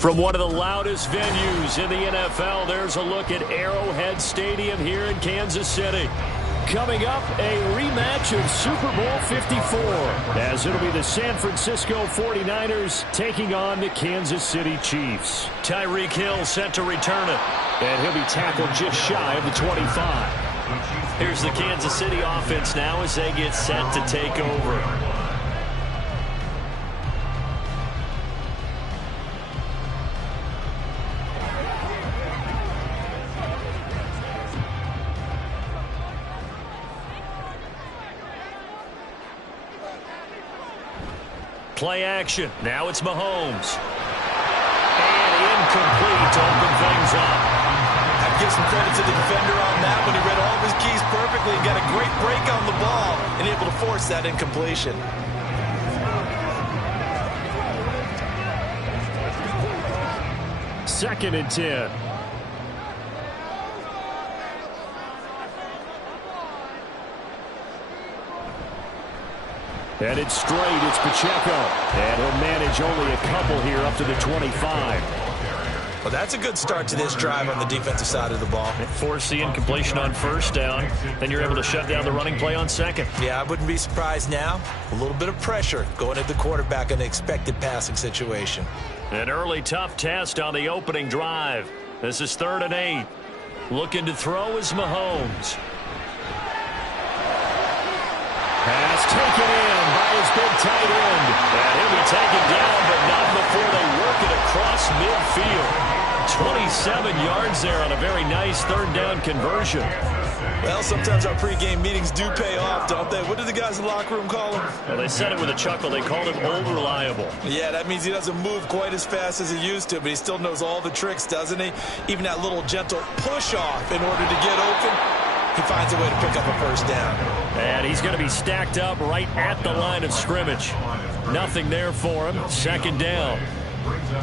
From one of the loudest venues in the NFL, there's a look at Arrowhead Stadium here in Kansas City. Coming up, a rematch of Super Bowl 54, as it'll be the San Francisco 49ers taking on the Kansas City Chiefs. Tyreek Hill set to return it, and he'll be tackled just shy of the 25. Here's the Kansas City offense now as they get set to take over. Play action. Now it's Mahomes. And incomplete to open things up. I'd give some credit to the defender on that when he read all of his keys perfectly and got a great break on the ball and able to force that incompletion. Second and 10. And it's straight. It's Pacheco. And he'll manage only a couple here up to the 25. Well, that's a good start to this drive on the defensive side of the ball. Force the incompletion on first down. Then you're able to shut down the running play on second. Yeah, I wouldn't be surprised now. A little bit of pressure going at the quarterback in an expected passing situation. An early tough test on the opening drive. This is 3rd and 8. Looking to throw is Mahomes. Pass taken in by his big tight end. And he'll be taken down, but not before they work it across midfield. 27 yards there on a very nice 3rd down conversion. Well, sometimes our pregame meetings do pay off, don't they? What do the guys in the locker room call him? Well, they said it with a chuckle. They called him old reliable. Yeah, that means he doesn't move quite as fast as he used to, but he still knows all the tricks, doesn't he? Even that little gentle push-off in order to get open, he finds a way to pick up a first down. And he's going to be stacked up right at the line of scrimmage. Nothing there for him. 2nd down.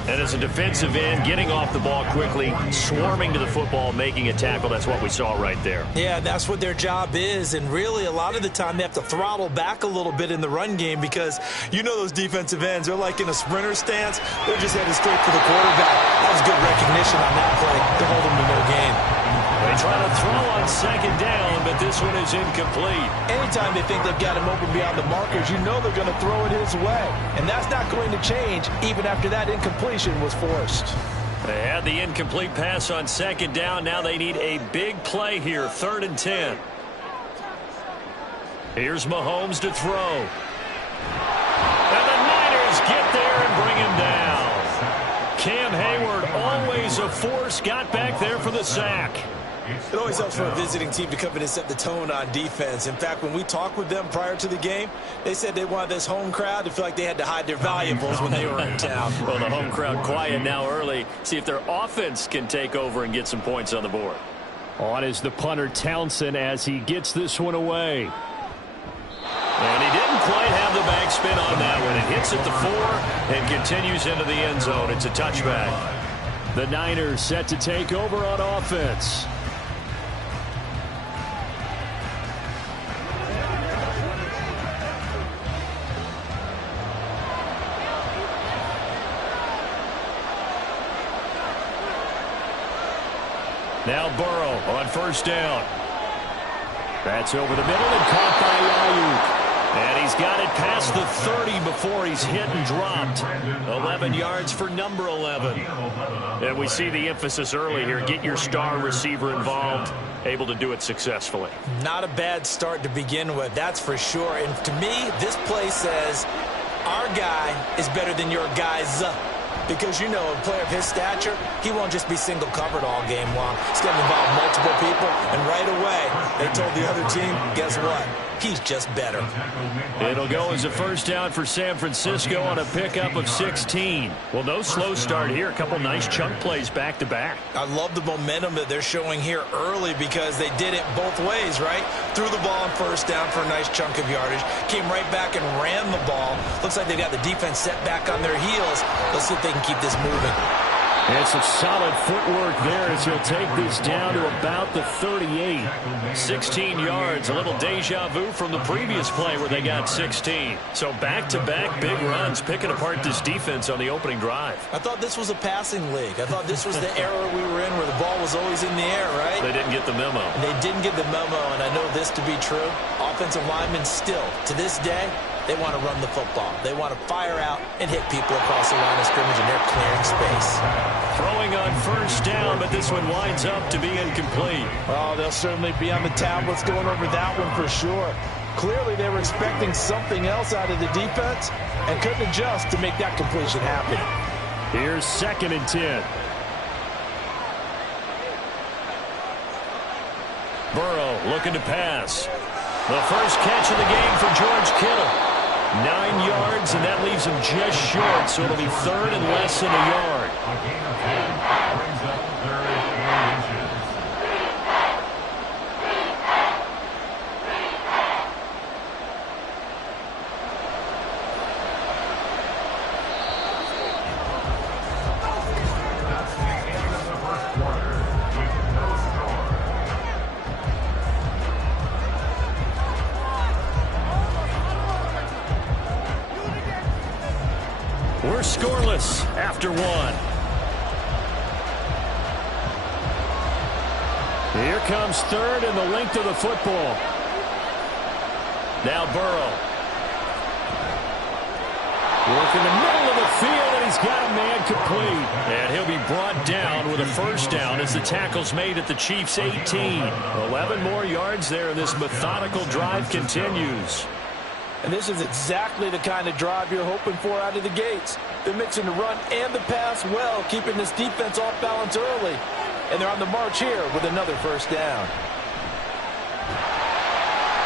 And as a defensive end, getting off the ball quickly, swarming to the football, making a tackle, that's what we saw right there. Yeah, that's what their job is, and really a lot of the time they have to throttle back a little bit in the run game because you know those defensive ends, they're like in a sprinter stance, they're just headed straight for the quarterback. That was good recognition on that play to hold them to no gain. They try to throw on 2nd down, but this one is incomplete. Anytime they think they've got him open beyond the markers, you know they're going to throw it his way. And that's not going to change even after that incompletion was forced. They had the incomplete pass on 2nd down. Now they need a big play here, 3rd and 10. Here's Mahomes to throw. And the Niners get there and bring him down. Cam Hayward, always a force, got back there for the sack. It always helps for a visiting team to come in and set the tone on defense. In fact, when we talked with them prior to the game, they said they wanted this home crowd to feel like they had to hide their valuables when they were in town. Well, the home crowd quiet now early. See if their offense can take over and get some points on the board. On is the punter Townsend as he gets this one away. And he didn't quite have the backspin on that one. It hits at the 4 and continues into the end zone. It's a touchback. The Niners set to take over on offense. Now Burrow on 1st down. That's over the middle and caught by Ayuk. And he's got it past the 30 before he's hit and dropped. 11 yards for number 11. And we see the emphasis early here. Get your star receiver involved. Able to do it successfully. Not a bad start to begin with, that's for sure. And to me, this play says our guy is better than your guy's. Because, you know, a player of his stature, he won't just be single covered all game long. He's going to involve multiple people, and right away, they told the other team, guess what? He's just better. It'll go as a 1st down for San Francisco on a pickup of 16. Well, no slow start here. A couple nice chunk plays back-to-back. I love the momentum that they're showing here early because they did it both ways, right? Threw the ball on 1st down for a nice chunk of yardage. Came right back and ran the ball. Looks like they got the defense set back on their heels. Let's see if they can keep this moving. And some solid footwork there as he'll take this down to about the 38. 16 yards, a little deja vu from the previous play where they got 16. So back-to-back big runs, picking apart this defense on the opening drive. I thought this was a passing league. I thought this was the era we were in where the ball was always in the air, right? They didn't get the memo. They didn't get the memo, and I know this to be true. Offensive linemen still, to this day, they want to run the football. They want to fire out and hit people across the line of scrimmage, and they're clearing space. Throwing on 1st down, but this one winds up to be incomplete. Oh, they'll certainly be on the tablets going over that one for sure. Clearly, they were expecting something else out of the defense and couldn't adjust to make that completion happen. Here's 2nd and 10. Burrow looking to pass. The first catch of the game for George Kittle. 9 yards, and that leaves him just short, so it'll be 3rd and less than a yard. We're scoreless after 1. Here comes third and the length of the football. Now Burrow. Work in the middle of the field, and he's got a man complete. And he'll be brought down with a first down as the tackle's made at the Chiefs' 18. 11 more yards there, and this methodical drive continues. And this is exactly the kind of drive you're hoping for out of the gates. They're mixing the run and the pass well, keeping this defense off balance early. And they're on the march here with another first down.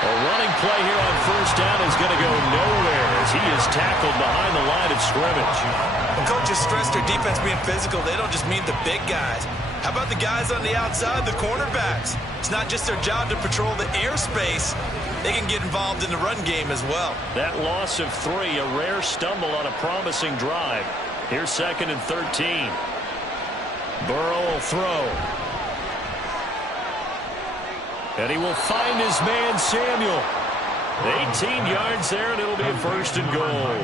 A running play here on first down is going to go nowhere as he is tackled behind the line of scrimmage. When coaches stress their defense being physical, they don't just mean the big guys. How about the guys on the outside, the cornerbacks? It's not just their job to patrol the airspace. They can get involved in the run game as well. That loss of 3, a rare stumble on a promising drive. Here's 2nd and 13. Burrow will throw. And he will find his man, Samuel. 18 yards there, and it'll be a 1st and goal.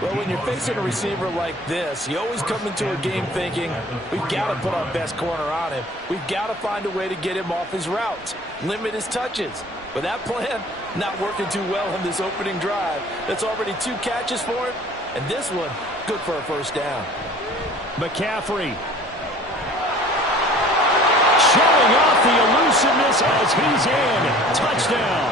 Well, when you're facing a receiver like this, you always come into a game thinking, we've got to put our best corner on him. We've got to find a way to get him off his routes, limit his touches. But that plan, not working too well on this opening drive. That's already 2 catches for him, and this one, good for a first down. McCaffrey. Showing off the elusiveness as he's in. Touchdown.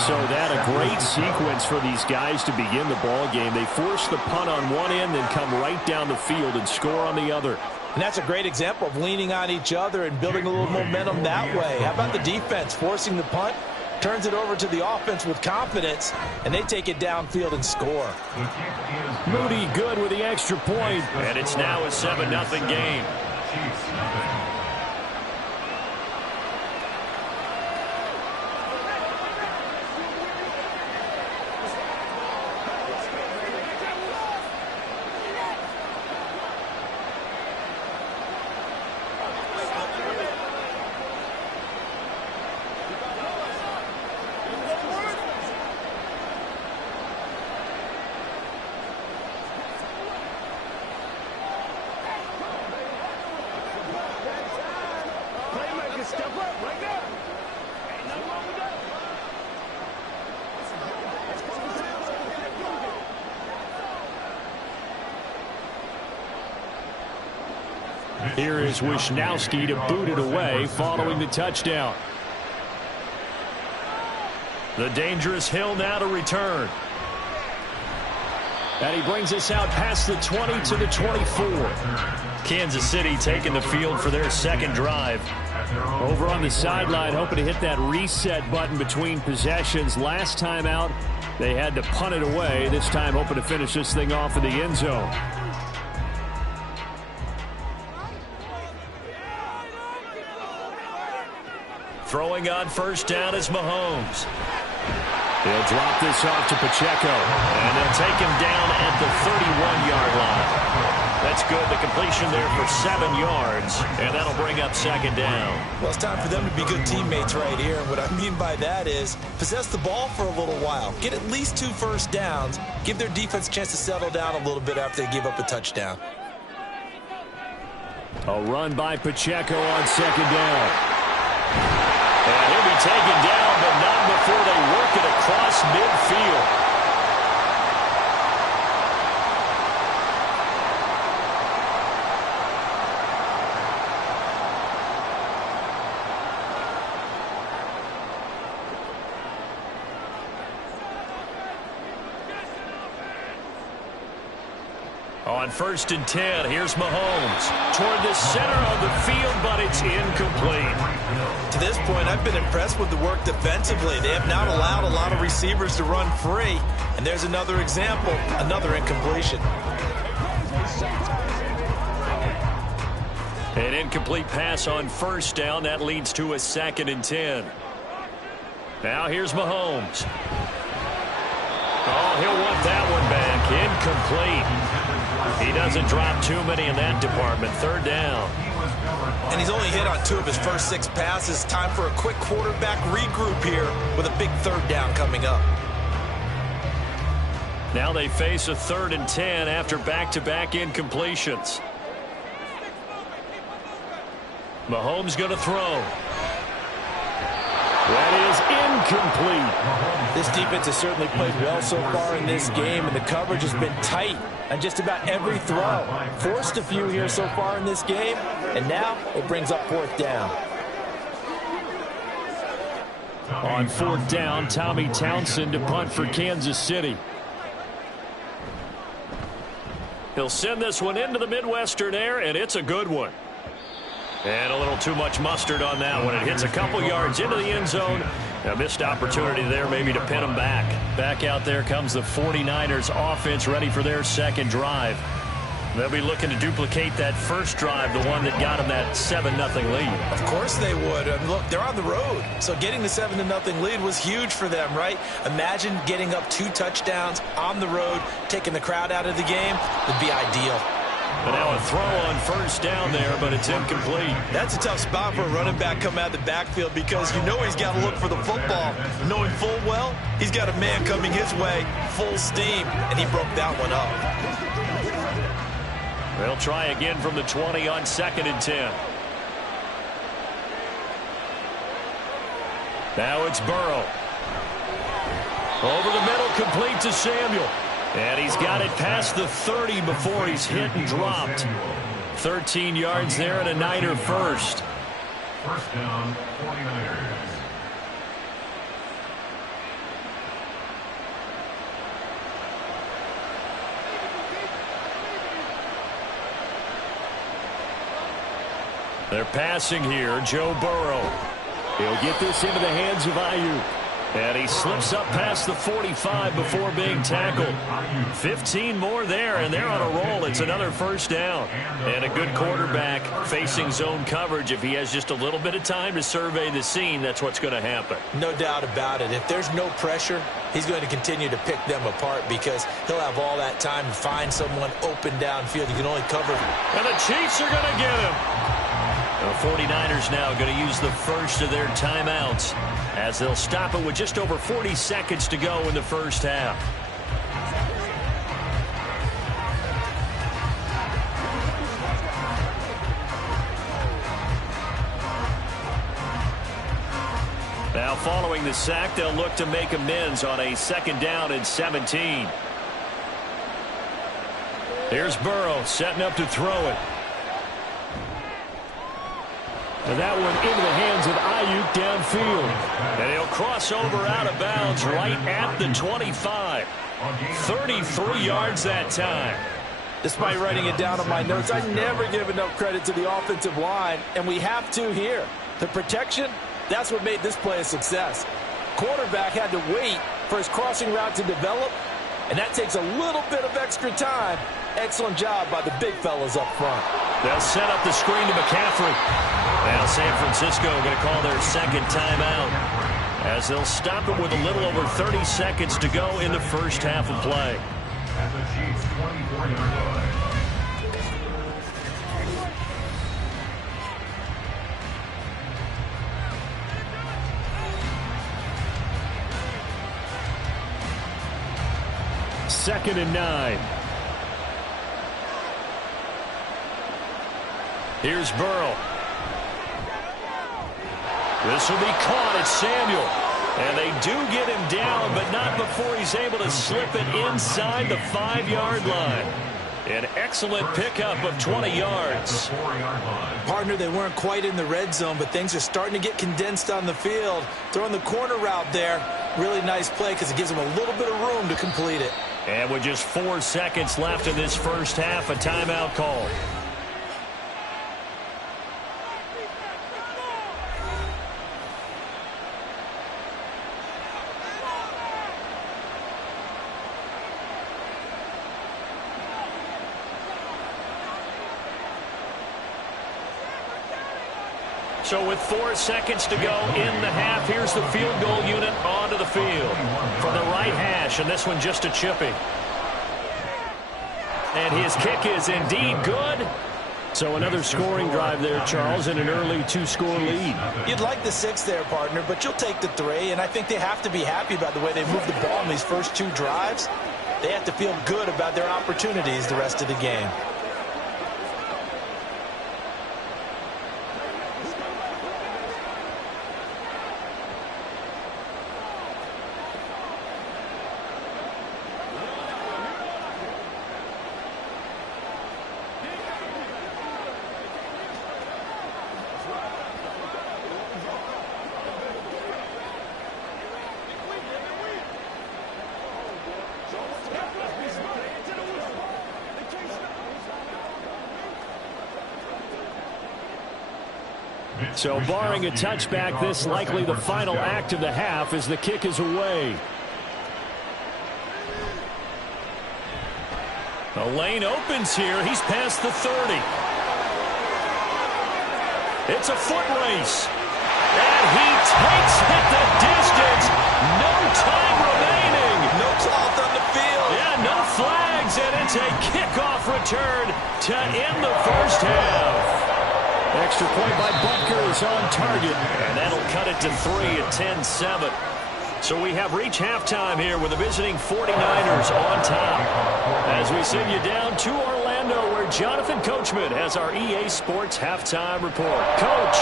So that a great sequence for these guys to begin the ball game. They force the punt on one end, then come right down the field and score on the other. And that's a great example of leaning on each other and building a little momentum that way. How about the defense forcing the punt? Turns it over to the offense with confidence, and they take it downfield and score. Moody good with the extra point, and it's now a 7-0 game. Here is Wisnowski to boot it away following the touchdown. The dangerous Hill now to return. And he brings us out past the 20 to the 24. Kansas City taking the field for their second drive. Over on the sideline, hoping to hit that reset button between possessions. Last time out, they had to punt it away. This time hoping to finish this thing off in the end zone. Throwing on first down is Mahomes. He'll drop this off to Pacheco, and they'll take him down at the 31-yard line. That's good. The completion there for 7 yards, and that'll bring up second down. Well, it's time for them to be good teammates right here. And what I mean by that is possess the ball for a little while. Get at least 2 first downs. Give their defense a chance to settle down a little bit after they give up a touchdown. A run by Pacheco on second down. And he'll be taken down, but not before they work it across midfield. On first and 10, here's Mahomes toward the center of the field, but it's incomplete. To this point, I've been impressed with the work defensively. They have not allowed a lot of receivers to run free. And there's another example, another incompletion. An incomplete pass on first down. That leads to a 2nd and 10. Now here's Mahomes. Oh, he'll want that one back. Incomplete. He doesn't drop too many in that department. Third down. And he's only hit on 2 of his first 6 passes. Time for a quick quarterback regroup here with a big third down coming up. Now they face a 3rd and 10 after back-to-back incompletions. Mahomes going to throw. That is incomplete. This defense has certainly played well so far in this game, and the coverage has been tight on just about every throw. Forced a few here so far in this game, and now it brings up fourth down. On fourth down, Tommy Townsend to punt for Kansas City. He'll send this one into the Midwestern air, and it's a good one. And a little too much mustard on that one. It hits a couple yards into the end zone. A missed opportunity there maybe to pin them back. Back out there comes the 49ers offense ready for their second drive. They'll be looking to duplicate that first drive, the one that got them that 7-0 lead. Of course they would. Look, they're on the road, so getting the 7-0 lead was huge for them, right? Imagine getting up 2 touchdowns on the road, taking the crowd out of the game would be ideal. But now a throw on first down there, but it's incomplete. That's a tough spot for a running back coming out of the backfield because you know he's got to look for the football. Knowing full well, he's got a man coming his way, full steam, and he broke that one up. They'll try again from the 20 on 2nd and 10. Now it's Burrow. Over the middle, complete to Samuel. And he's got it past the 30 before he's hit and dropped. 13 yards there and a Niner first. First down, 49ers. They're passing here. Joe Burrow. He'll get this into the hands of Ayuk. And he slips up past the 45 before being tackled. 15 more there, and they're on a roll. It's another first down. And a good quarterback facing zone coverage. If he has just a little bit of time to survey the scene, that's what's going to happen. No doubt about it. If there's no pressure, he's going to continue to pick them apart because he'll have all that time to find someone open downfield. He can only cover. And the Chiefs are going to get him. The 49ers now going to use the first of their timeouts as they'll stop it with just over 40 seconds to go in the first half. Now following the sack, they'll look to make amends on a 2nd down and 17. Here's Burrow setting up to throw it. And that one into the hands of Ayuk downfield. And he'll cross over out of bounds right at the 25. 33 yards that time. Despite writing it down on my notes, I never give enough credit to the offensive line, and we have to here. The protection, that's what made this play a success. Quarterback had to wait for his crossing route to develop, and that takes a little bit of extra time. Excellent job by the big fellas up front. They'll set up the screen to McCaffrey. Now San Francisco going to call their second timeout as they'll stop it with a little over 30 seconds to go in the first half of play. At the Chiefs' 24-yard line. Second and 9. Here's Burrow. This will be caught. It's Samuel. And they do get him down, but not before he's able to slip it inside the 5-yard line. An excellent pickup of 20 yards. Partner, they weren't quite in the red zone, but things are starting to get condensed on the field. Throwing the corner route there. Really nice play because it gives them a little bit of room to complete it. And with just 4 seconds left in this first half, a timeout call. So with 4 seconds to go in the half, here's the field goal unit onto the field from the right hash, and this one just a chipping. And his kick is indeed good. So another scoring drive there, Charles, and an early 2-score lead. You'd like the 6 there, partner, but you'll take the 3, and I think they have to be happy about the way they moved the ball in these first 2 drives. They have to feel good about their opportunities the rest of the game. So barring a touchback, this likely the final act of the half as the kick is away. The lane opens here. He's past the 30. It's a foot race. And he takes it the distance. No time remaining. No cloth on the field. Yeah, no flags. And it's a kickoff return to end the first half. Extra point by Butker is on target. And that'll cut it to 3 at 10-7. So we have reached halftime here with the visiting 49ers on top. As we send you down to Orlando, where Jonathan Coachman has our EA Sports halftime report. Coach,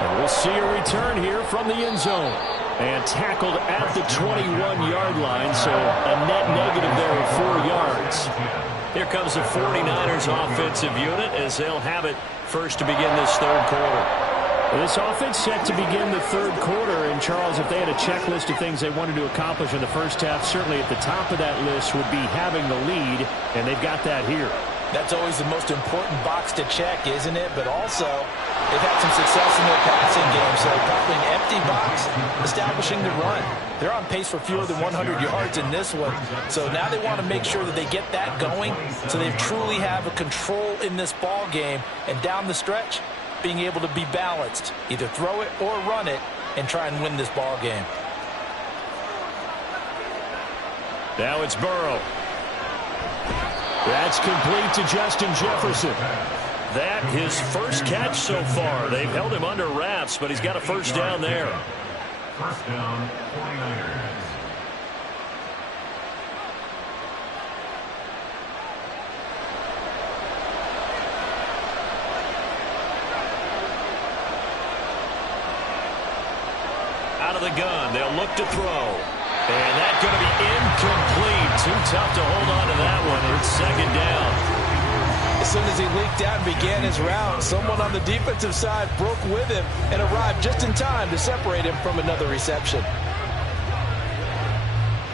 and we'll see a return here from the end zone. And tackled at the 21-yard line, so a net negative there of 4 yards. Here comes the 49ers offensive unit as they'll have it first to begin this third quarter. This offense set to begin the third quarter. And, Charles, if they had a checklist of things they wanted to accomplish in the first half, certainly at the top of that list would be having the lead, and they've got that here. That's always the most important box to check, isn't it? But also, they've had some success in their passing game, so probably an empty box, establishing the run. They're on pace for fewer than 100 yards in this one, so now they want to make sure that they get that going so they truly have a control in this ball game, and down the stretch, being able to be balanced, either throw it or run it, and try and win this ball game. Now it's Burrow. That's complete to Justin Jefferson. That his first catch so far. They've held him under wraps, but he's got a first down there. First down, 49ers. Out of the gun, they'll look to throw. And that's going to be incomplete. Too tough to hold on to that one. It's second down. As soon as he leaked out and began his route, someone on the defensive side broke with him and arrived just in time to separate him from another reception.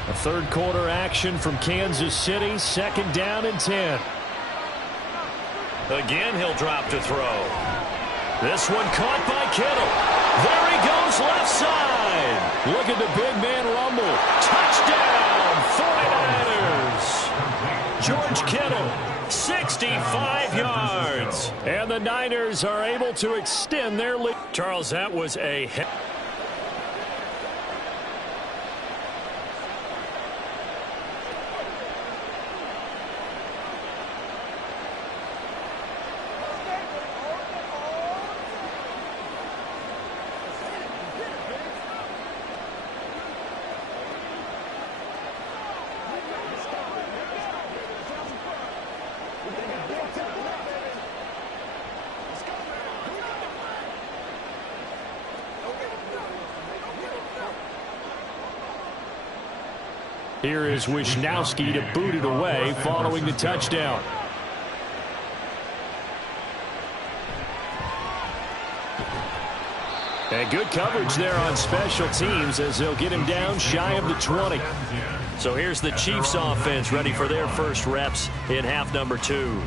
A third quarter action from Kansas City. Second down and 10. Again, he'll drop to throw. This one caught by Kittle. There he goes left side. Look at the big man rumble. Touchdown, 49ers. George Kittle, 65 yards. And the Niners are able to extend their lead. Charles, that was a... Here is Wisnowski to boot it away following the touchdown. And good coverage there on special teams as they'll get him down shy of the 20. So here's the Chiefs offense ready for their first reps in half number 2.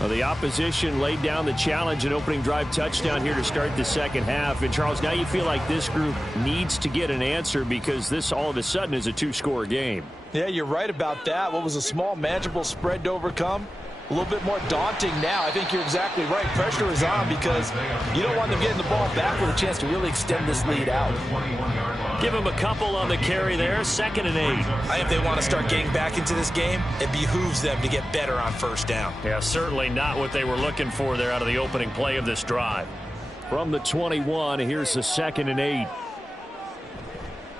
Well, the opposition laid down the challenge and opening drive touchdown here to start the second half. And, Charles, now you feel like this group needs to get an answer because this all of a sudden is a 2-score game. Yeah, you're right about that. What was a small, manageable spread to overcome? A little bit more daunting now. I think you're exactly right. Pressure is on because you don't want them getting the ball back with a chance to really extend this lead out. Give them a couple on the carry there. 2nd and 8. If they want to start getting back into this game, it behooves them to get better on first down. Yeah, certainly not what they were looking for there out of the opening play of this drive. From the 21, here's the 2nd and 8.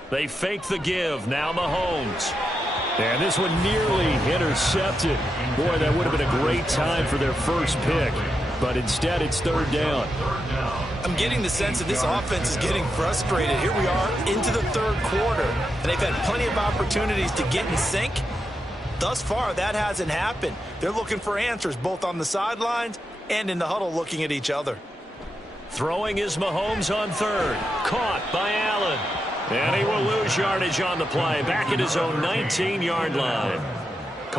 They fake the give. Now Mahomes. And this one nearly intercepted. Boy, that would have been a great time for their first pick. But instead, it's 3rd down. I'm getting the sense that this offense is getting frustrated. Here we are into the 3rd quarter. And they've had plenty of opportunities to get in sync. Thus far, that hasn't happened. They're looking for answers both on the sidelines and in the huddle looking at each other. Throwing is Mahomes on 3rd. Caught by Allen. And he will lose yardage on the play. Back at his own 19-yard line.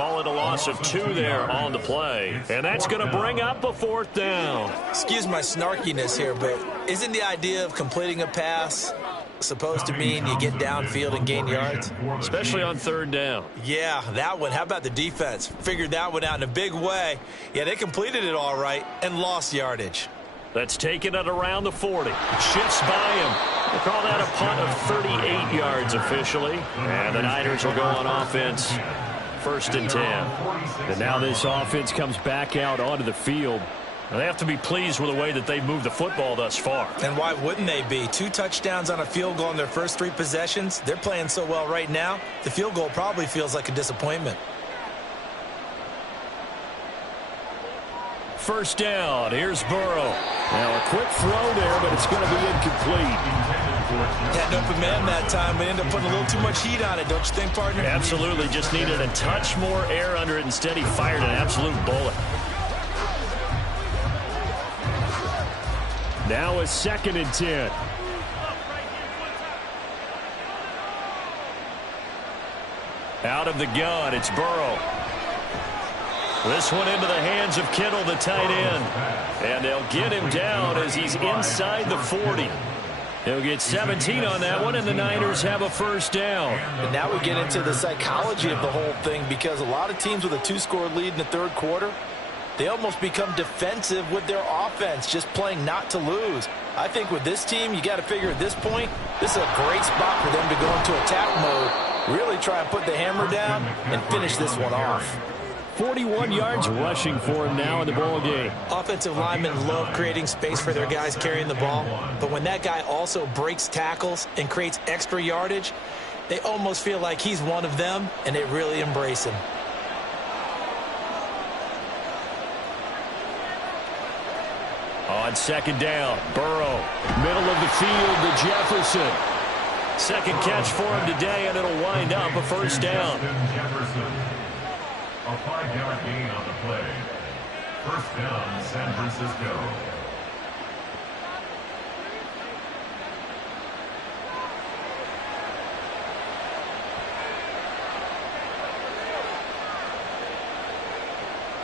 Call it a loss of 2 there on the play. And that's going to bring up a 4th down. Excuse my snarkiness here, but isn't the idea of completing a pass supposed to mean you get downfield and gain yards? Especially on 3rd down. Yeah, that one. How about the defense? Figured that one out in a big way. Yeah, they completed it all right and lost yardage. That's taken at around the 40. Shifts by him. They call that a punt of 38 yards officially. And the Niners will go on offense. 1st and 10. And now this offense comes back out onto the field. And they have to be pleased with the way that they've moved the football thus far. And why wouldn't they be? 2 touchdowns on a field goal in their first 3 possessions. They're playing so well right now, the field goal probably feels like a disappointment. 1st down. Here's Burrow. Now a quick throw there, but it's going to be incomplete. Had an open man that time, but ended up putting a little too much heat on it, don't you think, partner? Absolutely. Just needed a touch more air under it. Instead, he fired an absolute bullet. Now a 2nd and 10. Out of the gun, it's Burrow. This one into the hands of Kittle, the tight end. And they'll get him down as he's inside the 40. He'll get 17 on that one, and the Niners have a 1st down. And now we get into the psychology of the whole thing, because a lot of teams with a 2-score lead in the 3rd quarter, they almost become defensive with their offense, just playing not to lose. I think with this team, you got to figure at this point, this is a great spot for them to go into attack mode, really try and put the hammer down and finish this one off. 41 yards rushing for him now in the ball game. Offensive linemen love creating space for their guys carrying the ball, but when that guy also breaks tackles and creates extra yardage, they almost feel like he's one of them, and they really embrace him. On 2nd down, Burrow, middle of the field to Jefferson. 2nd catch for him today, and it'll wind up a 1st down. A 5-yard gain on the play. 1st down, San Francisco.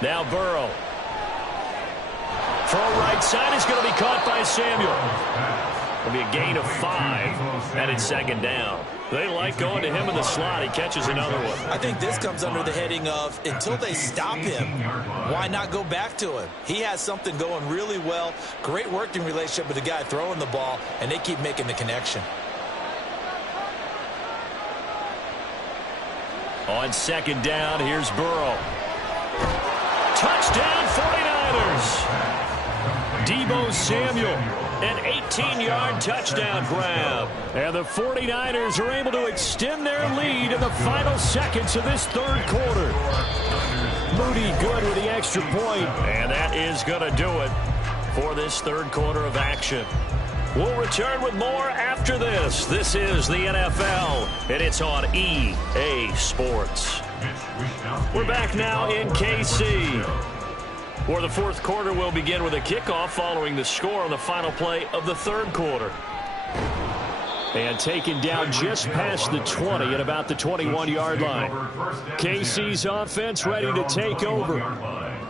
Now Burrow. Throw right side is going to be caught by Samuel. It'll be a gain of 5, and it's 2nd down. They like going to him in the slot. He catches another one. I think this comes under the heading of, until they stop him, why not go back to him? He has something going really well. Great working relationship with the guy throwing the ball, and they keep making the connection. On 2nd down, here's Burrow. Touchdown, 49ers. Deebo Samuel, an 18-yard touchdown grab. And the 49ers are able to extend their lead in the final seconds of this 3rd quarter. Moody good with the extra point, and that is going to do it for this 3rd quarter of action. We'll return with more after this. This is the NFL, and it's on EA Sports. We're back now in KC, where the 4th quarter will begin with a kickoff following the score on the final play of the 3rd quarter. And taken down just past the 20 at about the 21-yard line. KC's offense ready to take over.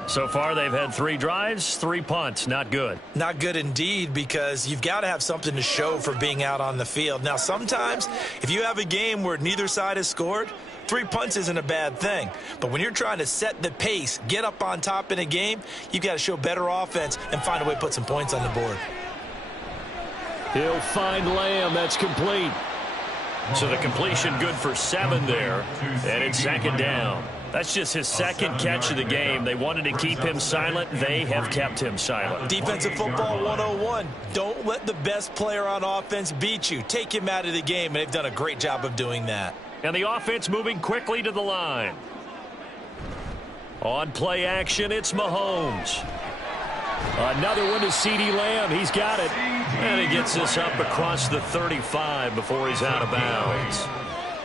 So far, they've had 3 drives, 3 punts. Not good. Not good indeed, because you've got to have something to show for being out on the field. Now, sometimes, if you have a game where neither side has scored, 3 punts isn't a bad thing. But when you're trying to set the pace, get up on top in a game, you've got to show better offense and find a way to put some points on the board. He'll find Lamb. That's complete. So the completion good for 7 there. And it's 2nd down. That's just his 2nd catch of the game. They wanted to keep him silent. They have kept him silent. Defensive football 101. Don't let the best player on offense beat you. Take him out of the game, and they've done a great job of doing that. And the offense moving quickly to the line. On play action, it's Mahomes. Another one to CeeDee Lamb. He's got it. And he gets this up across the 35 before he's out of bounds.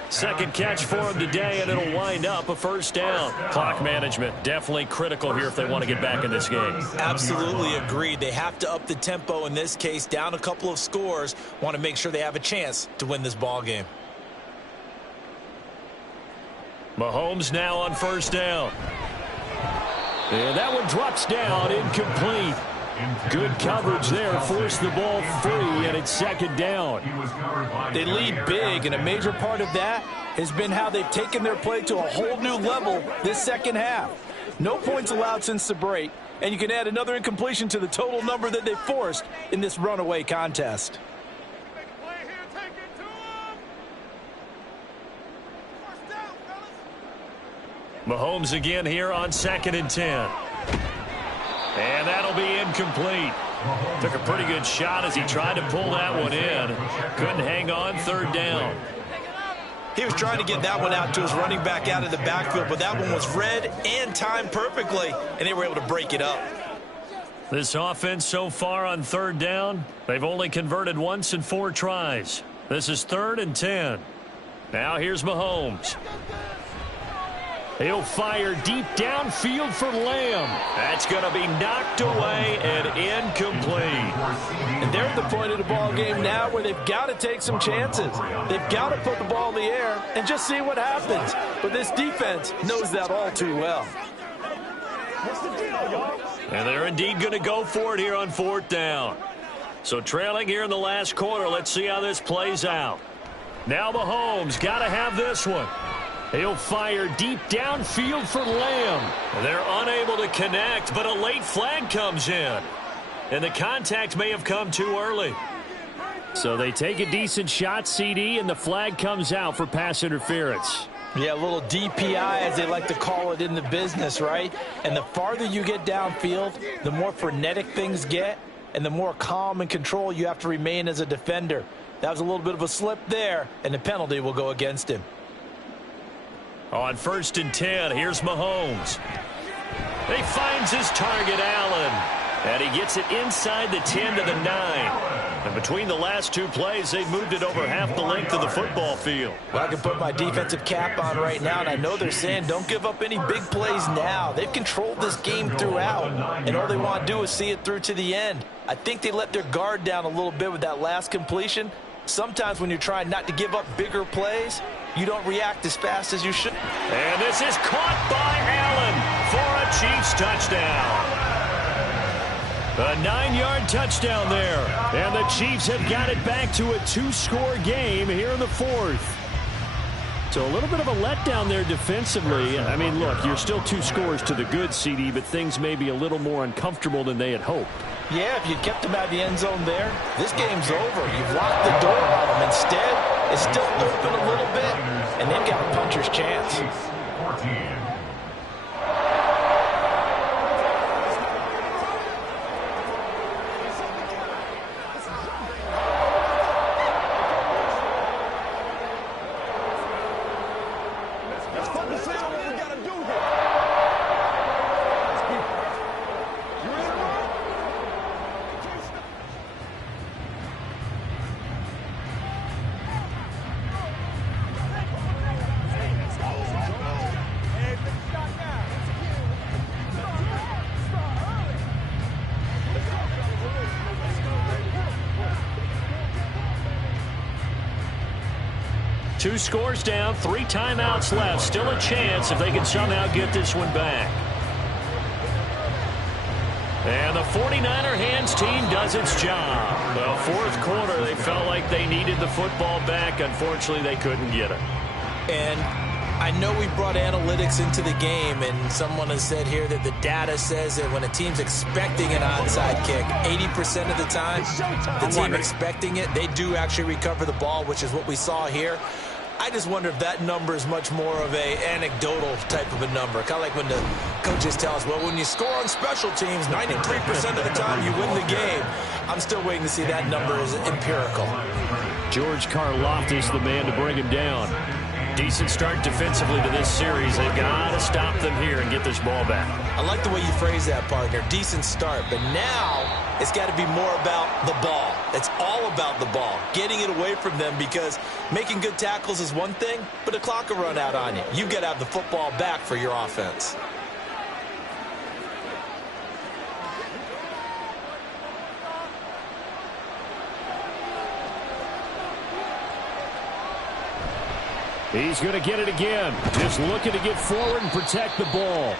2nd catch for him today, and it'll wind up a 1st down. Clock management definitely critical here if they want to get back in this game. Absolutely agreed. They have to up the tempo in this case, down a couple of scores. Want to make sure they have a chance to win this ball game. Mahomes now on first down. And that one drops down, incomplete. Good coverage there, forced the ball free, and it's second down. They lead big, and a major part of that has been how they've taken their play to a whole new level this second half. No points allowed since the break, and you can add another incompletion to the total number that they forced in this runaway contest. Mahomes again here on 2nd and 10. And that'll be incomplete. Took a pretty good shot as he tried to pull that one in. Couldn't hang on, 3rd down. He was trying to get that one out to his running back out of the backfield, but that one was read and timed perfectly, and they were able to break it up. This offense so far on 3rd down, they've only converted once in 4 tries. This is 3rd and 10. Now here's Mahomes. He'll fire deep downfield for Lamb. That's going to be knocked away and incomplete. And they're at the point of the ball game now where they've got to take some chances. They've got to put the ball in the air and just see what happens. But this defense knows that all too well. And they're indeed going to go for it here on 4th down. So trailing here in the last quarter, let's see how this plays out. Now Mahomes got to have this one. He'll fire deep downfield for Lamb. They're unable to connect, but a late flag comes in. And the contact may have come too early. So they take a decent shot, CD, and the flag comes out for pass interference. Yeah, a little DPI, as they like to call it in the business, right? And the farther you get downfield, the more frenetic things get, and the more calm and control you have to remain as a defender. That was a little bit of a slip there, and the penalty will go against him. On 1st and 10, here's Mahomes. He finds his target, Allen. And he gets it inside the 10 to the 9. And between the last 2 plays, they've moved it over half the length of the football field. Well, I can put my defensive cap on right now, and I know they're saying don't give up any big plays now. They've controlled this game throughout, and all they want to do is see it through to the end. I think they let their guard down a little bit with that last completion. Sometimes when you're trying not to give up bigger plays, you don't react as fast as you should. And this is caught by Allen for a Chiefs touchdown. A 9-yard touchdown there. And the Chiefs have got it back to a 2-score game here in the 4th. So a little bit of a letdown there defensively. I mean, look, you're still 2 scores to the good, CD, but things may be a little more uncomfortable than they had hoped. Yeah, if you kept them out of the end zone there, this game's over. You've locked the door on them. Instead, it's still open a little bit, and they've got a puncher's chance. 14. Two scores down, 3 timeouts left. Still a chance if they can somehow get this one back. And the 49er hands team does its job. Well, 4th quarter, they felt like they needed the football back. Unfortunately, they couldn't get it. And I know we brought analytics into the game, and someone has said here that the data says that when a team's expecting an onside kick, 80% of the time, the team expecting it, they do actually recover the ball, which is what we saw here. I just wonder if that number is much more of a anecdotal type of a number. Kind of like when the coaches tell us, well, when you score on special teams, 93% of the time you win the game. I'm still waiting to see that number is empirical. George Karlaftis, the man to bring him down. Decent start defensively to this series. They've got to stop them here and get this ball back. I like the way you phrase that, partner. Decent start, but now it's got to be more about the ball. It's all about the ball, getting it away from them, because making good tackles is one thing, but the clock will run out on you. You've got to have the football back for your offense. He's going to get it again. Just looking to get forward and protect the ball.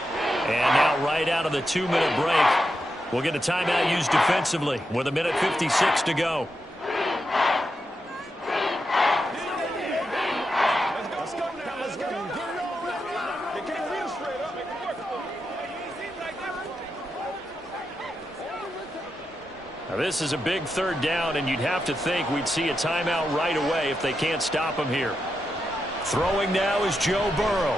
And now right out of the 2-minute break, we'll get a timeout used defensively with 1:56 to go. Now this is a big third down, and you'd have to think we'd see a timeout right away if they can't stop him here. Throwing now is Joe Burrow.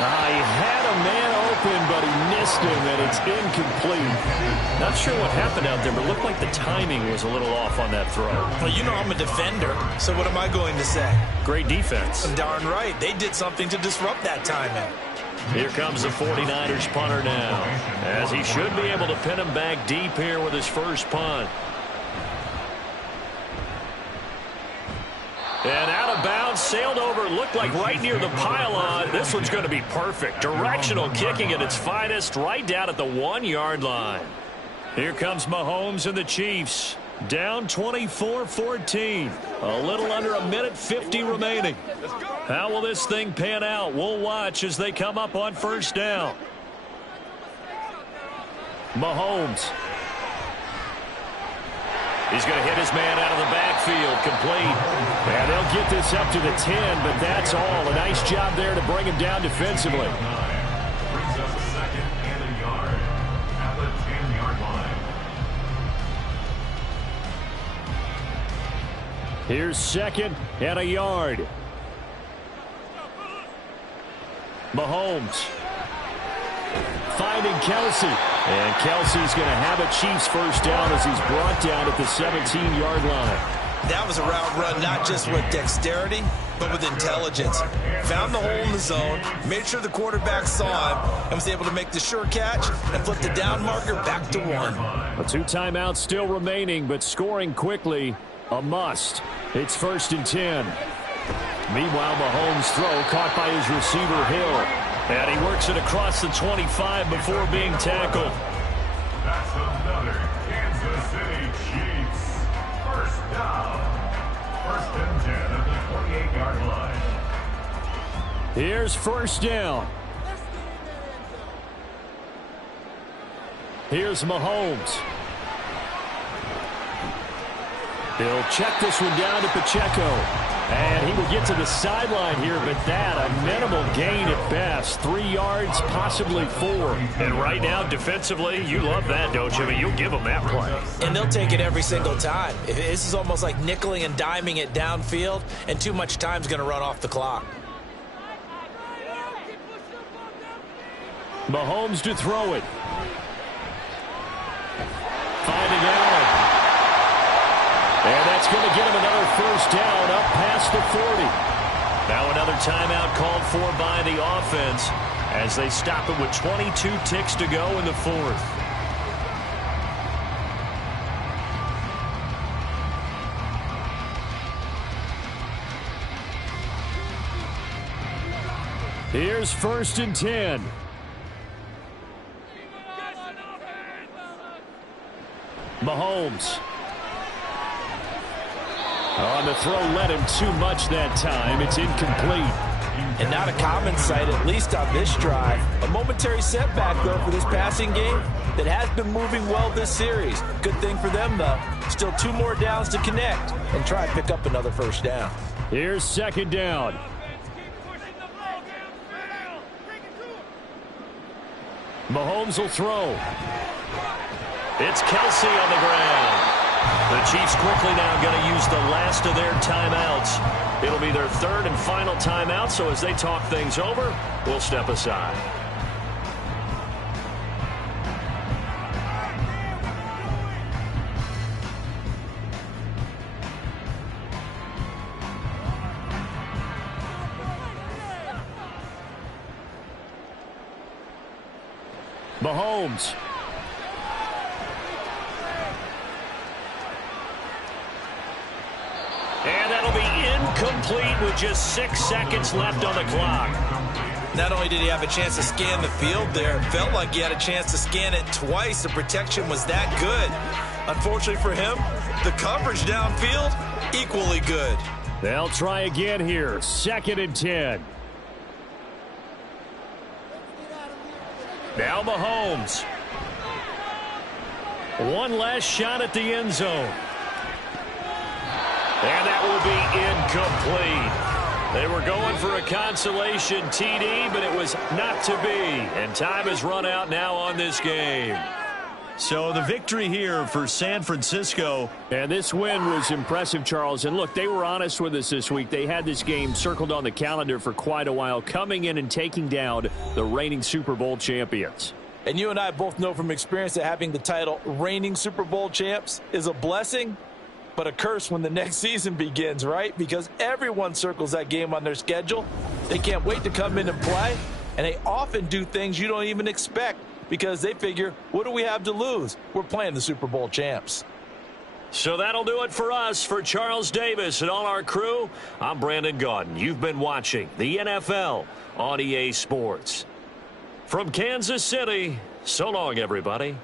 He had a man open, but he missed him, and it's incomplete. Not sure what happened out there, but it looked like the timing was a little off on that throw. Well, you know I'm a defender, so what am I going to say? Great defense. Darn right. They did something to disrupt that timing. Here comes the 49ers punter now, as he should be able to pin him back deep here with his first punt. And out of bounds, sailed over, looked like right near the pylon. This one's going to be perfect. Directional kicking at its finest, right down at the 1-yard line. Here comes Mahomes and the Chiefs. Down 24-14. A little under 1:50 remaining. How will this thing pan out? We'll watch as they come up on first down. Mahomes. He's going to hit his man out of the backfield, complete. And they'll get this up to the 10, but that's all. A nice job there to bring him down defensively. Brings up a second and a yard at the 10-yard line. Here's second and a yard. Mahomes finding Kelsey. And Kelsey's going to have a Chiefs first down as he's brought down at the 17-yard line. That was a route run not just with dexterity, but with intelligence. Found the hole in the zone, made sure the quarterback saw him, and was able to make the sure catch and flip the down marker back to 1. 2 timeouts still remaining, but scoring quickly, a must. It's 1st and 10. Meanwhile, Mahomes' throw caught by his receiver, Hill. And he works it across the 25 before being tackled. That's another Kansas City Chiefs first down. 1st and 10 at the 28-yard line. Here's first down. Here's Mahomes. He'll check this one down to Pacheco. And he will get to the sideline here, but that a minimal gain at best. 3 yards, possibly 4. And right now, defensively, you love that, don't you? I mean, you'll give them that play. And they'll take it every single time. This is almost like nickeling and diming it downfield, and too much time's going to run off the clock. Mahomes to throw it. Finding Allen. And that's going to get him another first down up past the 40. Now another timeout called for by the offense as they stop it with 22 ticks to go in the 4th. Here's 1st and 10. Mahomes. On the throw, led him too much that time. It's incomplete. And not a common sight, at least on this drive. A momentary setback, though, for this passing game that has been moving well this series. Good thing for them, though. Still 2 more downs to connect and try and pick up another first down. Here's 2nd down. Mahomes will throw. It's Kelsey on the ground. The Chiefs quickly now going to use the last of their timeouts. It'll be their 3rd and final timeout, so as they talk things over, we'll step aside. Mahomes. And that'll be incomplete with just 6 seconds left on the clock. Not only did he have a chance to scan the field there, it felt like he had a chance to scan it twice. The protection was that good. Unfortunately for him, the coverage downfield, equally good. They'll try again here. 2nd and 10. Now Mahomes. One last shot at the end zone. And that will be incomplete. They were going for a consolation TD, but it was not to be. And time has run out now on this game. So the victory here for San Francisco. And this win was impressive, Charles. And look, they were honest with us this week. They had this game circled on the calendar for quite a while, coming in and taking down the reigning Super Bowl champions. And you and I both know from experience that having the title reigning Super Bowl champs is a blessing, but a curse when the next season begins, right? Because everyone circles that game on their schedule. They can't wait to come in and play, and they often do things you don't even expect because they figure, what do we have to lose? We're playing the Super Bowl champs. So that'll do it for us. For Charles Davis and all our crew, I'm Brandon Gaudin. You've been watching the NFL on EA Sports. From Kansas City, so long, everybody.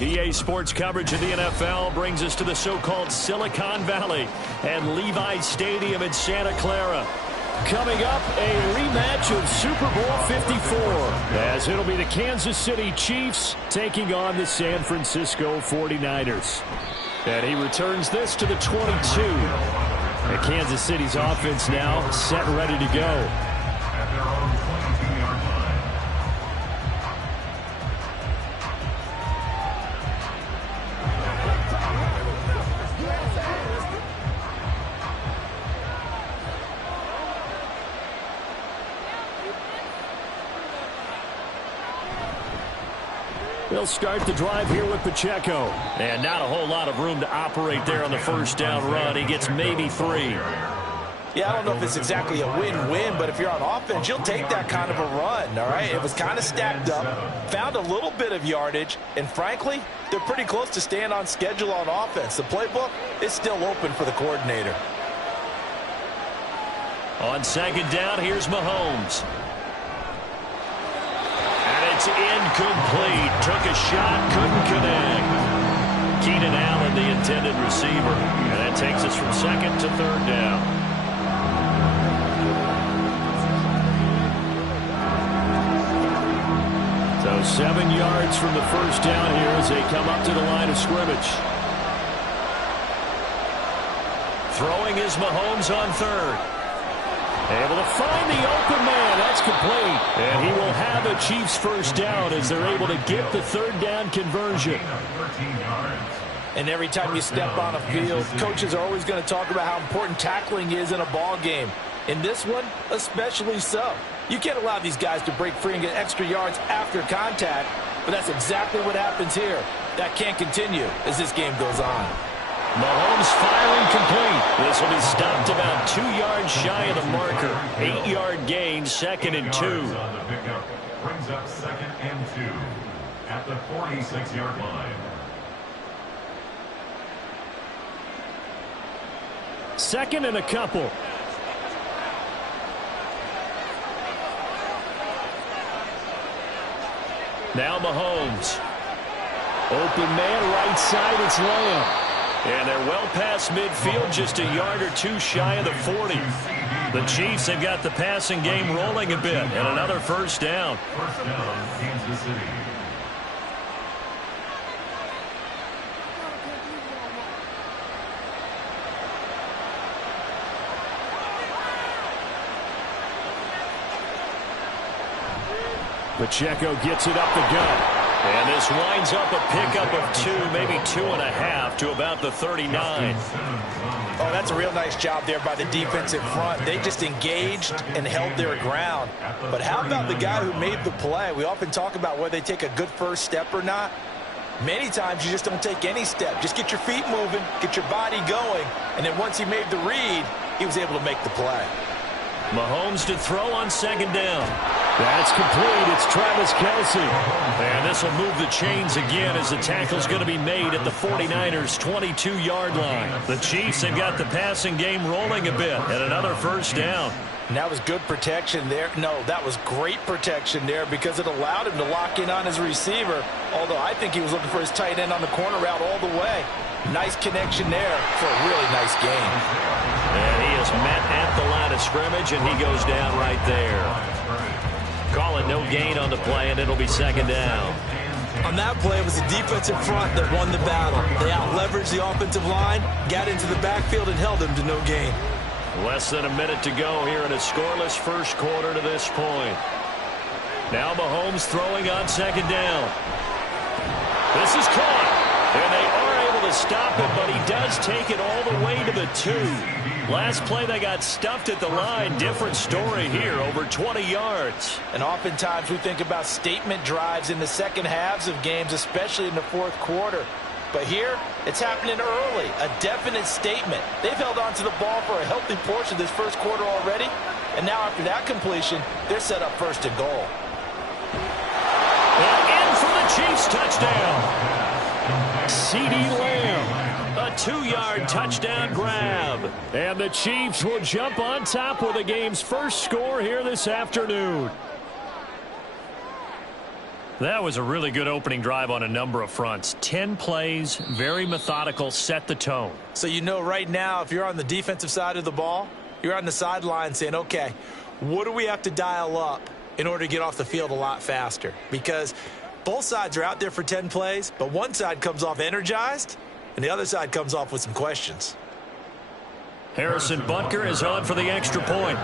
EA Sports coverage of the NFL brings us to the so-called Silicon Valley and Levi's Stadium in Santa Clara. Coming up, a rematch of Super Bowl 54, as it'll be the Kansas City Chiefs taking on the San Francisco 49ers. And he returns this to the 22. And Kansas City's offense now set and ready to go. They'll start the drive here with Pacheco. And not a whole lot of room to operate there on the first down run. He gets maybe 3. Yeah, I don't know if it's exactly a win-win, but if you're on offense, you'll take that kind of a run, all right? It was kind of stacked up, found a little bit of yardage, and frankly, they're pretty close to staying on schedule on offense. The playbook is still open for the coordinator. On second down, here's Mahomes. It's incomplete. Took a shot, couldn't connect. Keenan Allen, the intended receiver. And that takes us from second to third down. So 7 yards from the first down here as they come up to the line of scrimmage. Throwing is Mahomes on third. Able to find the open man. That's complete. And he will have a Chiefs first down as they're able to get the third down conversion. And every time you step on a field, coaches are always going to talk about how important tackling is in a ball game. In this one, especially so. You can't allow these guys to break free and get extra yards after contact, but that's exactly what happens here. That can't continue as this game goes on. Mahomes firing complete. This will be stopped about 2 yards shy of the marker. 8-yard gain, 2nd and 2. On the pickup brings up 2nd and 2 at the 46-yard line. 2nd and a couple. Now Mahomes. Open man right side, it's Lamb. And they're well past midfield, just a yard or 2 shy of the 40. The Chiefs have got the passing game rolling a bit, and another first down. First down, Kansas City. Pacheco gets it up the gut. And this winds up a pickup of 2, maybe 2.5 to about the 39. Oh, that's a real nice job there by the defensive front. They just engaged and held their ground. But how about the guy who made the play? We often talk about whether they take a good first step or not. Many times you just don't take any step. Just get your feet moving, get your body going, and then once he made the read, he was able to make the play. Mahomes to throw on second down. That's complete. It's Travis Kelce. And this will move the chains again as the tackle's going to be made at the 49ers' 22-yard line. The Chiefs have got the passing game rolling a bit and another first down. And that was good protection there. No, that was great protection there because it allowed him to lock in on his receiver, although I think he was looking for his tight end on the corner route all the way. Nice connection there for a really nice game. And he is met at the line of scrimmage, and he goes down right there. Call it no gain on the play, and it'll be second down. On that play, it was the defensive front that won the battle. They out-leveraged the offensive line, got into the backfield, and held them to no gain. Less than a minute to go here in a scoreless first quarter to this point. Now Mahomes throwing on second down. This is caught, and they are able to stop it, but he does take it all the way to the 2. Last play, they got stuffed at the line. Different story here, over 20 yards. And oftentimes we think about statement drives in the second halves of games, especially in the fourth quarter. But here, it's happening early, a definite statement. They've held on to the ball for a healthy portion of this first quarter already. And now after that completion, they're set up first and goal. And in for the Chiefs touchdown. CeeDee Lamb. A 2-yard touchdown grab. And the Chiefs will jump on top with the game's first score here this afternoon. That was a really good opening drive on a number of fronts. 10 plays, very methodical, set the tone. So you know right now, if you're on the defensive side of the ball, you're on the sideline saying, okay, what do we have to dial up in order to get off the field a lot faster? Because both sides are out there for 10 plays, but one side comes off energized, and the other side comes off with some questions. Harrison Butker is on for the extra point.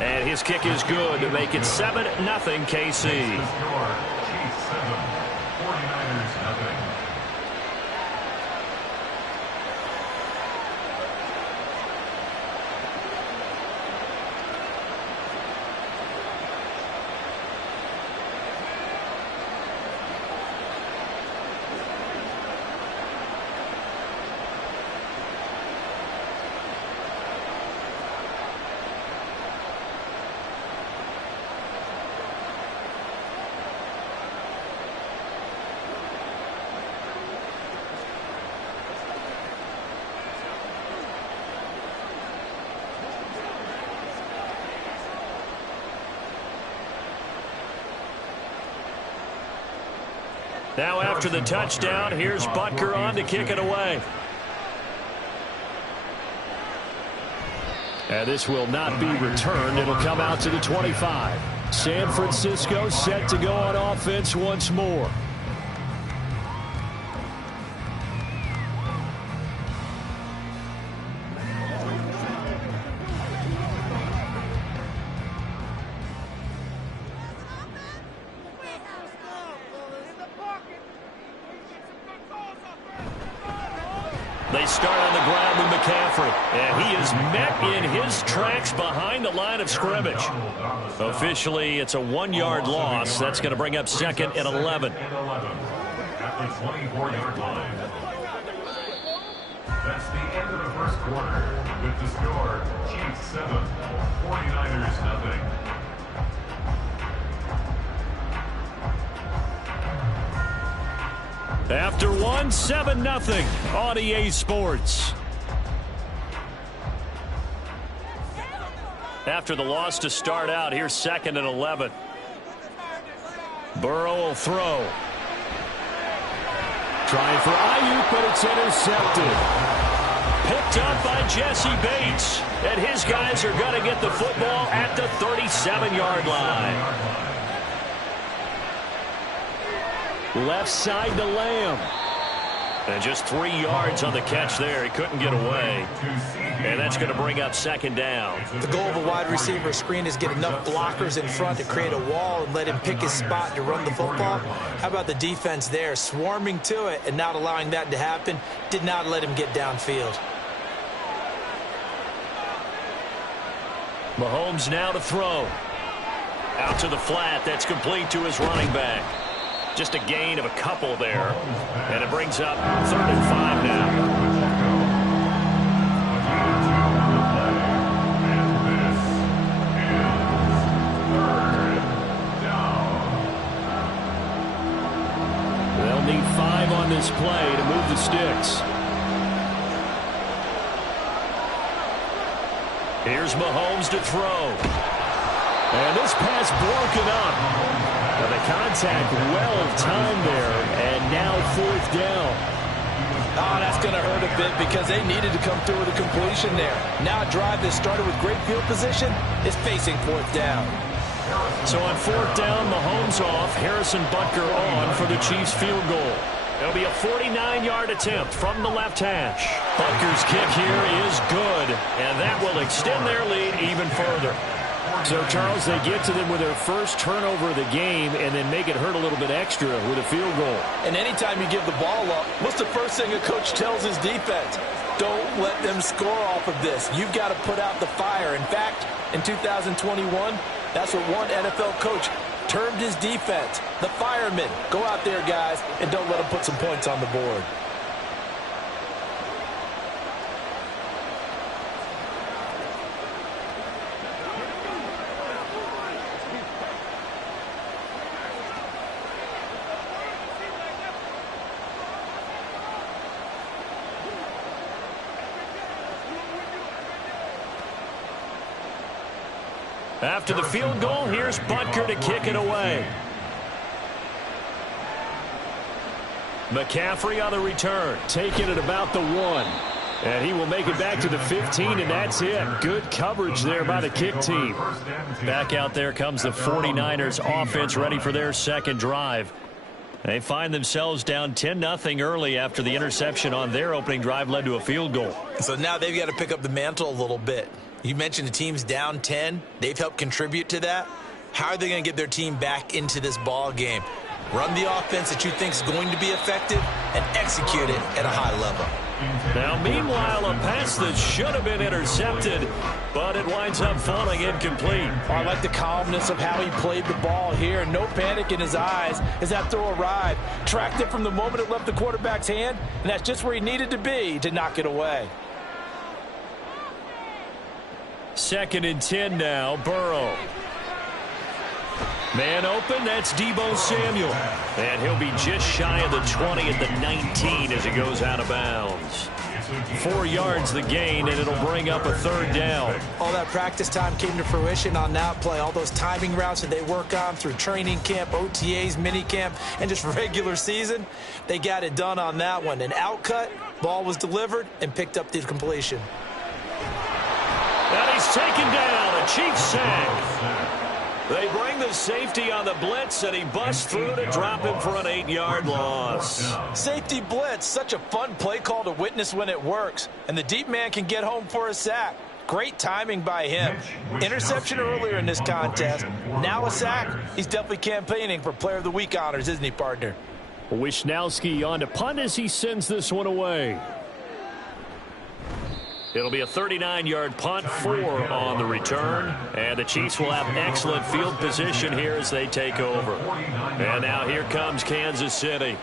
And his kick is good to make it 7-0 KC. Now after the touchdown, here's Butker on to kick it away. And this will not be returned. It'll come out to the 25. San Francisco set to go on offense once more. They start on the ground with McCaffrey, and he is met in his tracks behind the line of scrimmage. Officially, it's a 1-yard loss. That's going to bring up 2nd and 11. At the 24-yard line. That's the end of the first quarter. With the score, Chiefs 7, 49ers nothing. After 7-0 on EA Sports. After the loss to start out, here's 2nd and 11. Burrow will throw. Trying for Ayuk, but it's intercepted. Picked up by Jesse Bates. And his guys are going to get the football at the 37-yard line. Left side to Lamb. And just 3 yards on the catch there. He couldn't get away. And that's going to bring up 2nd down. The goal of a wide receiver screen is get enough blockers in front to create a wall and let him pick his spot to run the football. How about the defense there? Swarming to it and not allowing that to happen. Did not let him get downfield. Mahomes now to throw. Out to the flat. That's complete to his running back. Just a gain of a couple there. And it brings up 3rd and 5 now. They'll need 5 on this play to move the sticks. Here's Mahomes to throw. And this pass broken up. Now the contact well-timed there, and now 4th down. Oh, that's going to hurt a bit because they needed to come through with a completion there. Now a drive that started with great field position is facing 4th down. So on 4th down, Mahomes off, Harrison Butker on for the Chiefs field goal. It'll be a 49-yard attempt from the left hash. Butker's kick here is good, and that will extend their lead even further. So, Charles, they get to them with their first turnover of the game and then make it hurt a little bit extra with a field goal. And anytime you give the ball up, what's the first thing a coach tells his defense? Don't let them score off of this. You've got to put out the fire. In fact, in 2021, that's what one NFL coach termed his defense, the firemen. Go out there, guys, and don't let them put some points on the board. After the field goal, here's Butker to kick it away. McCaffrey on the return, taking it about the 1. And he will make it back to the 15, and that's it. Good coverage there by the kick team. Back out there comes the 49ers offense, ready for their second drive. They find themselves down 10-0 early after the interception on their opening drive led to a field goal. So now they've got to pick up the mantle a little bit. You mentioned the team's down 10. They've helped contribute to that. How are they going to get their team back into this ball game? Run the offense that you think is going to be effective and execute it at a high level. Now, meanwhile, a pass that should have been intercepted, but it winds up falling incomplete. I like the calmness of how he played the ball here. No panic in his eyes as that throw arrived. Tracked it from the moment it left the quarterback's hand, and that's just where he needed to be to knock it away. 2nd and 10 now, Burrow. Man open, that's Deebo Samuel. And he'll be just shy of the 20 at the 19 as he goes out of bounds. 4 yards the gain, and it'll bring up a 3rd down. All that practice time came to fruition on that play. All those timing routes that they work on through training camp, OTAs, minicamp, and just regular season, they got it done on that one. An outcut, ball was delivered, and picked up the completion. And he's taken down, a Chiefs sack. They bring the safety on the blitz, and he busts through to drop him for an 8-yard loss. Safety blitz, such a fun play call to witness when it works. And the deep man can get home for a sack. Great timing by him. Interception earlier in this contest. Now a sack. He's definitely campaigning for Player of the Week honors, isn't he, partner? Wisnowski on to punt as he sends this one away. It'll be a 39-yard punt, 4 on the return. And the Chiefs will have excellent field position here as they take over. And now here comes Kansas City.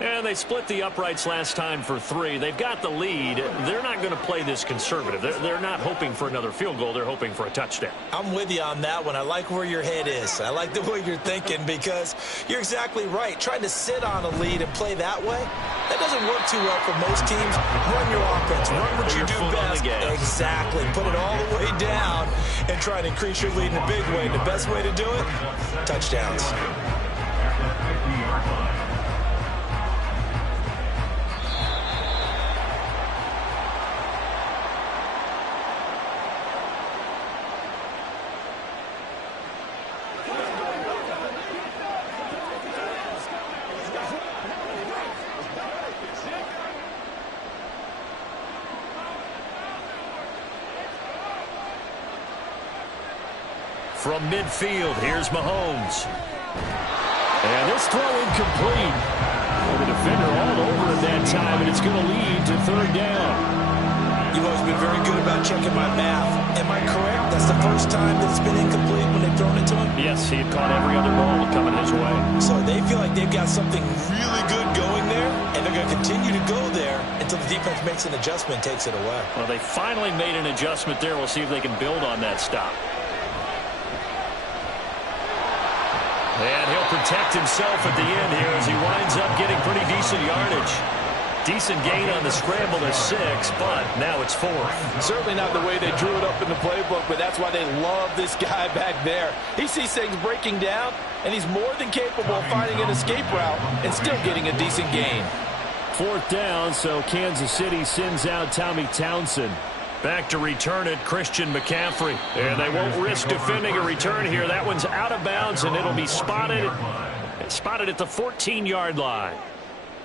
And they split the uprights last time for 3. They've got the lead. They're not going to play this conservative. They're not hoping for another field goal. They're hoping for a touchdown. I'm with you on that one. I like where your head is. I like the way you're thinking because you're exactly right. Trying to sit on a lead and play that way, that doesn't work too well for most teams. Run your offense. Run what you do best. Exactly. Put it all the way down and try to increase your lead in a big way. The best way to do it, touchdowns. From midfield, here's Mahomes. And this throw incomplete. Well, the defender all over it that time, and it's going to lead to 3rd down. You've always been very good about checking my math. Am I correct? That's the first time that it's been incomplete when they've thrown it to him? Yes, he had caught every other ball coming his way. So they feel like they've got something really good going there, and they're going to continue to go there until the defense makes an adjustment and takes it away. Well, they finally made an adjustment there. We'll see if they can build on that stop. And he'll protect himself at the end here as he winds up getting pretty decent yardage. Decent gain on the scramble to 6, but now it's 4th. Certainly not the way they drew it up in the playbook, but that's why they love this guy back there. He sees things breaking down, and he's more than capable of finding an escape route and still getting a decent gain. 4th down, so Kansas City sends out Tommy Townsend. Back to return it, Christian McCaffrey. And they won't risk defending a return here. That one's out of bounds, and it'll be spotted at the 14-yard line.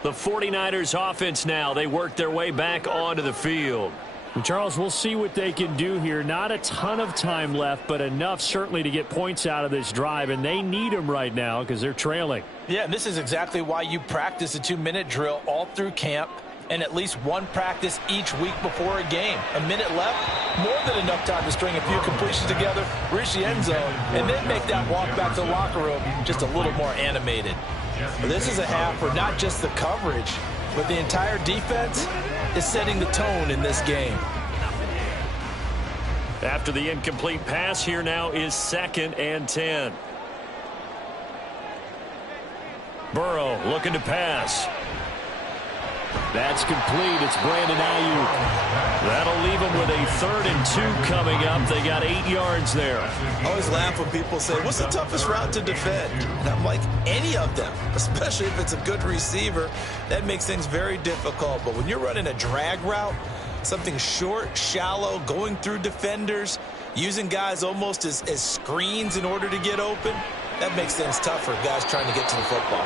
The 49ers offense now, they work their way back onto the field. And Charles, we'll see what they can do here. Not a ton of time left, but enough certainly to get points out of this drive, and they need them right now because they're trailing. Yeah, and this is exactly why you practice a 2-minute drill all through camp, and at least one practice each week before a game. A minute left, more than enough time to string a few completions together, reach the end zone, and then make that walk back to the locker room just a little more animated. But this is a half where not just the coverage, but the entire defense is setting the tone in this game. After the incomplete pass, here now is 2nd and 10. Burrow looking to pass. That's complete. It's Brandon Ayuk. That'll leave them with a 3rd and 2 coming up. They got 8 yards there. I always laugh when people say, what's the toughest route to defend? And I'm like, any of them, especially if it's a good receiver. That makes things very difficult. But when you're running a drag route, something short, shallow, going through defenders, using guys almost as screens in order to get open, that makes things tough for guys trying to get to the football.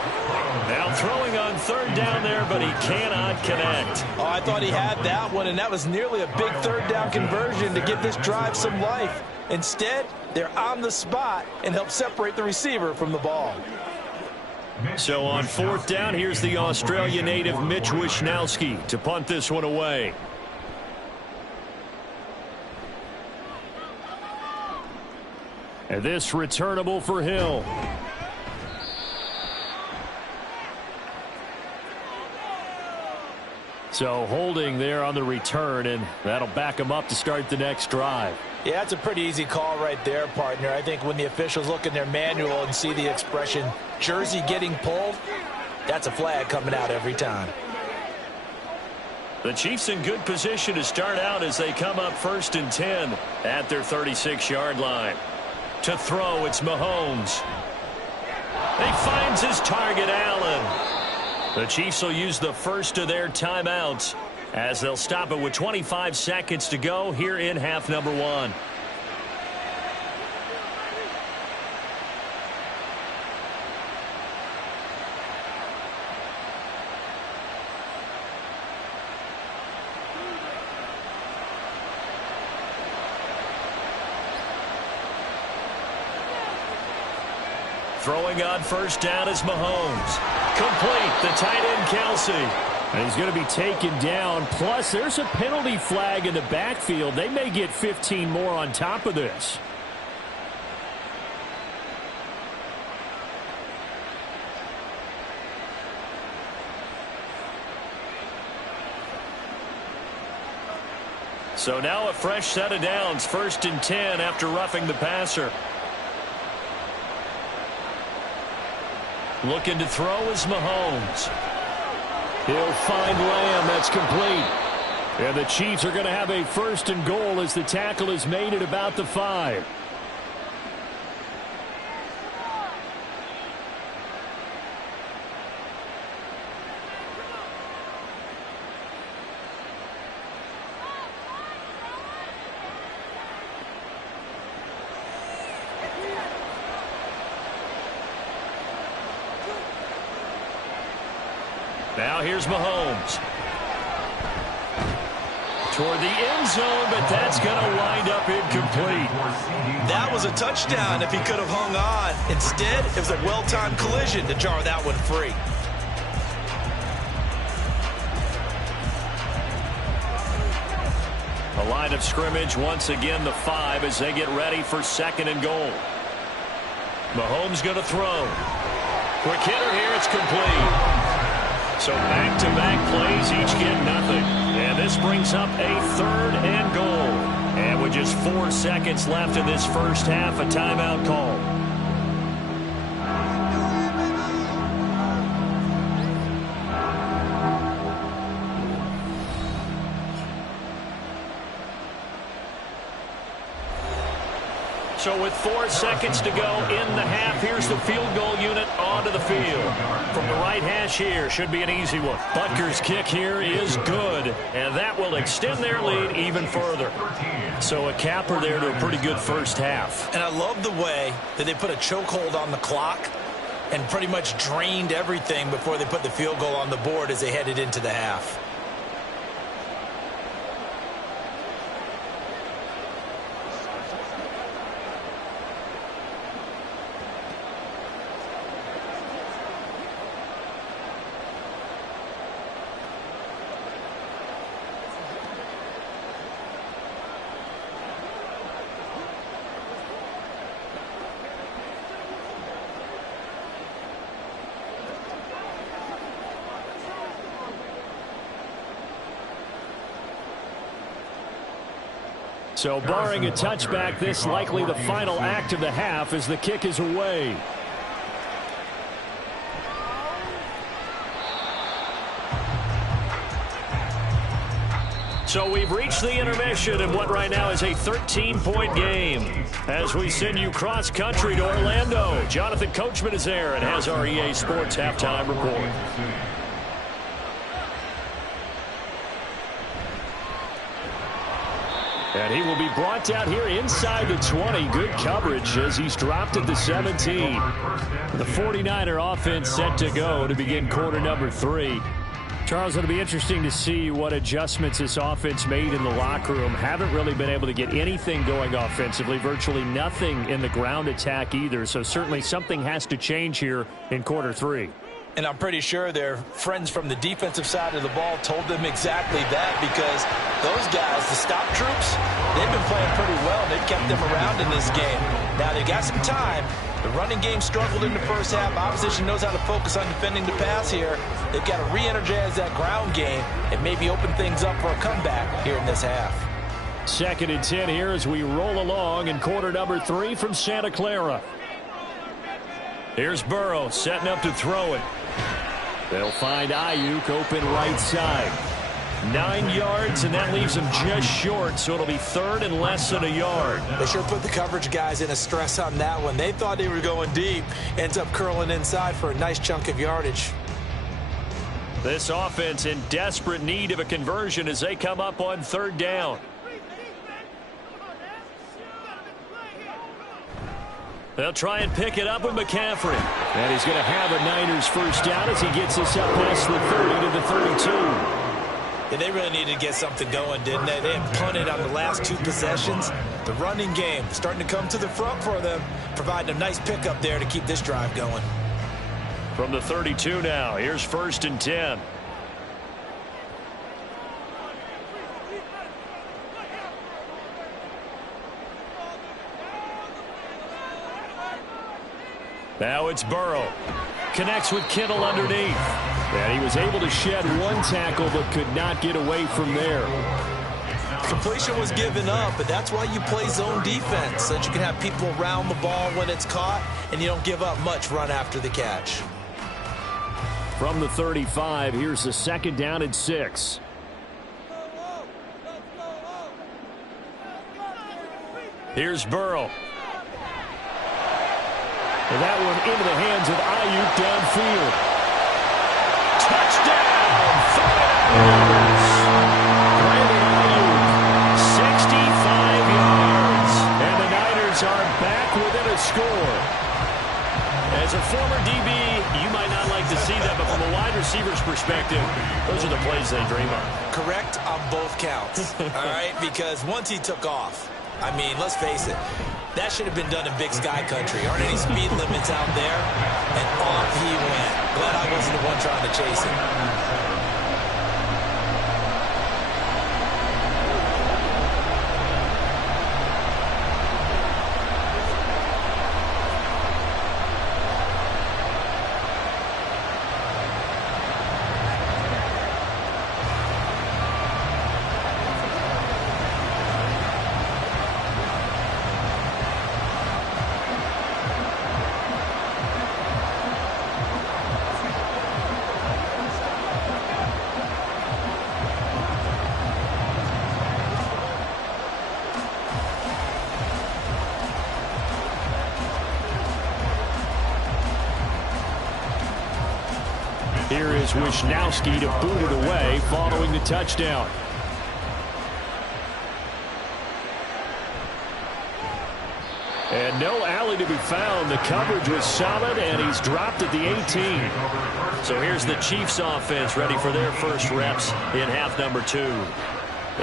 Now throwing on 3rd down there, but he cannot connect. Oh, I thought he had that one, and that was nearly a big 3rd down conversion to give this drive some life. Instead, they're on the spot and help separate the receiver from the ball. So on 4th down, here's the Australia native Mitch Wishnowsky to punt this one away. And this returnable for Hill. So holding there on the return, and that'll back him up to start the next drive. Yeah, that's a pretty easy call right there, partner. I think when the officials look in their manual and see the expression jersey getting pulled, that's a flag coming out every time. The Chiefs in good position to start out as they come up 1st and 10 at their 36-yard line. To throw, it's Mahomes. He finds his target, Allen. The Chiefs will use the first of their timeouts as they'll stop it with 25 seconds to go here in half number 1. Throwing on 1st down is Mahomes. Complete. The tight end, Kelsey. And he's going to be taken down. Plus, there's a penalty flag in the backfield. They may get 15 more on top of this. So now a fresh set of downs. 1st and 10 after roughing the passer. Looking to throw is Mahomes. He'll find Lamb. That's complete. And the Chiefs are going to have a 1st and goal as the tackle is made at about the 5. Now here's Mahomes. Toward the end zone, but that's going to wind up incomplete. That was a touchdown if he could have hung on. Instead, it was a well-timed collision to jar that one free. A line of scrimmage, once again the 5 as they get ready for 2nd and goal. Mahomes going to throw. Quick hitter here, it's complete. So back-to-back plays, each get nothing. And this brings up a 3rd and goal. And with just 4 seconds left in this first half, a timeout call. So with 4 seconds to go in the half, here's the field goal unit onto the field. From the right hash here, should be an easy one. Butker's kick here is good, and that will extend their lead even further. So a capper there to a pretty good first half. And I love the way that they put a chokehold on the clock and pretty much drained everything before they put the field goal on the board as they headed into the half. So barring a touchback, this likely the final act of the half as the kick is away. So we've reached the intermission in what right now is a 13-point game. As we send you cross-country to Orlando, Jonathan Coachman is there and has our EA Sports halftime report. And he will be brought down here inside the 20. Good coverage as he's dropped at the 17. The 49er offense set to go to begin quarter number 3. Charles, it'll be interesting to see what adjustments this offense made in the locker room. Haven't really been able to get anything going offensively, virtually nothing in the ground attack either. So certainly something has to change here in quarter 3. And I'm pretty sure their friends from the defensive side of the ball told them exactly that, because those guys, the stop troops, they've been playing pretty well. They've kept them around in this game. Now they got some time. The running game struggled in the first half. Opposition knows how to focus on defending the pass here. They've got to re-energize that ground game and maybe open things up for a comeback here in this half. 2nd and 10 here as we roll along in quarter number 3 from Santa Clara. Here's Burrow setting up to throw it. They'll find Ayuk open right side. 9 yards, and that leaves him just short, so it'll be 3rd and less than a yard. They sure put the coverage guys in a stress on that one. They thought they were going deep. Ends up curling inside for a nice chunk of yardage. This offense in desperate need of a conversion as they come up on 3rd down. They'll try and pick it up with McCaffrey. And he's going to have a Niners first down as he gets us up past the 30 to the 32. Yeah, they really needed to get something going, didn't they? They had punted on the last 2 possessions. The running game starting to come to the front for them, providing a nice pickup there to keep this drive going. From the 32 now, here's 1st and 10. Now it's Burrow. Connects with Kittle underneath. And he was able to shed 1 tackle but could not get away from there. Completion was given up, but that's why you play zone defense, so that you can have people around the ball when it's caught and you don't give up much run after the catch. From the 35, here's the 2nd down and 6. Here's Burrow. And that one into the hands of Ayuk downfield. Touchdown! 65 yards. And the Niners are back within a score. As a former DB, you might not like to see that, but from a wide receiver's perspective, those are the plays they dream of. Correct on both counts, all right? Because once he took off, I mean, let's face it, that should have been done in Big Sky Country. Aren't any speed limits out there? And off he went. Glad I wasn't the one trying to chase him. Here is Wisnowski to boot it away following the touchdown. And no alley to be found. The coverage was solid, and he's dropped at the 18. So here's the Chiefs offense ready for their first reps in half number 2.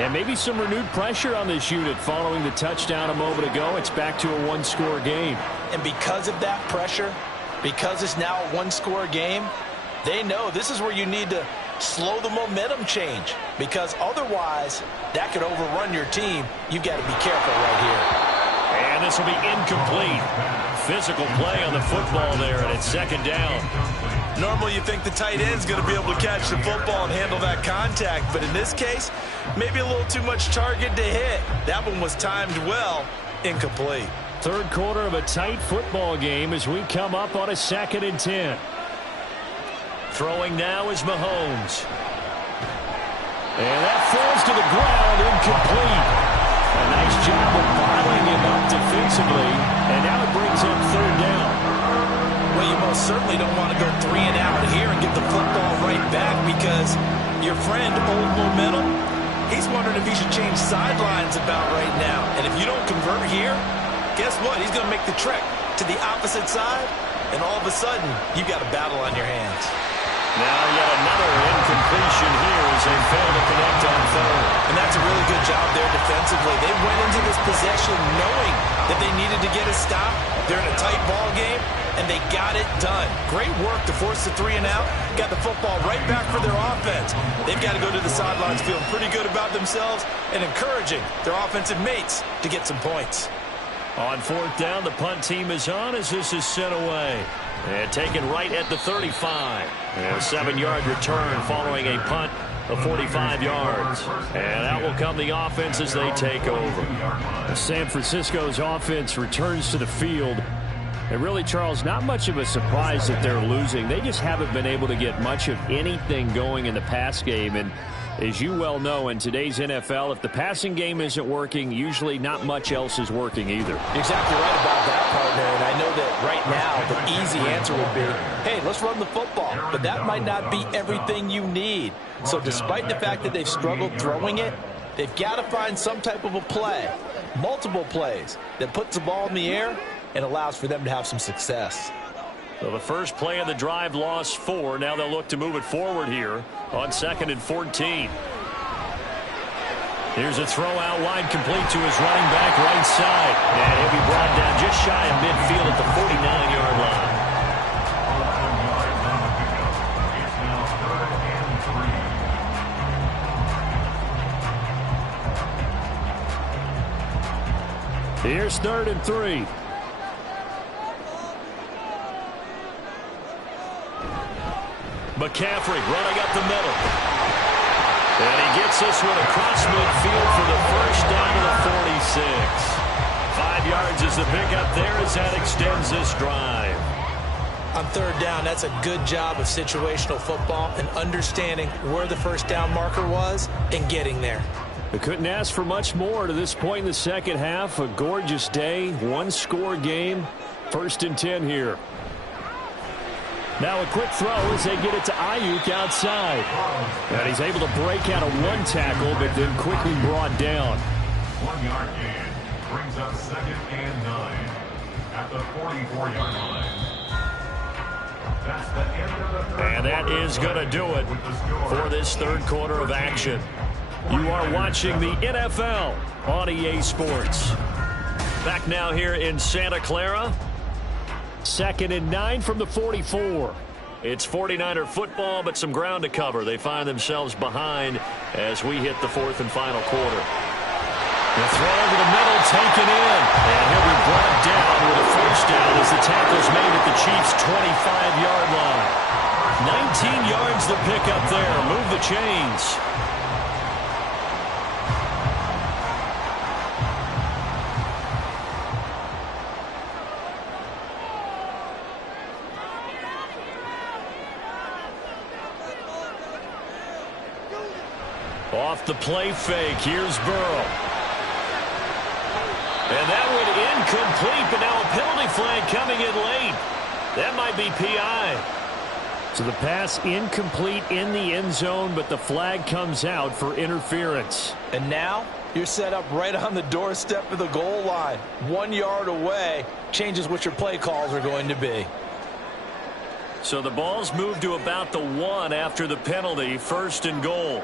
And maybe some renewed pressure on this unit following the touchdown a moment ago. It's back to a 1-score game. And because of that pressure, because it's now a 1-score game, they know this is where you need to slow the momentum change, because otherwise that could overrun your team. You've got to be careful right here. And this will be incomplete. Physical play on the football there, and it's 2nd down. Normally you think the tight end's going to be able to catch the football and handle that contact, but in this case, maybe a little too much target to hit. That one was timed well. Incomplete. 3rd quarter of a tight football game as we come up on a 2nd and 10. Throwing now is Mahomes. And that falls to the ground, incomplete. A nice job of bottling him up defensively, and now it brings up third down. Well, you most certainly don't want to go 3 and out here and give the football right back, because your friend, Old Momentum, he's wondering if he should change sidelines about right now. And if you don't convert here, guess what? He's going to make the trek to the opposite side, and all of a sudden, you've got a battle on your hands. Now yet another incompletion here as they fail to connect on third. And that's a really good job there defensively. They went into this possession knowing that they needed to get a stop. They're in a tight ball game, and they got it done. Great work to force the 3 and out. Got the football right back for their offense. They've got to go to the sidelines feeling pretty good about themselves and encouraging their offensive mates to get some points. On fourth down, the punt team is on as this is sent away. And taken right at the 35. And a 7-yard return following a punt of 45 yards. And out will come the offense as they take over. San Francisco's offense returns to the field. And really, Charles, not much of a surprise that they're losing. They just haven't been able to get much of anything going in the pass game. And as you well know, in today's NFL, if the passing game isn't working, usually not much else is working either. Exactly right about that, partner. And I know that right now the easy answer would be, hey, let's run the football. But that might not be everything you need. So despite the fact that they've struggled throwing it, they've got to find some type of a play, multiple plays, that puts the ball in the air and allows for them to have some success. So the first play of the drive lost 4. Now they'll look to move it forward here on 2nd and 14. Here's a throw out wide, complete to his running back right side. And he'll be brought down just shy of midfield at the 49-yard line. Here's 3rd and 3. McCaffrey running up the middle. And he gets this one across midfield for the first down to the 46. 5 yards is the pickup there as that extends this drive. On 3rd down, that's a good job of situational football and understanding where the first down marker was and getting there. They couldn't ask for much more to this point in the second half. A gorgeous day, one-score game. 1st and 10 here. Now a quick throw as they get it to Ayuk outside. And he's able to break out of one tackle, but then quickly brought down. 1-yard gain brings up 2nd and 9 at the 44-yard line. That's the end of the third. And that is going to do it for this third quarter of action. You are watching the NFL on EA Sports. Back now here in Santa Clara. 2nd and 9 from the 44. It's 49er football, but some ground to cover. They find themselves behind as we hit the 4th and final quarter. The throw over the middle, taken in. And he'll be brought down with a first down as the tackle's made at the Chiefs' 25-yard line. 19 yards the pickup there. Move the chains. Off the play fake, here's Burrow. And that went incomplete, but now a penalty flag coming in late. That might be PI. So the pass incomplete in the end zone, but the flag comes out for interference. And now you're set up right on the doorstep of the goal line. 1 yard away changes what your play calls are going to be. So the ball's moved to about the 1 after the penalty, 1st and goal.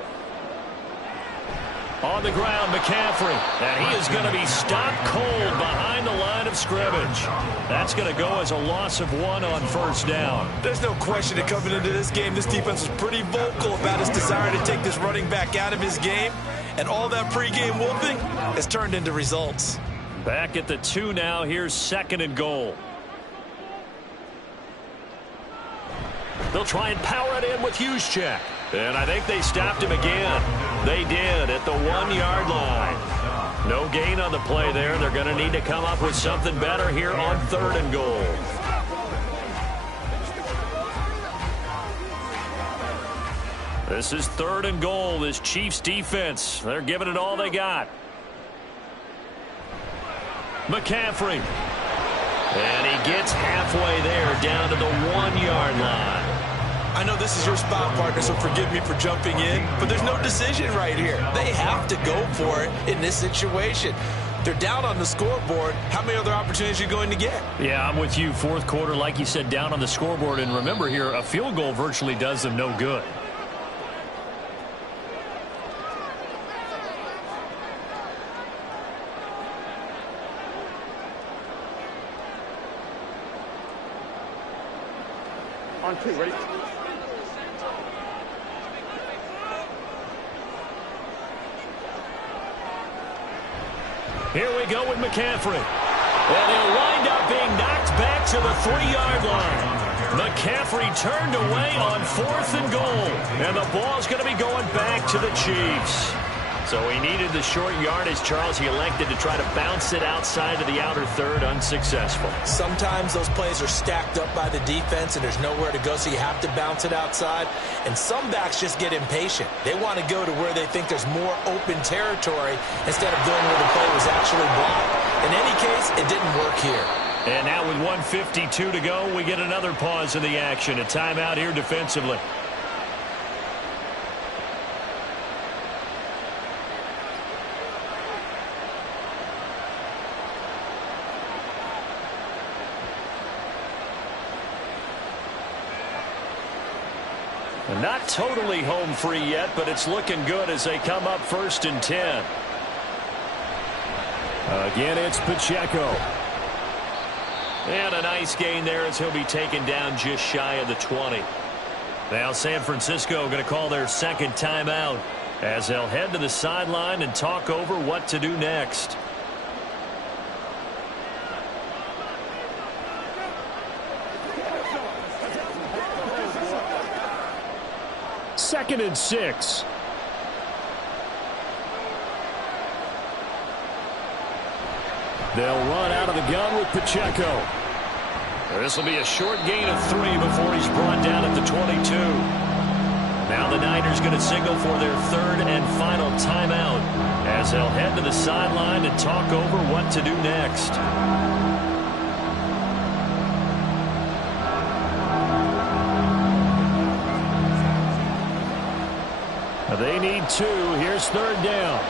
On the ground, McCaffrey. And he is going to be stopped cold behind the line of scrimmage. That's going to go as a loss of 1 on 1st down. There's no question that coming into this game, this defense was pretty vocal about his desire to take this running back out of his game. And all that pregame wolfing has turned into results. Back at the 2 now. Here's 2nd and goal. They'll try and power it in with Juszczyk. And I think they stopped him again. They did at the 1-yard line. No gain on the play there. They're going to need to come up with something better here on 3rd and goal. This is 3rd and goal. This Chiefs defense, they're giving it all they got. McCaffrey. And he gets halfway there, down to the 1-yard line. I know this is your spot, partner, so forgive me for jumping in, but there's no decision right here. They have to go for it in this situation. They're down on the scoreboard. How many other opportunities are you going to get? Yeah, I'm with you. 4th quarter, like you said, down on the scoreboard. And remember here, a field goal virtually does them no good. On 2, ready? Here we go with McCaffrey. And he'll wind up being knocked back to the 3-yard line. McCaffrey turned away on 4th and goal. And the ball's going to be going back to the Chiefs. So he needed the short yardage, Charles. He elected to try to bounce it outside of the outer third, unsuccessful. Sometimes those plays are stacked up by the defense and there's nowhere to go, so you have to bounce it outside. And some backs just get impatient. They want to go to where they think there's more open territory instead of going where the play was actually blocked. In any case, it didn't work here. And now with 1:52 to go, we get another pause in the action. A timeout here defensively. Not totally home free yet, but it's looking good as they come up 1st and 10. Again, it's Pacheco. And a nice gain there as he'll be taken down just shy of the 20. Now San Francisco going to call their 2nd timeout as they'll head to the sideline and talk over what to do next. Second and 6. They'll run out of the gun with Pacheco. This will be a short gain of 3 before he's brought down at the 22. Now the Niners going to signal for their 3rd and final timeout as they'll head to the sideline and talk over what to do next. They need 2. Here's 3rd down.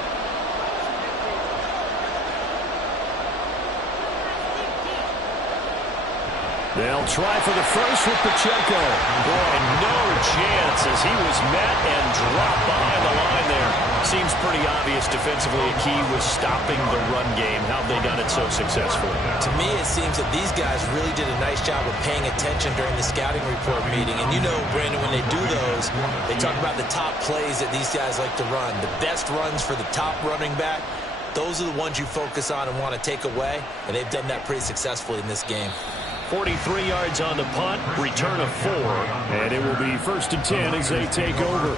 They'll try for the first with Pacheco. Boy, no chance as he was met and dropped behind the line there. Seems pretty obvious defensively a key was stopping the run game. How have they done it so successfully? To me, it seems that these guys really did a nice job of paying attention during the scouting report meeting. And you know, Brandon, when they do those, they talk about the top plays that these guys like to run. The best runs for the top running back, those are the ones you focus on and want to take away. And they've done that pretty successfully in this game. 43 yards on the punt, return of 4. And it will be 1st and 10 as they take over.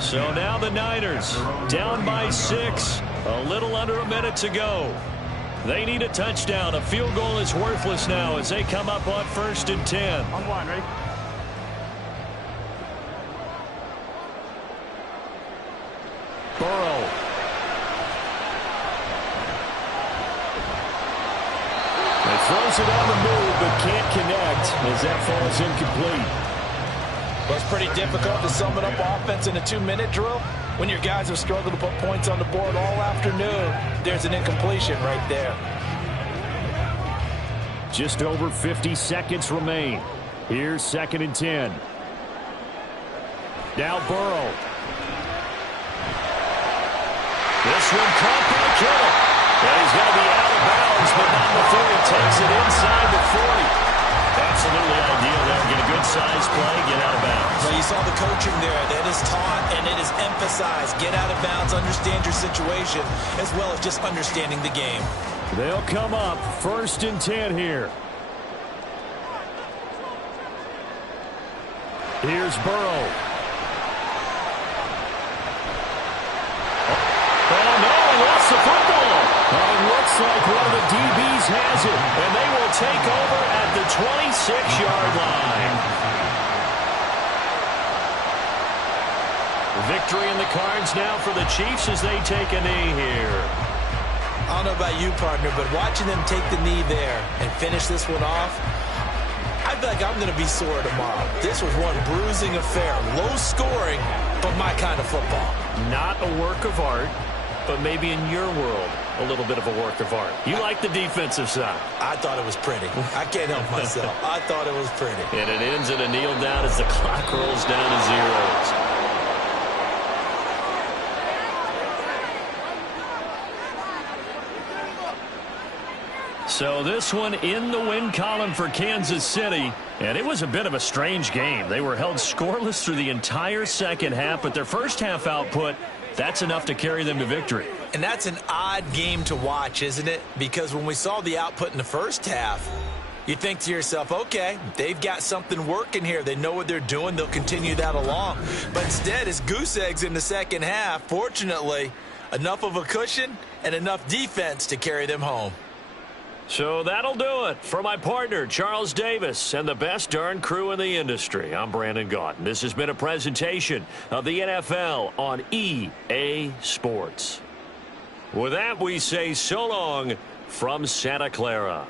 So now the Niners down by 6. A little under a minute to go. They need a touchdown. A field goal is worthless now as they come up on 1st and 10. On 1, ready? Burrow. Throws it on the move, but can't connect as that falls incomplete. Well, it's pretty difficult to sum it up offense in a 2-minute drill. When your guys have struggled to put points on the board all afternoon, there's an incompletion right there. Just over 50 seconds remain. Here's 2nd and 10. Now Burrow. This one caught by Kittle. And he's going to be out of bounds, but not before he takes it inside the 40. Absolutely ideal there. Get a good size play, get out of bounds. Well, you saw the coaching there. That is taught and it is emphasized. Get out of bounds, understand your situation, as well as just understanding the game. They'll come up 1st and 10 here. Here's Burrow. Oh, no, he lost the football. It looks like one of the DBs has it, and they will take over at the 26-yard line. Victory in the cards now for the Chiefs as they take a knee here. I don't know about you, partner, but watching them take the knee there and finish this one off, I feel like I'm going to be sore tomorrow. This was one bruising affair. Low scoring, but my kind of football. Not a work of art, but maybe in your world, a little bit of a work of art. You like the defensive side. I thought it was pretty. I can't help myself. I thought it was pretty. And it ends in a kneel down as the clock rolls down to zeros. So this one in the win column for Kansas City, and it was a bit of a strange game. They were held scoreless through the entire second half, but their first half output, that's enough to carry them to victory. And that's an odd game to watch, isn't it? Because when we saw the output in the first half, you think to yourself, okay, they've got something working here. They know what they're doing. They'll continue that along. But instead, it's goose eggs in the second half. Fortunately, enough of a cushion and enough defense to carry them home. So that'll do it for my partner, Charles Davis, and the best darn crew in the industry. I'm Brandon Gaudin. This has been a presentation of the NFL on EA Sports. With that, we say so long from Santa Clara.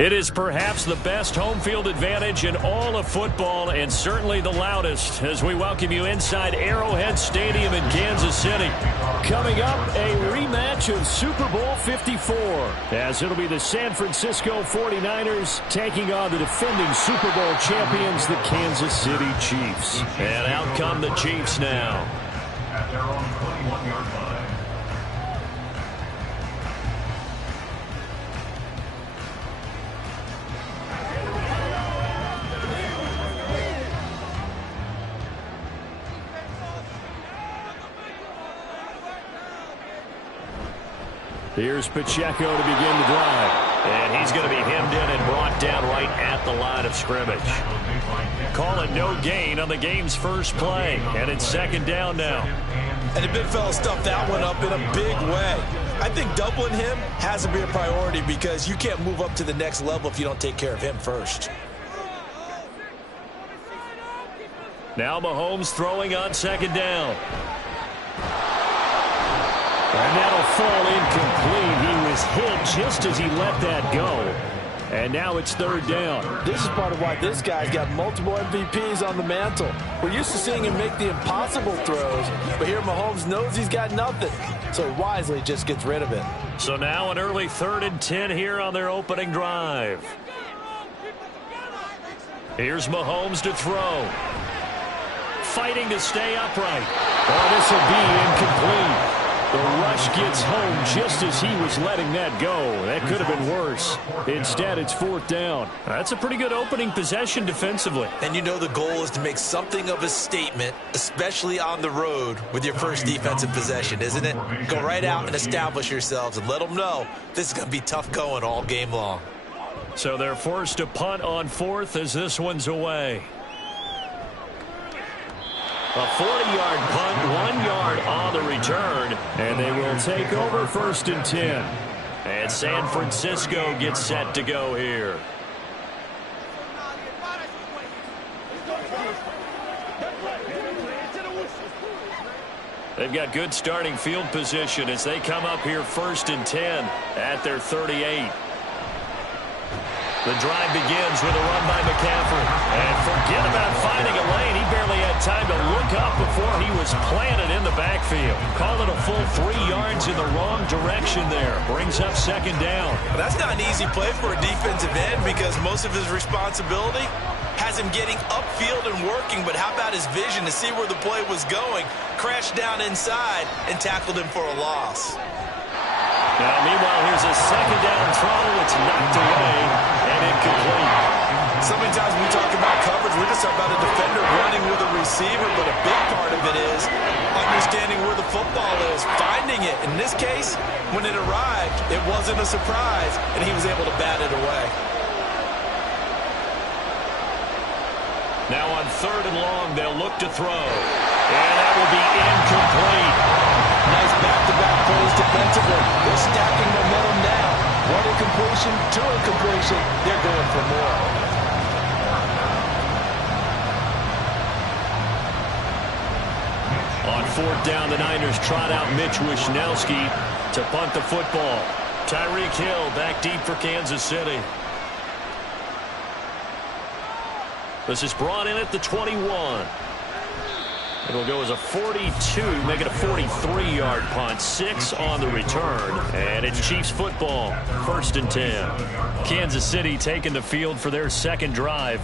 It is perhaps the best home field advantage in all of football and certainly the loudest as we welcome you inside Arrowhead Stadium in Kansas City. Coming up, a rematch of Super Bowl 54 as it'll be the San Francisco 49ers taking on the defending Super Bowl champions, the Kansas City Chiefs. And out come the Chiefs now. At their own 21-yard line. Here's Pacheco to begin the drive. And he's going to be hemmed in and brought down right at the line of scrimmage. Call it no gain on the game's first play. And it's second down now. And the big fella stuffed that one up in a big way. I think doubling him has to be a priority because you can't move up to the next level if you don't take care of him first. Now Mahomes throwing on second down. And that'll fall incomplete. He was hit just as he let that go. And now it's third down. This is part of why this guy's got multiple MVPs on the mantle. We're used to seeing him make the impossible throws, but here Mahomes knows he's got nothing, so he wisely just gets rid of it. So now an early 3rd and 10 here on their opening drive. Here's Mahomes to throw. Fighting to stay upright. Oh, this will be incomplete. The rush gets home just as he was letting that go. That could have been worse. Instead, it's 4th down. That's a pretty good opening possession defensively. And you know the goal is to make something of a statement, especially on the road with your first defensive possession, isn't it? Go right out and establish yourselves and let them know this is going to be tough going all game long. So they're forced to punt on 4th as this one's away. A 40-yard punt, 1 yard on the return, and they will take over 1st and 10. And San Francisco gets set to go here. They've got good starting field position as they come up here 1st and 10 at their 38. The drive begins with a run by McCaffrey. And forget about finding a lane. He barely had time to look up before he was planted in the backfield. Call it a full 3 yards in the wrong direction there. Brings up second down. Well, that's not an easy play for a defensive end because most of his responsibility has him getting upfield and working. But how about his vision to see where the play was going? Crashed down inside and tackled him for a loss. Now, meanwhile, here's a second down throw. It's knocked away and incomplete. So many times when we talk about coverage, we're just talking about a defender running with a receiver, but a big part of it is understanding where the football is, finding it. In this case, when it arrived, it wasn't a surprise, and he was able to bat it away. Now on 3rd and long, they'll look to throw. And that will be incomplete. Nice back-to-back plays defensively. They're stacking momentum now. 1 incompletion, 2 incompletion. They're going for more. On 4th down, the Niners trot out Mitch Wishnowsky to punt the football. Tyreek Hill back deep for Kansas City. This is brought in at the 21. It'll go as a 42, make it a 43-yard punt, 6 on the return, and it's Chiefs football, 1st and 10. Kansas City taking the field for their second drive.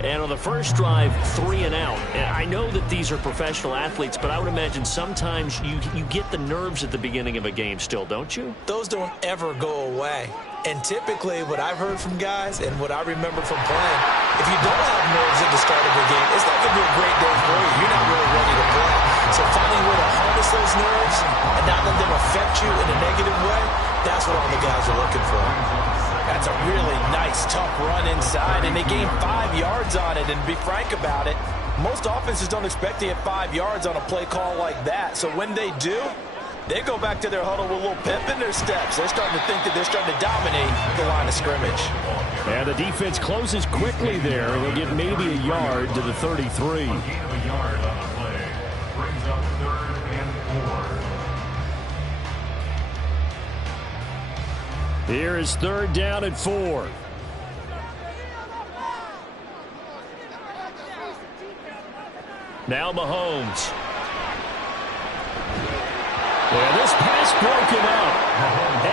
And on the first drive, 3 and out. And I know that these are professional athletes, but I would imagine sometimes you get the nerves at the beginning of a game still, don't you? Those don't ever go away. And typically what I've heard from guys and what I remember from playing, if you don't have nerves at the start of a game, it's not going to be a great day for you. You're not really ready to play. So finding a way to harness those nerves and not let them affect you in a negative way, that's what all the guys are looking for. That's a really nice, tough run inside, and they gained 5 yards on it. And to be frank about it, most offenses don't expect to get 5 yards on a play call like that. So when they do, they go back to their huddle with a little pep in their steps. They're starting to think that they're starting to dominate the line of scrimmage. And the defense closes quickly there. They'll get maybe a yard to the 33. A gain of a yard on the play. Brings up 3rd and 4. Here is 3rd down at 4. Now Mahomes. Yeah, this pass broken up.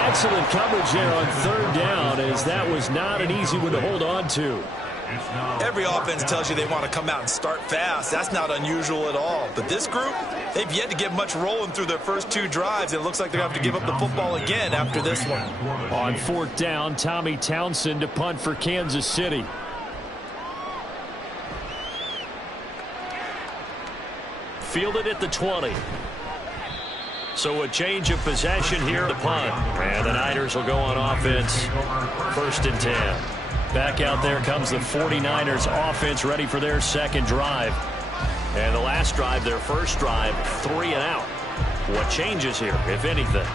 Excellent coverage there on third down, as that was not an easy one to hold on to. Every offense tells you they want to come out and start fast. That's not unusual at all. But this group, they've yet to get much rolling through their first 2 drives. It looks like they're going to have to give up the football again after this one. On fourth down, Tommy Townsend to punt for Kansas City. Fielded at the 20. So a change of possession here to punt. And the Niners will go on offense. 1st and 10. Back out there comes the 49ers offense, ready for their second drive. And the last drive, their first drive, 3 and out. What changes here, if anything?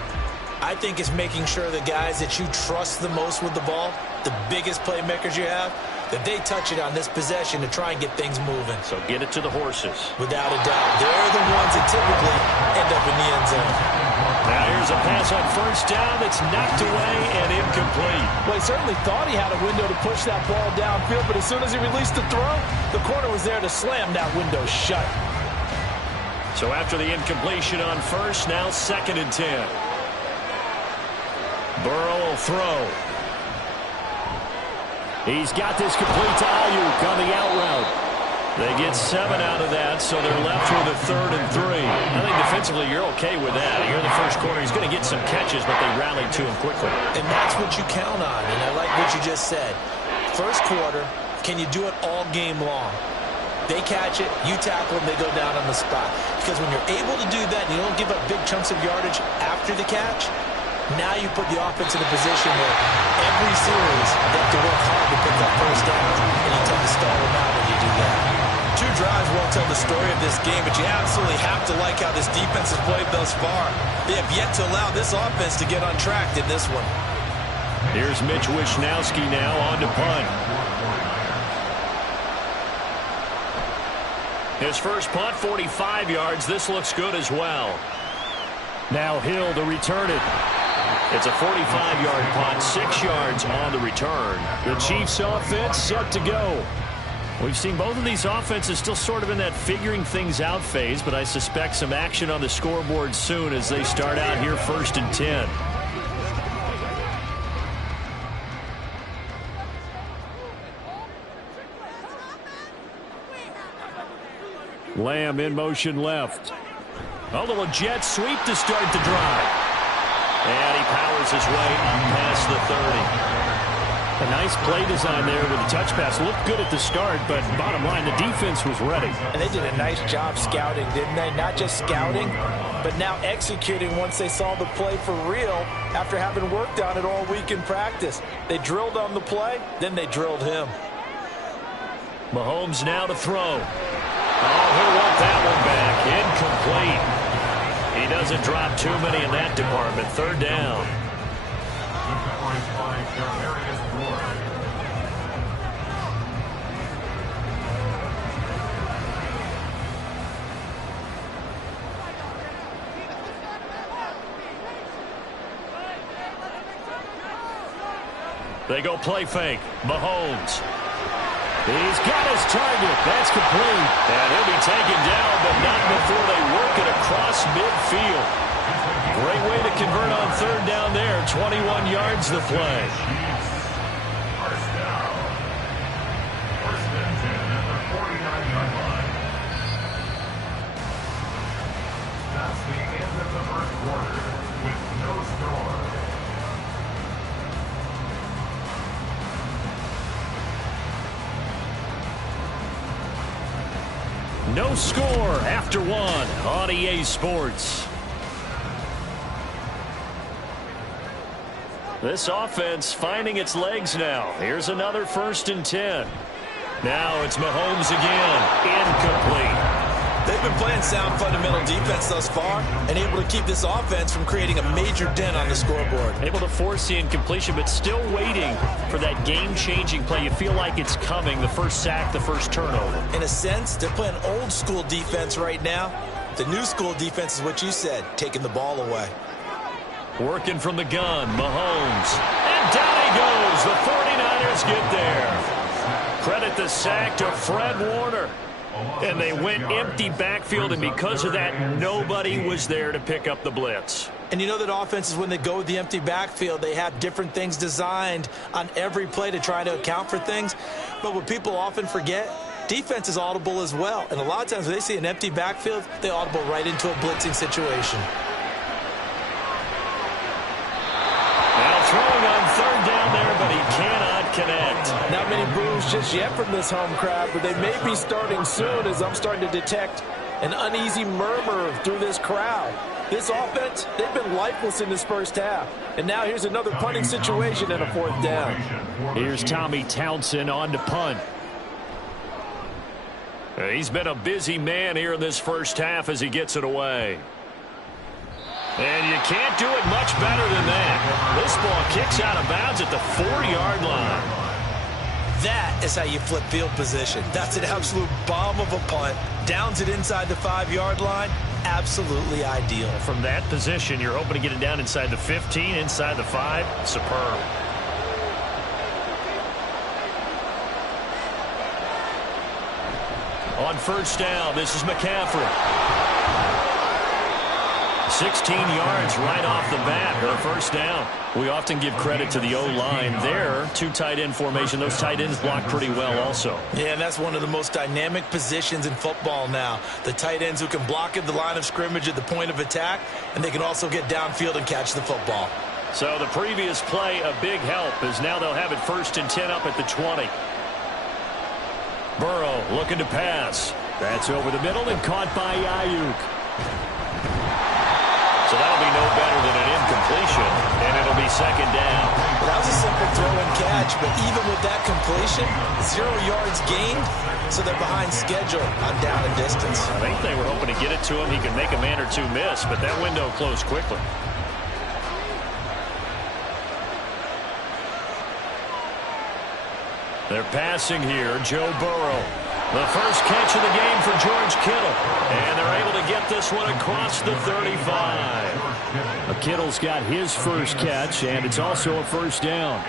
I think it's making sure the guys that you trust the most with the ball, the biggest playmakers you have, that they touch it on this possession to try and get things moving. So get it to the horses. Without a doubt. They're the ones that typically end up in the end zone. Now here's a pass on first down that's knocked away and incomplete. Well, he certainly thought he had a window to push that ball downfield, but as soon as he released the throw, the corner was there to slam that window shut. So after the incompletion on first, now 2nd and 10. Burrow will throw. He's got this complete to Ayuk on the out route. They get 7 out of that, so they're left with a 3rd and 3. I think defensively you're okay with that. You're in the first quarter. He's going to get some catches, but they rallied to him quickly. And that's what you count on, and I like what you just said. First quarter, can you do it all game long? They catch it, you tackle them, they go down on the spot. Because when you're able to do that and you don't give up big chunks of yardage after the catch, now you put the offense in a position where every series they have to work hard to pick up first downs, and you tend to stall them out when you do that. 2 drives won't tell the story of this game, but you absolutely have to like how this defense has played thus far. They have yet to allow this offense to get untracked in this one. Here's Mitch Wishnowsky now on to punt. His first punt, 45 yards. This looks good as well. Now Hill to return it. It's a 45-yard punt, 6 yards on the return. The Chiefs offense set to go. We've seen both of these offenses still sort of in that figuring things out phase, but I suspect some action on the scoreboard soon as they start out here 1st and 10. Lamb in motion left. A little jet sweep to start the drive. And he powers his way up past the 30. A nice play design there with a touch pass. Looked good at the start, but bottom line, the defense was ready. And they did a nice job scouting, didn't they? Not just scouting, but now executing once they saw the play for real after having worked on it all week in practice. They drilled on the play, then they drilled him. Mahomes now to throw. Oh, he'll want that one back. Incomplete. He doesn't drop too many in that department. 3rd down. They go play fake. Mahomes. He's got his target. That's complete. And he'll be taken down, but not before they work it across midfield. Great way to convert on 3rd down there. 21 yards the play. First down. 1st and 10 at the 49-yard line. That's the end of the first quarter with no score. No score after 1 on EA Sports. This offense finding its legs now. Here's another 1st and 10. Now it's Mahomes again. Incomplete. They've been playing sound fundamental defense thus far and able to keep this offense from creating a major dent on the scoreboard. Able to force the incompletion, but still waiting for that game-changing play. You feel like it's coming, the first sack, the first turnover. In a sense, they're playing old school defense right now. The new school defense is what you said, taking the ball away. Working from the gun, Mahomes. And down he goes. The 49ers get there. Credit the sack to Fred Warner. And they went empty backfield, and because of that, nobody was there to pick up the blitz. And you know that offenses, when they go with the empty backfield, they have different things designed on every play to try to account for things. But what people often forget, defense is audible as well. And a lot of times when they see an empty backfield, they audible right into a blitzing situation. Now throwing on third down there, but he cannot connect. Not many boos just yet from this home crowd, but they may be starting soon, as I'm starting to detect an uneasy murmur through this crowd. This offense, they've been lifeless in this first half. And now here's another punting situation and a fourth down. Here's Tommy Townsend on to punt. He's been a busy man here in this first half as he gets it away. And you can't do it much better than that. This ball kicks out of bounds at the 40-yard line. That is how you flip field position. That's an absolute bomb of a punt. Downs it inside the 5-yard line. Absolutely ideal. From that position, you're hoping to get it down inside the 15, inside the 5. Superb. On first down, this is McCaffrey. 16 yards right off the bat for a first down. We often give credit to the O-line there. 2 tight end formation. Those tight ends block pretty well also. Yeah, and that's one of the most dynamic positions in football now. The tight ends who can block at the line of scrimmage at the point of attack, and they can also get downfield and catch the football. So the previous play, a big help, as now they'll have it 1st and 10 up at the 20. Burrow looking to pass. That's over the middle and caught by Ayuk. So that'll be no better than an incompletion, and it'll be 2nd down. That was a simple throw and catch, but even with that completion, 0 yards gained, so they're behind schedule on down and distance. I think they were hoping to get it to him. He could make a man or two miss, but that window closed quickly. They're passing here, Joe Burrow. The first catch of the game for George Kittle. And they're able to get this one across the 35. Kittle's got his first catch, and it's also a first down.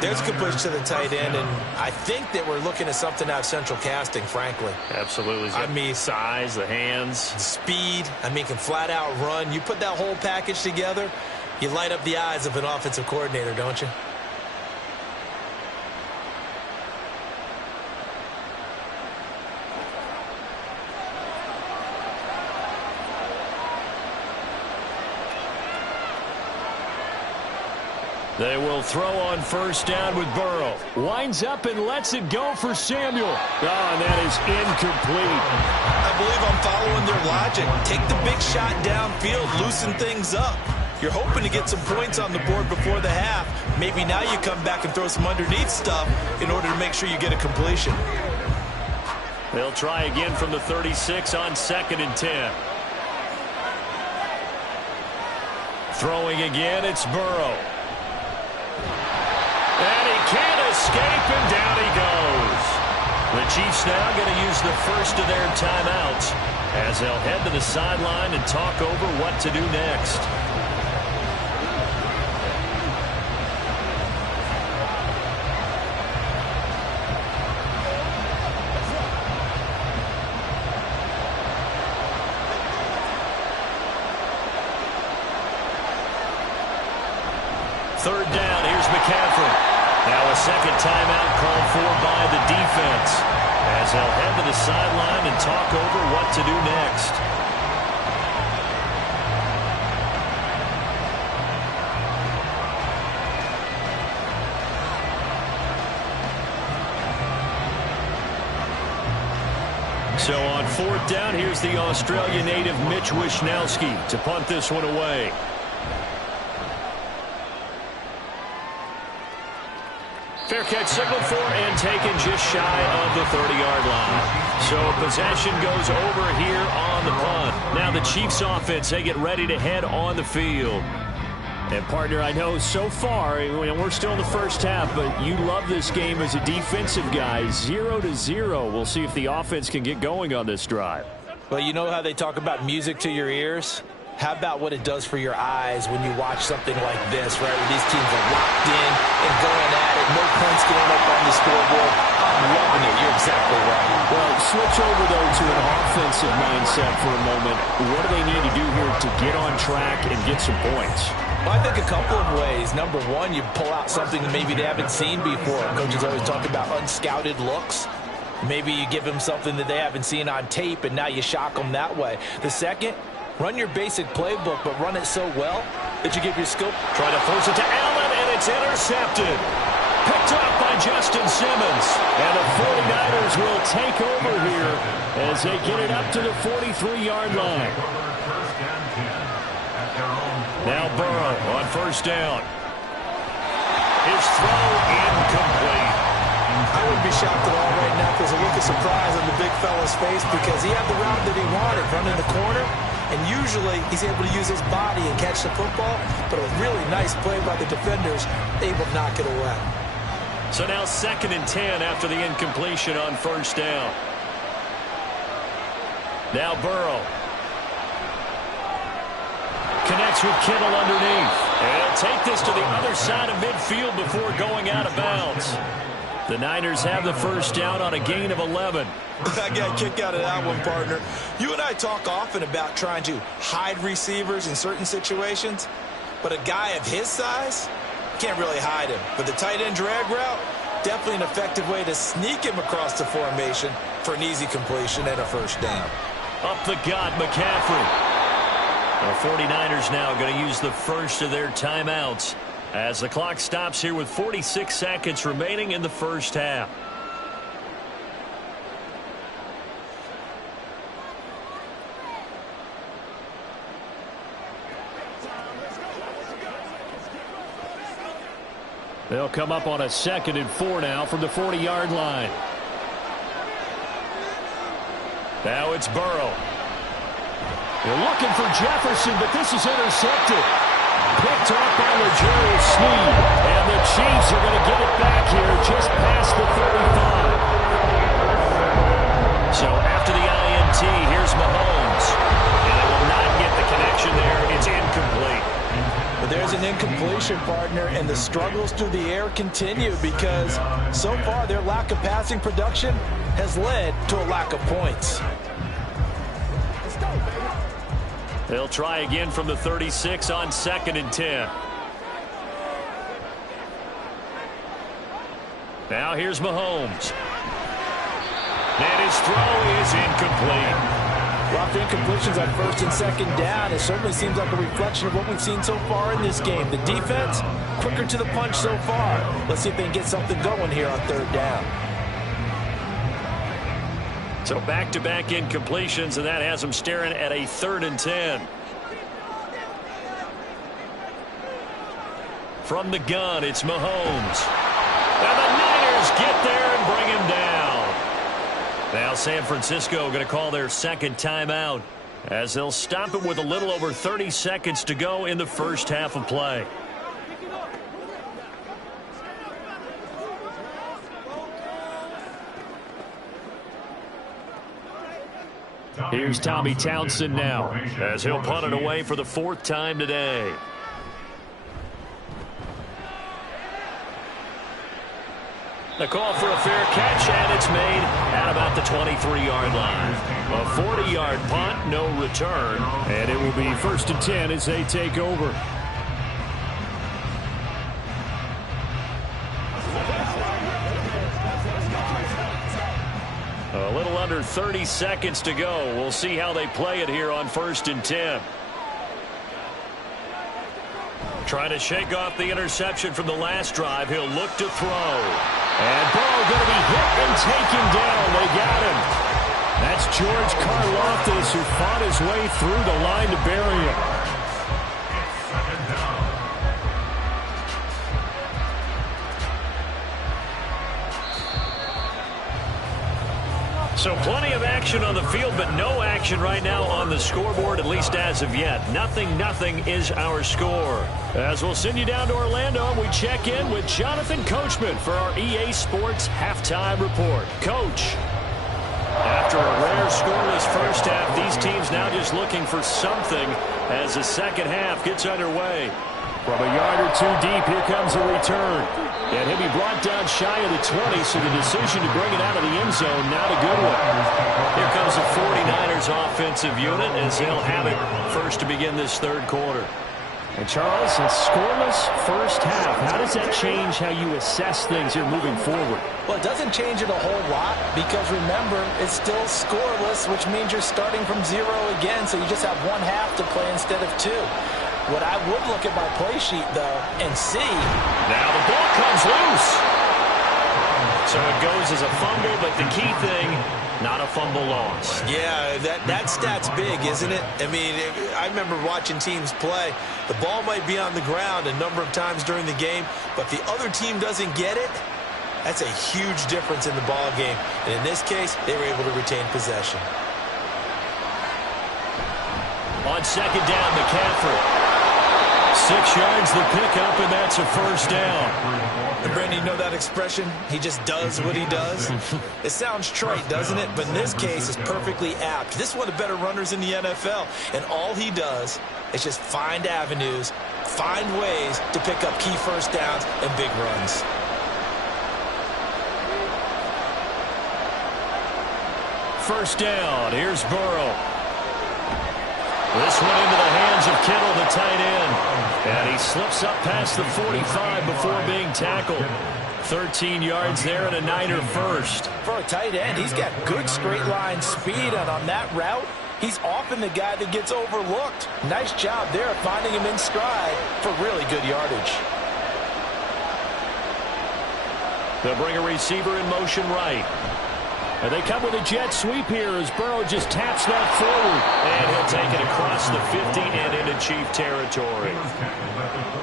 There's a good push to the tight end, and I think that we're looking at something out of central casting, frankly. Absolutely. I mean, size, the hands. Speed. I mean, can flat out run. You put that whole package together, you light up the eyes of an offensive coordinator, don't you? They will throw on first down with Burrow. Winds up and lets it go for Samuel. Oh, and that is incomplete. I believe I'm following their logic. Take the big shot downfield, loosen things up. You're hoping to get some points on the board before the half. Maybe now you come back and throw some underneath stuff in order to make sure you get a completion. They'll try again from the 36 on 2nd and 10. Throwing again, it's Burrow. And he can't escape, and down he goes. The Chiefs now going to use the first of their timeouts as they'll head to the sideline and talk over what to do next. Third down, here's McCaffrey. Now a second timeout called for by the defense as they'll head to the sideline and talk over what to do next. So on 4th down, here's the Australia native Mitch Wishnowsky to punt this one away. Fair catch signaled for and taken just shy of the 30-yard line. So possession goes over here on the punt. Now the Chiefs offense, they get ready to head on the field. And partner, I know so far, we're still in the first half, but you love this game as a defensive guy. 0-0. We'll see if the offense can get going on this drive. Well, you know how they talk about music to your ears? How about what it does for your eyes when you watch something like this, right? Where these teams are locked in and going at it. No points getting up on the scoreboard. I'm loving it. You're exactly right. Well, switch over, though, to an offensive mindset for a moment. What do they need to do here to get on track and get some points? Well, I think a couple of ways. Number one, you pull out something that maybe they haven't seen before. Coaches always talk about unscouted looks. Maybe you give them something that they haven't seen on tape, and now you shock them that way. The second, run your basic playbook, but run it so well that you give your skill. Trying to force it to Allen, and it's intercepted. Picked up by Justin Simmons. And the 49ers will take over here as they get it up to the 43-yard line. Now Burrow on first down. His throw incomplete. I wouldn't be shocked at all right now if there's a look of surprise on the big fella's face because he had the route that he wanted, running the corner, and usually he's able to use his body and catch the football, but a really nice play by the defenders, able to knock it away. So now 2nd and 10 after the incompletion on first down. Now Burrow. Connects with Kittle underneath. And he'll take this to the other side of midfield before going out of bounds. The Niners have the first down on a gain of 11. I got a kick out of that one, partner. You and I talk often about trying to hide receivers in certain situations, but a guy of his size can't really hide him. But the tight end drag route, definitely an effective way to sneak him across the formation for an easy completion and a first down. Up the gut, McCaffrey. The 49ers now going to use the first of their timeouts as the clock stops here with 46 seconds remaining in the first half. They'll come up on a 2nd and 4 now from the 40-yard line. Now it's Burrow. They're looking for Jefferson, but this is intercepted. Picked off by L'Jarius Sneed. And the Chiefs are going to get it back here just past the 35. So after the INT, here's Mahomes. And they will not get the connection there. It's incomplete. But there's an incompletion, partner, and the struggles through the air continue because so far their lack of passing production has led to a lack of points. They'll try again from the 36 on 2nd and 10. Now here's Mahomes. And his throw is incomplete. Well, after incompletions on 1st and 2nd down, it certainly seems like a reflection of what we've seen so far in this game. The defense, quicker to the punch so far. Let's see if they can get something going here on 3rd down. So back-to-back incompletions, and that has them staring at a 3rd and 10. From the gun, it's Mahomes. And the Niners get there and bring him down. Now San Francisco going to call their 2nd timeout as they'll stop it with a little over 30 seconds to go in the first half of play. Here's Tommy Townsend now as he'll punt it away for the 4th time today. The call for a fair catch, and it's made at about the 23-yard line. A 40-yard punt, no return, and it will be 1st and 10 as they take over. A little under 30 seconds to go. We'll see how they play it here on 1st and 10. Trying to shake off the interception from the last drive. He'll look to throw. And Burrow going to be hit and taken down. They got him. That's George Karlaftis who fought his way through the line to bury him. So plenty of action on the field, but no action right now on the scoreboard, at least as of yet. 0-0 is our score. As we'll send you down to Orlando, we check in with Jonathan Coachman for our EA Sports Halftime Report. Coach, after a rare scoreless first half, these teams now just looking for something as the second half gets underway. From a yard or two deep, here comes a return. And he'll be brought down shy of the 20, so the decision to bring it out of the end zone, not a good one. Here comes the 49ers offensive unit as they'll have it first to begin this third quarter. And Charles, a scoreless first half. How does that change how you assess things here moving forward? Well, it doesn't change it a whole lot because, remember, it's still scoreless, which means you're starting from 0 again, so you just have one half to play instead of 2. What I would look at my play sheet, though, and see. Now the ball comes loose. So it goes as a fumble, but the key thing, not a fumble loss. Yeah, that stat's big, isn't it? I mean, I remember watching teams play. The ball might be on the ground a number of times during the game, but if the other team doesn't get it, that's a huge difference in the ball game. And in this case, they were able to retain possession. On second down, McCaffrey. 6 yards the pickup, and that's a first down. And Brandon, you know that expression? He just does what he does. It sounds trite, doesn't it? But in this case, it's perfectly apt. This is one of the better runners in the NFL, and all he does is just find avenues, find ways to pick up key first downs and big runs. First down, here's Burrow. This one into the hands of Kittle, the tight end. And he slips up past the 45 before being tackled. 13 yards there and a Niner first. For a tight end, he's got good straight line speed, and on that route, he's often the guy that gets overlooked. Nice job there finding him in stride for really good yardage. They'll bring a receiver in motion right. And they come with a jet sweep here as Burrow just taps that forward. And he'll take it across the 50 and into Chief territory.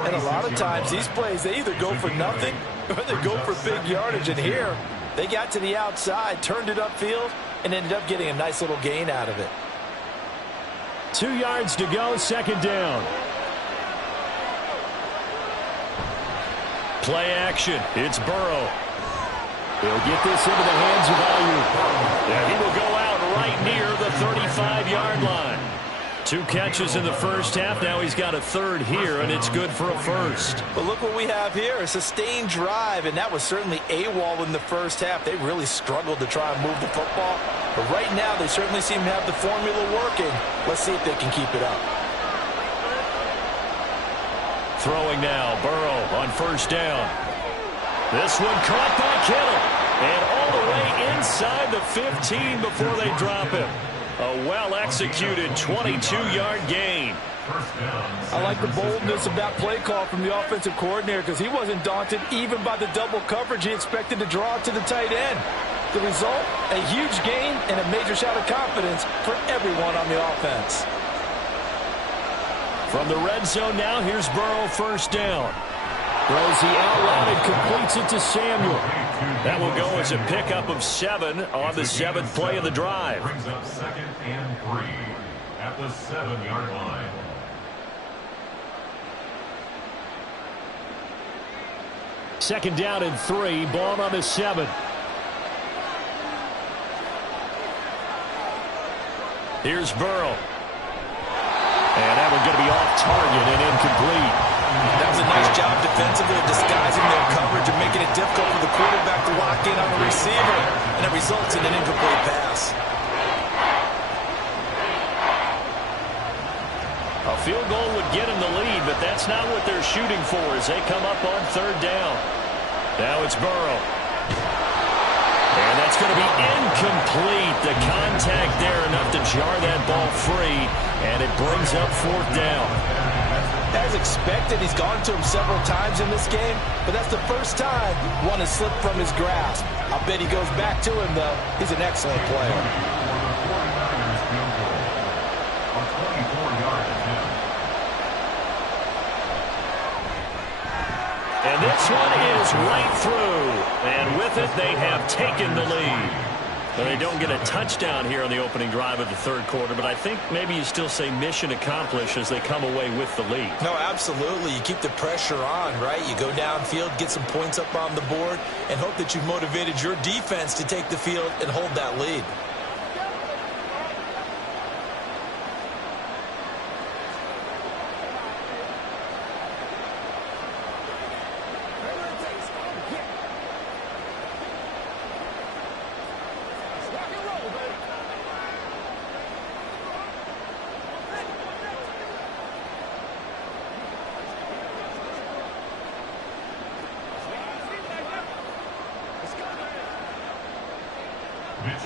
And a lot of times these plays, they either go for nothing or they go for big yardage. And here, they got to the outside, turned it upfield, and ended up getting a nice little gain out of it. 2 yards to go, second down. Play action. It's Burrow. He'll get this into the hands of Ayuk. And he will go out right near the 35-yard line. 2 catches in the first half. Now he's got a third here, and it's good for a first. But look what we have here, a sustained drive, and that was certainly AWOL in the first half. They really struggled to try and move the football. But right now, they certainly seem to have the formula working. Let's see if they can keep it up. Throwing now, Burrow on first down. This one caught by Kittle. And all the way inside the 15 before they drop him. A well-executed 22-yard gain. I like the boldness of that play call from the offensive coordinator because he wasn't daunted even by the double coverage he expected to draw to the tight end. The result, a huge gain and a major shot of confidence for everyone on the offense. From the red zone now, here's Burrow first down. Throws the out route and completes it to Samuel. That will go as a pickup of 7 on the 7th play of the drive. Brings up 2nd and 3 at the 7-yard line. Second down and 3, ball on the 7. Here's Burrow. And that one's going to be off target and incomplete. That was a nice job defensively of disguising their coverage and making it difficult for the quarterback to lock in on the receiver. And it results in an incomplete pass. A field goal would get them the lead, but that's not what they're shooting for as they come up on third down. Now it's Burrow. And that's going to be incomplete. The contact there enough to jar that ball free, and it brings up fourth down. As expected, he's gone to him several times in this game, but that's the first time one has slipped from his grasp. I bet he goes back to him, though. He's an excellent player. And this one is right through. And with it, they have taken the lead. Well, they don't get a touchdown here on the opening drive of the third quarter, but I think maybe you still say mission accomplished as they come away with the lead. No, absolutely. You keep the pressure on, right? You go downfield, get some points up on the board, and hope that you've motivated your defense to take the field and hold that lead.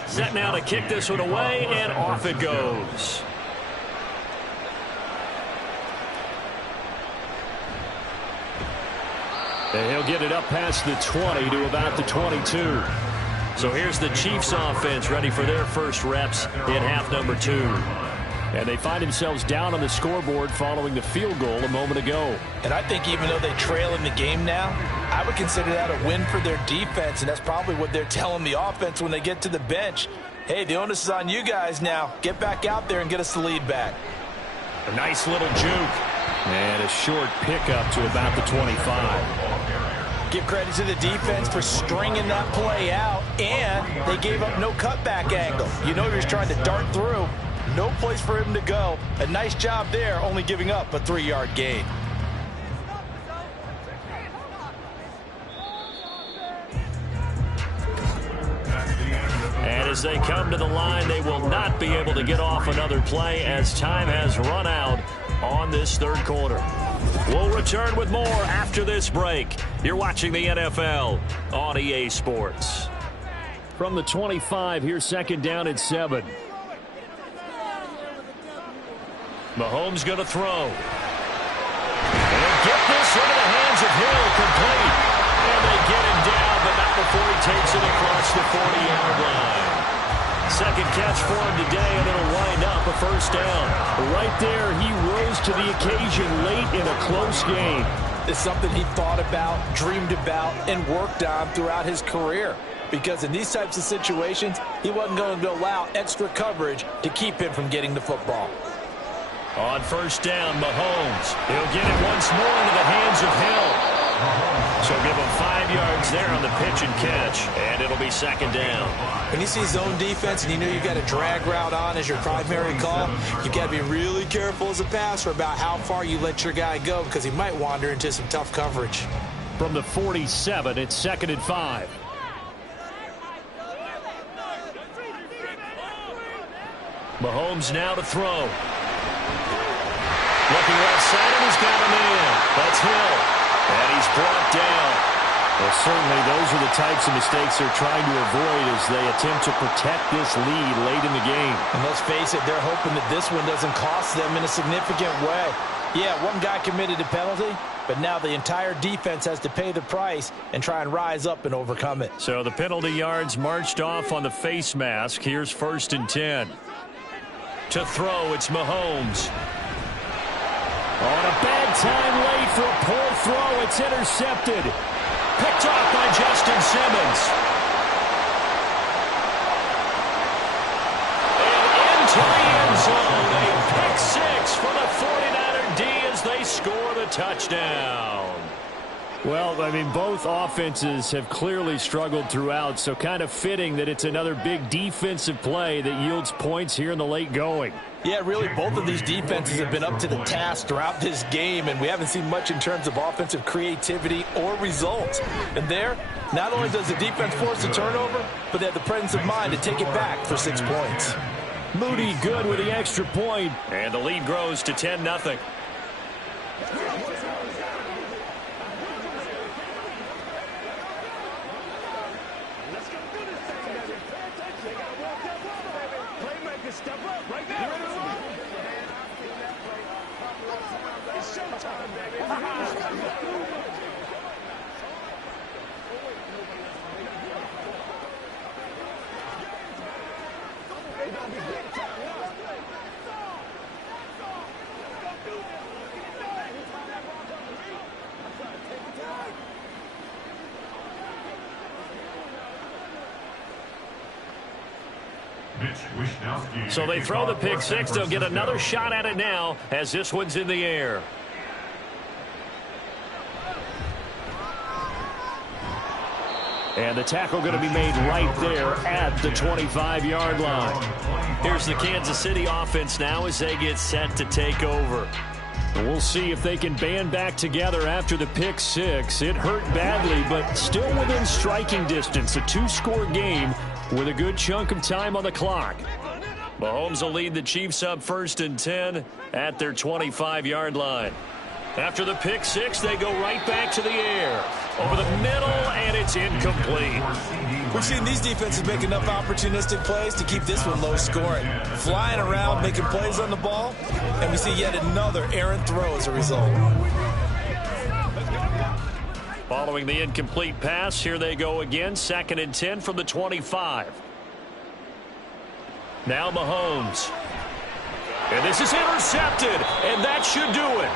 Set now to kick this one away, and off it goes. And he'll get it up past the 20 to about the 22. So here's the Chiefs offense ready for their first reps in half number 2. And they find themselves down on the scoreboard following the field goal a moment ago. And I think even though they trail in the game now, I would consider that a win for their defense, and that's probably what they're telling the offense when they get to the bench. Hey, the onus is on you guys now. Get back out there and get us the lead back. A nice little juke. And a short pickup to about the 25. Give credit to the defense for stringing that play out, and they gave up no cutback angle. You know he was trying to dart through. No place for him to go. A nice job there, only giving up a 3-yard gain. And as they come to the line, they will not be able to get off another play as time has run out on this third quarter. We'll return with more after this break. You're watching the NFL on EA Sports. From the 25, here's second down and 7. Mahomes going to throw. And get this into the hands of Hill, complete. And they get him down, but not before he takes it across the 40-yard line. Second catch for him today, and it'll wind up a first down. Right there, he rose to the occasion late in a close game. It's something he thought about, dreamed about, and worked on throughout his career. Because in these types of situations, he wasn't going to allow extra coverage to keep him from getting the football. On first down, Mahomes. He'll get it once more into the hands of Hill. So give him 5 yards there on the pitch and catch, and it'll be second down. When you see zone defense and you know you've got a drag route on as your primary call, you've got to be really careful as a passer about how far you let your guy go because he might wander into some tough coverage. From the 47, it's second and 5. Mahomes now to throw. Looking left side, and he's got him in. That's Hill. And he's brought down. Well, certainly those are the types of mistakes they're trying to avoid as they attempt to protect this lead late in the game. And let's face it, they're hoping that this one doesn't cost them in a significant way. Yeah, one guy committed a penalty, but now the entire defense has to pay the price and try and rise up and overcome it. So the penalty yards marched off on the face mask. Here's first and 10. To throw, it's Mahomes. On a bad time late for a poor throw. It's intercepted. Picked off by Justin Simmons. And into the end zone. A pick six for the 49er D as they score the touchdown. Well, I mean, both offenses have clearly struggled throughout, so kind of fitting that it's another big defensive play that yields points here in the late going. Yeah, really, both of these defenses have been up to the task throughout this game, and we haven't seen much in terms of offensive creativity or results. And there, not only does the defense force a turnover, but they have the presence of mind to take it back for 6 points. Moody good with the extra point. And the lead grows to 10-0. So they throw the pick six. They'll get another shot at it now as this one's in the air. And the tackle going to be made right there at the 25-yard line. Here's the Kansas City offense now as they get set to take over. We'll see if they can band back together after the pick six. It hurt badly, but still within striking distance. A 2-score game with a good chunk of time on the clock. Mahomes will lead the Chiefs up first and 10 at their 25-yard line. After the pick six, they go right back to the air. Over the middle, and it's incomplete. We've seen these defenses make enough opportunistic plays to keep this one low scoring. Flying around, making plays on the ball, and we see yet another errant throw as a result. Following the incomplete pass, here they go again. 2nd and 10 from the 25. Now Mahomes. And this is intercepted, and that should do it.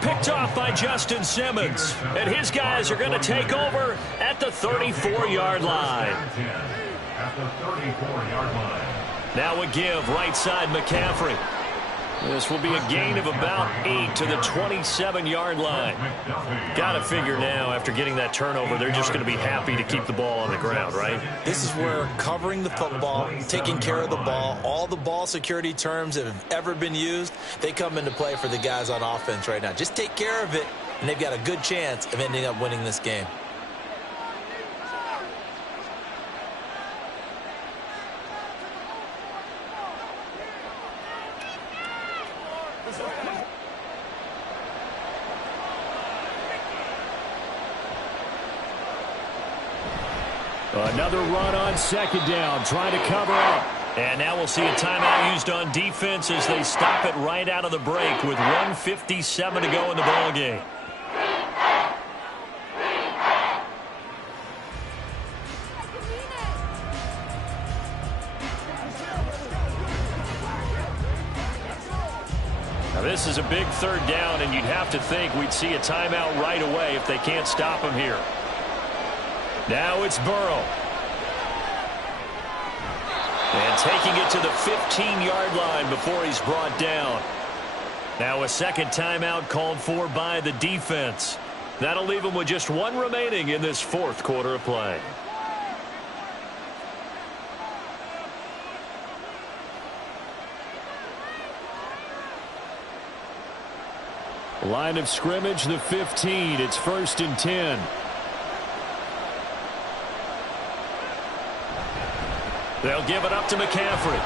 Picked off by Justin Simmons. And his guys are going to take over at the 34-yard line. At the 34-yard line. Now a give, right side McCaffrey. This will be a gain of about 8 to the 27-yard line. Got to figure now, after getting that turnover, they're just going to be happy to keep the ball on the ground, right? This is where covering the football, taking care of the ball, all the ball security terms that have ever been used, they come into play for the guys on offense right now. Just take care of it, and they've got a good chance of ending up winning this game. Another run on 2nd down, trying to cover up. And now we'll see a timeout used on defense as they stop it right out of the break with 1:57 to go in the ball game. Now this is a big 3rd down, and you'd have to think we'd see a timeout right away if they can't stop him here. Now it's Burrow. And taking it to the 15-yard line before he's brought down. Now a 2nd timeout called for by the defense. That'll leave him with just 1 remaining in this 4th quarter of play. Line of scrimmage, the 15. It's 1st and 10. They'll give it up to McCaffrey.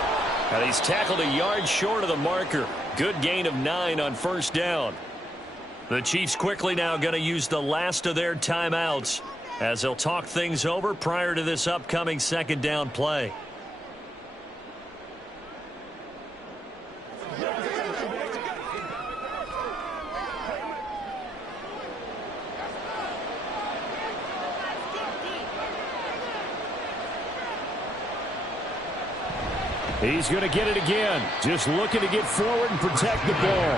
And he's tackled a yard short of the marker. Good gain of 9 on 1st down. The Chiefs quickly now going to use the last of their timeouts as they'll talk things over prior to this upcoming 2nd down play. He's going to get it again. Just looking to get forward and protect the ball.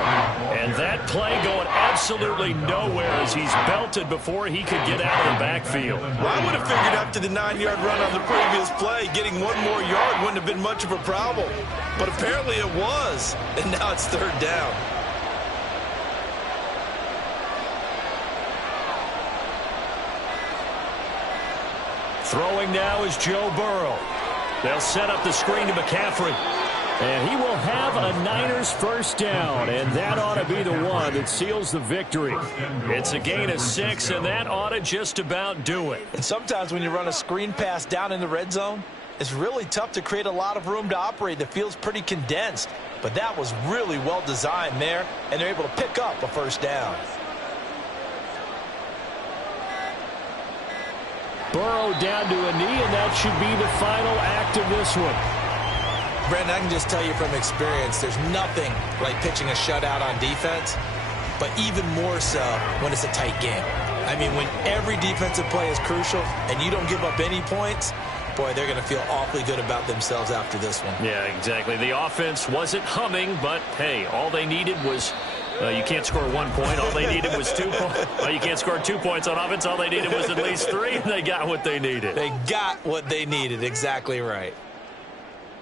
And that play going absolutely nowhere as he's belted before he could get out of the backfield. Well, I would have figured after the 9-yard run on the previous play, getting 1 more yard wouldn't have been much of a problem. But apparently it was. And now it's 3rd down. Throwing now is Joe Burrow. They'll set up the screen to McCaffrey. And he will have a Niners 1st down, and that ought to be the one that seals the victory. It's a gain of 6, and that ought to just about do it. And sometimes when you run a screen pass down in the red zone, it's really tough to create a lot of room to operate. The field's pretty condensed, but that was really well designed there, and they're able to pick up a 1st down. Burrow down to a knee, and that should be the final act of this one. Brandon, I can just tell you from experience, there's nothing like pitching a shutout on defense, but even more so when it's a tight game. I mean, when every defensive play is crucial and you don't give up any points, boy, they're going to feel awfully good about themselves after this one. Yeah, exactly. The offense wasn't humming, but, hey, all they needed was you can't score 1 point. All they needed was 2 points. Well, you can't score 2 points on offense. All they needed was at least 3, and they got what they needed. They got what they needed. Exactly right.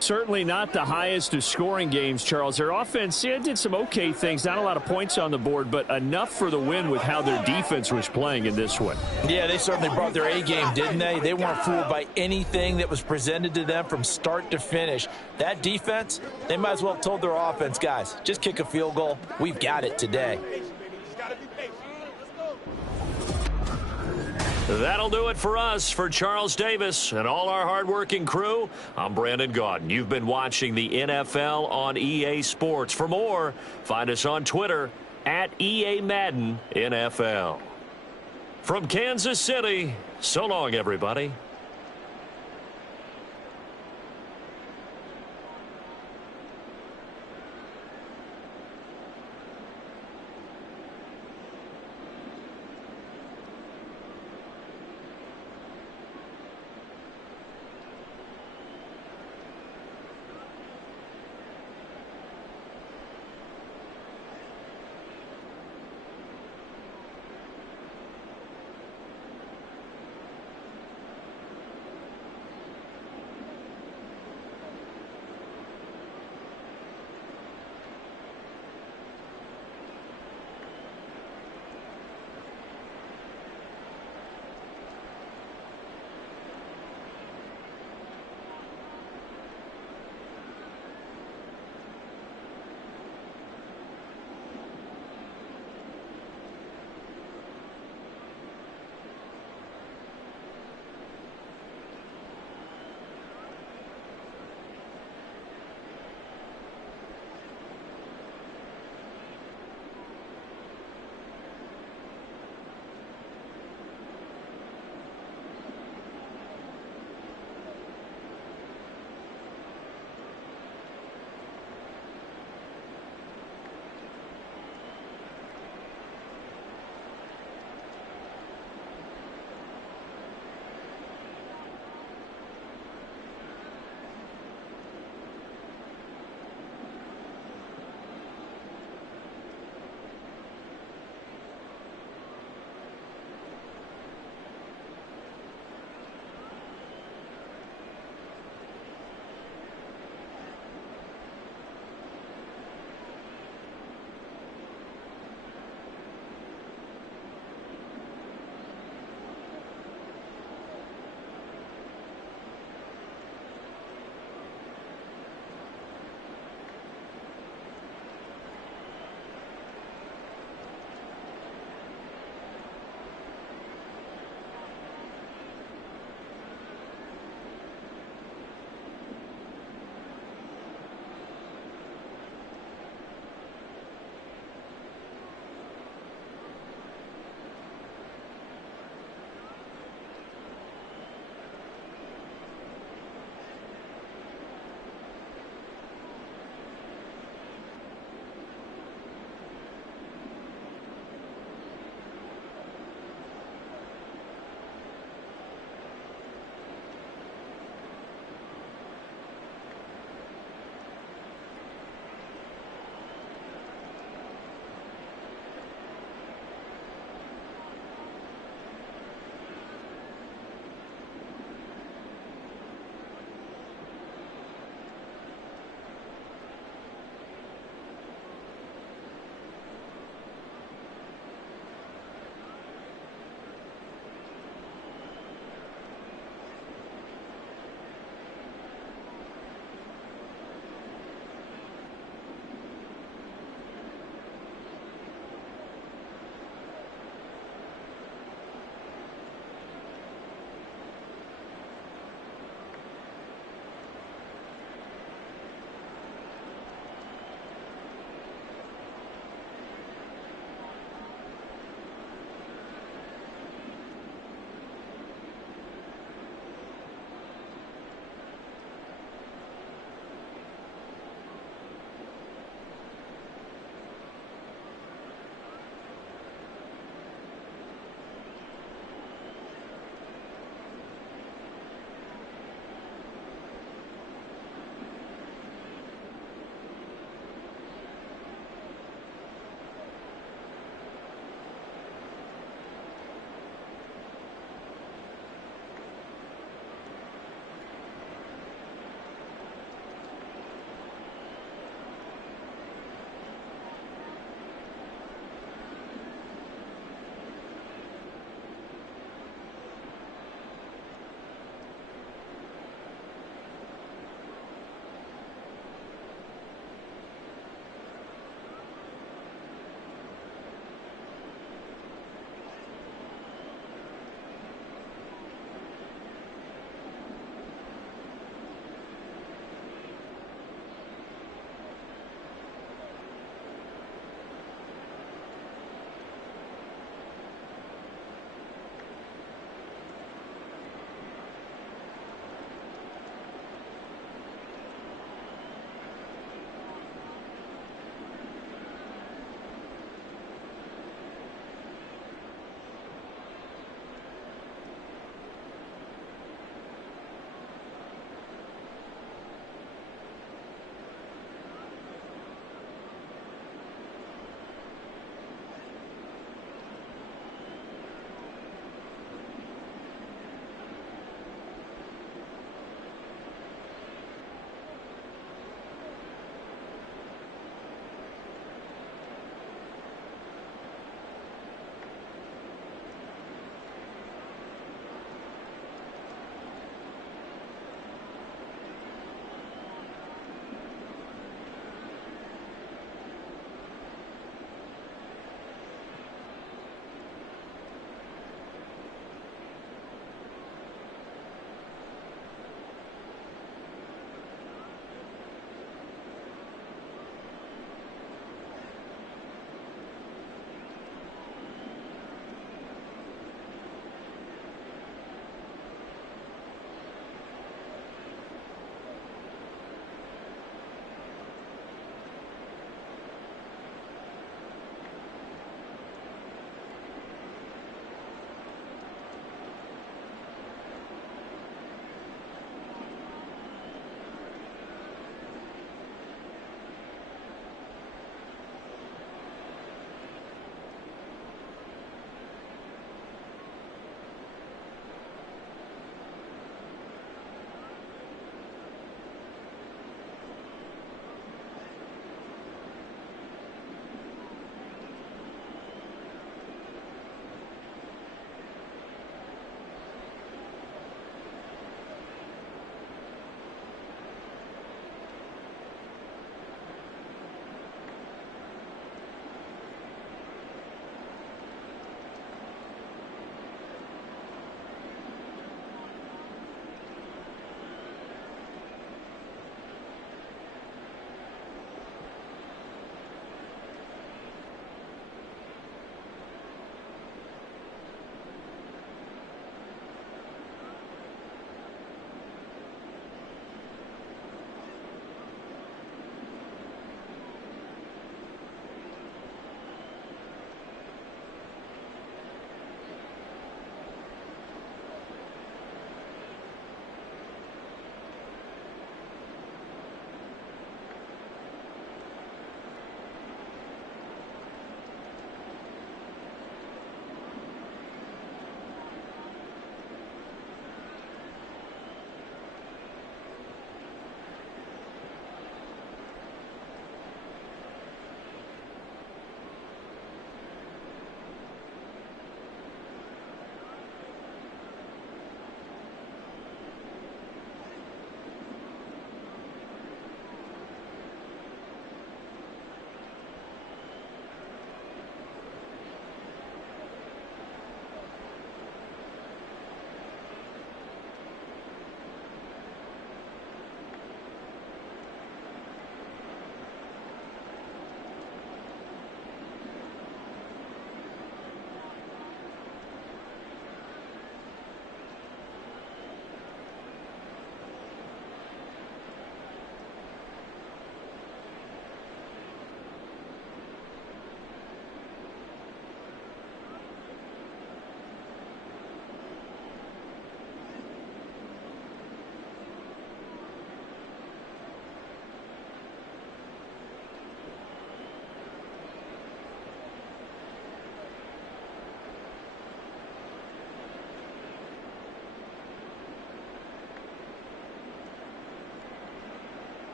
Certainly not the highest of scoring games, Charles. Their offense did some okay things. Not a lot of points on the board, but enough for the win with how their defense was playing in this one. Yeah, they certainly brought their A game, didn't they? They weren't fooled by anything that was presented to them from start to finish. That defense, they might as well have told their offense, guys, just kick a field goal. We've got it today. That'll do it for us. For Charles Davis and all our hardworking crew, I'm Brandon Gaudin. You've been watching the NFL on EA Sports. For more, find us on Twitter at EA Madden NFL. From Kansas City, so long, everybody.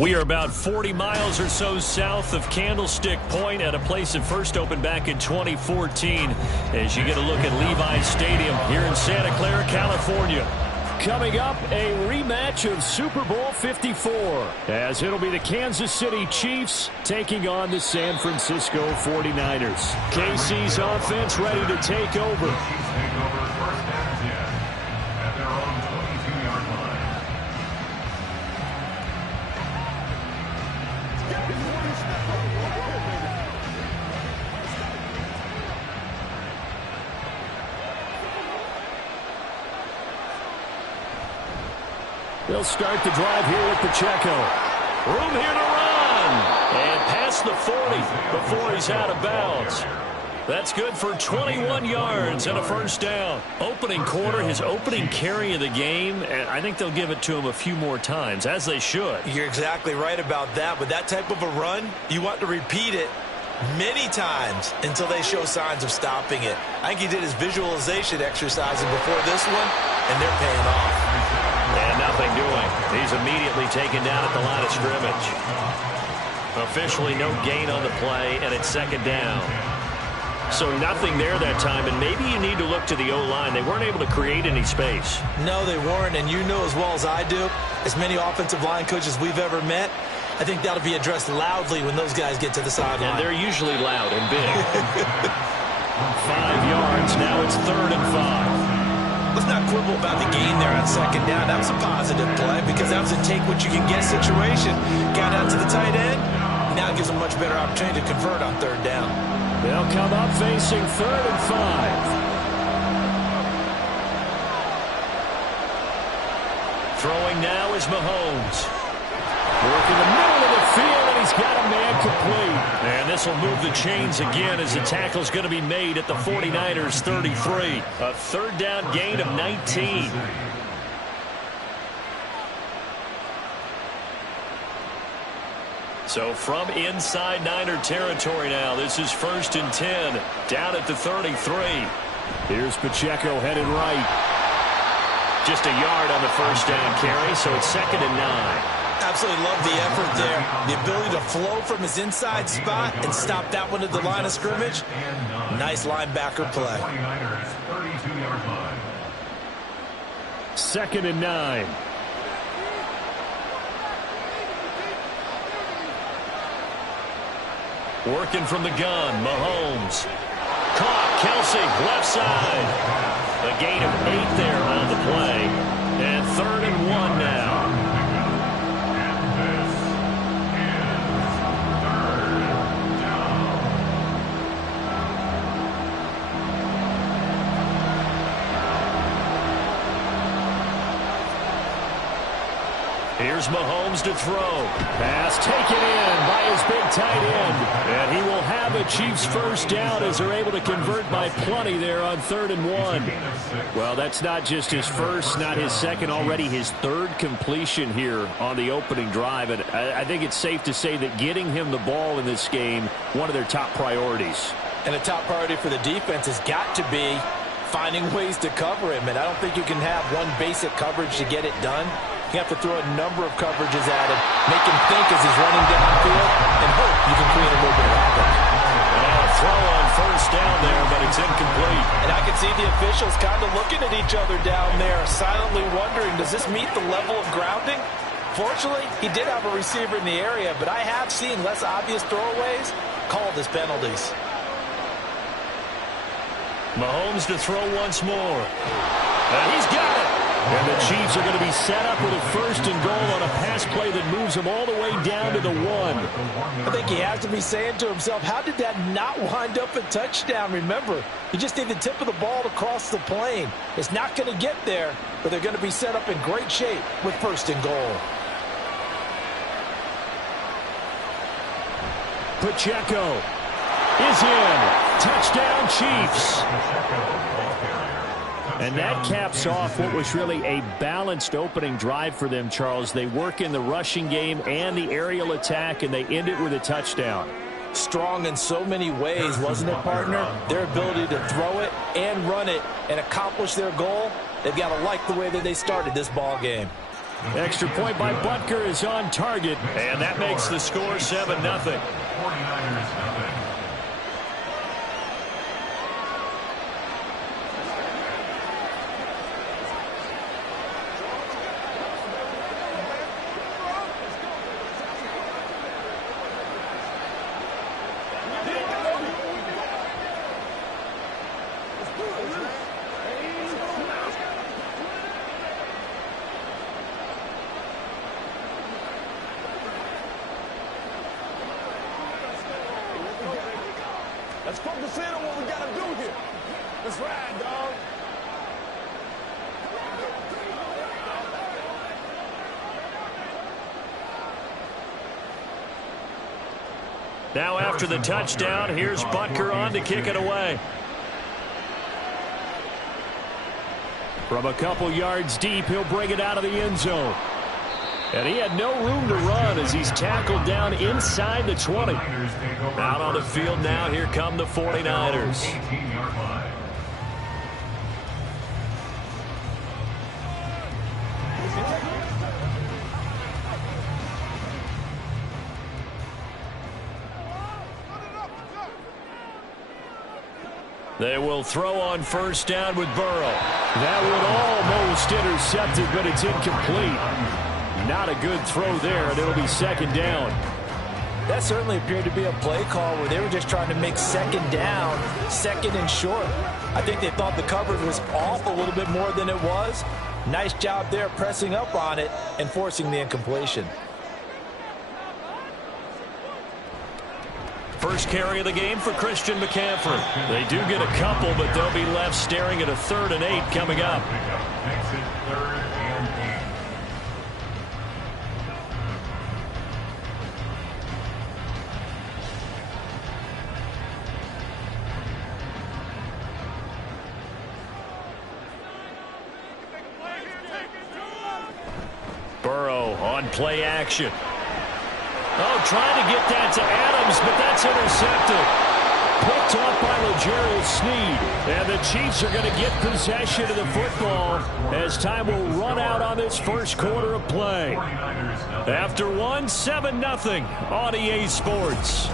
We are about 40 miles or so south of Candlestick Point at a place that first opened back in 2014 as you get a look at Levi's Stadium here in Santa Clara, California. Coming up, a rematch of Super Bowl 54 as it'll be the Kansas City Chiefs taking on the San Francisco 49ers. KC's offense ready to take over. Chiefs take over first and 10 at their own 22-yard line. They'll start the drive here with Pacheco. Room here to run. And past the 40 before he's out of bounds. That's good for 21 yards and a first down. Opening quarter, his opening carry of the game, and I think they'll give it to him a few more times, as they should. You're exactly right about that. With that type of a run, you want to repeat it many times until they show signs of stopping it. I think he did his visualization exercising before this one, and they're paying off. And nothing doing. He's immediately taken down at the line of scrimmage. Officially no gain on the play, and it's second down. So nothing there that time, and maybe you need to look to the O-line. They weren't able to create any space. No, they weren't, and you know as well as I do, as many offensive line coaches we've ever met, I think that'll be addressed loudly when those guys get to the sideline. And they're usually loud and big. 5 yards, now it's 3rd and 5. Let's not quibble about the gain there on second down. That was a positive play because that was a take-what-you-can-get situation. Got out to the tight end. Now it gives them a much better opportunity to convert on 3rd down. They'll come up facing 3rd and 5. Throwing now is Mahomes. Working the middle of the field, and he's got a man complete. And this will move the chains again as the tackle's going to be made at the 49ers 33. A 3rd down gain of 19. So from inside Niner territory now, this is 1st and 10, down at the 33. Here's Pacheco headed right. Just a yard on the first down carry, so it's 2nd and 9. Absolutely love the effort there. The ability to flow from his inside spot and stop that one at the line of scrimmage. Nice linebacker play. 32-yard line. 2nd and 9. Working from the gun, Mahomes. Caught, Kelsey, left side. A gain of 8 there on the play. And 3rd and 1 now. Here's Mahomes to throw. Pass taken in by his big tight end. And he will have a the Chiefs first down as they're able to convert by plenty there on 3rd and 1. Well, that's not just his first, not his second, already his third completion here on the opening drive. And I think it's safe to say that getting him the ball in this game, one of their top priorities. And a top priority for the defense has got to be finding ways to cover him. And I don't think you can have one basic coverage to get it done. You have to throw a number of coverages at him, make him think as he's running downfield, and hope you can create a little bit of havoc. Well, a throw on first down there, but it's incomplete. And I can see the officials kind of looking at each other down there, silently wondering, does this meet the level of grounding? Fortunately, he did have a receiver in the area, but I have seen less obvious throwaways called as penalties. Mahomes to throw once more. And he's got it. And the Chiefs are going to be set up with a 1st and goal on a pass play that moves them all the way down to the 1. I think he has to be saying to himself, how did that not wind up a touchdown? Remember, you just need the tip of the ball to cross the plane. It's not going to get there, but they're going to be set up in great shape with 1st and goal. Pacheco is in. Touchdown, Chiefs. And that caps off what was really a balanced opening drive for them, Charles. They work in the rushing game and the aerial attack, and they end it with a touchdown. Strong in so many ways, wasn't it, partner? Their ability to throw it and run it and accomplish their goal, they've got to like the way that they started this ball game. Extra point by Butker is on target, and that makes the score 7-0. 49ers nothing. Let's focus in on what we got to do here. Let's ride, dog. Now after the touchdown, here's Butker on to kick it away. From a couple yards deep, he'll bring it out of the end zone. And he had no room to run as he's tackled down inside the 20. Out on the field now, here come the 49ers. 18-yard line. They will throw on first down with Burrow. That would almost intercept it, but it's incomplete. Not a good throw there, and it'll be 2nd down. That certainly appeared to be a play call where they were just trying to make 2nd down, 2nd and short. I think they thought the coverage was off a little bit more than it was. Nice job there pressing up on it and forcing the incompletion. First carry of the game for Christian McCaffrey. They do get a couple, but they'll be left staring at a 3rd and 8 coming up. Makes it 3rd and 8. Burrow on play action. Oh, trying to get that to Adams, but that's intercepted. Picked off by L'Jarius Sneed. And the Chiefs are going to get possession of the football as time will run out on this first quarter of play. After 7-0 on EA Sports.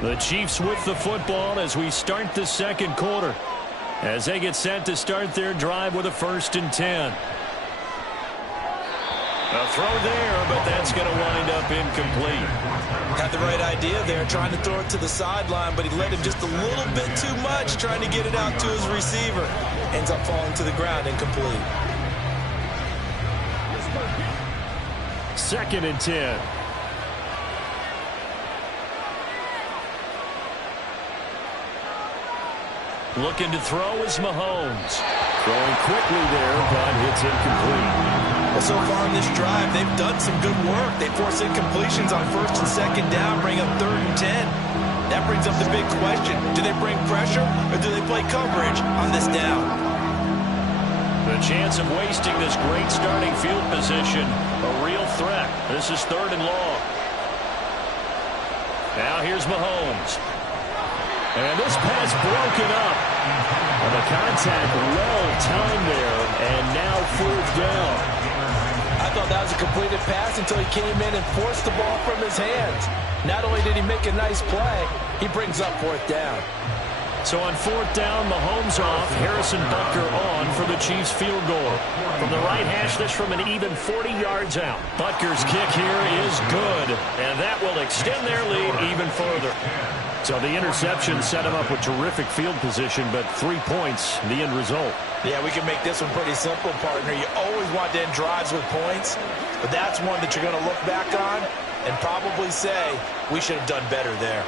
The Chiefs with the football as we start the second quarter, as they get set to start their drive with a 1st and 10. A throw there, but that's going to wind up incomplete. Had the right idea there, trying to throw it to the sideline, but he let him just a little bit too much, trying to get it out to his receiver. Ends up falling to the ground, incomplete. 2nd and 10. Looking to throw is Mahomes. Throwing quickly there, but it's incomplete. Well, so far in this drive, they've done some good work. They force incompletions on first and second down, bring up 3rd and 10. That brings up the big question. Do they bring pressure or do they play coverage on this down? The chance of wasting this great starting field position, a real threat. This is 3rd and long. Now here's Mahomes. And this pass broken up. And the contact well timed there, and now 4th down. I thought that was a completed pass until he came in and forced the ball from his hands. Not only did he make a nice play, he brings up 4th down. So on 4th down, Mahomes off, Harrison Butker on for the Chiefs field goal. From the right hash, this from an even 40 yards out. Butker's kick here is good, and that will extend their lead even further. So the interception set him up with terrific field position, but 3 points, the end result. Yeah, we can make this one pretty simple, partner. You always want to end drives with points, but that's one that you're going to look back on and probably say, we should have done better there.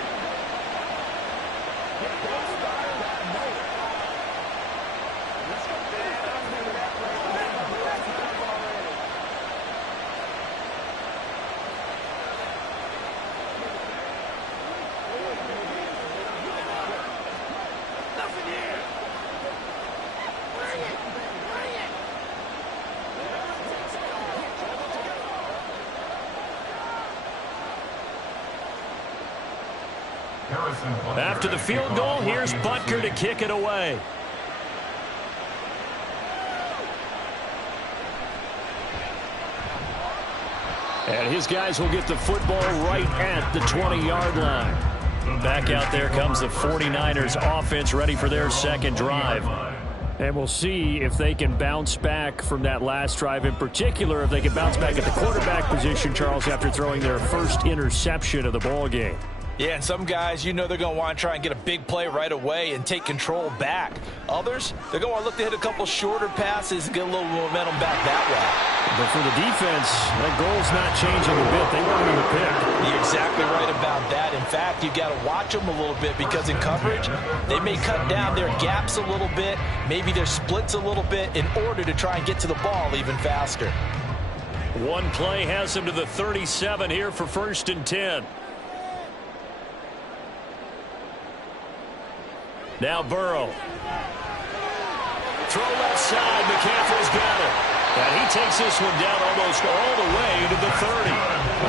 After the field goal, here's Butker to kick it away. And his guys will get the football right at the 20-yard line. Back out there comes the 49ers offense, ready for their second drive. And we'll see if they can bounce back from that last drive, in particular if they can bounce back at the quarterback position, Charles, after throwing their first interception of the ball game. Yeah, and some guys, you know they're going to want to try and get a big play right away and take control back. Others, they're going to look to hit a couple shorter passes and get a little momentum back that way. But for the defense, that goal's not changing a bit. They want him to pick. You're exactly right about that. In fact, you've got to watch them a little bit because in coverage, they may cut down their gaps a little bit, maybe their splits a little bit in order to try and get to the ball even faster. One play has him to the 37 here for 1st and 10. Now Burrow. Throw left side. McCaffrey's got it. And he takes this one down almost all the way to the 30.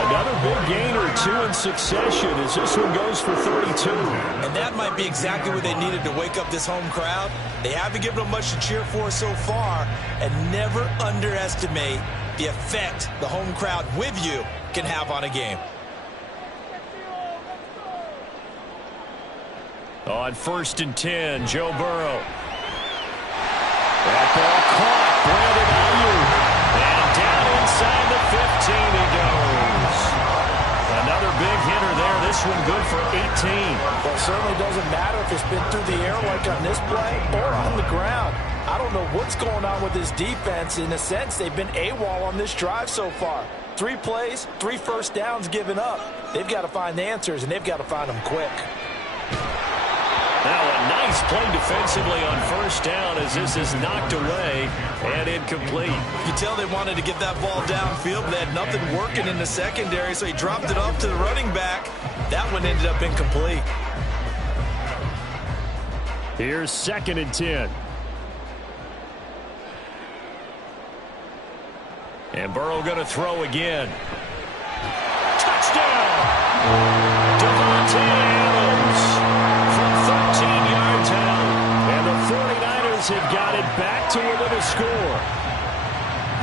Another big gain or 2 in succession as this one goes for 32. And that might be exactly what they needed to wake up this home crowd. They haven't given them much to cheer for so far. And never underestimate the effect the home crowd with you can have on a game. On 1st and 10, Joe Burrow. That ball caught. Brandon Ayuk. And down inside the 15 he goes. Another big hitter there. This one good for 18. Well, it certainly doesn't matter if it's been through the air like on this play or on the ground. I don't know what's going on with this defense. In a sense, they've been AWOL on this drive so far. 3 plays, 3 first downs given up. They've got to find the answers, and they've got to find them quick. Now a nice play defensively on 1st down as this is knocked away and incomplete. You can tell they wanted to get that ball downfield, but they had nothing working in the secondary, so he dropped it off to the running back. That one ended up incomplete. Here's 2nd and 10. And Burrow going to throw again. Touchdown! Devontae Adams from 13 yards out. And the 49ers have got it back to within a score.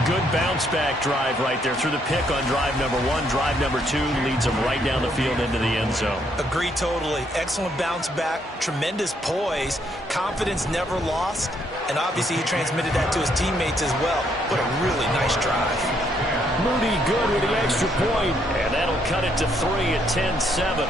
Good bounce-back drive right there through the pick on drive number 1. Drive number 2 leads them right down the field into the end zone. Agree totally. Excellent bounce back, tremendous poise, confidence never lost, and obviously he transmitted that to his teammates as well. What a really nice drive. Moody good with the extra point, and that'll cut it to 3 at 10-7.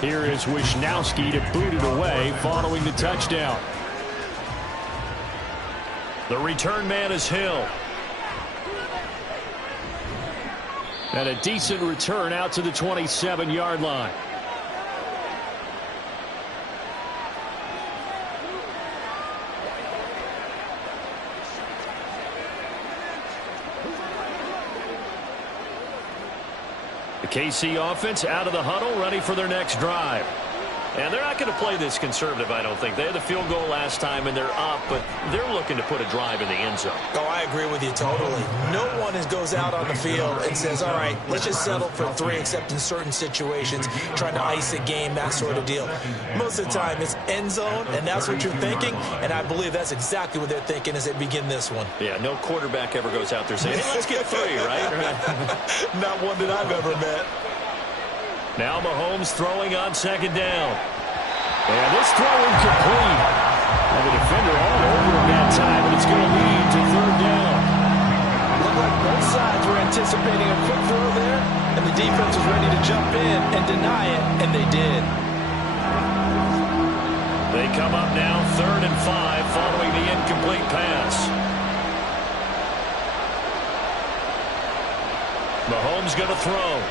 Here is Wisnowski to boot it away following the touchdown. The return man is Hill. And a decent return out to the 27-yard line. The KC offense out of the huddle, ready for their next drive. And they're not going to play this conservative, I don't think. They had the field goal last time, and they're up, but they're looking to put a drive in the end zone. Oh, I agree with you totally. No one goes out on the field and says, all right, let's just settle for 3, except in certain situations, trying to ice a game, that sort of deal. Most of the time, it's end zone, and that's what you're thinking, and I believe that's exactly what they're thinking as they begin this one. Yeah, no quarterback ever goes out there saying, hey, let's get 3, right? Not one that I've ever met. Now Mahomes throwing on second down. And this throw incomplete. And the defender all over him that time, and it's going to lead to third down. Looked like both sides were anticipating a quick throw there, and the defense was ready to jump in and deny it, and they did. They come up now 3rd and 5 following the incomplete pass. Mahomes going to throw.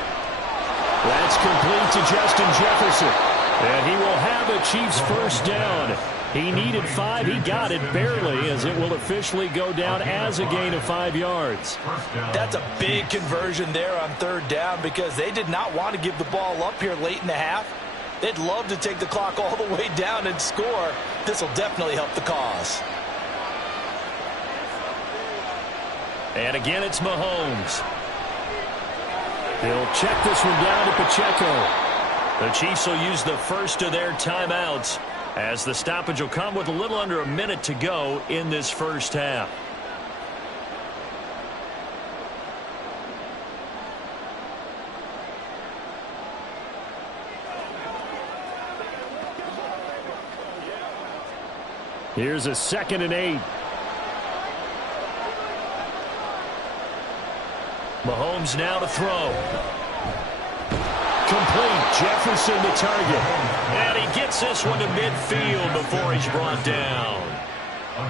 That's complete to Justin Jefferson. And he will have a Chiefs first down. He needed 5. He got it barely, as it will officially go down as a gain of 5 yards. That's a big conversion there on 3rd down because they did not want to give the ball up here late in the half. They'd love to take the clock all the way down and score. This will definitely help the cause. And again, it's Mahomes. He'll check this one down to Pacheco. The Chiefs will use the first of their timeouts as the stoppage will come with a little under a minute to go in this first half. Here's a 2nd and 8. Mahomes now to throw. Complete. Jefferson the target. And he gets this one to midfield before he's brought down.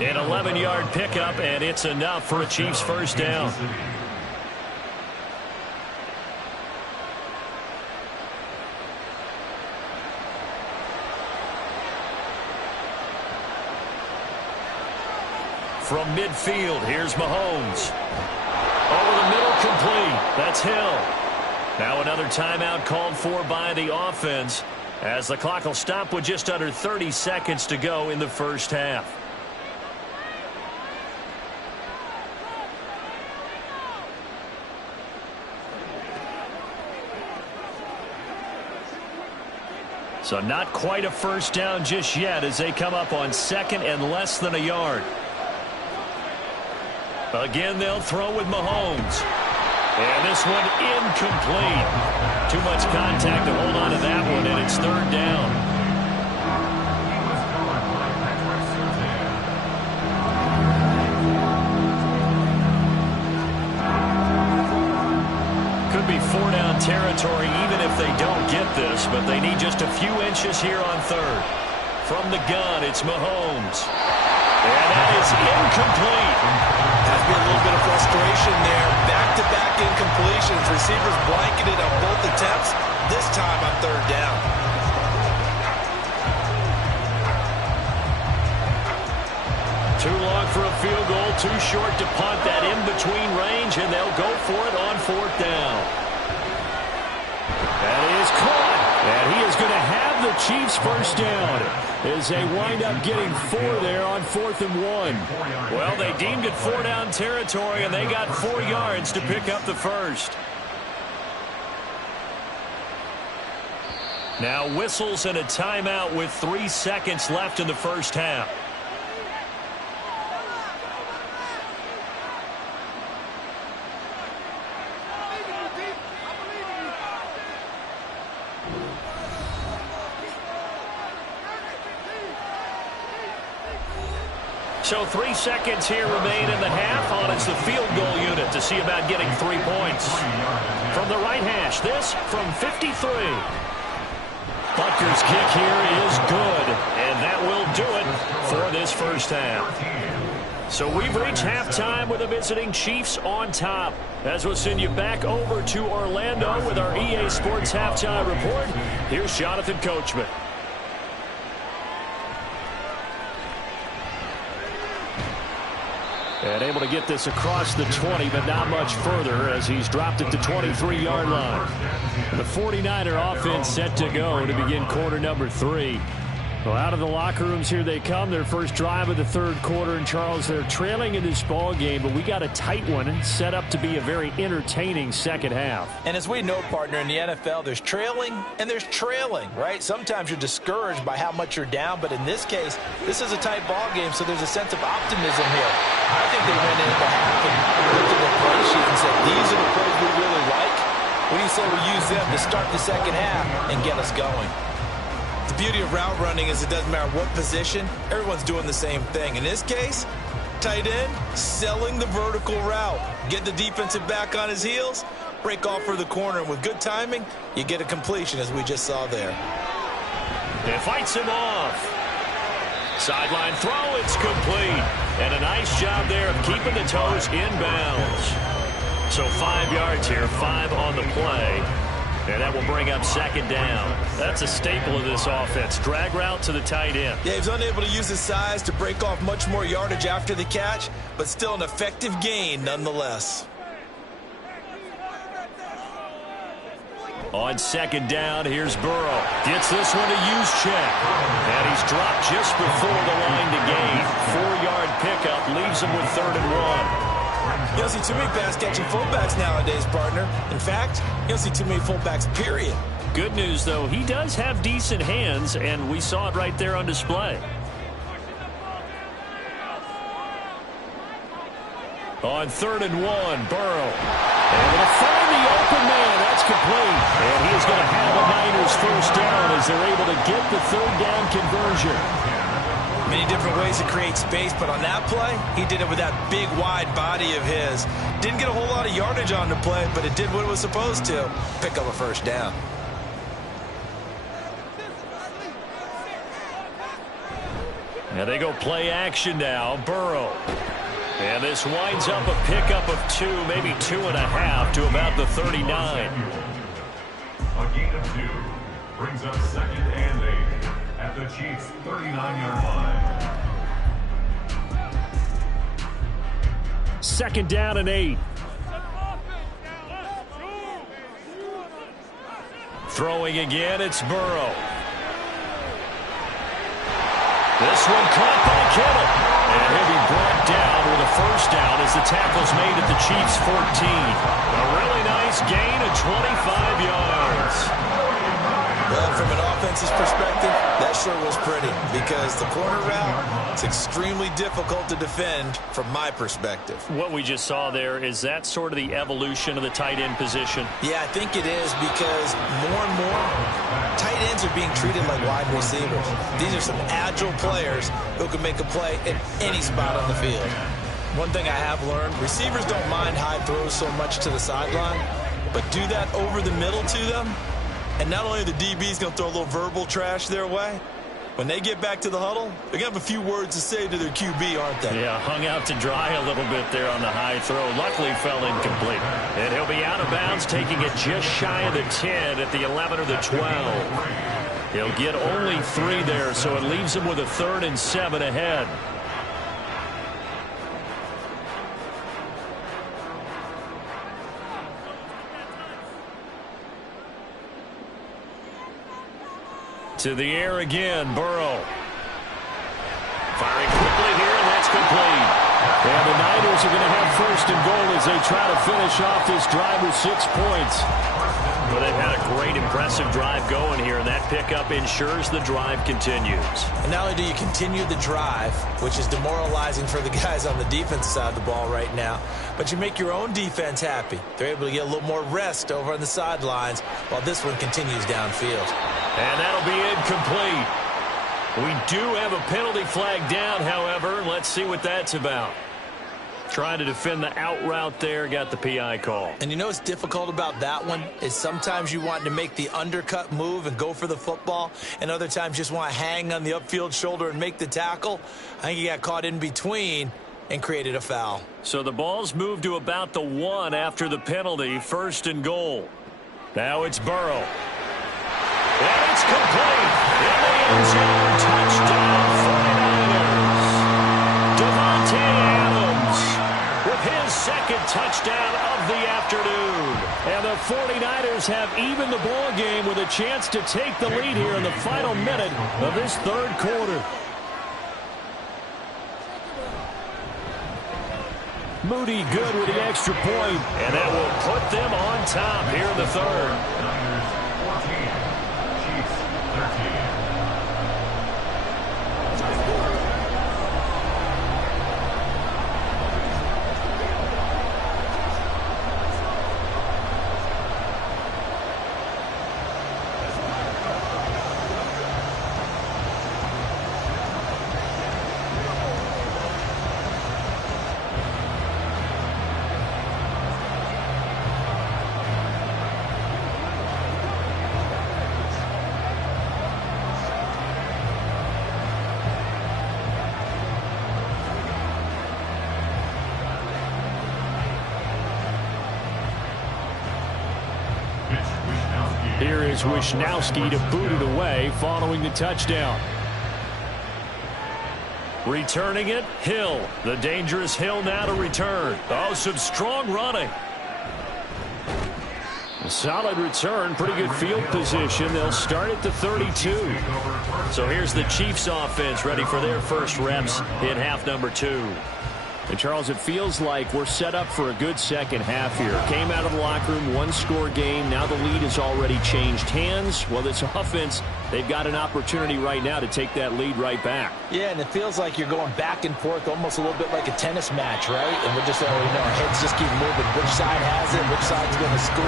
An 11-yard pickup, and it's enough for a Chiefs first down. From midfield, here's Mahomes. Over the middle, complete. That's Hill. Now another timeout called for by the offense as the clock will stop with just under 30 seconds to go in the first half. So not quite a first down just yet as they come up on 2nd and less than a yard. Again, they'll throw with Mahomes. And this one incomplete. Too much contact to hold on to that one, and it's 3rd down. Could be 4-down territory even if they don't get this, but they need just a few inches here on 3rd. From the gun, it's Mahomes. And that is incomplete. Has been a little bit of frustration there. Back-to-back incompletions. Receivers blanketed on both attempts, this time on 3rd down. Too long for a field goal, too short to punt. That in-between range, and they'll go for it on 4th down. That is caught, and he is going to have the Chiefs first down as they wind up getting 4 there on 4th and 1. Well, they deemed it 4-down territory, and they got 4 yards to pick up the first. Now whistles and a timeout with 3 seconds left in the first half. So 3 seconds here remain in the half on it's the field goal unit to see about getting 3 points. From the right hash, this from 53. But Kicker's kick here is good, and that will do it for this first half. So we've reached halftime with the visiting Chiefs on top. As we'll send you back over to Orlando with our EA Sports Halftime Report, here's Jonathan Coachman. And able to get this across the 20, but not much further as he's dropped it to 23-yard line. The 49er offense set to go to begin quarter number 3. Well, out of the locker rooms, here they come. Their first drive of the third quarter. And, Charles, they're trailing in this ball game, but we got a tight one set up to be a very entertaining second half. And as we know, partner, in the NFL, there's trailing and there's trailing, right? Sometimes you're discouraged by how much you're down, but in this case, this is a tight ball game, so there's a sense of optimism here. I think they went into half and looked at the play sheet and said, these are the plays we really like. What do you say we use them to start the second half and get us going? The beauty of route running is it doesn't matter what position, everyone's doing the same thing. In this case, tight end, selling the vertical route. Get the defensive back on his heels, break off for the corner, and with good timing, you get a completion as we just saw there. It fights him off. Sideline throw, it's complete. And a nice job there of keeping the toes inbounds. So 5 yards here, 5 on the play. And that will bring up second down. That's a staple of this offense. Drag route to the tight end. Yeah, he was unable to use his size to break off much more yardage after the catch, but still an effective gain nonetheless. On second down, here's Burrow. Gets this one to Juszczyk. And he's dropped just before the line to gain. 4-yard pickup leaves him with 3rd and 1. You don't see too many pass-catching fullbacks nowadays, partner. In fact, you don't see too many fullbacks, period. Good news, though, he does have decent hands, and we saw it right there on display. On 3rd and 1, Burrow. Able to find the open man. That's complete. And he is going to have a Niners first down as they're able to get the 3rd down conversion. Many different ways to create space, but on that play, he did it with that big, wide body of his. Didn't get a whole lot of yardage on the play, but it did what it was supposed to. Pick up a first down. Now they go play action now. Burrow. And this winds up a pickup of 2, maybe 2.5 to about the 39. A gain of 2 brings up 2nd and 8 at the Chiefs' 39-yard line. 2nd down and 8. Throwing again, it's Burrow. This one caught by Kittle. And he'll be brought down with a first down as the tackle's made at the Chiefs' 14. A really nice gain of 25 yards. Well, from an offense's perspective, that sure was pretty because the corner route is extremely difficult to defend from my perspective. What we just saw there, is that sort of the evolution of the tight end position? Yeah, I think it is because more and more tight ends are being treated like wide receivers. These are some agile players who can make a play at any spot on the field. One thing I have learned, receivers don't mind high throws so much to the sideline, but do that over the middle to them, and not only are the DBs going to throw a little verbal trash their way, when they get back to the huddle, they're going to have a few words to say to their QB, aren't they? Yeah, hung out to dry a little bit there on the high throw. Luckily fell incomplete. And he'll be out of bounds, taking it just shy of the 10 at the 11 or the 12. He'll get only 3 there, so it leaves him with a 3rd and 7 ahead. To the air again, Burrow. Firing quickly here, and that's complete. And the Niners are going to have 1st and goal as they try to finish off this drive with 6 points. Well, they've had a great, impressive drive going here, and that pickup ensures the drive continues. And not only do you continue the drive, which is demoralizing for the guys on the defensive side of the ball right now, but you make your own defense happy. They're able to get a little more rest over on the sidelines while this one continues downfield. And that'll be incomplete. We do have a penalty flag down, however. Let's see what that's about. Trying to defend the out route there, got the PI call. And you know what's difficult about that one is sometimes you want to make the undercut move and go for the football, and other times you just want to hang on the upfield shoulder and make the tackle. I think he got caught in between and created a foul. So the ball's moved to about the 1 after the penalty, 1st and goal. Now it's Burrow. And it's complete. In the end zone, touchdown 49ers. Devontae Adams with his 2nd touchdown of the afternoon. And the 49ers have evened the ball game with a chance to take the lead here in the final minute of this 3rd quarter. Moody good with the extra point. And that will put them on top here in the 3rd. Niners 14, Chiefs 13. Here is Wisnowski to boot it away following the touchdown. Returning it, Hill. The dangerous Hill now to return. Oh, some strong running. A solid return, pretty good field position. They'll start at the 32. So here's the Chiefs offense ready for their first reps in half number 2. And Charles, it feels like we're set up for a good second half here. Came out of the locker room, 1-score game. Now the lead has already changed hands. Well, this offense, they've got an opportunity right now to take that lead right back. Yeah, and it feels like you're going back and forth almost a little bit like a tennis match, right? And we're just already know our heads just keep moving. Which side has it? Which side's going to score?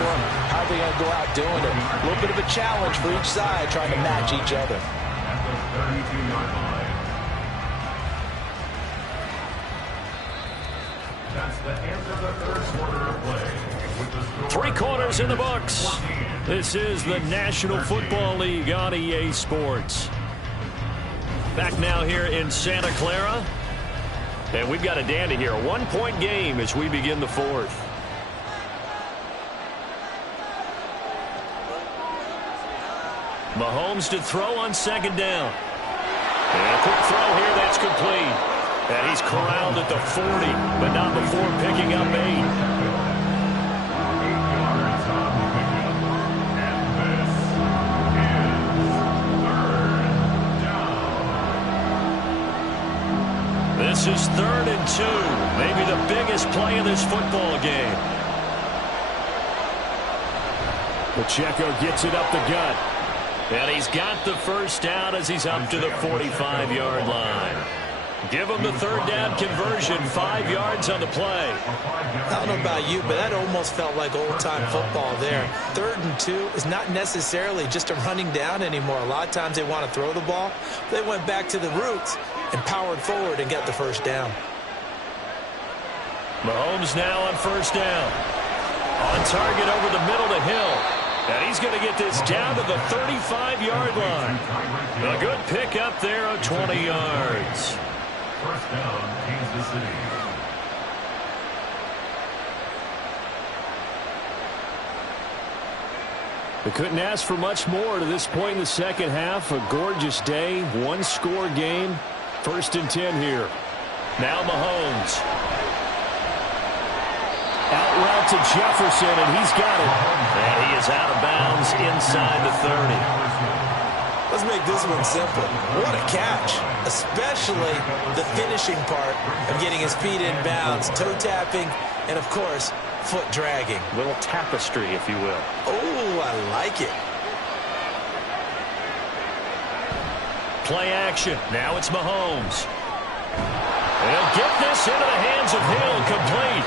How are they going to go out doing it? A little bit of a challenge for each side trying to match each other. At the 32-yard line. That's the end of the 3rd quarter of play. With the score 3 quarters in the books. This is the National Football League on EA Sports. Back now here in Santa Clara. And we've got a dandy here. A 1-point game as we begin the 4th. Mahomes to throw on 2nd down. And a quick throw here that's complete. And he's corralled at the 40, but not before picking up 8. 8 yards on the pickup. And this is 3rd down. This is 3rd and 2. Maybe the biggest play of this football game. Pacheco gets it up the gut. And he's got the first down as he's up to the 45-yard line. Give him the 3rd down conversion, 5 yards on the play. I don't know about you, but that almost felt like old-time football there. 3rd and 2 is not necessarily just a running down anymore. A lot of times they want to throw the ball. They went back to the roots and powered forward and got the first down. Mahomes now on 1st down. On target over the middle to Hill. And he's going to get this down to the 35-yard line. A good pickup there of 20 yards. 1st down, Kansas City. They couldn't ask for much more to this point in the second half. A gorgeous day, 1-score game. 1st and 10 here. Now Mahomes. Out route to Jefferson, and he's got it. And he is out of bounds inside the 30. Let's make this one simple. What a catch, especially the finishing part of getting his feet in bounds, toe tapping, and, of course, foot dragging. Little tapestry, if you will. Oh, I like it. Play action. Now it's Mahomes. They'll get this into the hands of Hill, complete.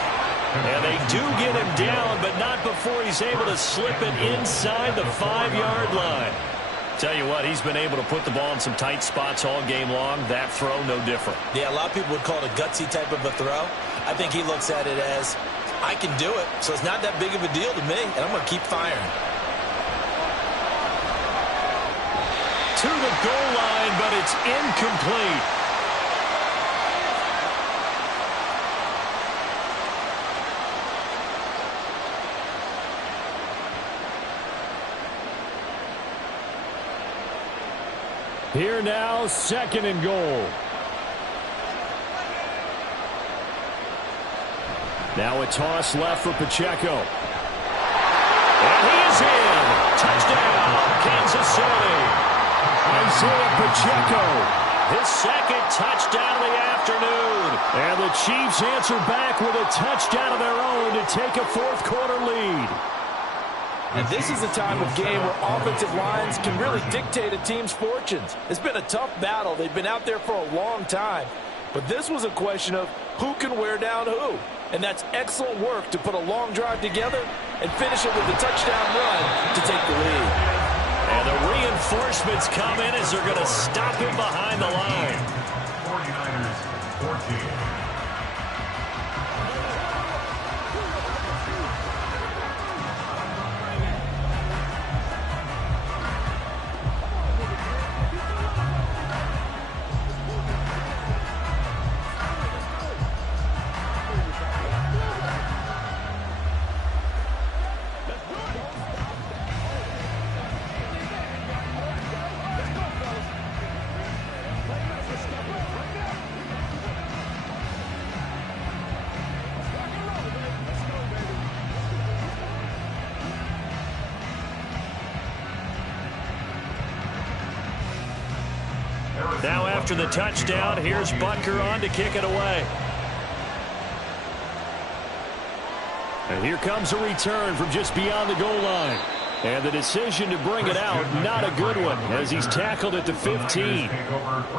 And they do get him down, but not before he's able to slip it inside the 5-yard line. Tell you what, he's been able to put the ball in some tight spots all game long. That throw, no different. Yeah, a lot of people would call it a gutsy type of a throw. I think he looks at it as, I can do it, so it's not that big of a deal to me, and I'm going to keep firing. To the goal line, but it's incomplete. Here now, 2nd and goal. Now a toss left for Pacheco. And he is in. Touchdown, Kansas City. Isaiah Pacheco, his 2nd touchdown of the afternoon. And the Chiefs answer back with a touchdown of their own to take a 4th quarter lead. And this is a time of game where offensive lines can really dictate a team's fortunes. It's been a tough battle. They've been out there for a long time. But this was a question of who can wear down who. And that's excellent work to put a long drive together and finish it with a touchdown run to take the lead. And the reinforcements come in as they're going to stop him behind the line. 49ers 14. Now after the touchdown, here's Butker on to kick it away. And here comes a return from just beyond the goal line. And the decision to bring it out, not a good one, as he's tackled at the 15.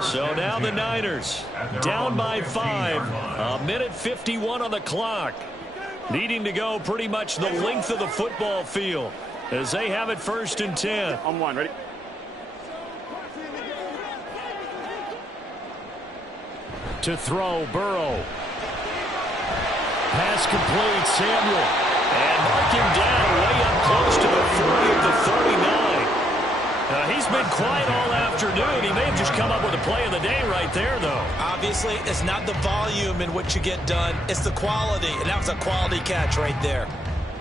So now the Niners down by 5. 1:51 on the clock. Needing to go pretty much the length of the football field as they have it 1st and 10. On one, ready? To throw, Burrow. Pass complete, Samuel. And mark him down way up close to the 40 of the 39. He's been quiet all afternoon. He may have just come up with a play of the day right there, though. Obviously, it's not the volume in which you get done. It's the quality, and that was a quality catch right there.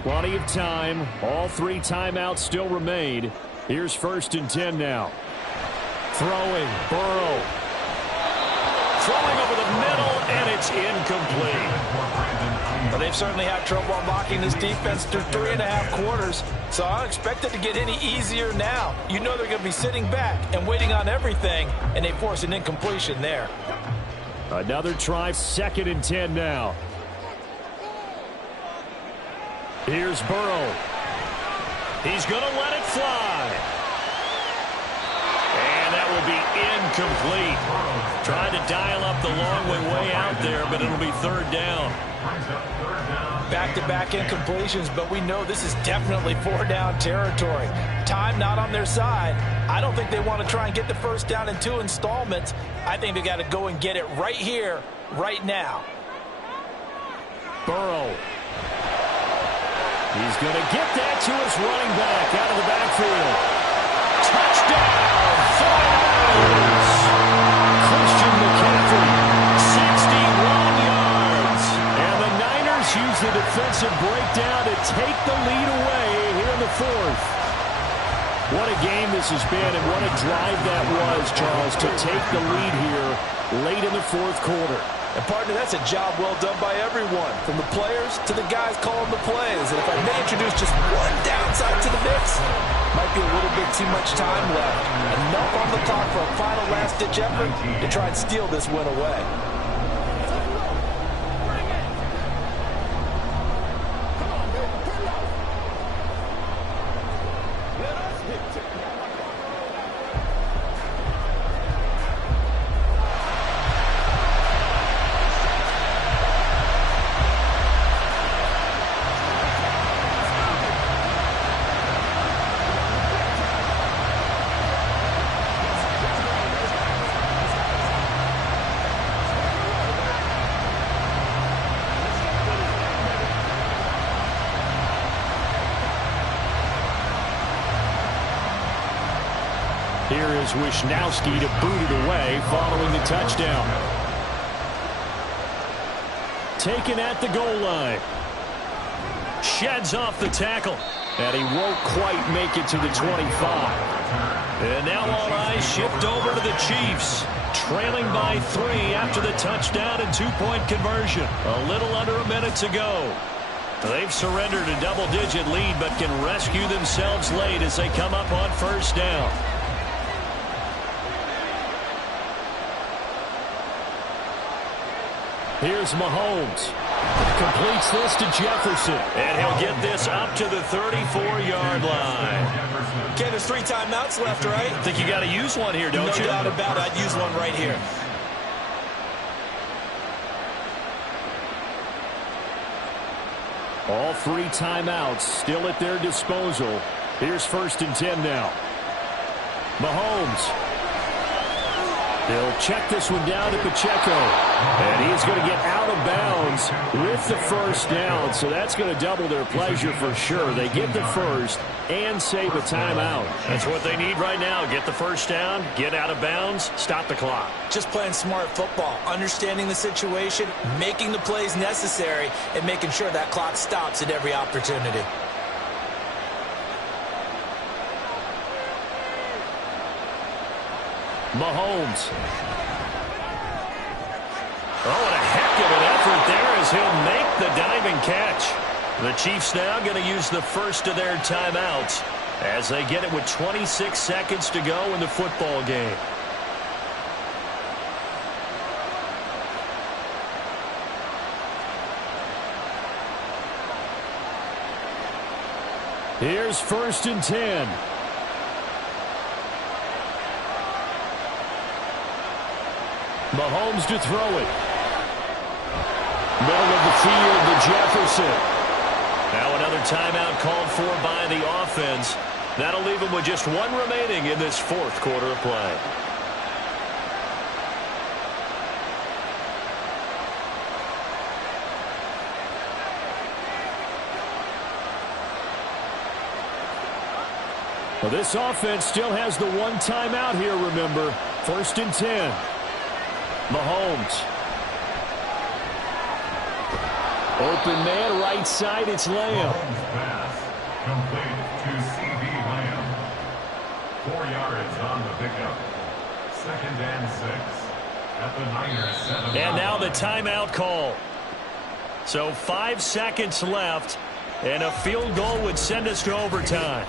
Plenty of time. All 3 timeouts still remain. Here's 1st and 10 now. Throwing, Burrow. Throwing over the middle, and it's incomplete. Well, they've certainly had trouble unlocking this defense through 3.5 quarters, so I don't expect it to get any easier now. You know they're going to be sitting back and waiting on everything, and they force an incompletion there. Another try, 2nd and 10 now. Here's Burrow. He's going to let it fly. And that will be incomplete. Trying to dial up the long way out there, but it'll be 3rd down. Back-to-back incompletions, but we know this is definitely 4-down territory. Time not on their side. I don't think they want to try and get the 1st down in 2 installments. I think they got to go and get it right here, right now. Burrow. He's going to get that to his running back out of the backfield. Touchdown! Christian McCaffrey, 61 yards. And the Niners use the defensive breakdown to take the lead away here in the 4th. What a game this has been, and what a drive that was, Charles, to take the lead here late in the 4th quarter. And, partner, that's a job well done by everyone, from the players to the guys calling the plays. And if I may introduce just one downside to the mix, might be a little bit too much time left. Enough on the clock for a final last-ditch effort to try and steal this win away. Here is Wisnowski to boot it away following the touchdown. Taken at the goal line. Sheds off the tackle. And he won't quite make it to the 25. And now all eyes shift over to the Chiefs. Trailing by 3 after the touchdown and 2-point conversion. A little under a minute to go. They've surrendered a double-digit lead but can rescue themselves late as they come up on first down. Here's Mahomes. Completes this to Jefferson. And he'll get this up to the 34-yard line. Okay, there's 3 timeouts left, right? I think you got to use one here, don't you? No doubt about it. I'd use one right here. All 3 timeouts still at their disposal. Here's 1st and 10 now. Mahomes. They'll check this one down to Pacheco. And he's going to get out of bounds with the first down. So that's going to double their pleasure for sure. They get the first and save a timeout. That's what they need right now. Get the first down, get out of bounds, stop the clock. Just playing smart football, understanding the situation, making the plays necessary, and making sure that clock stops at every opportunity. Mahomes. Oh, and a heck of an effort there as he'll make the diving catch. The Chiefs now going to use the first of their timeouts as they get it with 26 seconds to go in the football game. Here's 1st and 10. Mahomes to throw it. Middle of the field to Jefferson. Now another timeout called for by the offense. That'll leave them with just 1 remaining in this 4th quarter of play. Well, this offense still has the 1 timeout here, remember. 1st and 10. Mahomes. Open man, right side, it's Lamb. Mahomes pass, complete to C.D. Lamb. 4 yards on the pickup. 2nd and 6 at the Niners 7. And now the timeout call. So 5 seconds left, and a field goal would send us to overtime.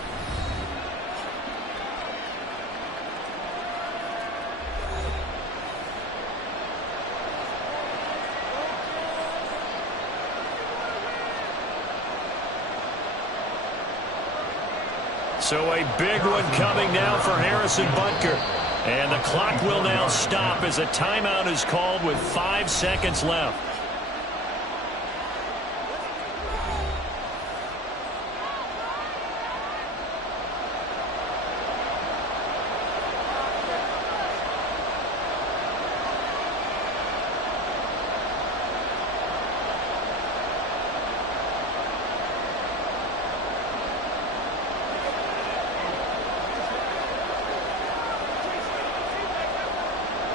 So a big one coming now for Harrison Butker. And the clock will now stop as a timeout is called with 5 seconds left.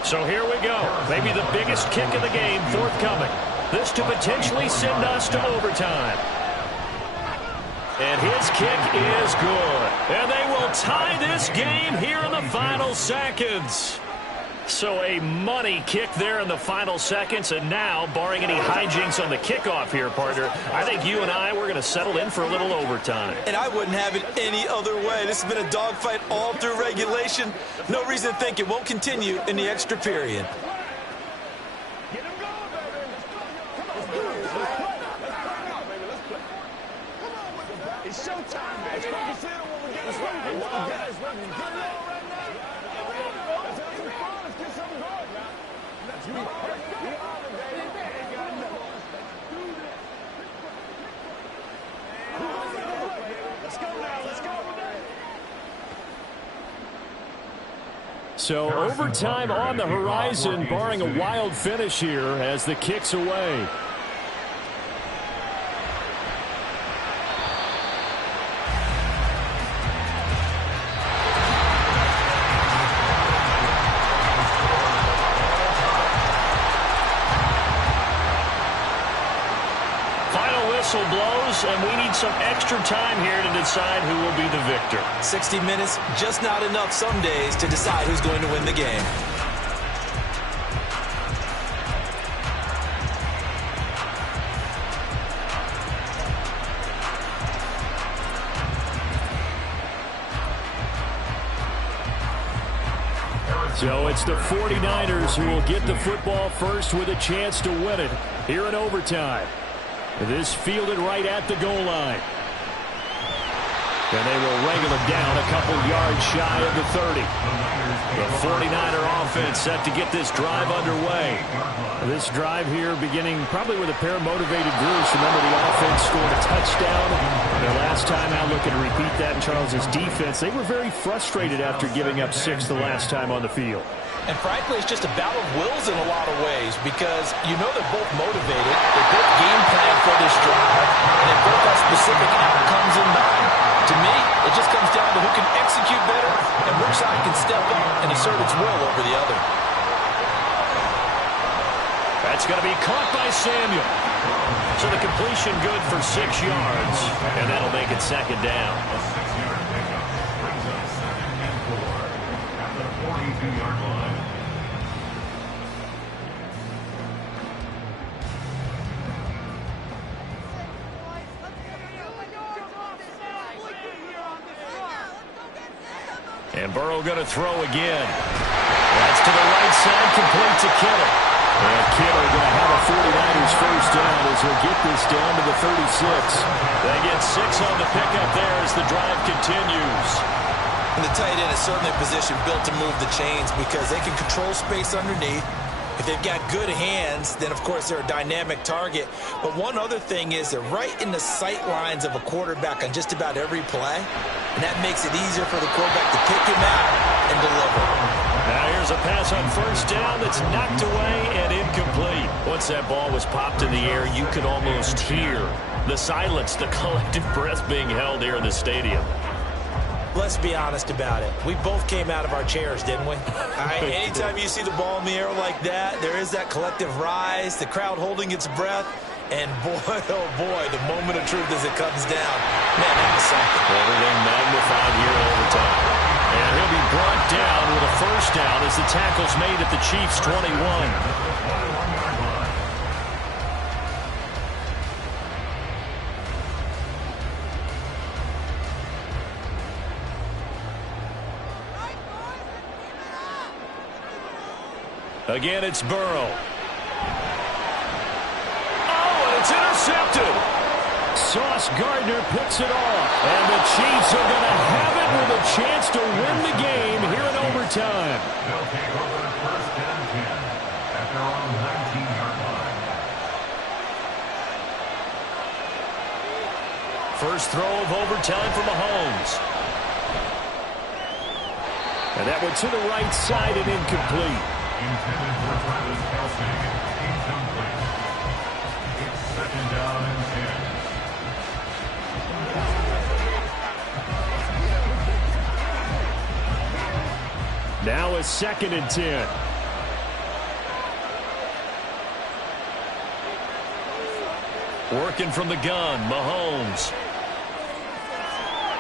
So here we go. Maybe the biggest kick of the game forthcoming. This to potentially send us to overtime. And his kick is good. And they will tie this game here in the final seconds. So a money kick there in the final seconds. And now, barring any hijinks on the kickoff here, partner, I think you and I, we're going to settle in for a little overtime. And I wouldn't have it any other way. This has been a dogfight all through regulation. No reason to think it won't continue in the extra period. Get him going, baby. Let's do it. Let's play. Come on, baby. It's showtime, man. It's going to settle when we get it right. Get it on right now. Let's have some fun. Let's get something going, man. Let's go. Let's go now. Let's go. So overtime on the horizon, barring a wild finish here as the kick's away. whistle blows, and we need some extra time here to decide who will be the victor. 60 minutes, just not enough some days to decide who's going to win the game. So it's the 49ers who will get the football first with a chance to win it here in overtime. This fielded right at the goal line. And they will wrangle it down a couple yards shy of the 30. The 49er offense set to get this drive underway. This drive here beginning probably with a pair of motivated Bruce. Remember, the offense scored a touchdown. Their last time out, looking to repeat that in Charles' defense. They were very frustrated after giving up 6 the last time on the field. And frankly, it's just a battle of wills in a lot of ways because you know they're both motivated. They both game plan for this drive, and they both have specific outcomes in mind. To me, it just comes down to who can execute better and which side can step up and assert its will over the other. That's going to be caught by Samuel. So the completion good for 6 yards, and that'll make it second down. A 6-yard pickup brings up 2nd and 4 at the 42-yard line. And Burrow going to throw again. That's to the right side, complete to Kittle. And Kittle going to have a 49ers first down as he'll get this down to the 36. They get 6 on the pickup there as the drive continues. And the tight end is certainly a position built to move the chains because they can control space underneath. If they've got good hands, then, of course, they're a dynamic target. But one other thing is they're right in the sight lines of a quarterback on just about every play. And that makes it easier for the quarterback to pick him out and deliver. Now here's a pass on first down that's knocked away and incomplete. Once that ball was popped in the air, you could almost hear the silence, the collective breath being held here in the stadium. Let's be honest about it. We both came out of our chairs, didn't we? All right, anytime you see the ball in the air like that, there is that collective rise, the crowd holding its breath, and boy, oh boy, the moment of truth as it comes down. Man, that was something. Everything magnified here in overtime. And he'll be brought down with a first down as the tackle's made at the Chiefs' 21. Again, it's Burrow. Oh, and it's intercepted. Sauce Gardner picks it off. And the Chiefs are going to have it with a chance to win the game here in overtime. They'll take over the 1st and 10 at their own 19-yard line. First throw of overtime for Mahomes. And that one to the right side and incomplete. Intended for Travis Kelce. Incomplete. It's 2nd down and 10. Now a 2nd and 10. Working from the gun, Mahomes.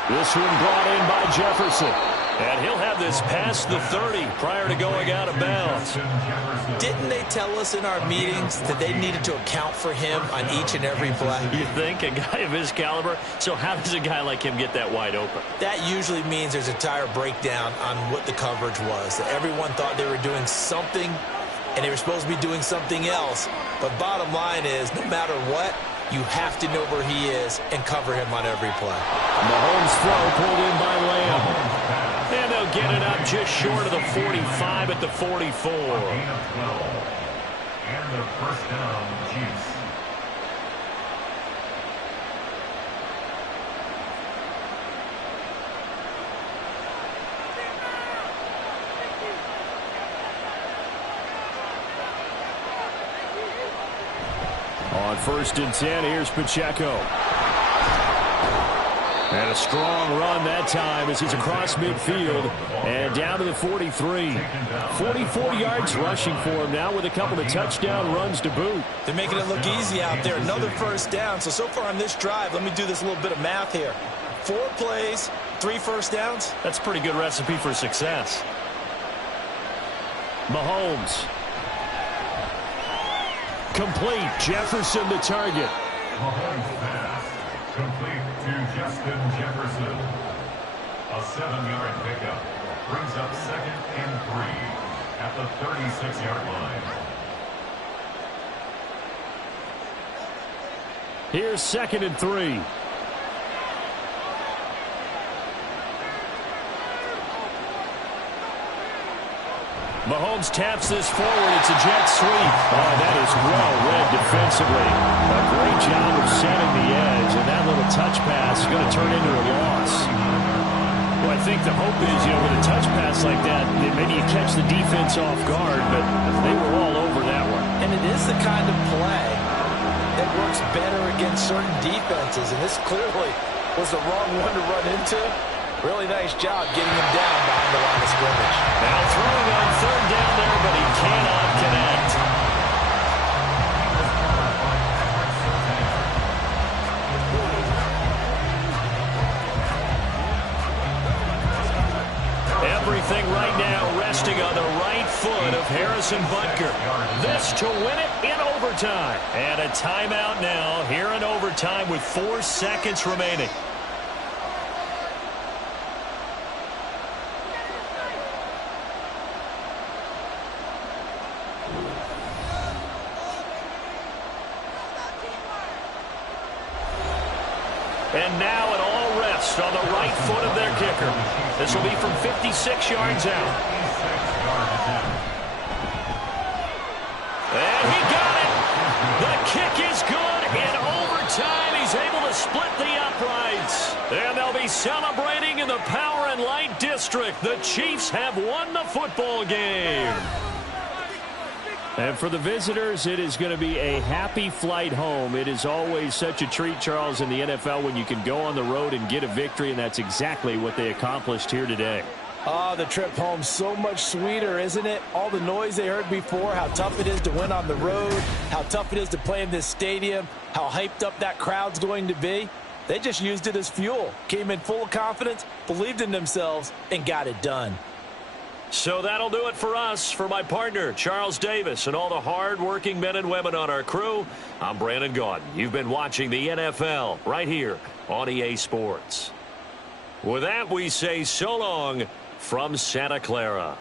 This one brought in by Jefferson. And he'll have this past the 30 prior to going out of bounds. Didn't they tell us in our meetings that they needed to account for him on each and every play? You think? A guy of his caliber? So how does a guy like him get that wide open? That usually means there's a entire breakdown on what the coverage was. That everyone thought they were doing something, and they were supposed to be doing something else. But bottom line is, no matter what, you have to know where he is and cover him on every play. Mahomes' throw pulled in by Lamb. And they'll get it up just short of the 45 at the 44. Gain of 12. And the first down, Chiefs. On 1st and 10, here's Pacheco. And a strong run that time as he's across midfield and down to the 43. 44 yards rushing for him now with a couple of touchdown runs to boot. They're making it look easy out there. Another first down. So far on this drive, let me do this little bit of math here. 4 plays, 3 first downs. That's a pretty good recipe for success. Mahomes. Complete. Jefferson the target. Mahomes pass. Complete to Justin Jefferson. A 7-yard pickup. Brings up 2nd and 3 at the 36-yard line. Here's 2nd and 3. Mahomes taps this forward. It's a jet sweep. Oh, that is well read defensively. A great job of setting the edge, and that little touch pass is going to turn into a loss. Well, I think the hope is, with a touch pass like that maybe you catch the defense off guard, but they were all over that one. And it is the kind of play that works better against certain defenses, and this clearly was the wrong one to run into. Really nice job getting him down behind the line of scrimmage. Now throwing on 3rd down there, but he cannot connect. Everything right now resting on the right foot of Harrison Butker. This to win it in overtime. And a timeout now here in overtime with 4 seconds remaining. And now it all rests on the right foot of their kicker. This will be from 56 yards out. And he got it. The kick is good. In overtime, he's able to split the uprights. And they'll be celebrating in the Power and Light District. The Chiefs have won the football game. And for the visitors, it is going to be a happy flight home. It is always such a treat, Charles, in the NFL when you can go on the road and get a victory, and that's exactly what they accomplished here today. Oh, the trip home so much sweeter, isn't it? All the noise they heard before, how tough it is to win on the road, how tough it is to play in this stadium, how hyped up that crowd's going to be. They just used it as fuel, came in full of confidence, believed in themselves, and got it done. So that'll do it for us. For my partner, Charles Davis, and all the hard-working men and women on our crew, I'm Brandon Gaudin. You've been watching the NFL right here on EA Sports. With that, we say so long from Santa Clara.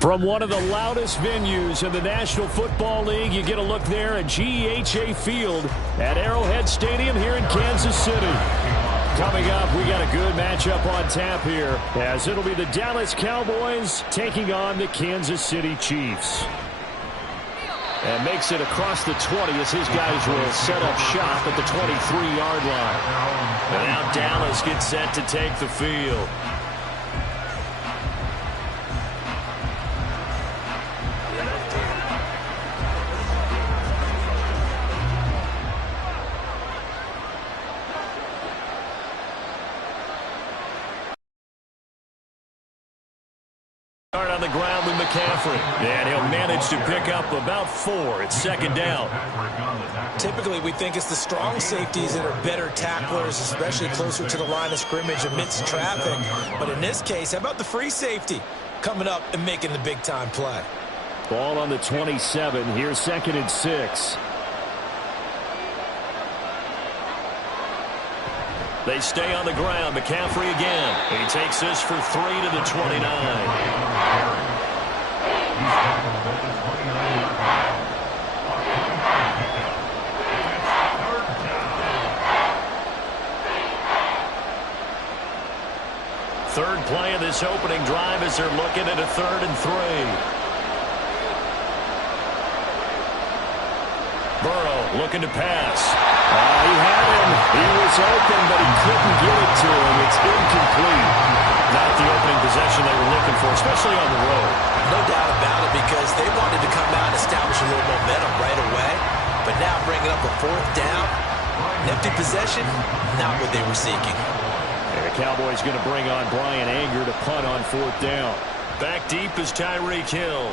From one of the loudest venues in the National Football League, you get a look there at GEHA Field at Arrowhead Stadium here in Kansas City. Coming up, we got a good matchup on tap here, as it'll be the Dallas Cowboys taking on the Kansas City Chiefs. And makes it across the 20 as his guys will set up shop at the 23-yard line. And now Dallas gets set to take the field. On the ground with McCaffrey, and he'll manage to pick up about 4. It's second down. Typically, we think it's the strong safeties that are better tacklers, especially closer to the line of scrimmage amidst traffic. But in this case, how about the free safety coming up and making the big-time play? Ball on the 27. Here's 2nd and 6. They stay on the ground. McCaffrey again. He takes this for 3 to the 29. Third play of this opening drive as they're looking at a 3rd and 3. Burrow looking to pass. He had him. He was open, but he couldn't get it to him. It's incomplete. Not the opening possession they were looking for, especially on the road. No doubt about it, because they wanted to come out and establish a little momentum right away. But now bringing up a 4th down, an empty possession, not what they were seeking. And the Cowboys going to bring on Brian Anger to punt on 4th down. Back deep is Tyreek Hill.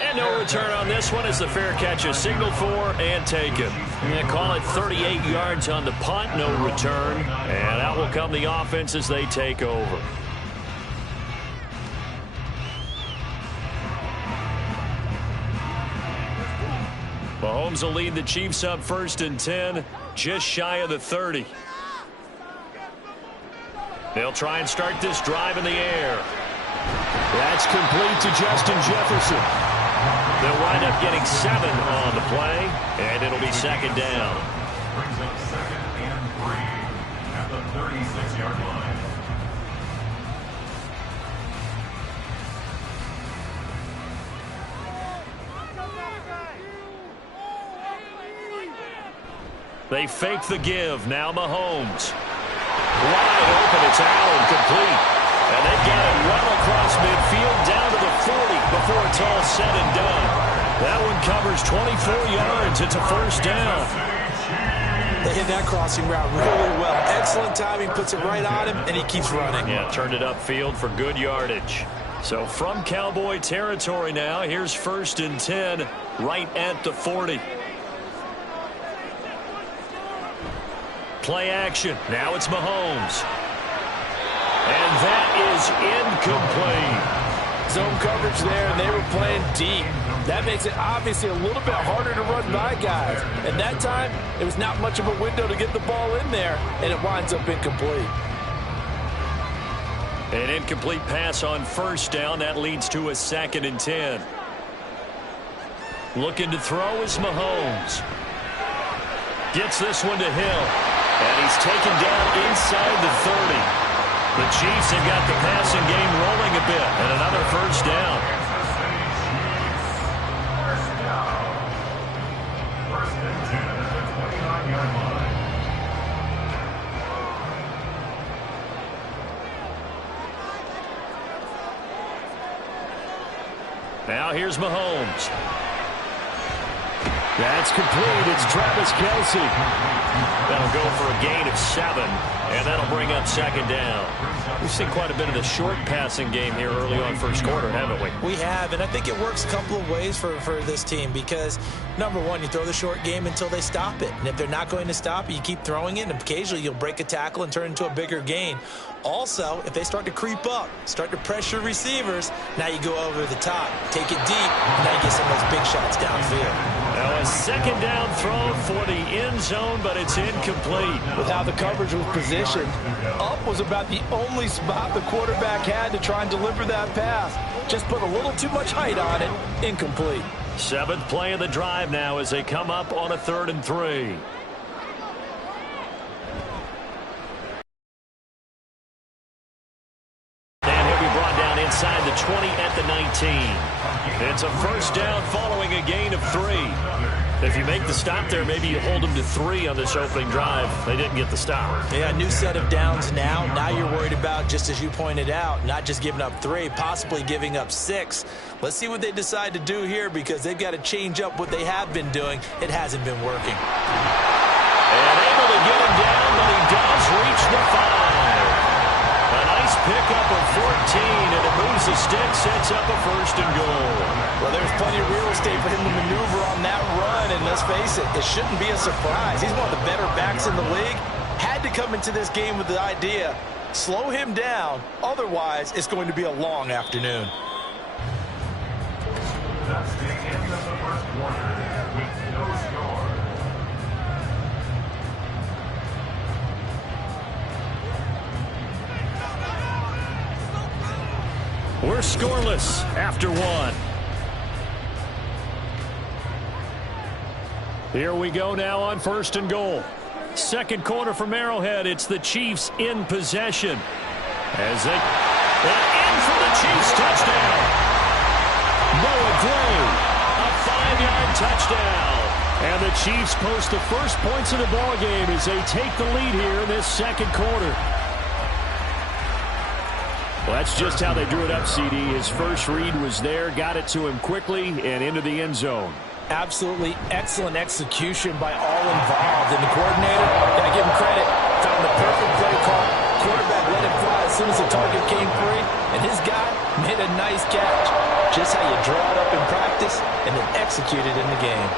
And no return on this one as the fair catch is signaled for and taken. They call it 38 yards on the punt, no return. And out will come the offense as they take over. Mahomes will lead the Chiefs up 1st and 10, just shy of the 30. They'll try and start this drive in the air. That's complete to Justin Jefferson. They'll wind up getting 7 on the play, and it'll be 2nd down. Brings up 2nd and 3 at the 36-yard line. They fake the give. Now Mahomes. Wide open. It's Allen, complete. And they've got it well across midfield down to the 40 before it's all said and done. That one covers 24 yards. It's a first down. They hit that crossing route really well. Excellent timing, puts it right on him, and he keeps running. Yeah, turned it upfield for good yardage. So from Cowboy territory now, here's 1st and 10 right at the 40. Play action. Now it's Mahomes. And that is incomplete. Zone coverage there, and they were playing deep. That makes it obviously a little bit harder to run by guys. And that time, it was not much of a window to get the ball in there, and it winds up incomplete. An incomplete pass on 1st down. That leads to a 2nd and 10. Looking to throw is Mahomes. Gets this one to Hill. And he's taken down inside the 30. The Chiefs have got the passing game rolling a bit. And another first down. First and 10 at the 29-yard line. Now here's Mahomes. That's complete. It's Travis Kelce. That'll go for a gain of 7, and that'll bring up 2nd down. We've seen quite a bit of the short passing game here early on first quarter, haven't we? We have, and I think it works a couple of ways for this team because, number one, you throw the short game until they stop it. And if they're not going to stop it, you keep throwing it, and occasionally you'll break a tackle and turn into a bigger gain. Also, if they start to creep up, start to pressure receivers, now you go over the top, take it deep, and now you get some of those big shots downfield. Now a 2nd down throw for the end zone, but it's incomplete. With how the coverage was positioned, up was about the only spot the quarterback had to try and deliver that pass. Just put a little too much height on it. Incomplete. 7th play of the drive now as they come up on a 3rd and 3. And he'll be brought down inside the 20 at the 19. It's a first down following a gain of 3. If you make the stop there, maybe you hold them to 3 on this opening drive. They didn't get the stop. Yeah, new set of downs now. Now you're worried about, just as you pointed out, not just giving up 3, possibly giving up 6. Let's see what they decide to do here because they've got to change up what they have been doing. It hasn't been working. And able to get him down, but he does reach the 5. A nice pickup of 14, and it moves the stick, sets up a 1st and goal. Well, there's plenty of real estate for him to maneuver on that run, and let's face it, it shouldn't be a surprise. He's one of the better backs in the league. Had to come into this game with the idea, slow him down, otherwise it's going to be a long afternoon. That's the end of the first quarter with no score. We're scoreless after 1. Here we go now on 1st and goal. 2nd quarter from Arrowhead. It's the Chiefs in possession. As they in for the Chiefs touchdown. Noah Gray, a 5-yard touchdown. And the Chiefs post the first points of the ball game as they take the lead here in this 2nd quarter. Well, that's just how they drew it up, CD. His first read was there, got it to him quickly, and into the end zone. Absolutely excellent execution by all involved. And the coordinator, got to give him credit, found the perfect play call. Quarterback let it fly as soon as the target came free, and his guy made a nice catch. Just how you draw it up in practice and then execute it in the game.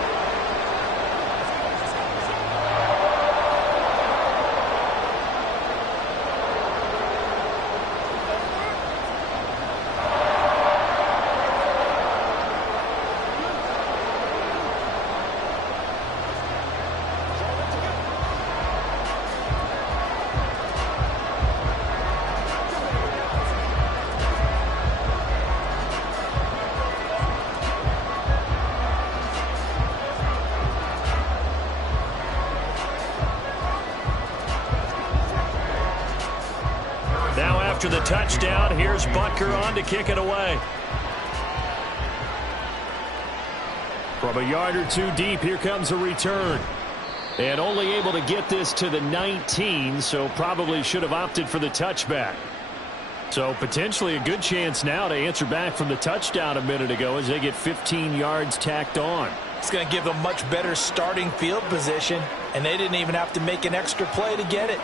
After the touchdown, here's Butker on to kick it away. From a yard or 2 deep, here comes a return. And only able to get this to the 19, so probably should have opted for the touchback. So potentially a good chance now to answer back from the touchdown a minute ago as they get 15 yards tacked on. It's going to give them much better starting field position, and they didn't even have to make an extra play to get it.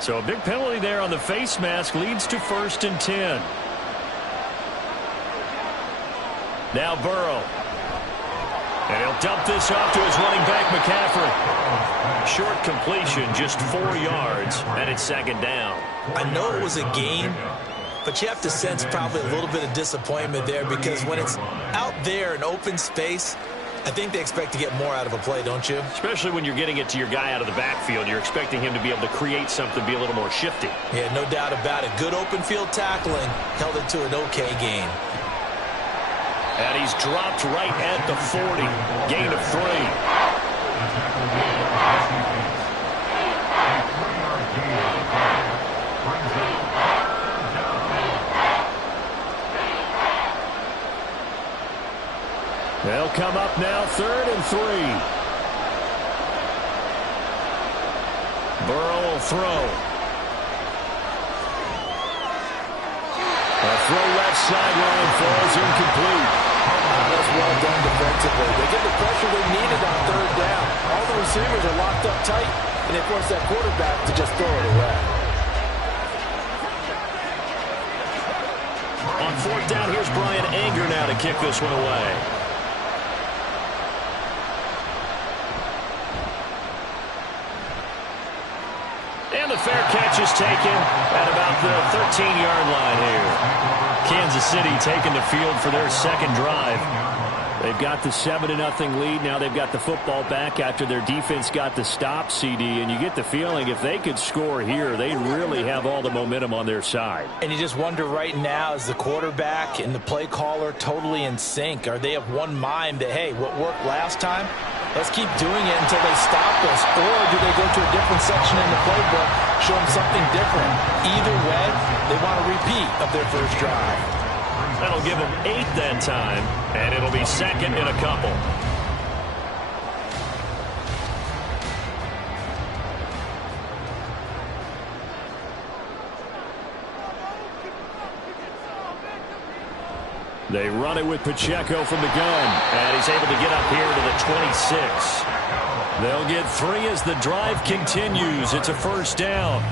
So a big penalty there on the face mask leads to 1st and 10. Now Burrow. And he'll dump this off to his running back, McCaffrey. Short completion, just 4 yards, and it's 2nd down. I know it was a gain, but you have to sense probably a little bit of disappointment there because when it's out there in open space, I think they expect to get more out of a play, don't you? Especially when you're getting it to your guy out of the backfield. You're expecting him to be able to create something, be a little more shifty. Yeah, no doubt about it. Good open field tackling held it to an okay gain. And he's dropped right at the 40. Gain of 3. They'll come up now 3rd and 3. Burrow will throw. A throw left sideline falls incomplete. That's well done defensively. They get the pressure they needed on 3rd down. All the receivers are locked up tight, and they force that quarterback to just throw it away. On 4th down, here's Brian Anger now to kick this one away. And the fair catch is taken at about the 13-yard line here. Kansas City taking the field for their 2nd drive. They've got the 7-0 lead. Now they've got the football back after their defense got the stop, CD. And you get the feeling if they could score here, they really have all the momentum on their side. And you just wonder right now, is the quarterback and the play caller totally in sync? Are they of one mind that, hey, what worked last time, let's keep doing it until they stop us? Or do they go to a different section in the playbook, show them something different? Either way, they want a repeat of their first drive. That'll give them 8 that time, and it'll be 2nd and a couple. They run it with Pacheco from the gun, and he's able to get up here to the 26. They'll get 3 as the drive continues. It's a 1st down.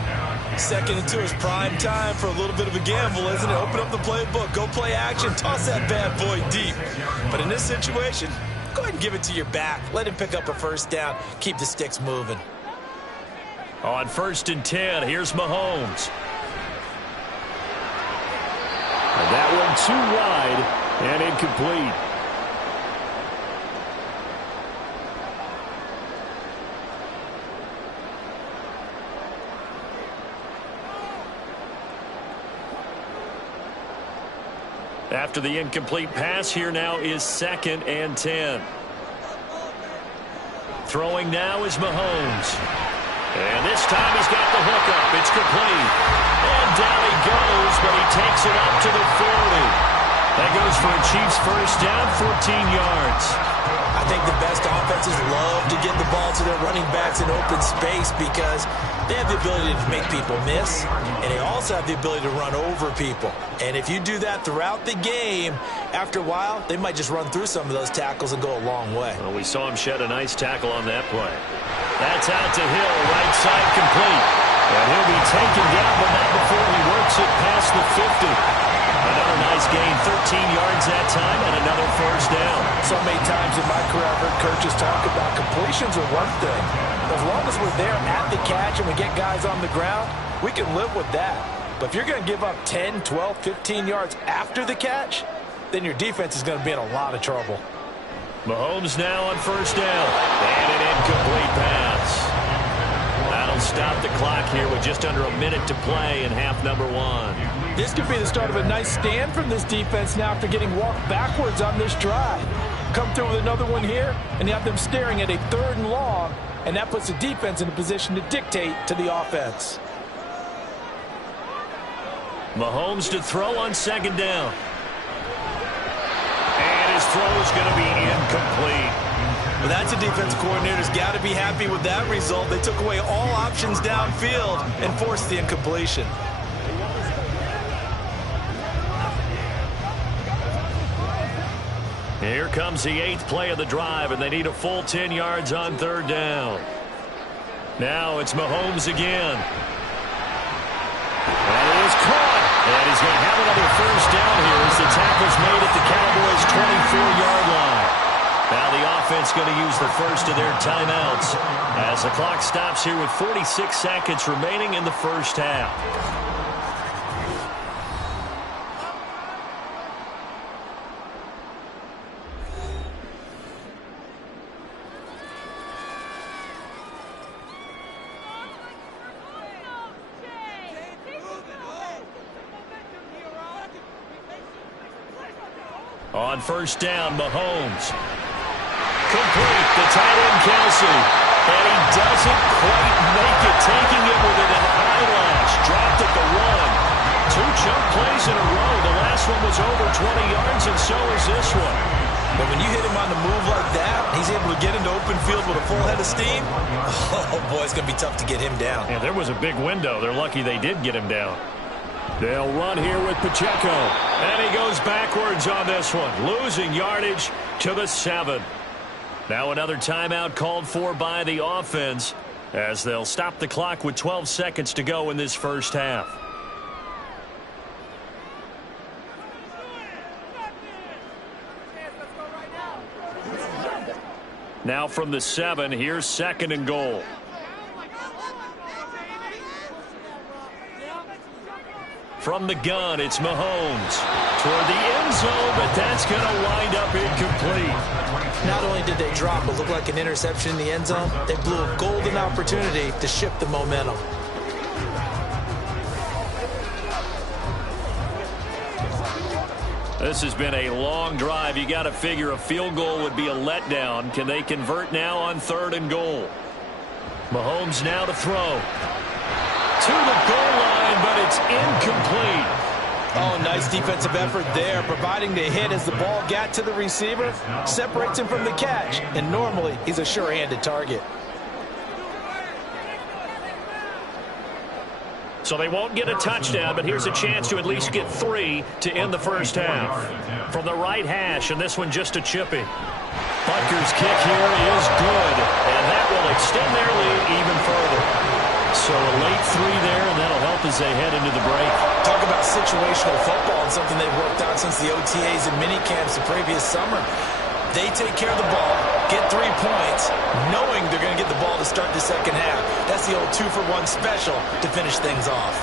2nd and 2 is prime time for a little bit of a gamble, isn't it? Open up the playbook, go play action, toss that bad boy deep. But in this situation, go ahead and give it to your back. Let him pick up a 1st down. Keep the sticks moving. On 1st and 10, here's Mahomes. And that one too wide and incomplete. After the incomplete pass, here now is 2nd and 10. Throwing now is Mahomes. And this time he's got the hookup. It's complete. And down he goes, but he takes it up to the 40. That goes for a Chiefs 1st down, 14 yards. I think the best offenses love to get the ball to their running backs in open space because they have the ability to make people miss, and they also have the ability to run over people. And if you do that throughout the game, after a while, they might just run through some of those tackles and go a long way. Well, we saw him shed a nice tackle on that play. That's out to Hill, right side complete. And he'll be taken down, but not before he works it past the 50. Another nice gain, 13 yards that time, and another 1st down. So many times in my career, I've heard coaches talk about completions are one thing. As long as we're there at the catch and we get guys on the ground, we can live with that. But if you're going to give up 10, 12, 15 yards after the catch, then your defense is going to be in a lot of trouble. Mahomes now on 1st down. And an incomplete pass. That'll stop the clock here with just under a minute to play in half number 1. This could be the start of a nice stand from this defense now after getting walked backwards on this drive. Come through with another one here, and you have them staring at a 3rd and long, and that puts the defense in a position to dictate to the offense. Mahomes to throw on 2nd down. And his throw is going to be incomplete. Well, that's a defense coordinator's got to be happy with that result. They took away all options downfield and forced the incompletion. Here comes the 8th play of the drive, and they need a full 10 yards on 3rd down. Now it's Mahomes again. And it is caught. And he's going to have another 1st down here as the tackle's made at the Cowboys' 24-yard line. Now the offense going to use the first of their timeouts as the clock stops here with 46 seconds remaining in the 1st half. On 1st down, Mahomes. Complete. The tight end, Kelsey. And he doesn't quite make it, taking it with an eyelash. Dropped at the 1. 2 chunk plays in a row. The last one was over 20 yards, and so is this one. But when you hit him on the move like that, he's able to get into open field with a full head of steam. Oh, boy, it's going to be tough to get him down. Yeah, there was a big window. They're lucky they did get him down. They'll run here with Pacheco. And he goes backwards on this one, losing yardage to the 7. Now another timeout called for by the offense as they'll stop the clock with 12 seconds to go in this 1st half. Now from the 7, here's 2nd and goal. From the gun, it's Mahomes toward the end zone, but that's going to wind up incomplete. Not only did they drop what looked like an interception in the end zone, they blew a golden opportunity to shift the momentum. This has been a long drive. You got to figure a field goal would be a letdown. Can they convert now on 3rd and goal? Mahomes now to throw. To the goal line, but it's incomplete. Oh, nice defensive effort there, providing the hit as the ball got to the receiver, separates him from the catch, and normally he's a sure-handed target. So they won't get a touchdown, but here's a chance to at least get 3 to end the 1st half. From the right hash, and this one just a chipping. Butker's kick here is good, and that will extend their lead even further. So a late 3 there, and that'll help as they head into the break. Talk about situational football and something they've worked on since the OTAs and minicamps the previous summer. They take care of the ball, get 3 points, knowing they're going to get the ball to start the 2nd half. That's the old 2-for-1 special to finish things off.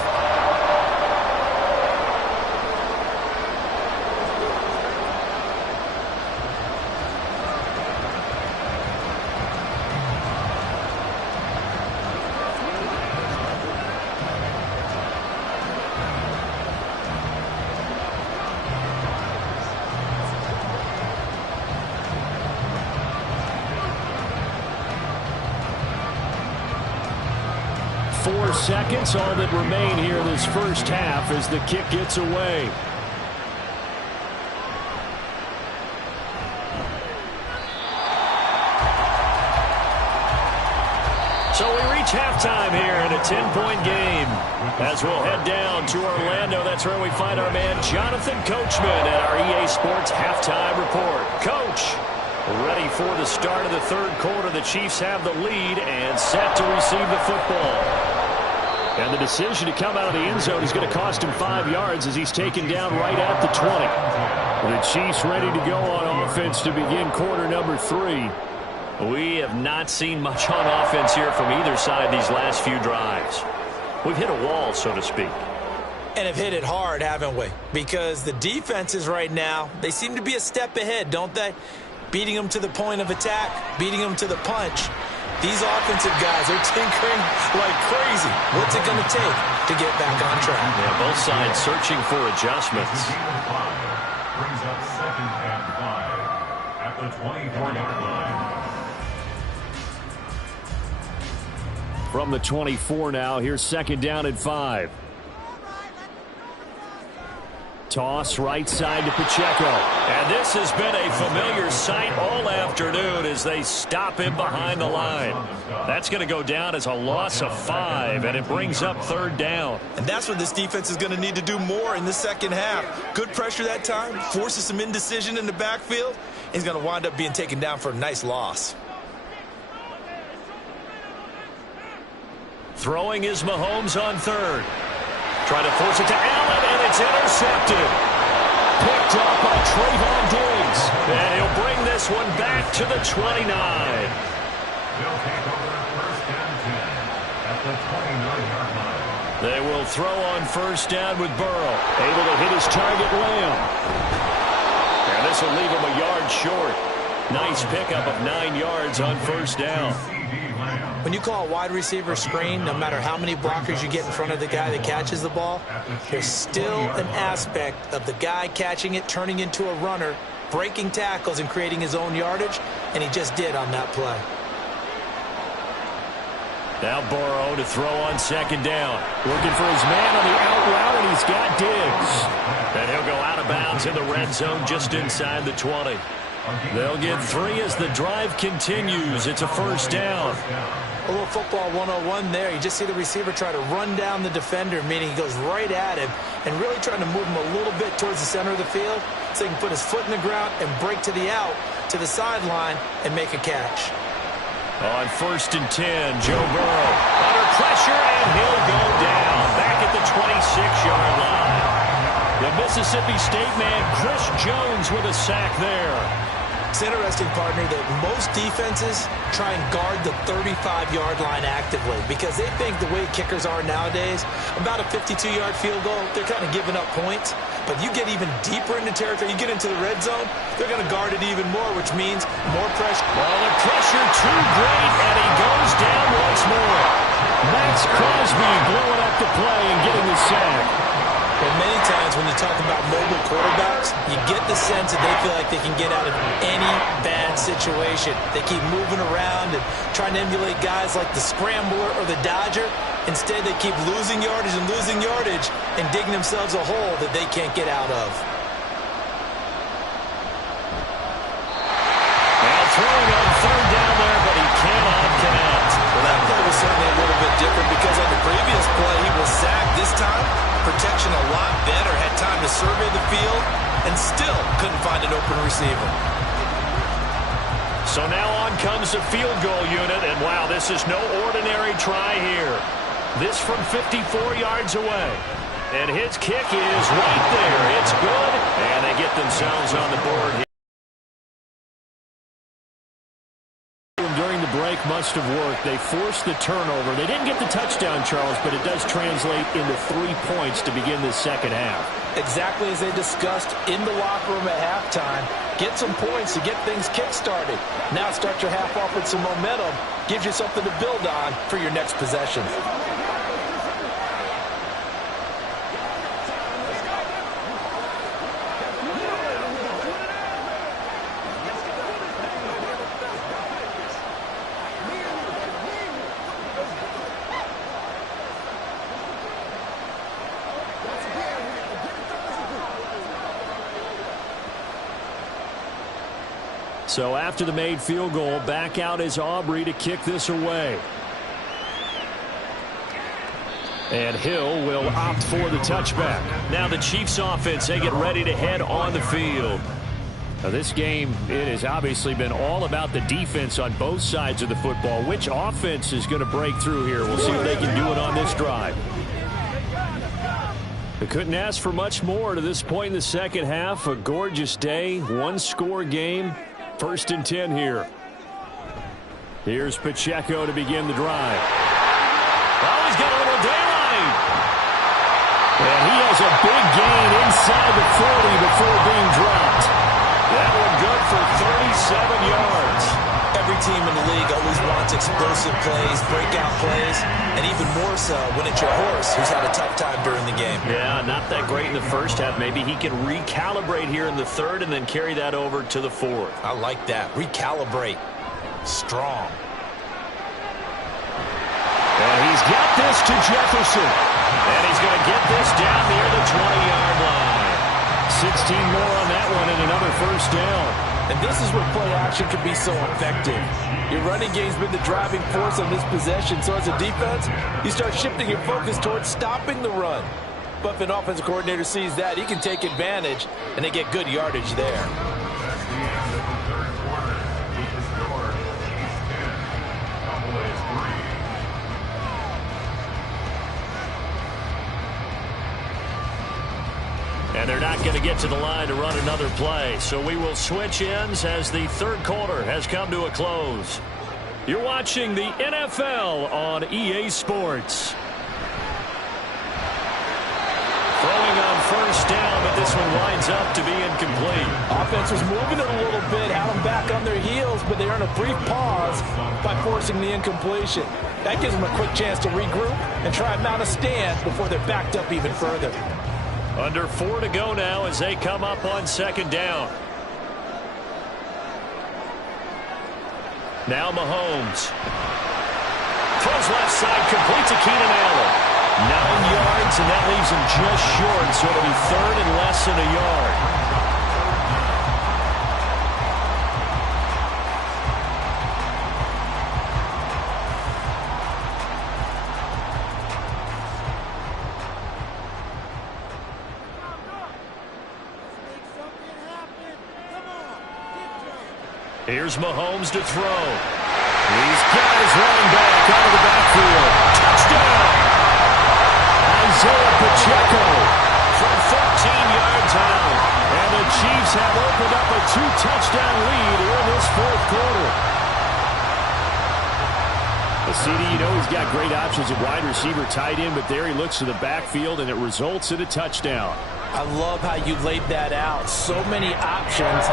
4 seconds, all that remain here in this 1st half as the kick gets away. So we reach halftime here in a 10-point game. As we'll head down to Orlando, that's where we find our man Jonathan Coachman at our EA Sports Halftime Report. Coach, ready for the start of the 3rd quarter. The Chiefs have the lead and set to receive the football. And the decision to come out of the end zone is going to cost him 5 yards as he's taken down right at the 20. The Chiefs ready to go on offense to begin quarter number 3. We have not seen much on offense here from either side these last few drives. We've hit a wall, so to speak. And have hit it hard, haven't we? Because the defenses right now, they seem to be a step ahead, don't they? Beating them to the point of attack, beating them to the punch. These offensive guys are tinkering like crazy. What's it going to take to get back on track? Yeah, both sides searching for adjustments. Brings up 2nd and 5 at the 24-yard line. From the 24 now, here's 2nd down and 5. Toss right side to Pacheco. And this has been a familiar sight all afternoon as they stop him behind the line. That's going to go down as a loss of 5, and it brings up 3rd down. And that's what this defense is going to need to do more in the second half. Good pressure that time, forces some indecision in the backfield. He's going to wind up being taken down for a nice loss. Throwing is Mahomes on 3rd. Trying to force it to Allen, and it's intercepted. Picked up by Trayvon Diggs. And he'll bring this one back to the 29. They'll take over 1st and 10 at the 29-yard line. They will throw on 1st down with Burrow. Able to hit his target, Lamb. And this will leave him a yard short. Nice pickup of 9 yards on 1st down. When you call a wide receiver screen, no matter how many blockers you get in front of the guy that catches the ball, there's still an aspect of the guy catching it, turning into a runner, breaking tackles and creating his own yardage, and he just did on that play. Now Burrow to throw on 2nd down. Looking for his man on the out route, and he's got Diggs. And he'll go out of bounds in the red zone just inside the 20. They'll get 3 as the drive continues. It's a 1st down. A little football 101 there. You just see the receiver try to run down the defender, meaning he goes right at him and really trying to move him a little bit towards the center of the field so he can put his foot in the ground and break to the out, to the sideline, and make a catch. On 1st and 10, Joe Burrow under pressure, and he'll go down back at the 26-yard line. The Mississippi State man, Chris Jones, with a sack there. It's interesting, partner, that most defenses try and guard the 35-yard line actively because they think the way kickers are nowadays, about a 52-yard field goal, they're kind of giving up points. But you get even deeper into territory, you get into the red zone, they're going to guard it even more, which means more pressure. Well, the pressure too great, and he goes down once more. Max Crosby blowing up the play and getting the sack. Well, many times when you talk about mobile quarterbacks, you get the sense that they feel like they can get out of any bad situation. They keep moving around and trying to emulate guys like the Scrambler or the Dodger. Instead, they keep losing yardage and digging themselves a hole that they can't get out of. Now throwing on 3rd down there, but he cannot connect. Well, that play was certainly a little bit different because on the previous play, he was sacked. This time, protection a lot better, had time to survey the field, and still couldn't find an open receiver. So now on comes the field goal unit, and wow, this is no ordinary try here. This from 54 yards away. And his kick is right there. It's good, and they get themselves on the board here. During the break must have worked. They forced the turnover. They didn't get the touchdown, Charles, but it does translate into 3 points to begin the second half. Exactly as they discussed in the locker room at halftime. Get some points to get things kick-started. Now start your half off with some momentum. Gives you something to build on for your next possession. So after the made field goal, back out is Aubrey to kick this away. And Hill will opt for the touchback. Now the Chiefs offense, they get ready to head on the field. Now this game, it has obviously been all about the defense on both sides of the football. Which offense is going to break through here? We'll see if they can do it on this drive. They couldn't ask for much more to this point in the second half. A gorgeous day, one-score game. 1st and 10 here. Here's Pacheco to begin the drive. Oh, he's got a little daylight. And he has a big gain inside the 40 before being dropped. That one good for 37 yards. Every team in the league always wants explosive plays, breakout plays, and even more so when it's your horse who's had a tough time during the game. Yeah, not that great in the first half. Maybe he can recalibrate here in the third and then carry that over to the fourth. I like that. Recalibrate. Strong. And he's got this to Jefferson. And he's going to get this down near the 20-yard line. 16 more on that one and another first down. And this is where play action can be so effective. Your running game's been the driving force on this possession, so as a defense, you start shifting your focus towards stopping the run. But if an offensive coordinator sees that, he can take advantage, and they get good yardage there. That's the end of the third quarter. With the score, Chiefs 10, Cowboys 3. And they're not going to get to the line to run another play. So we will switch ends as the third quarter has come to a close. You're watching the NFL on EA Sports. Throwing on first down, but this one winds up to be incomplete. Offense was moving it a little bit, had them back on their heels, but they earned a brief pause by forcing the incompletion. That gives them a quick chance to regroup and try and mount a stand before they're backed up even further. Under 4 to go now as they come up on second down. Now Mahomes. Throws left side, complete to Keenan Allen. 9 yards, and that leaves him just short, so it'll be third and less than a yard. Here's Mahomes to throw. These guys running back out of the backfield. Touchdown! Isaiah Pacheco from 13 yards out. And the Chiefs have opened up a 2-touchdown lead here in this fourth quarter. CD, you know he's got great options at wide receiver, tight end, but there he looks to the backfield, and it results in a touchdown. I love how you laid that out. So many options.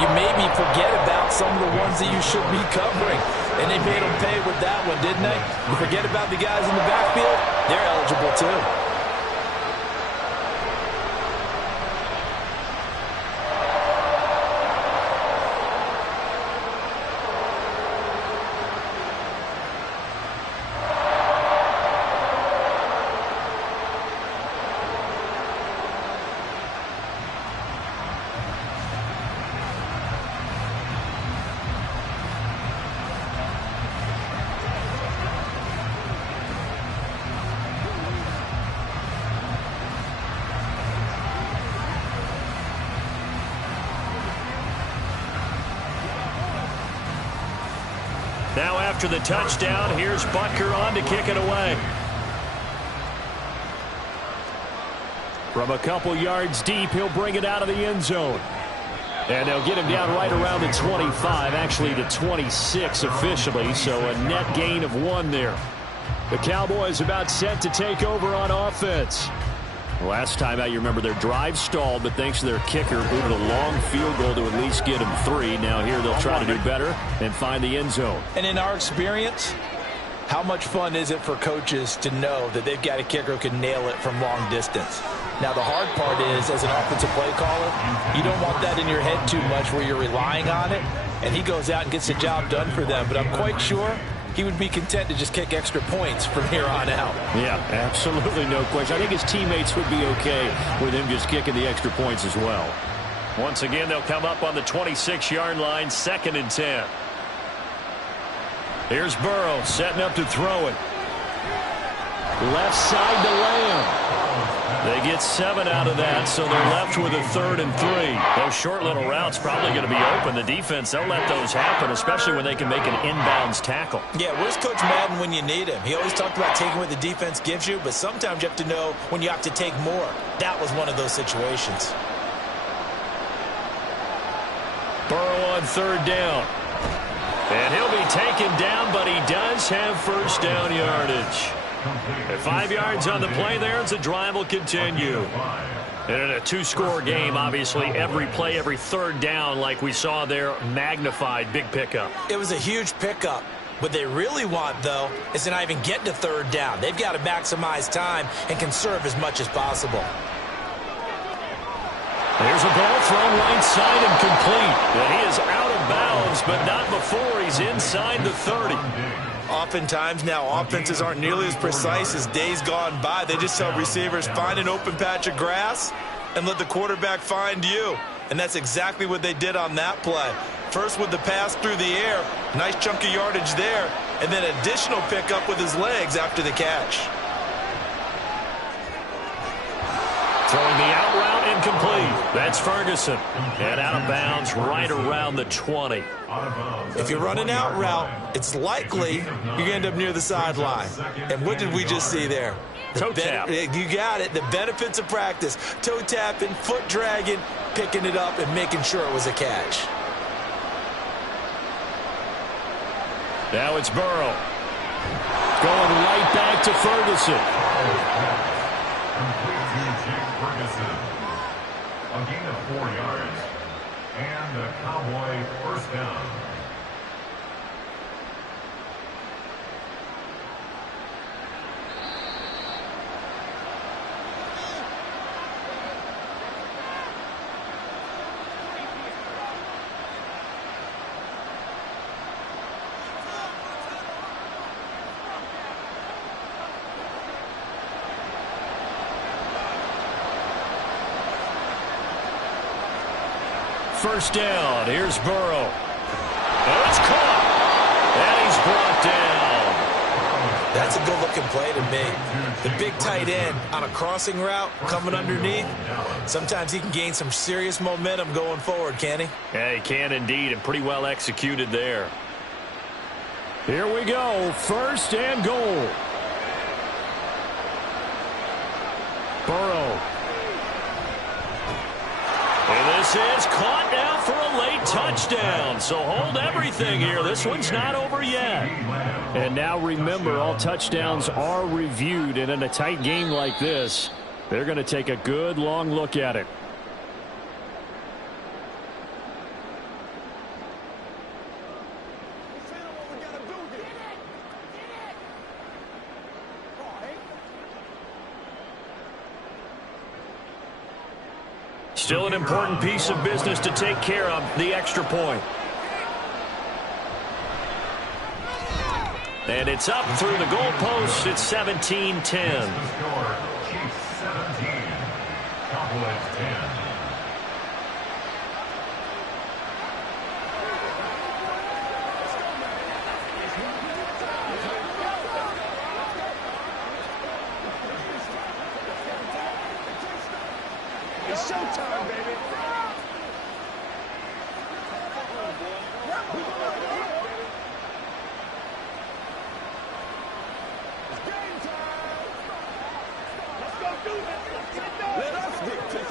You maybe forget about some of the ones that you should be covering. And they made them pay with that one, didn't they? You forget about the guys in the backfield, they're eligible too. Now after the touchdown, here's Butker on to kick it away. From a couple yards deep, he'll bring it out of the end zone. And they'll get him down right around the 25, actually the 26 officially, so a net gain of 1 there. The Cowboys about set to take over on offense. Last time out, you remember their drive stalled, but thanks to their kicker, booted a long field goal to at least get them 3. Now here they'll try to do better and find the end zone. And in our experience, how much fun is it for coaches to know that they've got a kicker who can nail it from long distance? Now, the hard part is, as an offensive play caller, you don't want that in your head too much where you're relying on it, and he goes out and gets the job done for them. But I'm quite sure he would be content to just kick extra points from here on out. Yeah, absolutely no question. I think his teammates would be okay with him just kicking the extra points as well. Once again, they'll come up on the 26-yard line, 2nd and 10. Here's Burrow setting up to throw it. Left side to Lamb. They get 7 out of that, so they're left with a 3rd and 3. Those short little routes probably going to be open. The defense, they'll let those happen, especially when they can make an inbounds tackle. Yeah, where's Coach Madden when you need him? He always talked about taking what the defense gives you, but sometimes you have to know when you have to take more. That was one of those situations. Burrow on 3rd down. And he'll be taken down, but he does have first down yardage. At 5 yards on the play there, as the drive will continue. And in a 2-score game, obviously, every play, every 3rd down, like we saw there, magnified, big pickup. It was a huge pickup. What they really want, though, is to not even get to 3rd down. They've got to maximize time and conserve as much as possible. There's a ball thrown right side and complete. And he is out of bounds, but not before he's inside the 30. Oftentimes now, offenses aren't nearly as precise as days gone by. They just tell receivers, find an open patch of grass and let the quarterback find you. And that's exactly what they did on that play. First with the pass through the air, nice chunk of yardage there, and then additional pickup with his legs after the catch. Throwing the out route incomplete. That's Ferguson. And out of bounds right around the 20. If you're running out route, it's likely you're going to end up near the sideline. And what did we just see there? Toe tap. You got it. The benefits of practice. Toe tapping, foot dragging, picking it up, and making sure it was a catch. Now it's Burrow. Going right back to Ferguson. Complete to Jake Ferguson. A gain of 4 yards. And a Cowboy first down. First down. Here's Burrow. Oh, it's caught. And he's brought down. That's a good-looking play to me. The big tight end on a crossing route coming underneath. Sometimes he can gain some serious momentum going forward, can he? Yeah, he can indeed, and pretty well executed there. Here we go. First and goal. Burrow. And this is caught now for a late touchdown. So hold everything here. This one's not over yet. And now remember, all touchdowns are reviewed. And in a tight game like this, they're going to take a good long look at it. Still an important piece of business to take care of, the extra point. And it's up through the goalpost. It's 17-10. Chiefs 17. Cowboys 10. It's showtime, baby. It's game time. Let's go do this. Let us get to it.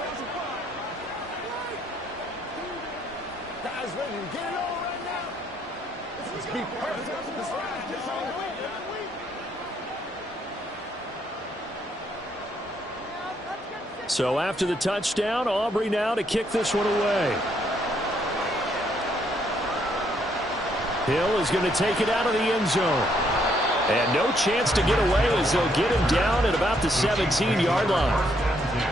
Guys ready to get it on right now? Let's be perfect. Let's ride this whole week. So after the touchdown, Aubrey now to kick this one away. Hill is going to take it out of the end zone. And no chance to get away as they'll get him down at about the 17-yard line.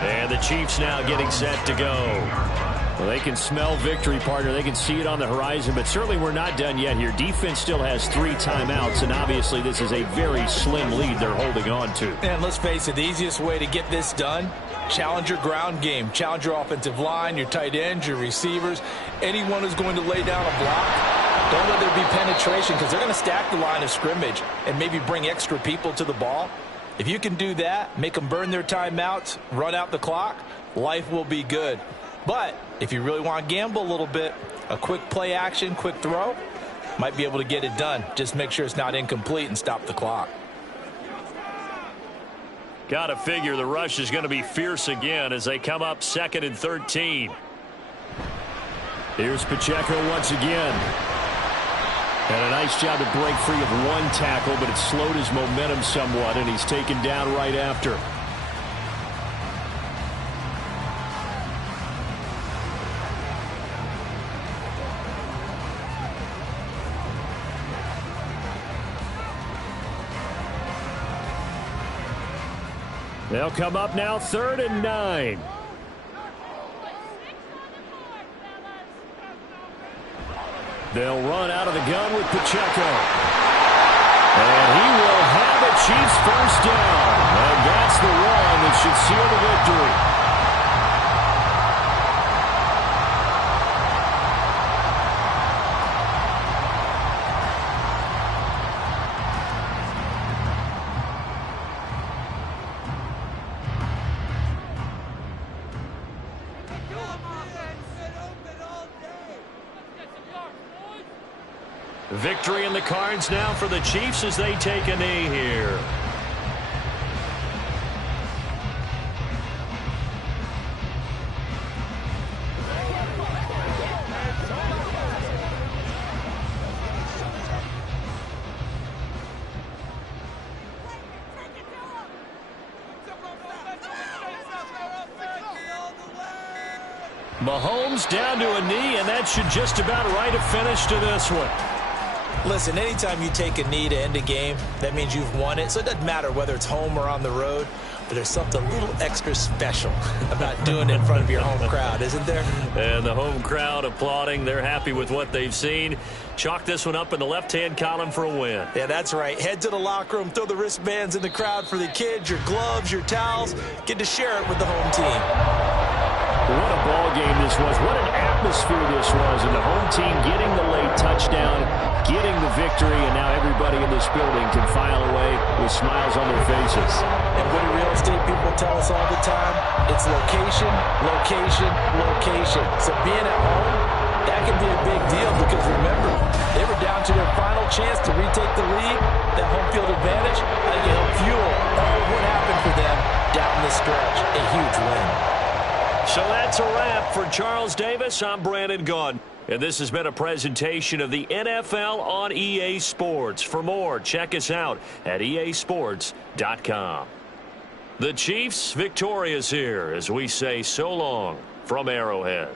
And the Chiefs now getting set to go. Well, they can smell victory, partner. They can see it on the horizon, but certainly we're not done yet here. Defense still has 3 timeouts, and obviously this is a very slim lead they're holding on to. And let's face it, the easiest way to get this done, challenge your ground game. Challenge your offensive line, your tight ends, your receivers. Anyone who's going to lay down a block, don't let there be penetration because they're going to stack the line of scrimmage and maybe bring extra people to the ball. If you can do that, make them burn their timeouts, run out the clock, life will be good. But if you really want to gamble a little bit, a quick play action, quick throw, might be able to get it done. Just make sure it's not incomplete and stop the clock. Got to figure the rush is going to be fierce again as they come up 2nd and 13. Here's Pacheco once again. And a nice job to break free of one tackle, but it slowed his momentum somewhat, and he's taken down right after. They'll come up now 3rd and 9. They'll run out of the gun with Pacheco. And he will have a Chiefs first down. And that's the one that should seal the victory. Victory in the cards now for the Chiefs as they take a knee here. Mahomes down to a knee, and that should just about write a finish to this one. Listen, anytime you take a knee to end a game, that means you've won it. So it doesn't matter whether it's home or on the road, but there's something a little extra special about doing it in front of your home crowd, isn't there? And the home crowd applauding. They're happy with what they've seen. Chalk this one up in the left-hand column for a win. Yeah, that's right. Head to the locker room, throw the wristbands in the crowd for the kids, your gloves, your towels. Get to share it with the home team. What a ball game this was. What an atmosphere this was. And the home team getting the late touchdown, getting the victory, and now everybody in this building can file away with smiles on their faces. And what do real estate people tell us all the time? It's location, location, location. So being at home, that can be a big deal because remember, they were down to their final chance to retake the lead. That home field advantage, I think it helped fuel all what happened for them down the stretch. A huge win. So that's a wrap for Charles Davis. I'm Brandon Gunn. And this has been a presentation of the NFL on EA Sports. For more, check us out at easports.com. The Chiefs victorious here as we say so long from Arrowhead.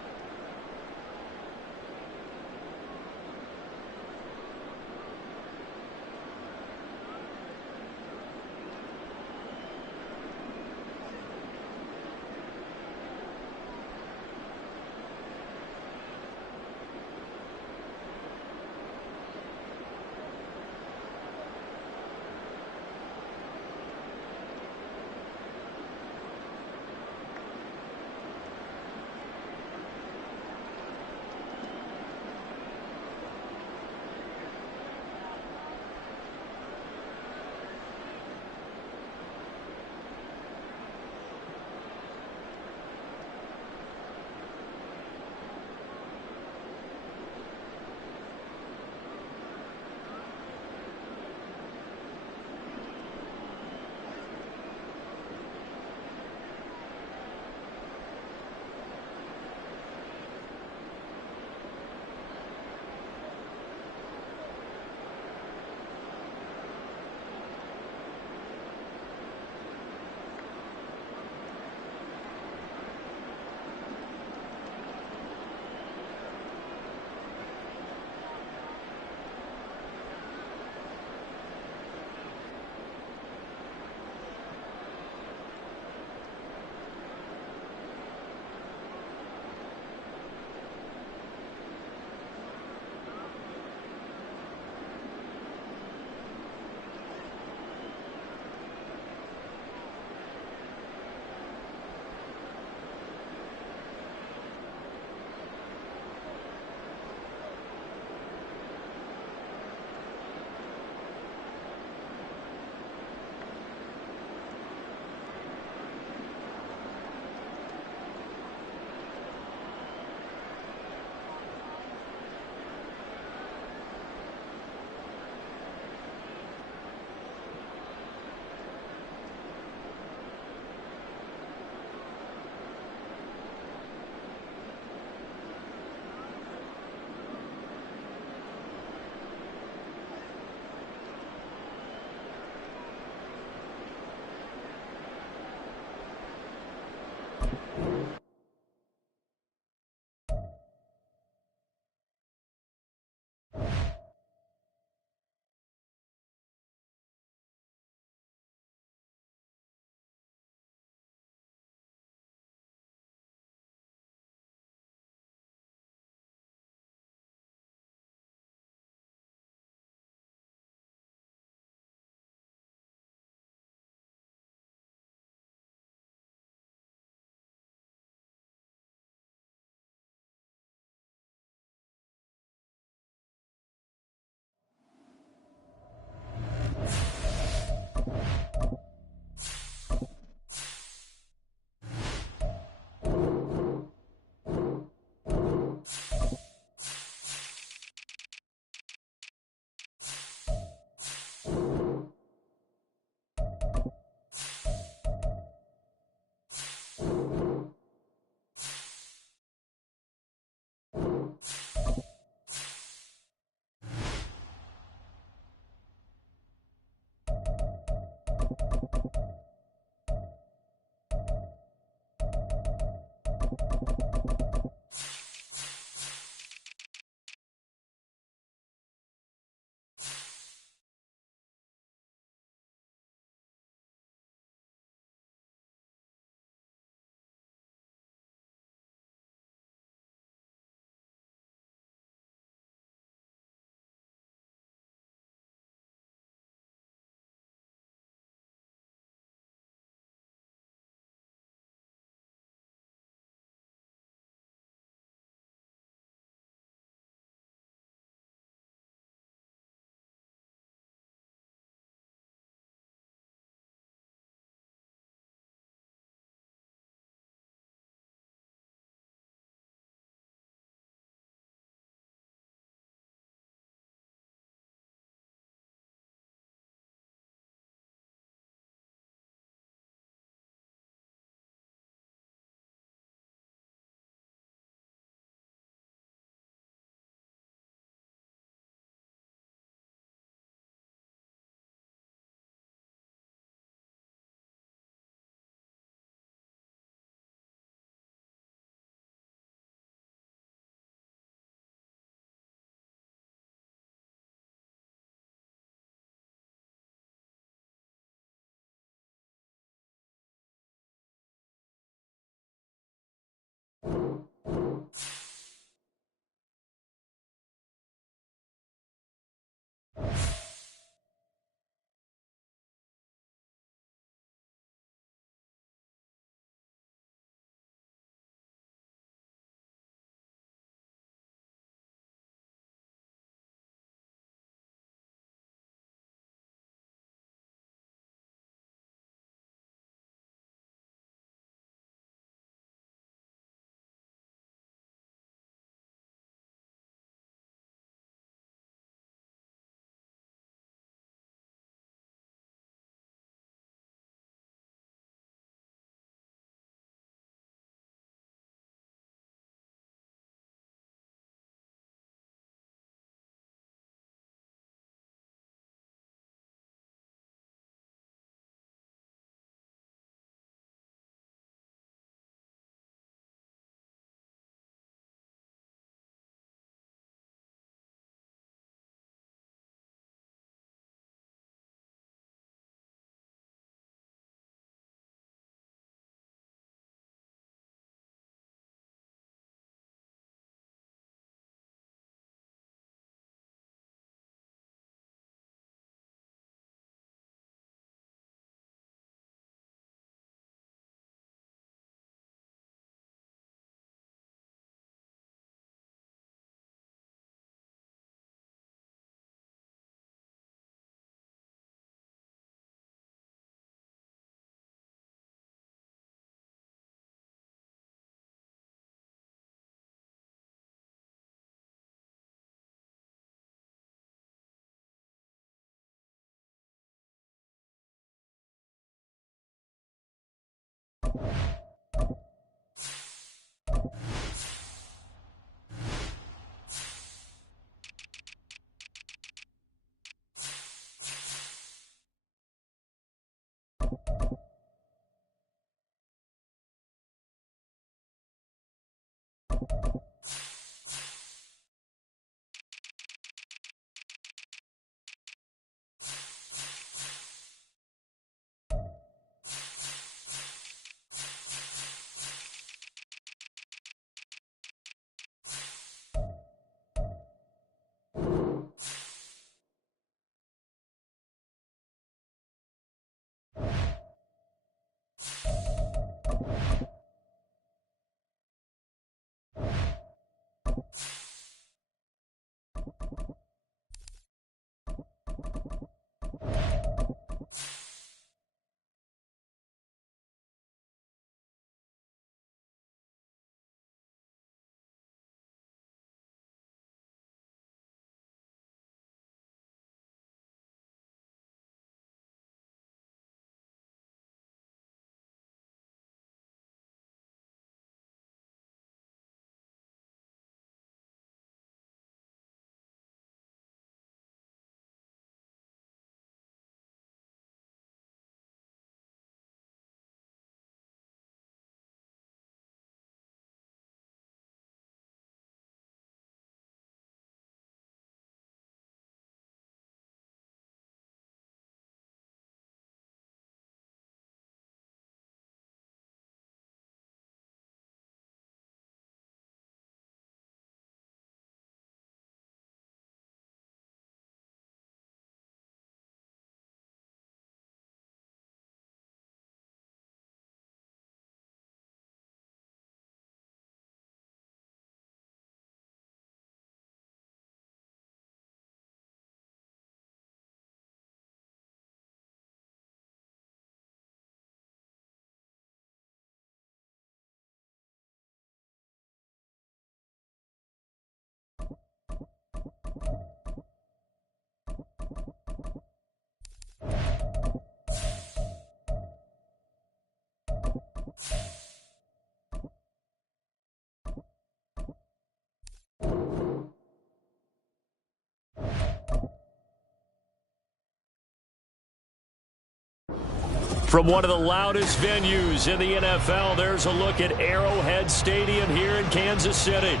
From one of the loudest venues in the NFL, there's a look at Arrowhead Stadium here in Kansas City.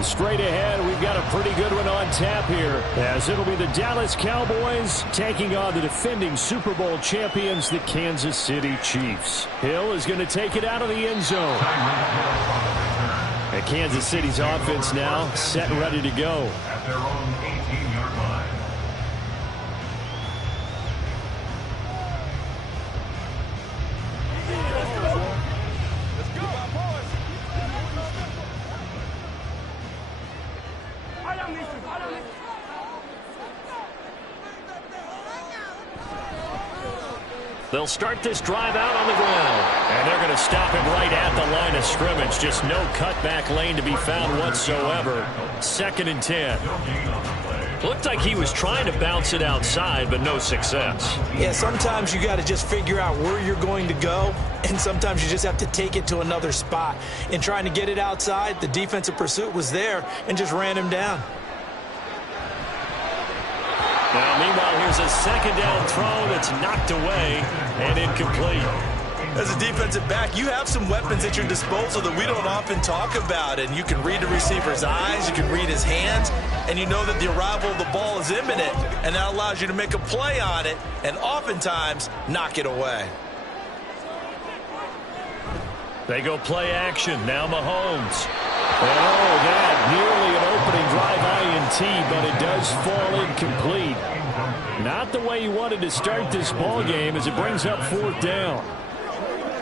Straight ahead, we've got a pretty good one on tap here, as it'll be the Dallas Cowboys taking on the defending Super Bowl champions, the Kansas City Chiefs. Hill is going to take it out of the end zone. And Kansas City's offense now set and ready to go. At their own 18-yard line. They'll start this drive out on the ground. And they're going to stop him right at the line of scrimmage. Just no cutback lane to be found whatsoever. 2nd and 10. Looked like he was trying to bounce it outside, but no success. Yeah, sometimes you got to just figure out where you're going to go, and sometimes you just have to take it to another spot. In trying to get it outside, the defensive pursuit was there and just ran him down. Now, meanwhile, here's a 2nd down throw that's knocked away and incomplete. As a defensive back, you have some weapons at your disposal that we don't often talk about, and you can read the receiver's eyes, you can read his hands, and you know that the arrival of the ball is imminent, and that allows you to make a play on it and oftentimes knock it away. They go play action. Now Mahomes. Oh, that nearly an opening drive INT, but it does fall incomplete. Not the way he wanted to start this ball game as it brings up 4th down.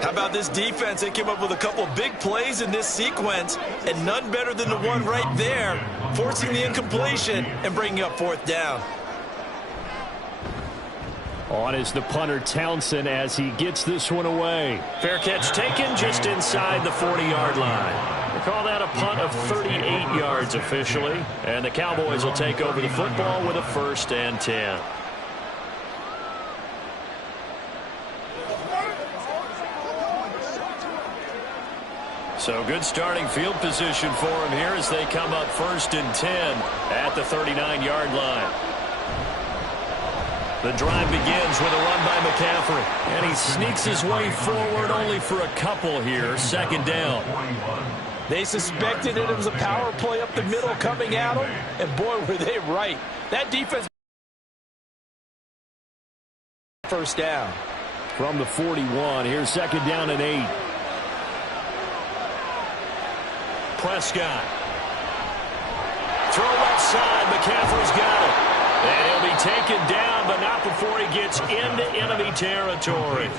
How about this defense? They came up with a couple big plays in this sequence, and none better than the one right there, forcing the incompletion and bringing up 4th down. On is the punter Townsend as he gets this one away. Fair catch taken just inside the 40-yard line. They call that a punt of 38 yards officially. And the Cowboys will take over the football with a 1st and 10. So good starting field position for him here as they come up 1st and 10 at the 39-yard line. The drive begins with a run by McCaffrey. And he sneaks his way forward only for a couple here. 2nd down. They suspected it was a power play up the middle coming at them, and boy, were they right. That defense. 1st down. From the 41, here's 2nd down and 8. Prescott. Throw left side. McCaffrey's got it. And he'll be taken down, but not before he gets into enemy territory.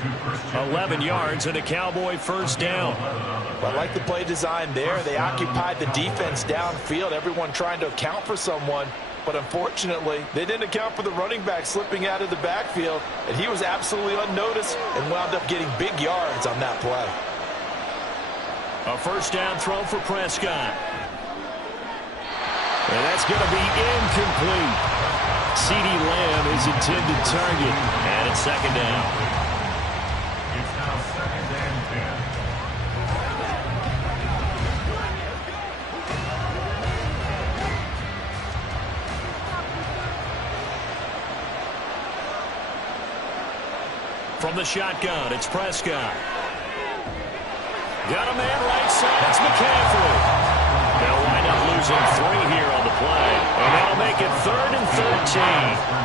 11 yards and a Cowboy 1st down. I like the play design there. They occupied the defense downfield, everyone trying to account for someone. But unfortunately, they didn't account for the running back slipping out of the backfield, and he was absolutely unnoticed and wound up getting big yards on that play. A 1st down throw for Prescott. And that's going to be incomplete. CeeDee Lamb is intended target, and it's 2nd down. It's now 2nd and 10. From the shotgun, it's Prescott. Got a man right side, it's McCaffrey. They'll wind up losing 3 here on the play, and that'll make it 3rd and 13.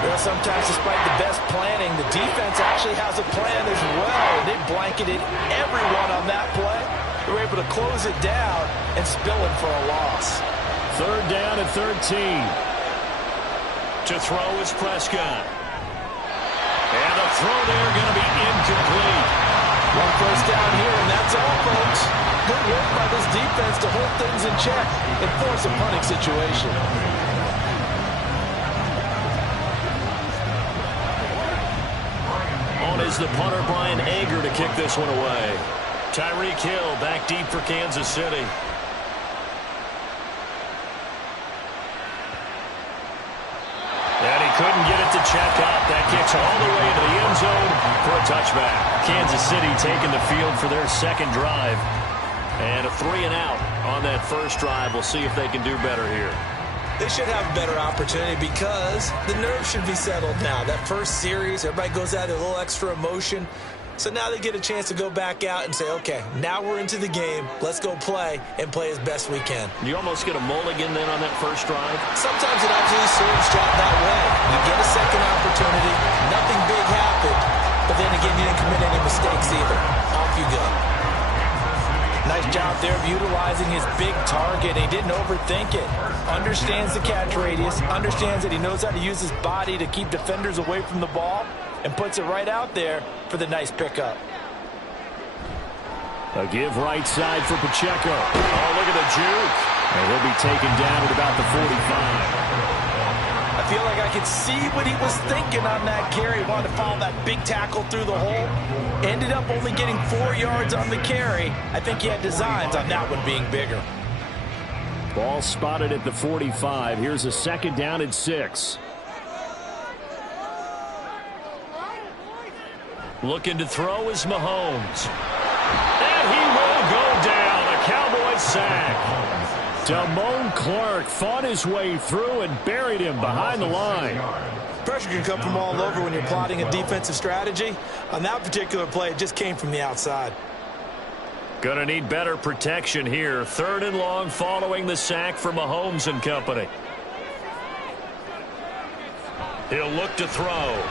Well, sometimes despite the best planning, the defense actually has a plan as well. They blanketed everyone on that play. They were able to close it down and spill it for a loss. 3rd down and 13. To throw is Prescott. And the throw there going to be incomplete. 1 first down here, and that's all, folks. Good work by this defense to hold things in check and force a punting situation. On is the punter, Brian Ager, to kick this one away. Tyreek Hill back deep for Kansas City. And he couldn't get it to check up. That kicks all the way to the end zone for a touchback. Kansas City taking the field for their second drive. And a 3-and-out on that first drive. We'll see if they can do better here. They should have a better opportunity because the nerves should be settled now. That first series, everybody goes out with a little extra emotion. So now they get a chance to go back out and say, okay, now we're into the game. Let's go play and play as best we can. You almost get a mulligan then on that first drive? Sometimes it actually serves John that way. You get a second opportunity. Nothing big happened. But then again, you didn't commit any mistakes either. Off you go. Nice job there of utilizing his big target. He didn't overthink it. Understands the catch radius. Understands that he knows how to use his body to keep defenders away from the ball. And puts it right out there for the nice pickup. A give right side for Pacheco. Oh, look at the juke. And he'll be taken down at about the 45. I feel like I could see what he was thinking on that carry. He wanted to follow that big tackle through the hole. Ended up only getting 4 yards on the carry. I think he had designs on that one being bigger. Ball spotted at the 45. Here's a second down and 6. Looking to throw is Mahomes. And he will go down. A Cowboy sack. Damone Clark fought his way through and buried him behind the line. Pressure can come from all over when you're plotting a defensive strategy. On that particular play, it just came from the outside. Gonna need better protection here. 3rd and long following the sack for Mahomes and company. He'll look to throw.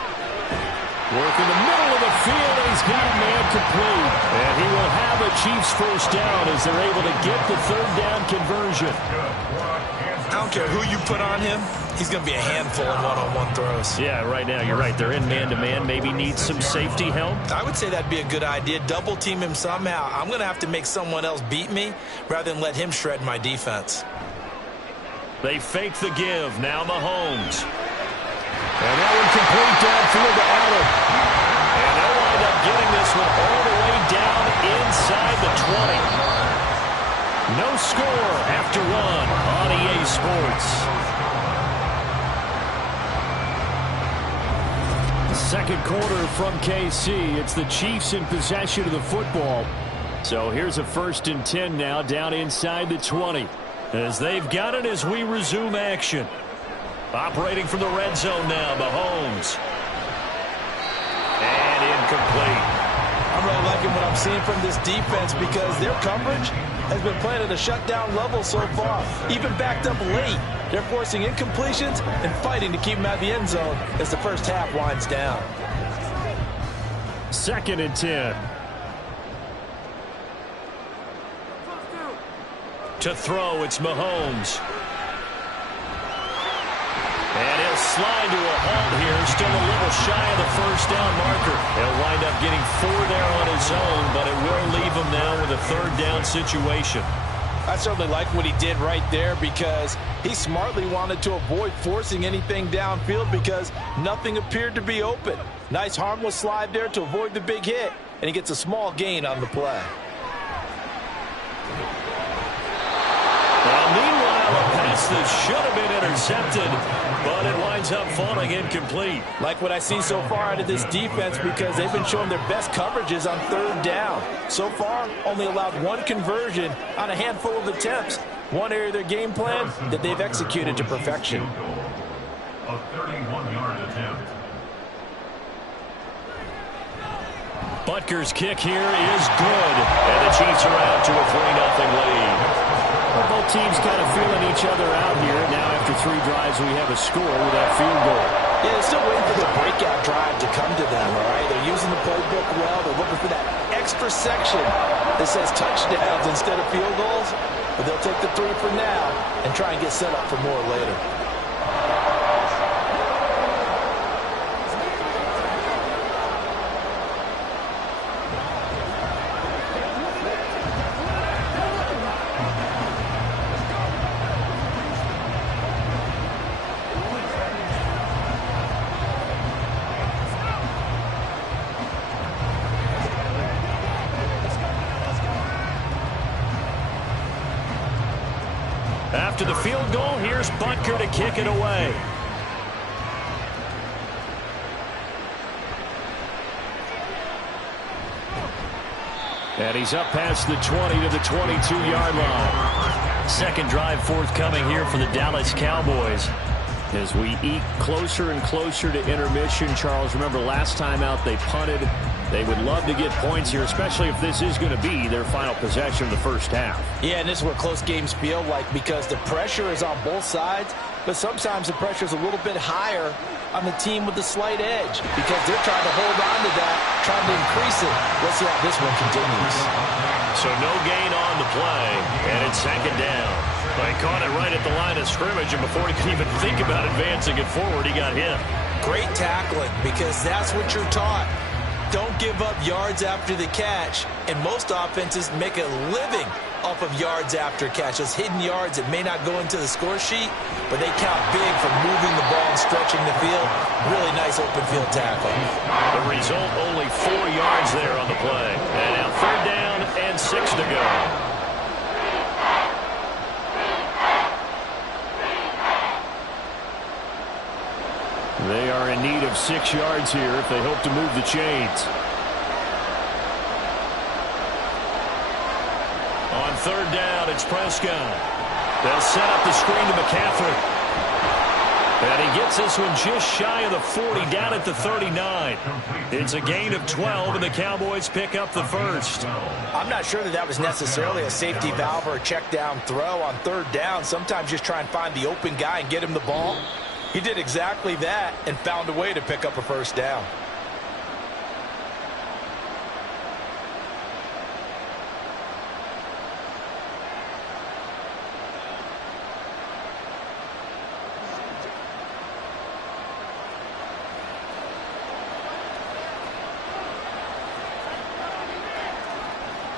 Work in the middle of the field, and he's got a man complete. And he will have a Chiefs first down as they're able to get the 3rd down conversion. I don't care who you put on him. He's going to be a handful in one-on-one throws. Yeah, right now, you're right. They're in man-to-man. Maybe need some safety help. I would say that'd be a good idea. Double team him somehow. I'm going to have to make someone else beat me rather than let him shred my defense. They fake the give. Now Mahomes. And that one complete downfield to Allen. And they'll wind up getting this one all the way down inside the 20. No score after one on EA Sports. Second quarter from KC. It's the Chiefs in possession of the football. So here's a 1st and 10 now down inside the 20. As they've got it as we resume action. Operating from the red zone now, Mahomes. And incomplete. I'm really liking what I'm seeing from this defense because their coverage has been playing at a shutdown level so far. Even backed up late. They're forcing incompletions and fighting to keep them out of the end zone as the first half winds down. 2nd and 10. To throw, it's Mahomes. And he'll slide to a halt here. Still a little shy of the first down marker. He'll wind up getting 4 there on his own, but it will leave him now with a 3rd down situation. I certainly like what he did right there because he smartly wanted to avoid forcing anything downfield because nothing appeared to be open. Nice harmless slide there to avoid the big hit, and he gets a small gain on the play. Well, meanwhile, a pass that should have been intercepted, but it winds up falling incomplete. Like what I see so far out of this defense because they've been showing their best coverages on 3rd down. So far, only allowed 1 conversion on a handful of attempts. One area of their game plan that they've executed to perfection. A 31-yard attempt. Butker's kick here is good, and the Chiefs are out to a 3-0 lead. Well, both teams kind of feeling each other out here. Now, after 3 drives, we have a score with that field goal. Yeah, they're still waiting for the breakout drive to come to them, all right? They're using the playbook well. They're looking for that extra section that says touchdowns instead of field goals. But they'll take the 3 for now and try and get set up for more later. After the field goal, here's Butker to kick it away. And he's up past the 20 to the 22-yard line. Second drive forthcoming here for the Dallas Cowboys. As we eke closer and closer to intermission, Charles, remember last time out they punted. They would love to get points here, especially if this is going to be their final possession of the first half. Yeah, and this is what close games feel like because the pressure is on both sides, but sometimes the pressure is a little bit higher on the team with the slight edge because they're trying to hold on to that, trying to increase it. Let's see how this one continues. So no gain on the play, and it's second down. They caught it right at the line of scrimmage, and before he could even think about advancing it forward, he got hit. Great tackling because that's what you're taught. Don't give up yards after the catch, and most offenses make a living off of yards after catch. Those hidden yards that may not go into the score sheet, but they count big for moving the ball and stretching the field. Really nice open field tackle. The result, only 4 yards there on the play. And now third down and 6 to go. They are in need of 6 yards here if they hope to move the chains. On third down, it's Prescott. They'll set up the screen to McCaffrey. And he gets this one just shy of the 40, down at the 39. It's a gain of 12, and the Cowboys pick up the first. I'm not sure that was necessarily a safety valve or a check down throw on third down. Sometimes just try and find the open guy and get him the ball. He did exactly that and found a way to pick up a first down.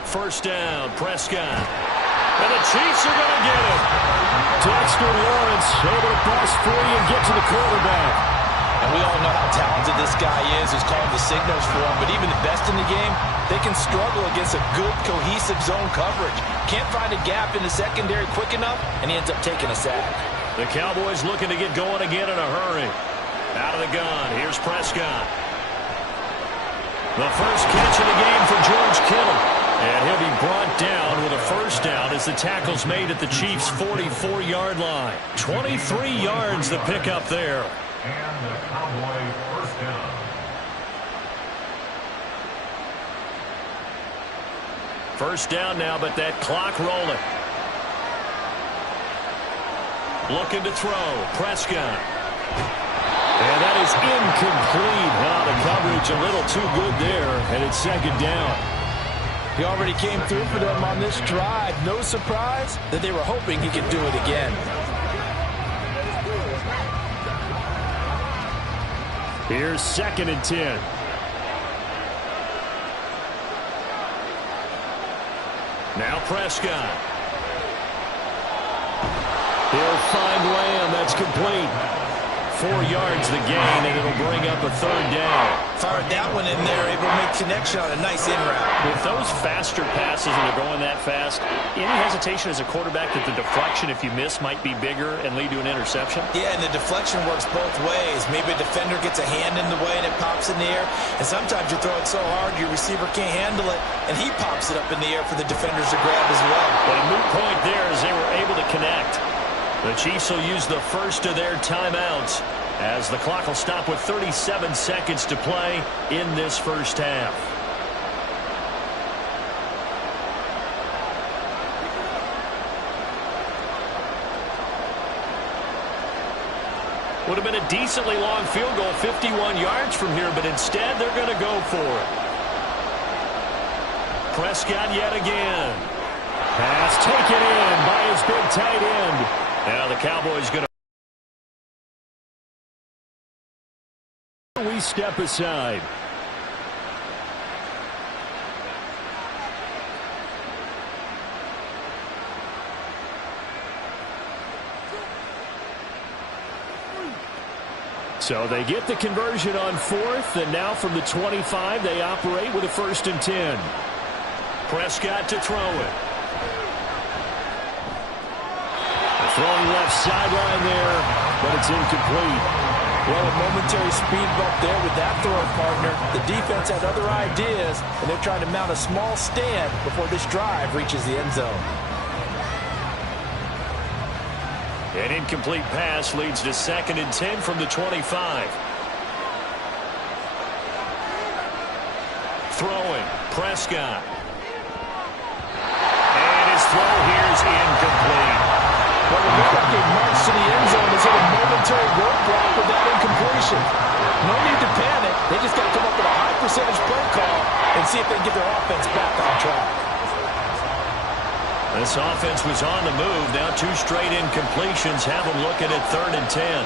First down, Prescott. And the Chiefs are going to get it. Dexter Lawrence able to bust free and get to the quarterback. And we all know how talented this guy is who's calling the signals for him. But even the best in the game, they can struggle against a good, cohesive zone coverage. Can't find a gap in the secondary quick enough, and he ends up taking a sack. The Cowboys looking to get going again in a hurry. Out of the gun, here's Prescott. The first catch of the game for George Kittle. And he'll be brought down with a first down as the tackle's made at the Chiefs' 44-yard line. 23 yards the pickup there. And the Cowboy first down. First down now, but that clock rolling. Looking to throw. Prescott. And that is incomplete. The coverage a little too good there, and it's second down. He already came through for them on this drive. No surprise that they were hoping he could do it again. Here's second and 10. Now Prescott. He'll find Lamb. That's complete. 4 yards the gain, and it'll bring up a third down. Fired that one in there, able to make connection on a nice in route. With those faster passes and they're going that fast, any hesitation as a quarterback that the deflection, if you miss, might be bigger and lead to an interception? Yeah, and the deflection works both ways. Maybe a defender gets a hand in the way and it pops in the air. And sometimes you throw it so hard your receiver can't handle it, and he pops it up in the air for the defenders to grab as well. But a moot point there as they were able to connect. The Chiefs will use the first of their timeouts as the clock will stop with 37 seconds to play in this first half. Would have been a decently long field goal, 51 yards from here, but instead they're going to go for it. Prescott yet again. Pass taken in by his big tight end. Now the Cowboys going to... We step aside. So they get the conversion on fourth, and now from the 25, they operate with a 1st and 10. Prescott to throw it. Throwing left sideline there, but it's incomplete. Well, a momentary speed bump there with that throwing partner. The defense had other ideas, and they're trying to mount a small stand before this drive reaches the end zone. An incomplete pass leads to 2nd and 10 from the 25. Throwing, Prescott. And his throw here is incomplete. Well, the Hurricane march to the end zone is hit a momentary roadblock with that incompletion. No need to panic. They just got to come up with a high percentage play call and see if they can get their offense back on track. This offense was on the move. Now 2 straight incompletions have them looking at 3rd and 10.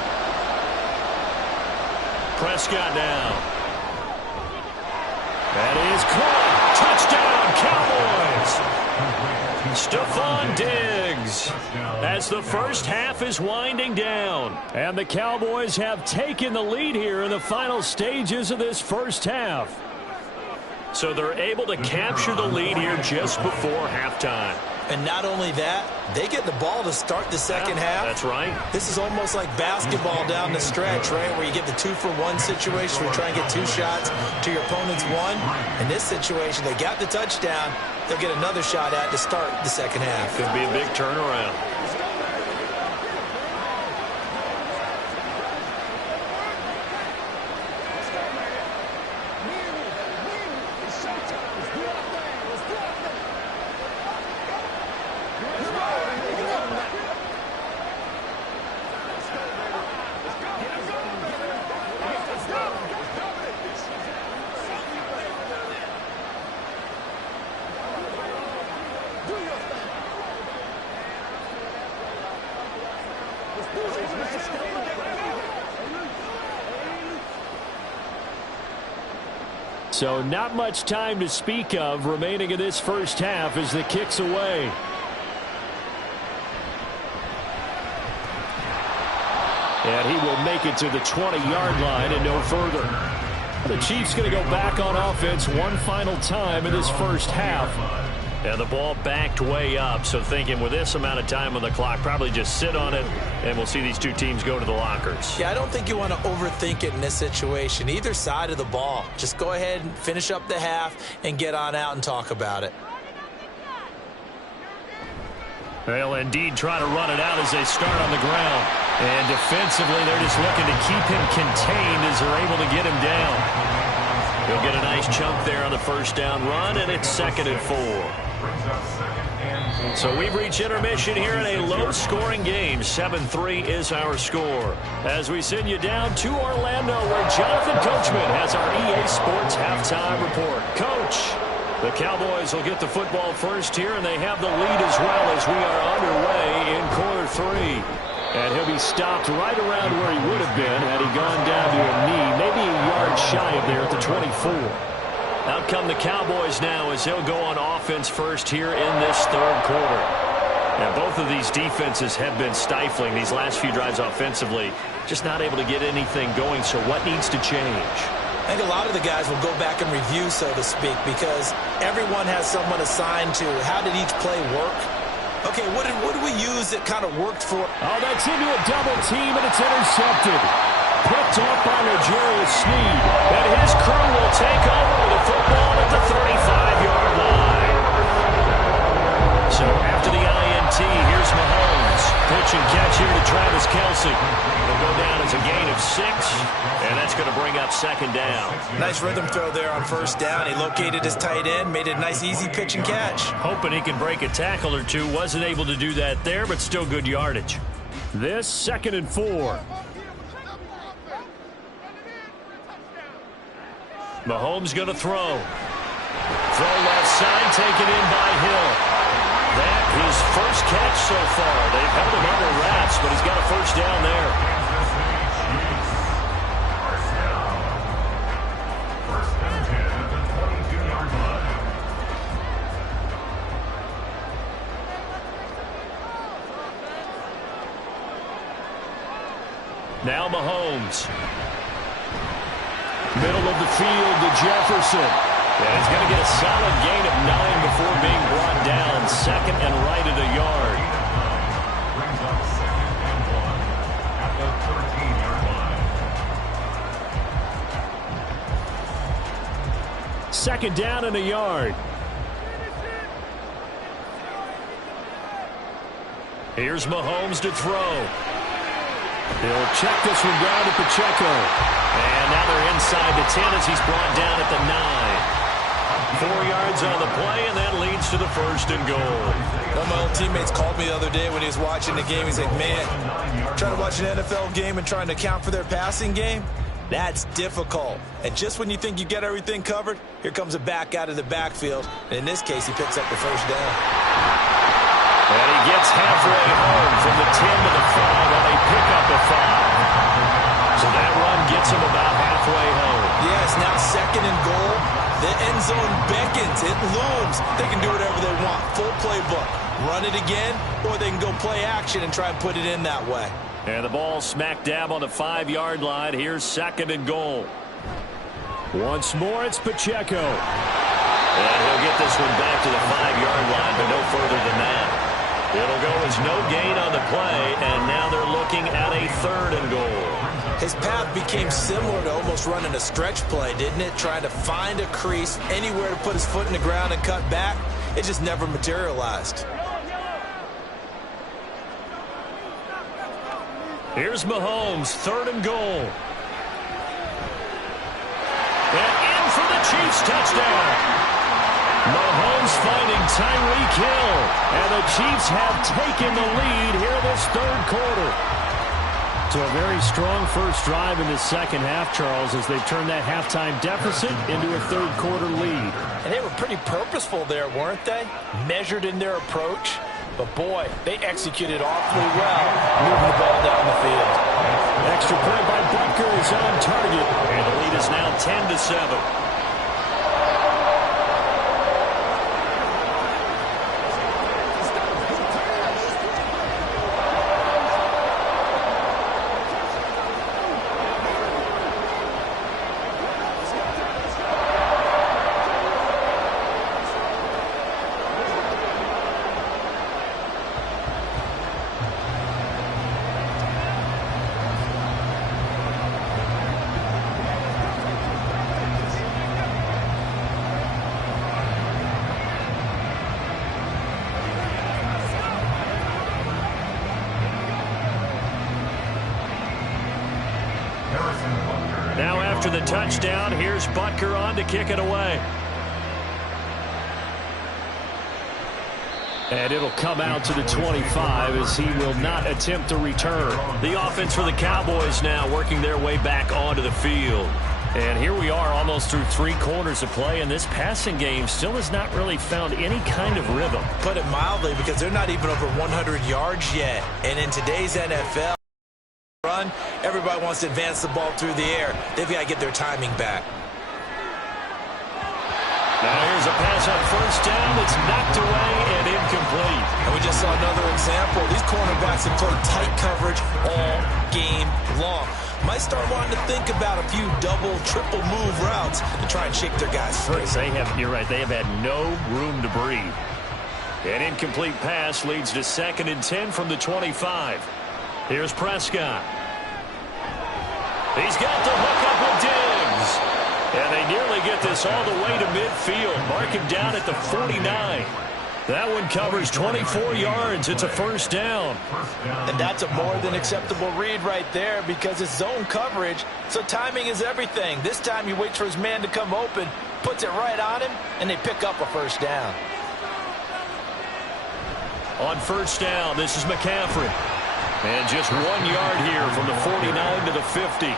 Prescott now. That is caught. Touchdown, Cowboys. Stephon Diggs. As the first half is winding down. And the Cowboys have taken the lead here in the final stages of this first half. So they're able to capture the lead here just before halftime. And not only that, they get the ball to start the second half. That's right. This is almost like basketball down the stretch, right, where you get the 2-for-1 situation where you try and get 2 shots to your opponent's 1. In this situation, they got the touchdown. They'll get another shot at to start the second half. Could be a big turnaround. So not much time to speak of remaining in this first half as the kick's away. And he will make it to the 20-yard line and no further. The Chiefs going to go back on offense one final time in this first half. And the ball backed way up, so thinking with this amount of time on the clock, probably just sit on it, and we'll see these two teams go to the lockers. Yeah, I don't think you want to overthink it in this situation. Either side of the ball. Just go ahead and finish up the half and get on out and talk about it. They'll indeed try to run it out as they start on the ground. And defensively, they're just looking to keep him contained as they're able to get him down. He'll get a nice chunk there on the first down run, and it's 2nd and 4. So we've reached intermission here in a low-scoring game. 7-3 is our score. As we send you down to Orlando, where Jonathan Coachman has our EA Sports halftime report. Coach, the Cowboys will get the football first here, and they have the lead as well as we are underway in quarter 3. And he'll be stopped right around where he would have been had he gone down to a knee, maybe a yard shy of there at the 24. Out come the Cowboys now as they'll go on offense first here in this third quarter. Now, both of these defenses have been stifling these last few drives offensively, just not able to get anything going. So what needs to change? I think a lot of the guys will go back and review, so to speak, because everyone has someone assigned to how did each play work. Okay, what did we use that kind of worked for? Oh, that's into a double team, and it's intercepted. Picked up by L'Jarius Sneed. And his crew will take over with the football at the 35-yard line. So after the INT, here's Mahomes. Pitch and catch here to Travis Kelce. It'll go down as a gain of 6, and that's going to bring up 2nd down. Nice rhythm throw there on first down. He located his tight end, made it a nice easy pitch and catch. Hoping he can break a tackle or two. Wasn't able to do that there, but still good yardage. This 2nd and 4. Mahomes going to throw. Throw left side, taken in by Hill. That his first catch so far. They've held him under wraps, but he's got a first down there. First and 10 at the 22-yard line. Now Mahomes. Middle of the field to Jefferson. And he's going to get a solid gain of 9 before being brought down. 2nd and right at a yard. Brings up 2nd and 1 at the 13-yard line. second down and a yard. Here's Mahomes to throw. He'll check this one down to Pacheco. And now they're inside the 10 as he's brought down at the 9. 4 yards on the play, and that leads to the first and goal. One of my old teammates called me the other day when he was watching the game. He's like, man, trying to watch an NFL game and trying to account for their passing game? That's difficult. And just when you think you get everything covered, here comes a back out of the backfield. And in this case, he picks up the first down. And he gets halfway home from the 10 to the 5, and they pick up the 5. So that run gets him about halfway home. Yes, now second and goal. The end zone beckons. It looms. They can do whatever they want. Full playbook. Run it again, or they can go play action and try and put it in that way. And the ball smack dab on the 5-yard line. Here's second and goal. Once more, it's Pacheco. And he'll get this one back to the 5-yard line, but no further than that. It'll go as no gain on the play, and now they're looking at a third and goal. His path became similar to almost running a stretch play, didn't it? Trying to find a crease, anywhere to put his foot in the ground and cut back. It just never materialized. Here's Mahomes, third and goal. And in for the Chiefs touchdown. Mahomes finding Tyreek Hill. And the Chiefs have taken the lead here this third quarter. So a very strong first drive in the second half, Charles, as they've turned that halftime deficit into a third quarter lead. And they were pretty purposeful there, weren't they? Measured in their approach. But, boy, they executed awfully well, moving the ball down the field. Extra point by Butker is on target. And the lead is now 10-7. Now after the touchdown, here's Butker on to kick it away. And it'll come out to the 25 as he will not attempt to return. The offense for the Cowboys now working their way back onto the field. And here we are almost through 3 quarters of play, and this passing game still has not really found any kind of rhythm. Put it mildly, because they're not even over 100 yards yet. And in today's NFL, run, everybody wants to advance the ball through the air. They've got to get their timing back. Now here's a pass on first down that's knocked away and incomplete. And we just saw another example. These cornerbacks have played tight coverage all game long. Might start wanting to think about a few double, triple move routes to try and shake their guys free. You're right, they have had no room to breathe. An incomplete pass leads to 2nd and 10 from the 25. Here's Prescott. He's got the hook up with Diggs. And they nearly get this all the way to midfield. Mark him down at the 49. That one covers 24 yards. It's a first down. And that's a more than acceptable read right there, because it's zone coverage, so timing is everything. This time he waits for his man to come open, puts it right on him, and they pick up a first down. On first down, this is McCaffrey. And just 1 yard here from the 49 to the 50.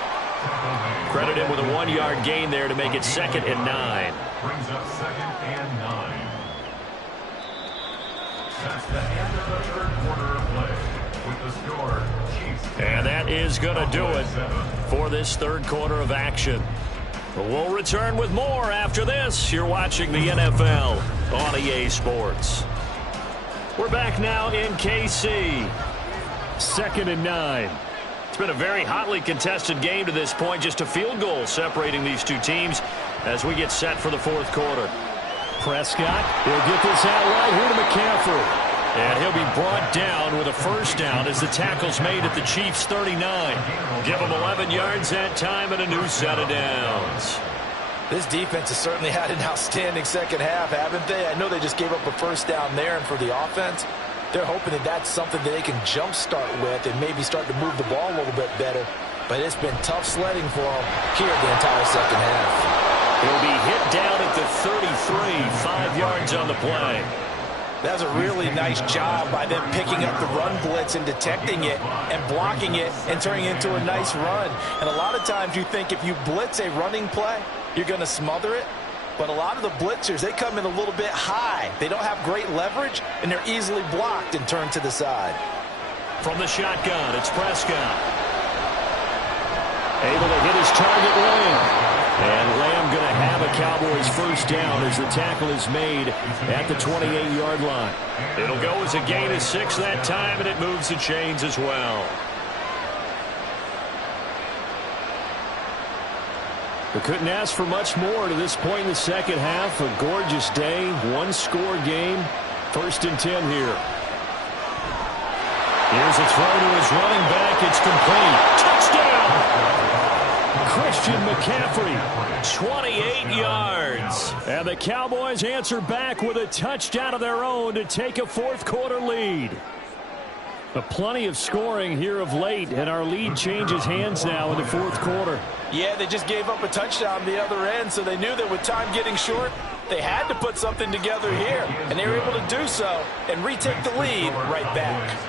Credit him with a 1-yard gain there to make it 2nd and 9. Brings up 2nd and 9. That's the end of the third quarter of play. With the score, Chiefs. And that is going to do it for this third quarter of action. We'll return with more after this. You're watching the NFL on EA Sports. We're back now in KC. 2nd and 9. It's been a very hotly contested game to this point. Just a field goal separating these two teams as we get set for the fourth quarter. Prescott will get this out right here to McCaffrey. And he'll be brought down with a first down as the tackle's made at the Chiefs' 39. Give him 11 yards that time and a new set of downs. This defense has certainly had an outstanding second half, haven't they? I know they just gave up a first down there, and for the offense, they're hoping that that's something that they can jumpstart with and maybe start to move the ball a little bit better. But it's been tough sledding for them here the entire second half. He'll be hit down at the 33, 5 yards on the play. That's a really nice job by them picking up the run blitz and detecting it and blocking it and turning it into a nice run. And a lot of times you think if you blitz a running play, you're going to smother it. But a lot of the blitzers, they come in a little bit high. They don't have great leverage, and they're easily blocked and turned to the side. From the shotgun, it's Prescott. Able to hit his target Lamb. And Lamb going to have a Cowboys first down as the tackle is made at the 28-yard line. It'll go as a gain of 6 that time, and it moves the chains as well. We couldn't ask for much more to this point in the second half. A gorgeous day, one-score game. 1st and 10 here. Here's a throw to his running back. It's complete. Touchdown! Christian McCaffrey, 28 yards. And the Cowboys answer back with a touchdown of their own to take a fourth-quarter lead. But plenty of scoring here of late, and our lead changes hands now in the fourth quarter. Yeah, they just gave up a touchdown the other end, so they knew that with time getting short, they had to put something together here, and they were able to do so and retake the lead right back.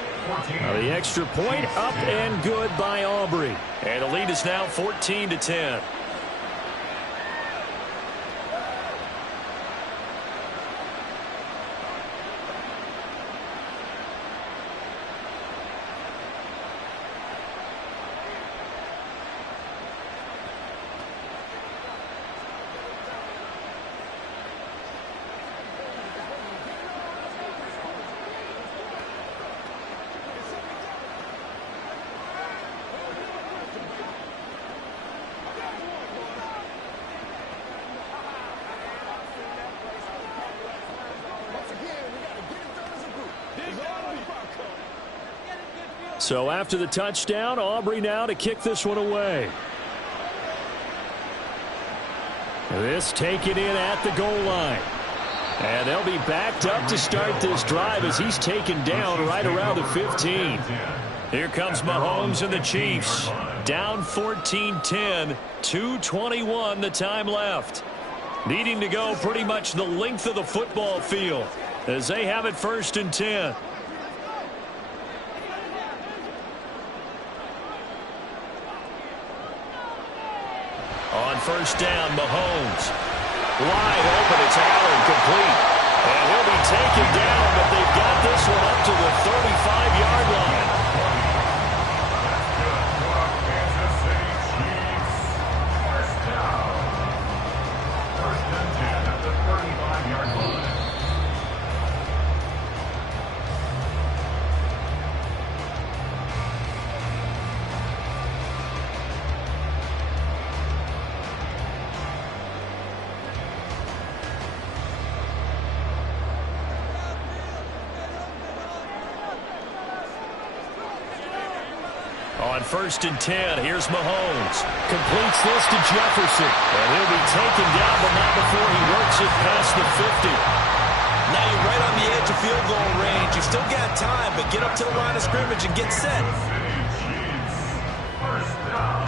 Now the extra point up and good by Aubrey. And the lead is now 14-10. So after the touchdown, Aubrey now to kick this one away. This taken in at the goal line. And they'll be backed up to start this drive as he's taken down right around the 15. Here comes Mahomes and the Chiefs. Down 14-10, 2:21 the time left. Needing to go pretty much the length of the football field as they have it 1st and 10. On first down, Mahomes. Wide open, it's Allen, complete. And he'll be taken down, but they've got this one up to the 35-yard line. Kansas City Chiefs. First down. 1st and 10 at the 35-yard line. On 1st and 10, here's Mahomes. Completes this to Jefferson. And he'll be taken down, but not before he works it past the 50. Now you're right on the edge of field goal range. You've still got time, but get up to the line of scrimmage and get set. City Chiefs. First down.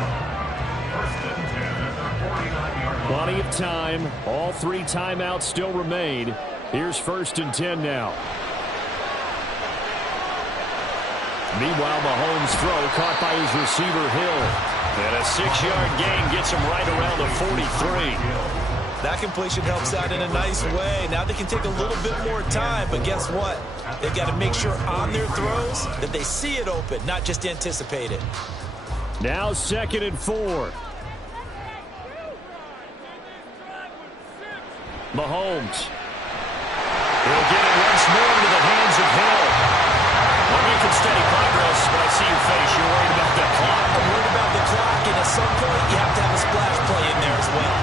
1st and 10 at the 49-yard line. Plenty of time. All 3 timeouts still remain. Here's 1st and 10 now. Meanwhile, Mahomes' throw caught by his receiver, Hill. And a 6-yard gain gets him right around the 43. That completion helps out in a nice way. Now they can take a little bit more time, but guess what? They've got to make sure on their throws that they see it open, not just anticipate it. Now 2nd and 4. Mahomes. He'll get it once more into the hands of Hill. We're making steady progress, but I see your face. You're worried about that clock. I'm worried about the clock, and at some point, you have to have a splash play in there as well.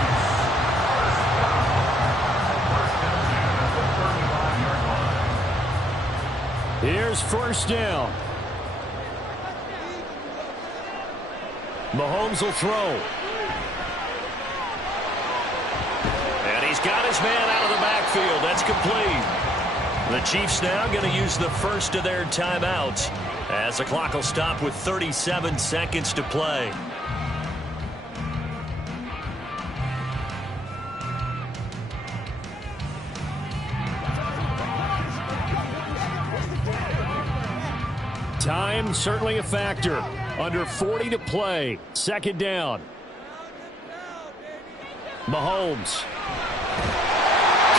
Here's 1st down. Mahomes will throw. He's got his man out of the backfield. That's complete. The Chiefs now going to use the first of their timeouts as the clock will stop with 37 seconds to play. Time certainly a factor. Under 40 to play. Second down. Mahomes.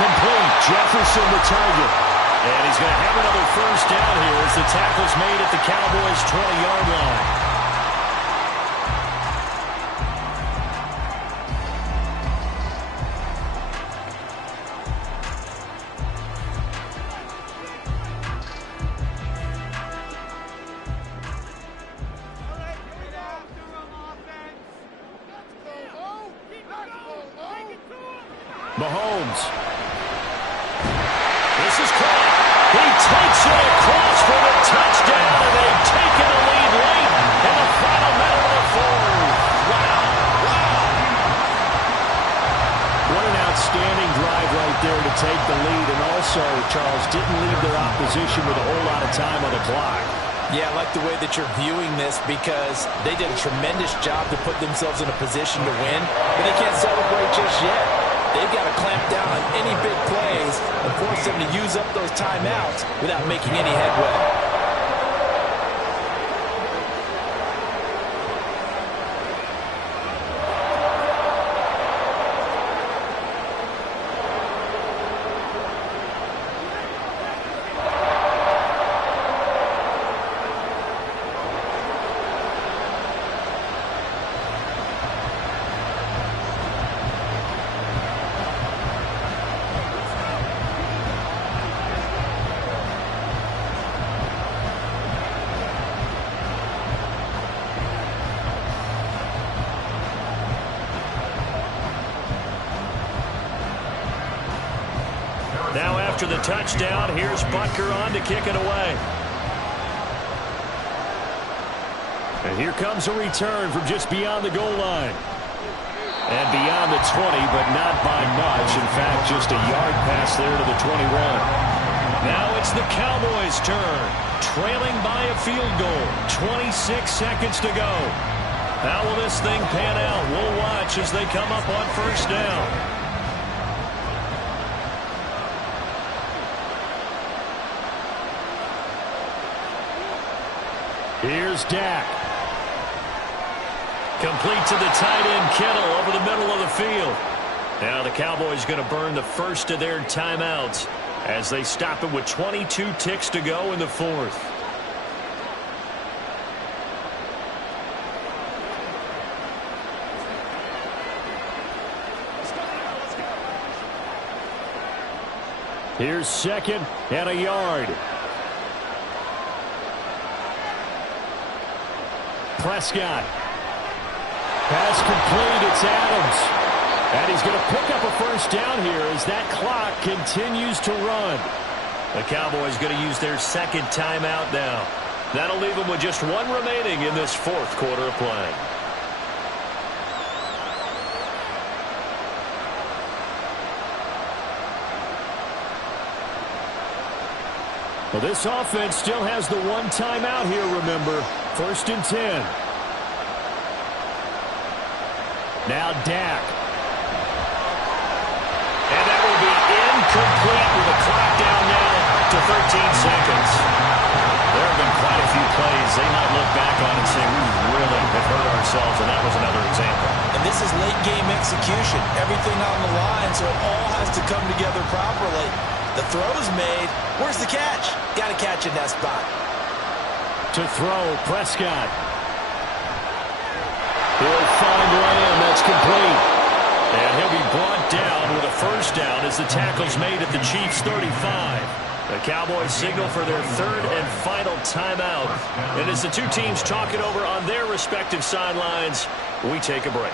Complete. Jefferson the target. And he's going to have another first down here as the tackle's made at the Cowboys' 20-yard line. Mahomes. This is caught. He takes it across for the touchdown, and they've taken the lead late in the final minute of the fourth. Wow. What an outstanding drive right there to take the lead, and also, Charles, didn't leave their opposition with a whole lot of time on the clock. Yeah, I like the way that you're viewing this because they did a tremendous job to put themselves in a position to win, but they can't celebrate just yet. They've got to clamp down on any big plays and force them to use up those timeouts without making any headway. Now after the touchdown, here's Butker on to kick it away. And here comes a return from just beyond the goal line. And beyond the 20, but not by much. In fact, just a yard pass there to the 21. Now it's the Cowboys' turn. Trailing by a field goal. 26 seconds to go. How will this thing pan out? We'll watch as they come up on first down. Here's Dak. Complete to the tight end, Kittle, over the middle of the field. Now the Cowboys going to burn the first of their timeouts as they stop it with 22 ticks to go in the fourth. Here's second and a yard. Prescott. Pass complete. It's Adams. And he's going to pick up a first down here as that clock continues to run. The Cowboys going to use their second timeout now. That'll leave them with just one remaining in this fourth quarter of play. Well, this offense still has the one timeout here, remember. First and 10. Now Dak. And that will be incomplete with a clock down now to 13 seconds. There have been quite a few plays they might look back on and say, we really have hurt ourselves, and that was another example. And this is late game execution. Everything on the line, so it all has to come together properly. The throw's made. Where's the catch? Got to catch in that spot. To throw, Prescott. He'll find Lamb. That's complete. And he'll be brought down with a first down as the tackle's made at the Chiefs' 35. The Cowboys signal for their third and final timeout. And as the two teams talk it over on their respective sidelines, we take a break.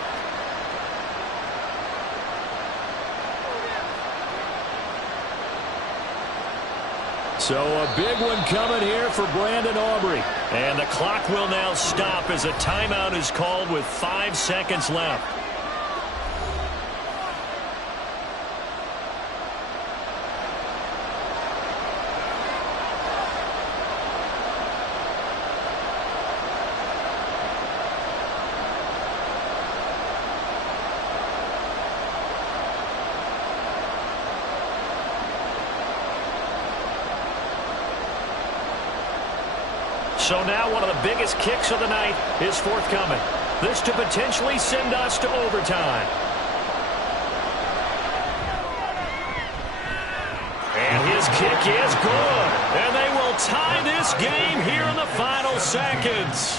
So a big one coming here for Brandon Aubrey. And the clock will now stop as a timeout is called with 5 seconds left. So now one of the biggest kicks of the night is forthcoming. This to potentially send us to overtime. And his kick is good. And they will tie this game here in the final seconds.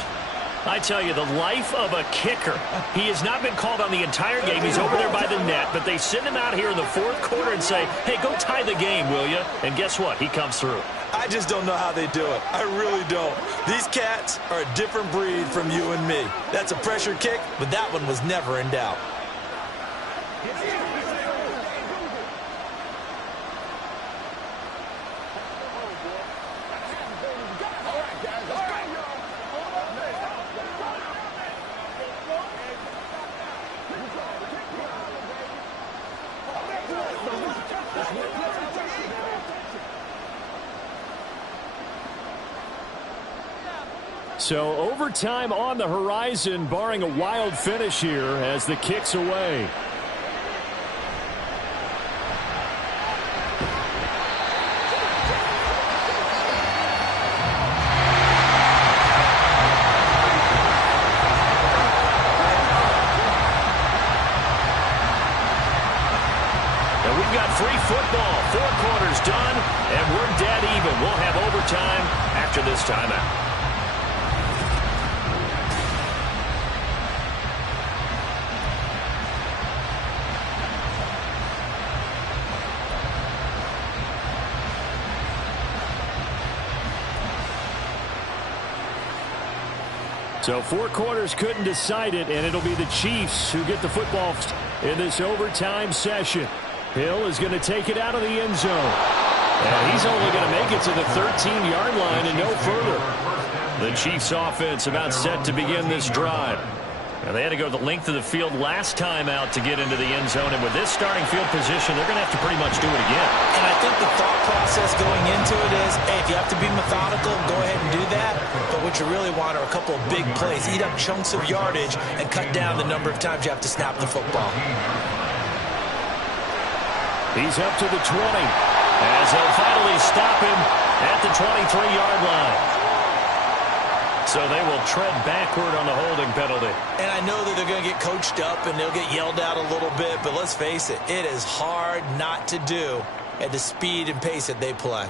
I tell you, the life of a kicker. He has not been called on the entire game. He's over there by the net, but they send him out here in the fourth quarter and say, hey, go tie the game, will you? And guess what? He comes through. I just don't know how they do it. I really don't. These cats are a different breed from you and me. That's a pressure kick, but that one was never in doubt. So overtime on the horizon, barring a wild finish here as the kick's away. And we've got free football, 4 quarters done, and we're dead even. We'll have overtime after this timeout. So 4 quarters couldn't decide it, and it'll be the Chiefs who get the football in this overtime session. Hill is going to take it out of the end zone. And he's only going to make it to the 13-yard line and no further. The Chiefs offense about set to begin this drive. Now, they had to go the length of the field last time out to get into the end zone, and with this starting field position, they're going to have to pretty much do it again. And I think the thought process going into it is, hey, if you have to be methodical, go ahead and do that. But what you really want are a couple of big plays, eat up chunks of yardage, and cut down the number of times you have to snap the football. He's up to the 20, as they'll finally stop him at the 23-yard line. So they will tread backward on the holding penalty. And I know that they're going to get coached up and they'll get yelled out a little bit, but let's face it, it is hard not to do at the speed and pace that they play.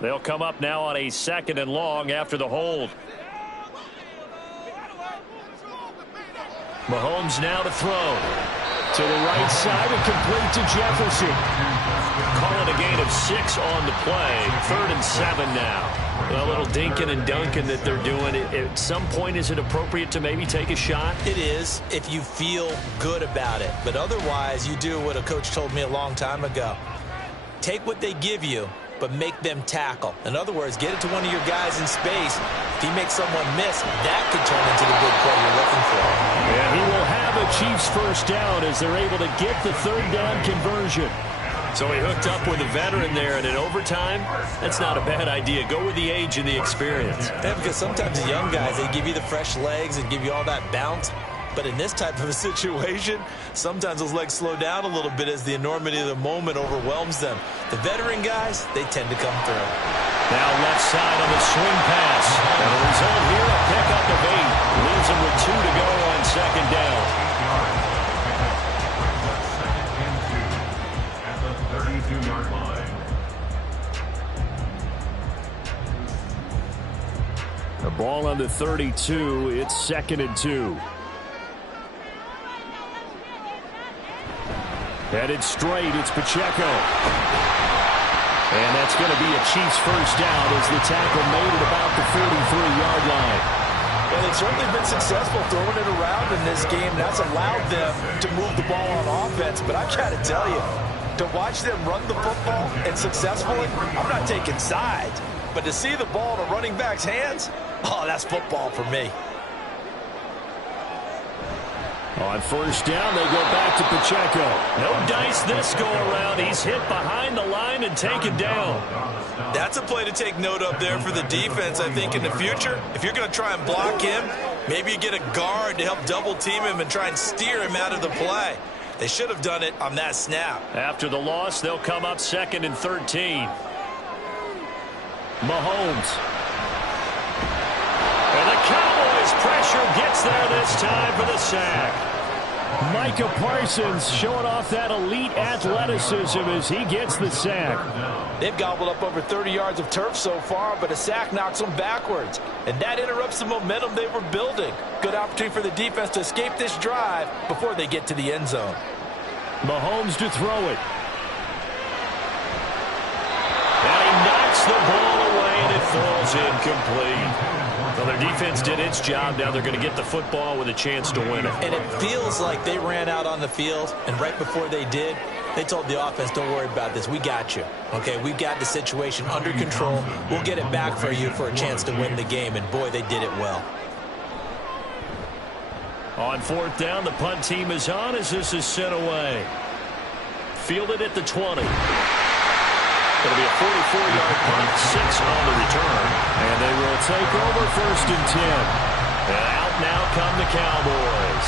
They'll come up now on a 2nd and long after the hold. Mahomes now to throw. To the right side and complete to Jefferson. Call it a gain of 6 on the play. 3rd and 7 now. A little dinking and dunking that they're doing. At some point, is it appropriate to maybe take a shot? It is if you feel good about it. But otherwise, you do what a coach told me a long time ago. Take what they give you, but make them tackle. In other words, get it to one of your guys in space. If he makes someone miss, that could turn into the big play you're looking for. And he will have a Chiefs first down as they're able to get the 3rd down conversion. So he hooked up with a veteran there, and in overtime, that's not a bad idea. Go with the age and the experience. Yeah, because sometimes the young guys, they give you the fresh legs and give you all that bounce. But in this type of a situation, sometimes those legs slow down a little bit as the enormity of the moment overwhelms them. The veteran guys, they tend to come through. Now left side on the swing pass. And the result here, a pickup of 8. Leaves him with 2 to go on 2nd down. At the 32-yard line. The ball on the 32. It's 2nd and 2. Headed straight, it's Pacheco. And that's going to be a Chiefs first down as the tackle made at about the 43-yard line. And they've certainly been successful throwing it around in this game. That's allowed them to move the ball on offense. But I've got to tell you, to watch them run the football and successfully, I'm not taking sides. But to see the ball in a running back's hands, oh, that's football for me. On first down, they go back to Pacheco. No dice this go-around. He's hit behind the line and taken down. That's a play to take note of there for the defense, I think, in the future. If you're going to try and block him, maybe you get a guard to help double-team him and try and steer him out of the play. They should have done it on that snap. After the loss, they'll come up 2nd and 13. Mahomes. And the Cowboys pressure gets there this time for the sack. Micah Parsons showing off that elite athleticism as he gets the sack. They've gobbled up over 30 yards of turf so far, but a sack knocks them backwards. And that interrupts the momentum they were building. Good opportunity for the defense to escape this drive before they get to the end zone. Mahomes to throw it. And he knocks the ball away, and it falls incomplete. Well, their defense did its job. Now they're going to get the football with a chance to win it. And it feels like they ran out on the field, and right before they did, they told the offense, don't worry about this. We got you. Okay, we've got the situation under control. We'll get it back for you for a chance to win the game. And, boy, they did it well. On fourth down, the punt team is on as this is sent away. Fielded at the 20. It'll be a 44-yard punt, 6 on the return. And they will take over first and 10. And out now come the Cowboys.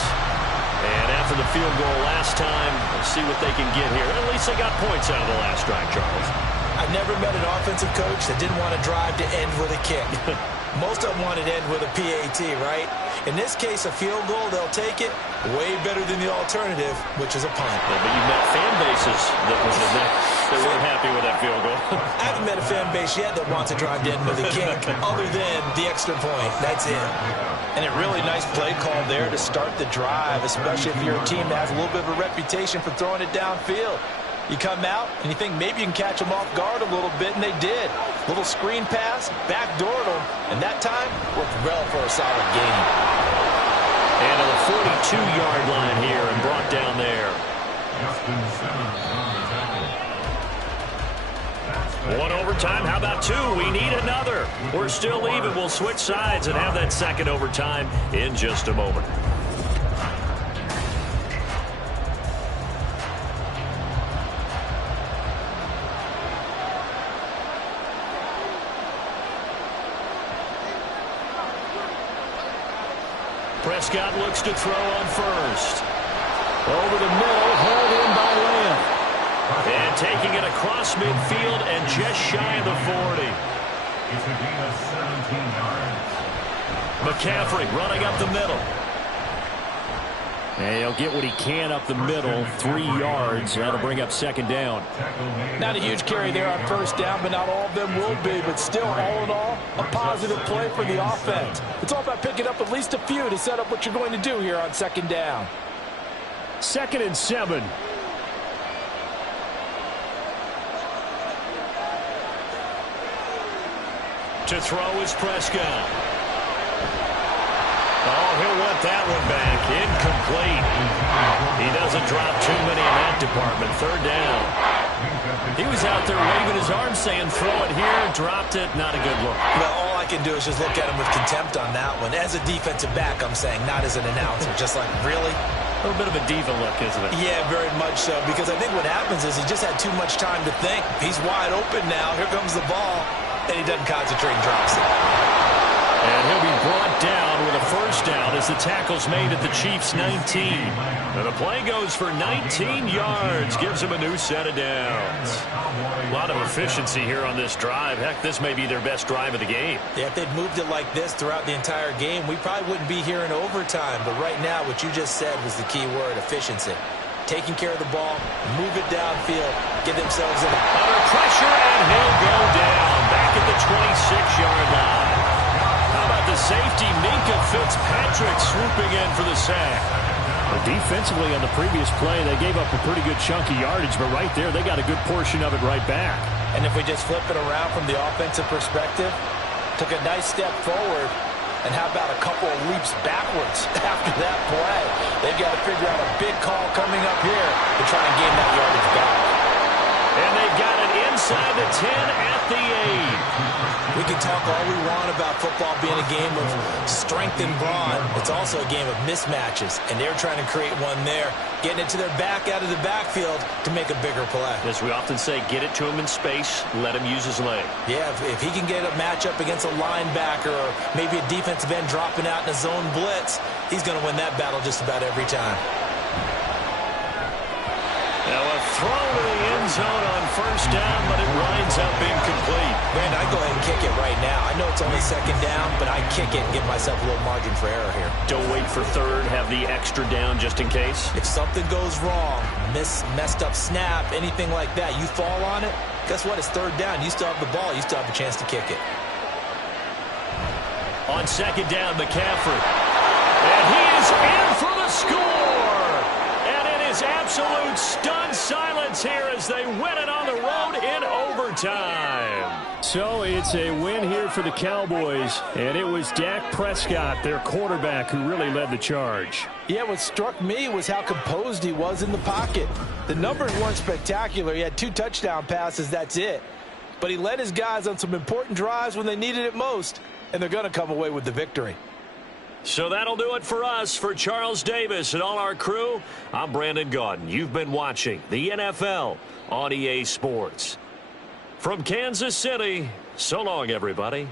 And after the field goal last time, let's see what they can get here. At least they got points out of the last drive, Charles. I've never met an offensive coach that didn't want to drive to end with a kick. Most of them wanted to end with a PAT, right? In this case, a field goal, they'll take it. Way better than the alternative, which is a punt. Yeah, but you met fan bases that weren't happy with that field goal. I haven't met a fan base yet that wants to drive to end with a kick other than the extra point. That's it. And a really nice play call there to start the drive, especially if you're a team that has a little bit of a reputation for throwing it downfield. You come out, and you think maybe you can catch them off guard a little bit, and they did. Little screen pass, backdoored them, and that time worked well for a solid gain. And to the 42-yard line here and brought down there. Justin Simmons on the tackle. One overtime. How about two? We need another. We're still even. We'll switch sides and have that second overtime in just a moment. Prescott looks to throw on first. Over the middle, hauled in by Lamb. And taking it across midfield and just shy of the 40. It's a gain of 17 yards. McCaffrey running up the middle. And he'll get what he can up the middle, 3 yards. That'll bring up second down. Not a huge carry there on first down, but not all of them will be. But still, all in all, a positive play for the offense. It's all about picking up at least a few to set up what you're going to do here on second down. 2nd and 7. To throw is Prescott. Oh, he'll want that one back. Incomplete. He doesn't drop too many in that department. Third down. He was out there waving his arms saying, throw it here. Dropped it. Not a good look. Well, all I can do is just look at him with contempt on that one. As a defensive back, I'm saying, not as an announcer. Just like, really? A little bit of a diva look, isn't it? Yeah, very much so. Because I think what happens is he just had too much time to think. He's wide open now. Here comes the ball. And he doesn't concentrate and drops it. And he'll be brought down with a first down as the tackle's made at the Chiefs' 19. And the play goes for 19 yards. Gives them a new set of downs. A lot of efficiency here on this drive. Heck, this may be their best drive of the game. Yeah, if they'd moved it like this throughout the entire game, we probably wouldn't be here in overtime. But right now, what you just said was the key word, efficiency. Taking care of the ball, move it downfield, get themselves in. Under pressure, and he'll go down. Back at the 26-yard line. How about the safety, Minkah Fitzpatrick, swooping in for the sack. But defensively on the previous play, they gave up a pretty good chunk of yardage, but right there, they got a good portion of it right back. And if we just flip it around from the offensive perspective, took a nice step forward, and how about a couple of leaps backwards after that play? They've got to figure out a big call coming up here to try and gain that yardage back. And they've got it inside the 10 at the 8. We can talk all we want about football being a game of strength and brawn. It's also a game of mismatches, and they're trying to create one there, getting it to their back out of the backfield to make a bigger play. As we often say, get it to him in space, let him use his leg. Yeah, if he can get a matchup against a linebacker or maybe a defensive end dropping out in a zone blitz, he's going to win that battle just about every time. Now a throw to the end zone on first down, but it winds up incomplete. Brandon, I'd go ahead and kick it right now. I know it's only second down, but I kick it and give myself a little margin for error here. Don't wait for third. Have the extra down just in case. If something goes wrong, messed up snap, anything like that, you fall on it, guess what? It's third down. You still have the ball. You still have a chance to kick it. On second down, McCaffrey. And he is in for the score. And it is absolute stunned silence here as they win it on the road in overtime. So it's a win here for the Cowboys. And it was Dak Prescott, their quarterback, who really led the charge. Yeah, what struck me was how composed he was in the pocket. The numbers weren't spectacular. He had 2 touchdown passes, that's it. But he led his guys on some important drives when they needed it most. And they're going to come away with the victory. So that'll do it for us. For Charles Davis and all our crew, I'm Brandon Gaudin. You've been watching the NFL on EA Sports. From Kansas City, so long, everybody.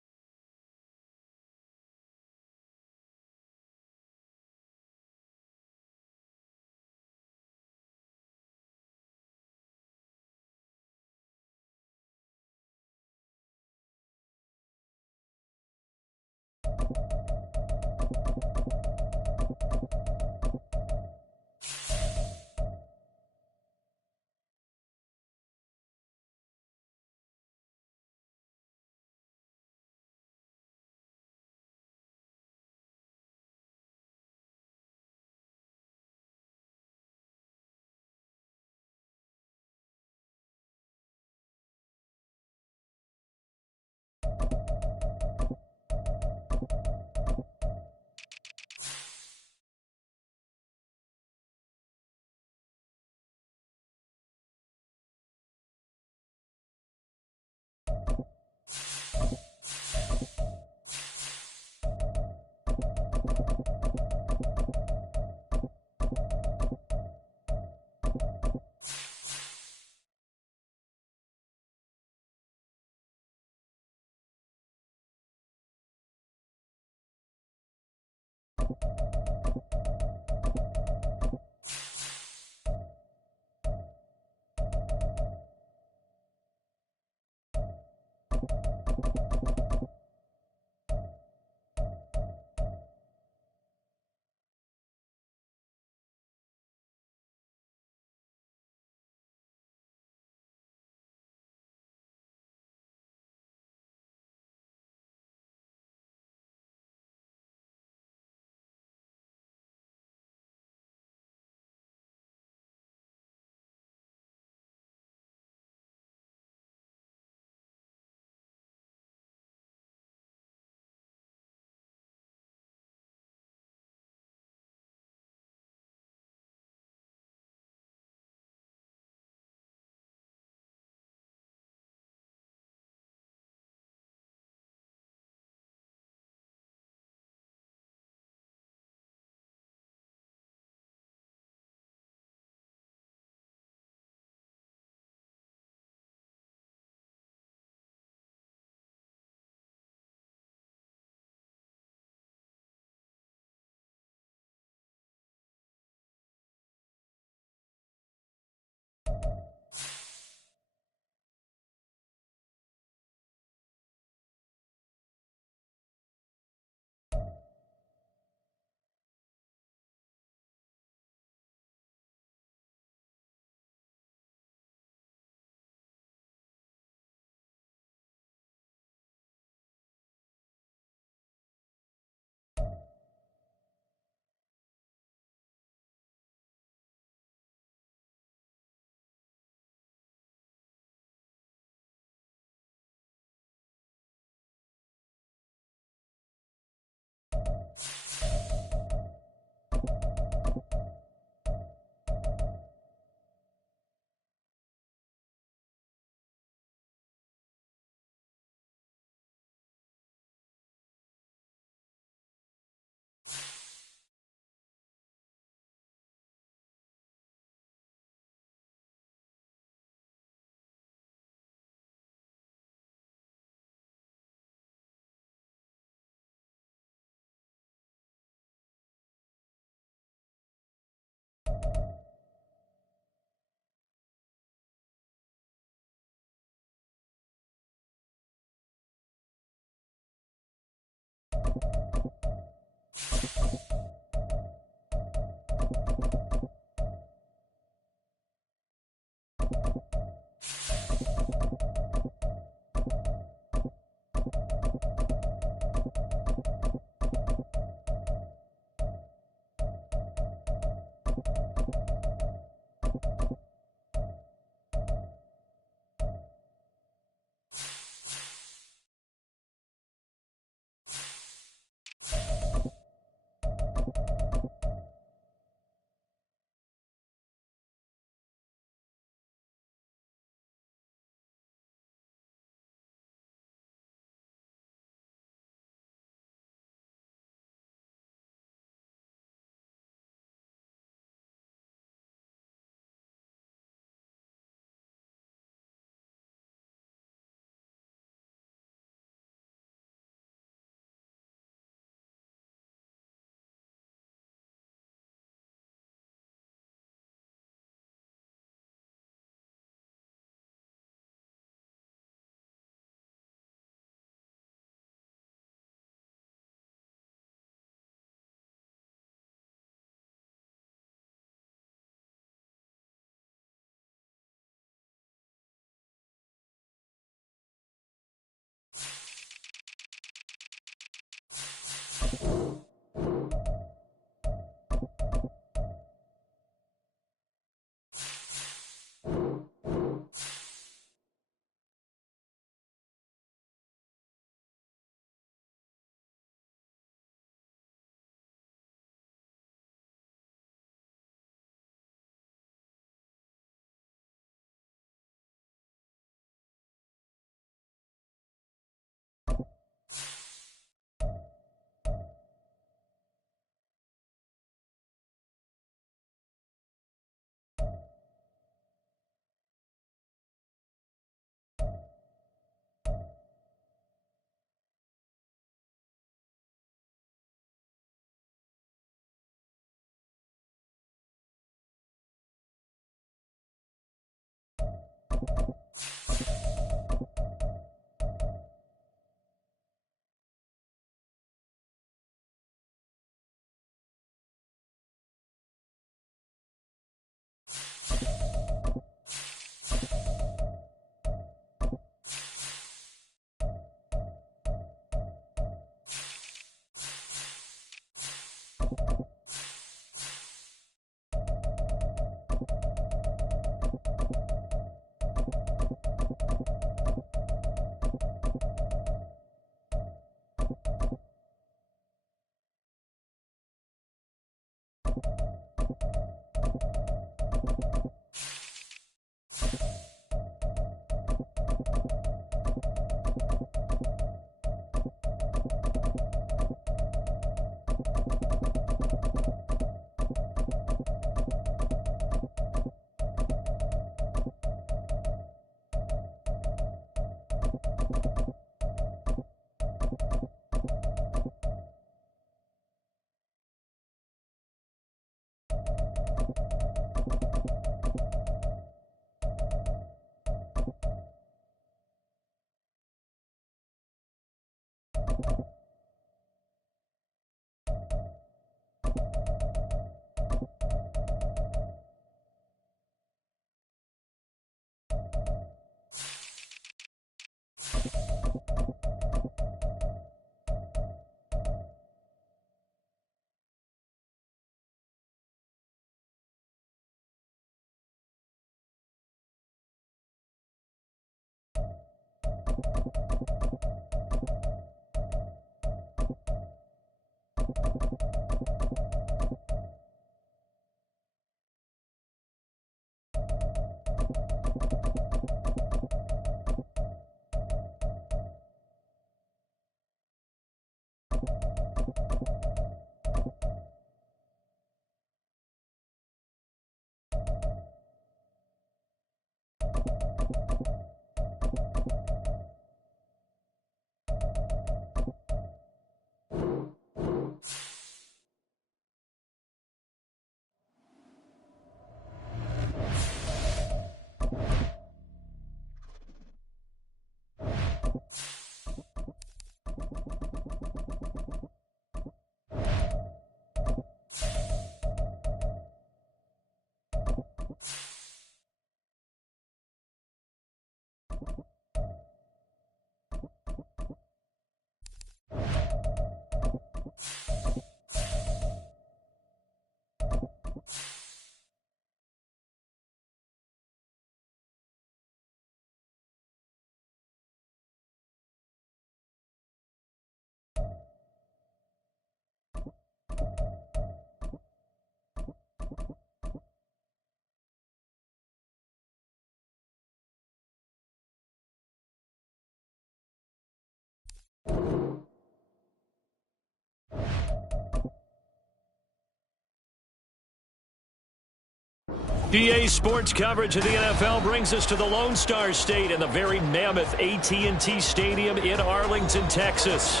EA Sports coverage of the NFL brings us to the Lone Star State and the very mammoth AT&T Stadium in Arlington, Texas.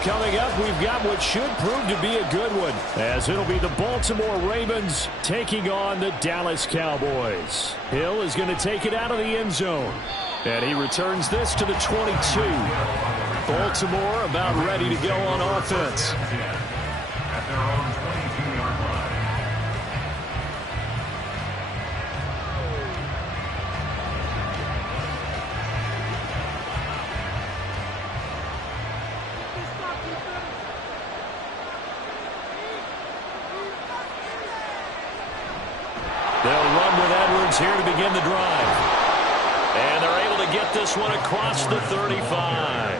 Coming up, we've got what should prove to be a good one, as it'll be the Baltimore Ravens taking on the Dallas Cowboys. Hill is going to take it out of the end zone, and he returns this to the 22. Baltimore about ready to go on offense. At their own 22-yard line. They'll run with Edwards here to begin the drive. And they're able to get this one across the 35.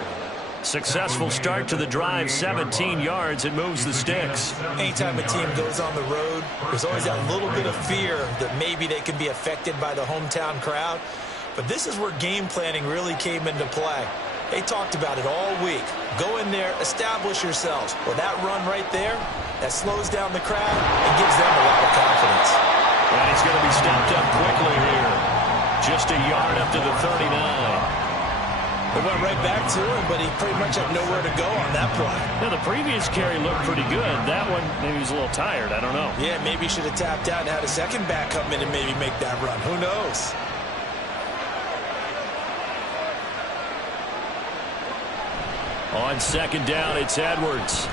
Successful start to the drive, 17 yards. It moves the sticks. Anytime a team goes on the road, there's always that little bit of fear that maybe they can be affected by the hometown crowd. But this is where game planning really came into play. They talked about it all week. Go in there, establish yourselves. Well, that run right there, that slows down the crowd and gives them a lot of confidence. And he's going to be stopped up quickly here. Just a yard up to the 39. They went right back to him, but he pretty much had nowhere to go on that play. Now, the previous carry looked pretty good. That one, maybe he was a little tired. I don't know. Yeah, maybe he should have tapped out and had a second back come in and maybe make that run. Who knows? On second down, it's Edwards.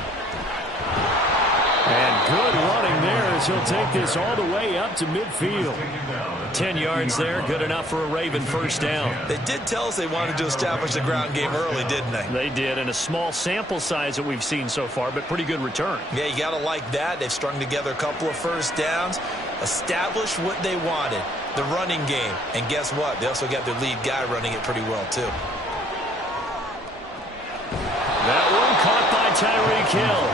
And good running there as he'll take this all the way up to midfield. 10 yards there, good enough for a Raven first down. They did tell us they wanted to establish the ground game early, didn't they? They did, and a small sample size that we've seen so far, but pretty good return. Yeah, you got to like that. They've strung together a couple of first downs, established what they wanted, the running game. And guess what? They also got their lead guy running it pretty well, too. That one caught by Tyreek Hill.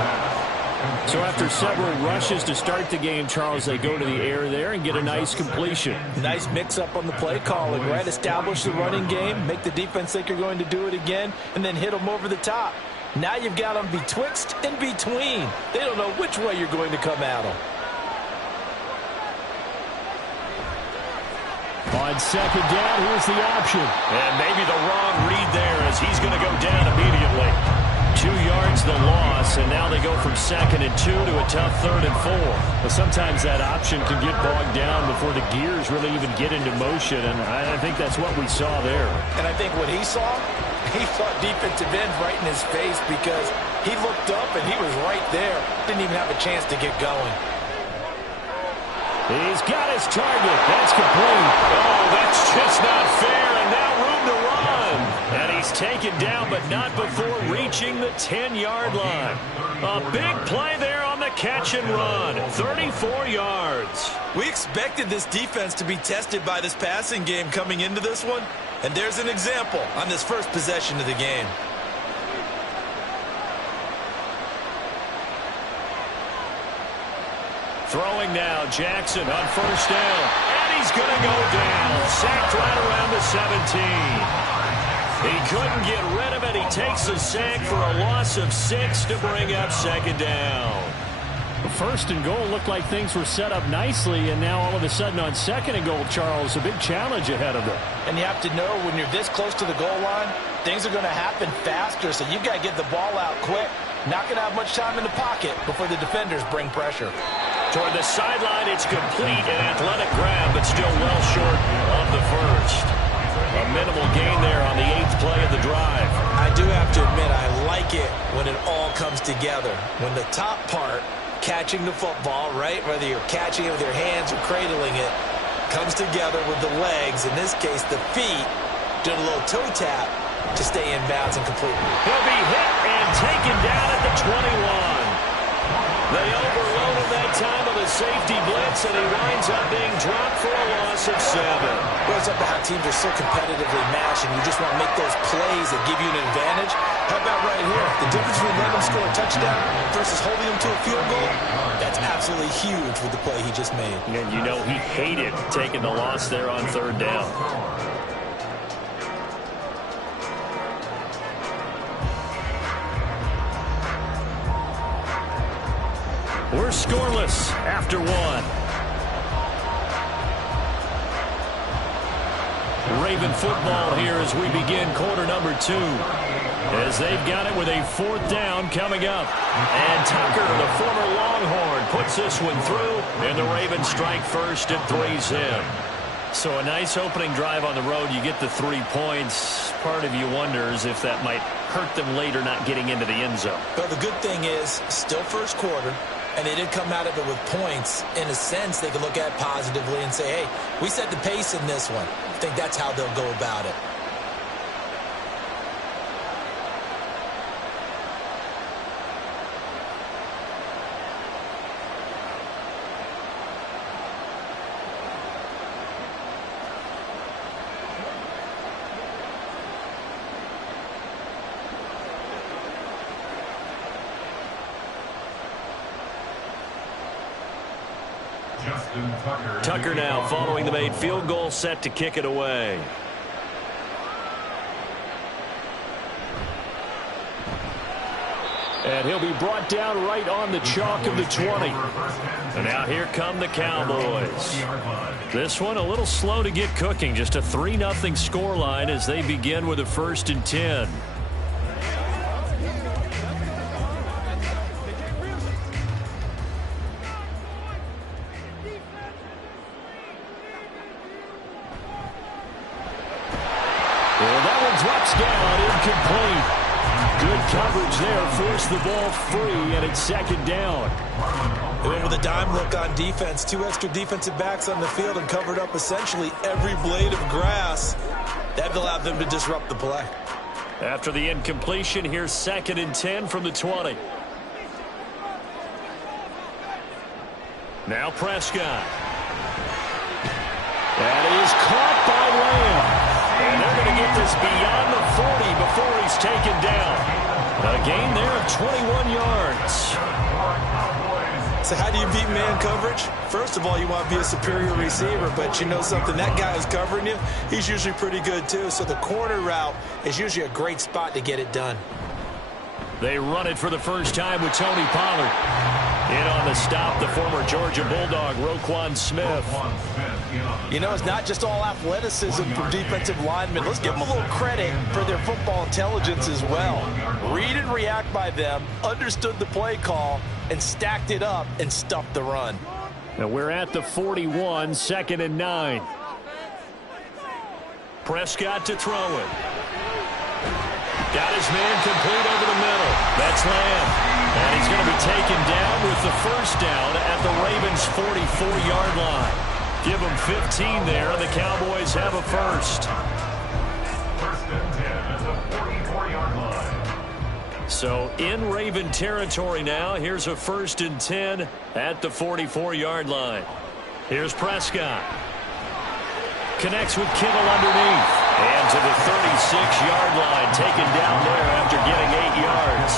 So after several rushes to start the game, Charles, they go to the air there and get a nice completion. Nice mix-up on the play calling, right? Establish the running game, make the defense think you're going to do it again, and then hit them over the top. Now you've got them betwixt and between. They don't know which way you're going to come at them. On second down, here's the option. And maybe the wrong read there as he's going to go down immediately. 2 yards the loss, and now they go from 2nd and 2 to a tough 3rd and 4. But sometimes that option can get bogged down before the gears really even get into motion, and I think that's what we saw there. And I think what he saw defensive end right in his face because he looked up and he was right there. Didn't even have a chance to get going. He's got his target. That's complete. Oh, that's just not fair, and now room to run. And he's taken down, but not before reaching the 10-yard line. A big play there on the catch and run. 34 yards. We expected this defense to be tested by this passing game coming into this one, and there's an example on this first possession of the game. Throwing now, Jackson on first down. And he's going to go down. Sacked right around the 17. He couldn't get rid of it. He takes a sack for a loss of 6 to bring up second down. First and goal looked like things were set up nicely, and now all of a sudden on second and goal, Charles, a big challenge ahead of them. And you have to know when you're this close to the goal line, things are going to happen faster, so you've got to get the ball out quick. Not going to have much time in the pocket before the defenders bring pressure. Toward the sideline, it's complete, an athletic grab, but still well short of the first. A minimal gain there on the 8th play of the drive. I do have to admit, I like it when it all comes together. When the top part, catching the football, right, whether you're catching it with your hands or cradling it, comes together with the legs, in this case the feet, doing a little toe tap to stay in bounds and complete. He'll be hit and taken down at the 21. They overloaded that time of a safety blitz, and he winds up being dropped for a loss of 7. Well, it's up to how teams are so competitively matched, and you just want to make those plays that give you an advantage. How about right here? The difference between letting them score a touchdown versus holding them to a field goal, that's absolutely huge with the play he just made. And you know he hated taking the loss there on 3rd down. We're scoreless after 1. Raven football here as we begin quarter number 2. As they've got it with a 4th down coming up. And Tucker, the former Longhorn, puts this one through. And the Ravens strike first and 3's him. So a nice opening drive on the road. You get the 3 points. Part of you wonders if that might hurt them later not getting into the end zone. But the good thing is, still first quarter, and they did come out of it with points. In a sense, they can look at it positively and say, hey, we set the pace in this one. I think that's how they'll go about it. Tucker now following the made field goal, set to kick it away. And he'll be brought down right on the chalk of the 20. And now here come the Cowboys. This one a little slow to get cooking. Just a 3-0 scoreline as they begin with a 1st and 10. Drops down, incomplete. Good coverage there, forced the ball free, and it's 2nd down. They went with a dime look on defense. 2 extra defensive backs on the field and covered up essentially every blade of grass. That allowed them to disrupt the play. After the incompletion, here's 2nd and 10 from the 20. Now Prescott. That is caught by Lamb. And they're going to get this beyond the 40 before he's taken down. A gain there of 21 yards. So how do you beat man coverage? First of all, you want to be a superior receiver, but you know something, that guy who's covering you, he's usually pretty good too. So the corner route is usually a great spot to get it done. They run it for the first time with Tony Pollard. In on the stop, the former Georgia Bulldog, Roquan Smith. You know, it's not just all athleticism for defensive linemen. Let's give them a little credit for their football intelligence as well. Read and react by them, understood the play call, and stacked it up and stuffed the run. Now we're at the 41, 2nd and 9. Prescott to throw it. Got his man complete over the middle. That's Lamb. And he's going to be taken down with the 1st down at the Ravens' 44-yard line. Give them 15 there, and the Cowboys have a 1st. 1st and 10 at the 44-yard line. So in Raven territory now, here's a 1st and 10 at the 44-yard line. Here's Prescott. Connects with Kittle underneath. And to the 36-yard line, taken down there after getting 8 yards.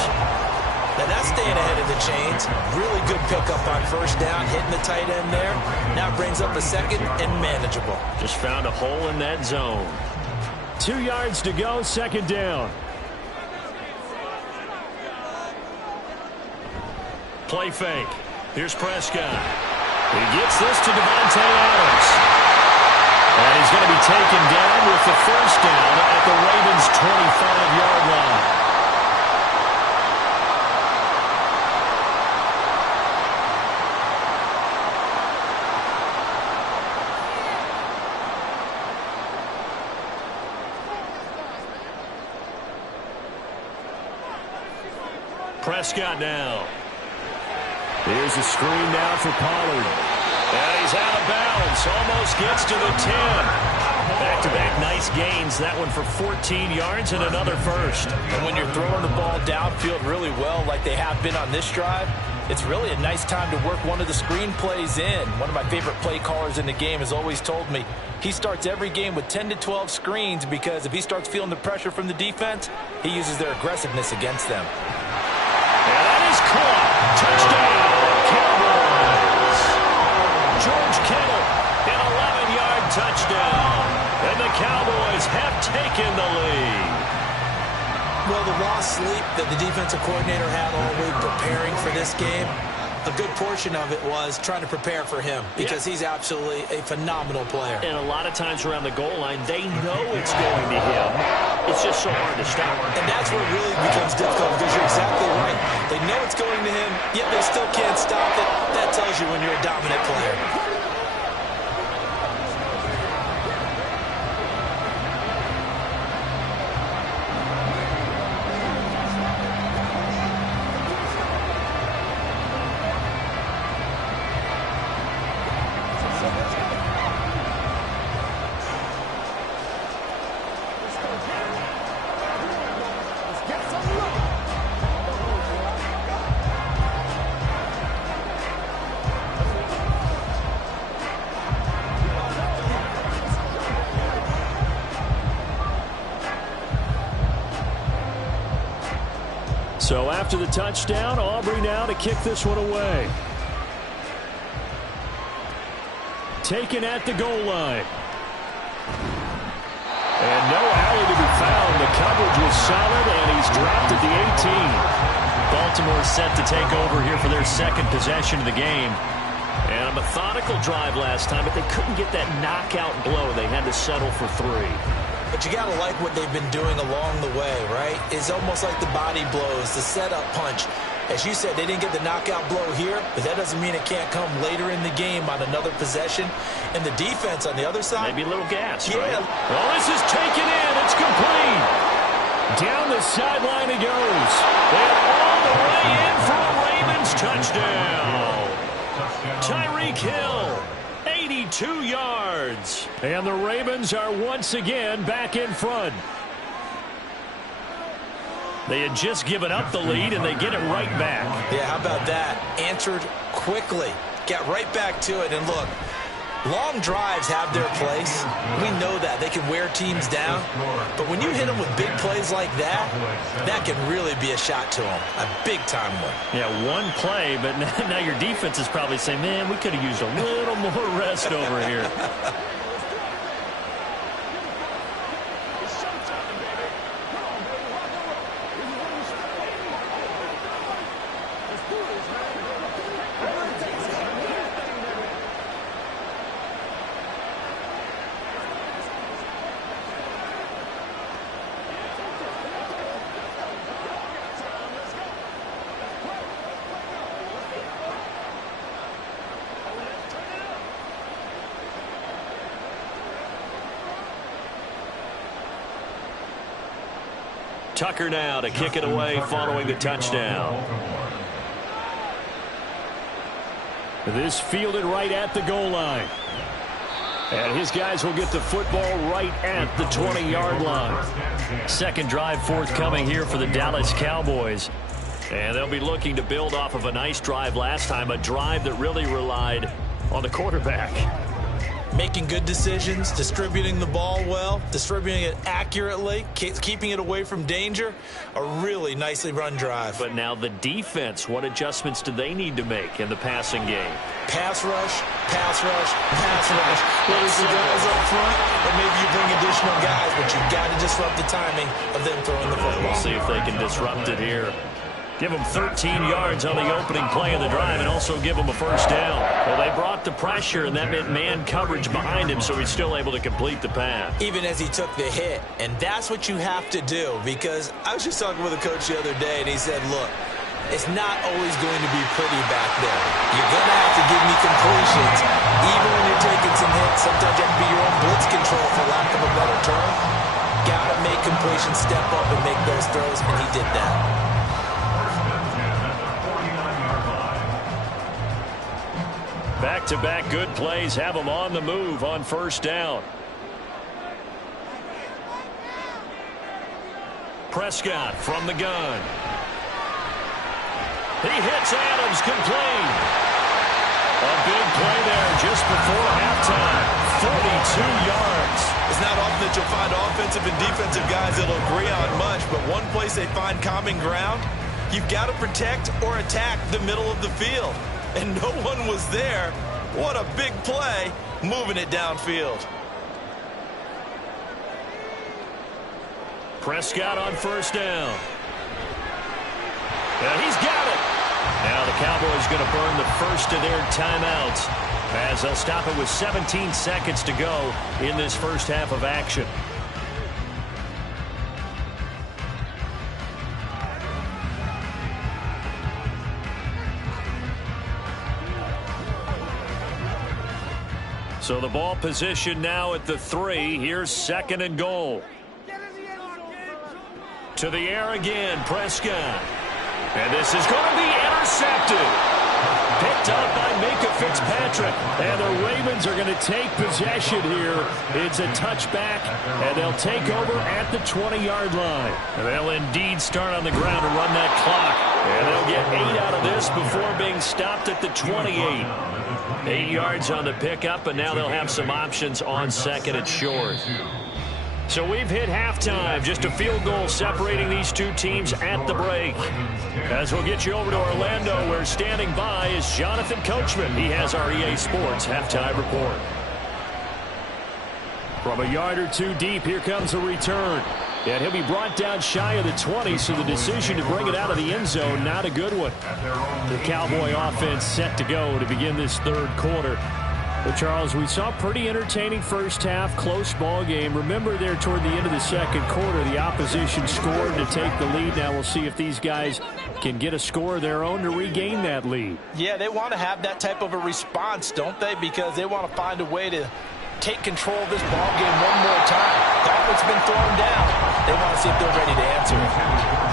Now that's staying ahead of the chains. Really good pickup on 1st down, hitting the tight end there. Now brings up a 2nd and manageable. Just found a hole in that zone. 2 yards to go, 2nd down. Play fake. Here's Prescott. He gets this to Devontae Adams. And he's going to be taken down with the 1st down at the Ravens' 25-yard line. Prescott now. Here's a screen now for Pollard. And he's out of bounds. Almost gets to the 10. Back-to-back nice gains. That one for 14 yards and another 1st. And when you're throwing the ball downfield really well like they have been on this drive, it's really a nice time to work one of the screen plays in. One of my favorite play callers in the game has always told me he starts every game with 10 to 12 screens because if he starts feeling the pressure from the defense, he uses their aggressiveness against them. And that is caught. Touchdown, Cowboys. George Kittle, an 11-yard touchdown. And the Cowboys have taken the lead. Well, the lost sleep that the defensive coordinator had all week preparing for this game, a good portion of it was trying to prepare for him because he's absolutely a phenomenal player. And a lot of times around the goal line, they know it's going to him. It's just so hard to stop. And that's where it really becomes difficult because you're exactly right. They know it's going to him, yet they still can't stop it. That tells you when you're a dominant player. So after the touchdown, Aubrey now to kick this one away. Taken at the goal line. And no alley to be found. The coverage was solid, and he's dropped at the 18. Baltimore set to take over here for their second possession of the game. And a methodical drive last time, but they couldn't get that knockout blow. They had to settle for 3. But you got to like what they've been doing along the way, right? It's almost like the body blows, the setup punch. As you said, they didn't get the knockout blow here, but that doesn't mean it can't come later in the game on another possession. And the defense on the other side. Maybe a little gas, yeah. Right? Well, this is taken in. It's complete. Down the sideline he goes. And all the way in for a Ravens touchdown. Tyreek Hill. 82 yards. And the Ravens are once again back in front. They had just given up the lead, and they get it right back. Yeah, how about that? Answered quickly. Got right back to it. And look, long drives have their place. We know that. They can wear teams down. But when you hit them with big plays like that, that can really be a shot to them. A big-time one. Yeah, one play, but now your defense is probably saying, man, we could have used a little more rest over here. Tucker now to kick it away following the touchdown. This fielded right at the goal line. And his guys will get the football right at the 20-yard line. Second drive forthcoming here for the Dallas Cowboys. And they'll be looking to build off of a nice drive last time, a drive that really relied on the quarterback. Making good decisions, distributing the ball well, distributing it accurately, keeping it away from danger. A really nicely run drive. But now the defense, what adjustments do they need to make in the passing game? Pass rush, pass rush, pass rush. Whether it's the guys up front or maybe you bring additional guys, but you've got to disrupt the timing of them throwing the football. We'll see if they can disrupt it here. Give them 13 yards on the opening play of the drive and also give them a first down. Well, they brought the pressure, and that meant man coverage behind him, so he's still able to complete the pass. Even as he took the hit, and that's what you have to do, because I was just talking with a coach the other day, and he said, look, it's not always going to be pretty back there. You're going to have to give me completions, even when you're taking some hits. Sometimes you have to be your own blitz control, for lack of a better term. Got to make completions, step up, and make those throws, and he did that. Back-to-back good plays have them on the move on first down. Prescott from the gun. He hits Adams, complete. A big play there just before halftime. 42 yards. It's not often that you'll find offensive and defensive guys that'll agree on much, but one place they find common ground, you've got to protect or attack the middle of the field. And no one was there. What a big play, moving it downfield. Prescott on first down. And he's got it. Now the The Cowboys going to burn the first of their timeouts as they'll stop it with 17 seconds to go in this first half of action. So the ball position now at the 3. Here's 2nd and goal. To the air again, Prescott. And this is going to be intercepted. Picked up by Minkah Fitzpatrick. And the Ravens are going to take possession here. It's a touchback, and they'll take over at the 20-yard line. And they'll indeed start on the ground to run that clock. And they'll get 8 out of this before being stopped at the 28. 8 yards on the pickup, and now they'll have some options on 2nd and short. So we've hit halftime. Just a field goal separating these two teams at the break. As we'll get you over to Orlando, where standing by is Jonathan Coachman. He has our EA Sports halftime report. From a yard or two deep, here comes a return. And he'll be brought down shy of the 20, so the decision to bring it out of the end zone, not a good one. The Cowboy offense set to go to begin this third quarter. But, Charles, we saw a pretty entertaining first half, close ball game. Remember there toward the end of the second quarter, the opposition scored to take the lead. Now we'll see if these guys can get a score of their own to regain that lead. Yeah, they want to have that type of a response, don't they? Because they want to find a way to take control of this ball game one more time. Gauntlet's been thrown down. They want to see if they're ready to answer it.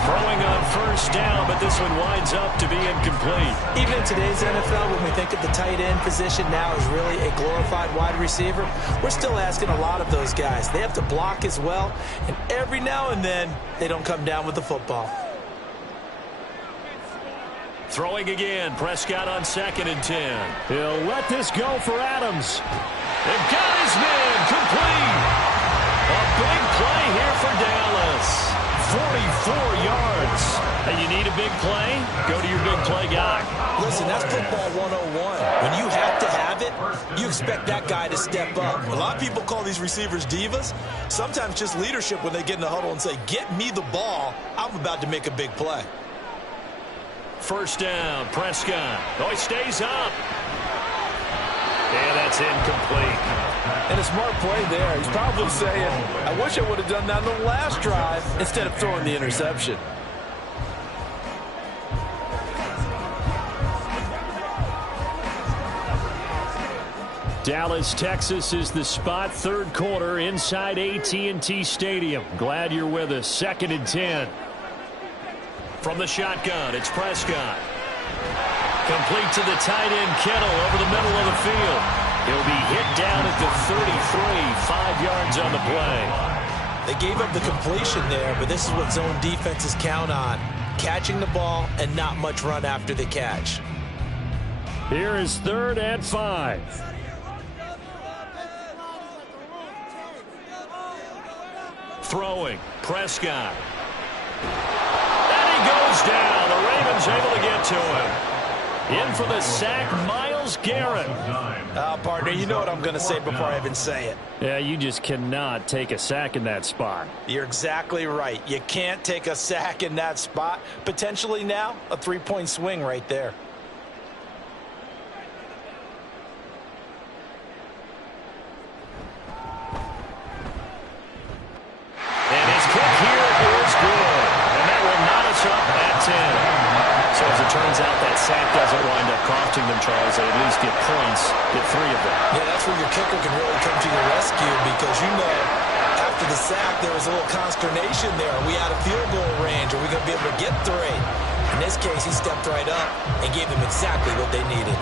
Throwing on first down, but this one winds up to be incomplete. Even in today's NFL, when we think of the tight end position now as really a glorified wide receiver, we're still asking a lot of those guys. They have to block as well, and every now and then, they don't come down with the football. Throwing again, Prescott on 2nd and 10. He'll let this go for Adams. They've got his man complete. A big play here for Dallas. 44 yards. And you need a big play? Go to your big play guy. Listen, that's football 101. When you have to have it, you expect that guy to step up. A lot of people call these receivers divas. Sometimes just leadership when they get in the huddle and say, get me the ball. I'm about to make a big play. First down, Prescott. Oh, he stays up. And that's incomplete. And a smart play there. He's probably saying, I wish I would have done that on the last drive instead of throwing the interception. Dallas, Texas is the spot. Third quarter inside AT&T Stadium. Glad you're with us. 2nd and 10. From the shotgun, it's Prescott. Complete to the tight end, Kittle, over the middle of the field. He'll be hit down at the 33, 5 yards on the play. They gave up the completion there, but this is what zone defenses count on. Catching the ball and not much run after the catch. Here is 3rd and 5. Throwing, Prescott. And he goes down. The Ravens able to get to him. In for the sack, Myles Garrett. Partner, you know what I'm going to say before I even say it. Yeah, you just cannot take a sack in that spot. You're exactly right. You can't take a sack in that spot. Potentially now, a 3-point swing right there. And his kick here is good. And that will knot us up at 10. So as it turns out, that sack doesn't wind up costing them, Charles. They at least get points, get 3 of them. Yeah, that's where your kicker can really come to your rescue because, you know, after the sack, there was a little consternation there. Are we out of field goal range? Are we going to be able to get 3? In this case, he stepped right up and gave them exactly what they needed.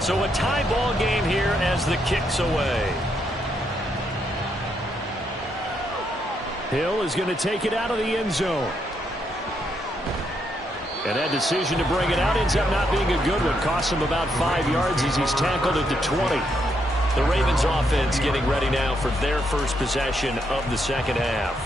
So a tie ball game here as the kick's away. Hill is going to take it out of the end zone. And that decision to bring it out ends up not being a good one. Costs him about 5 yards as he's tackled at the 20. The Ravens offense getting ready now for their first possession of the second half.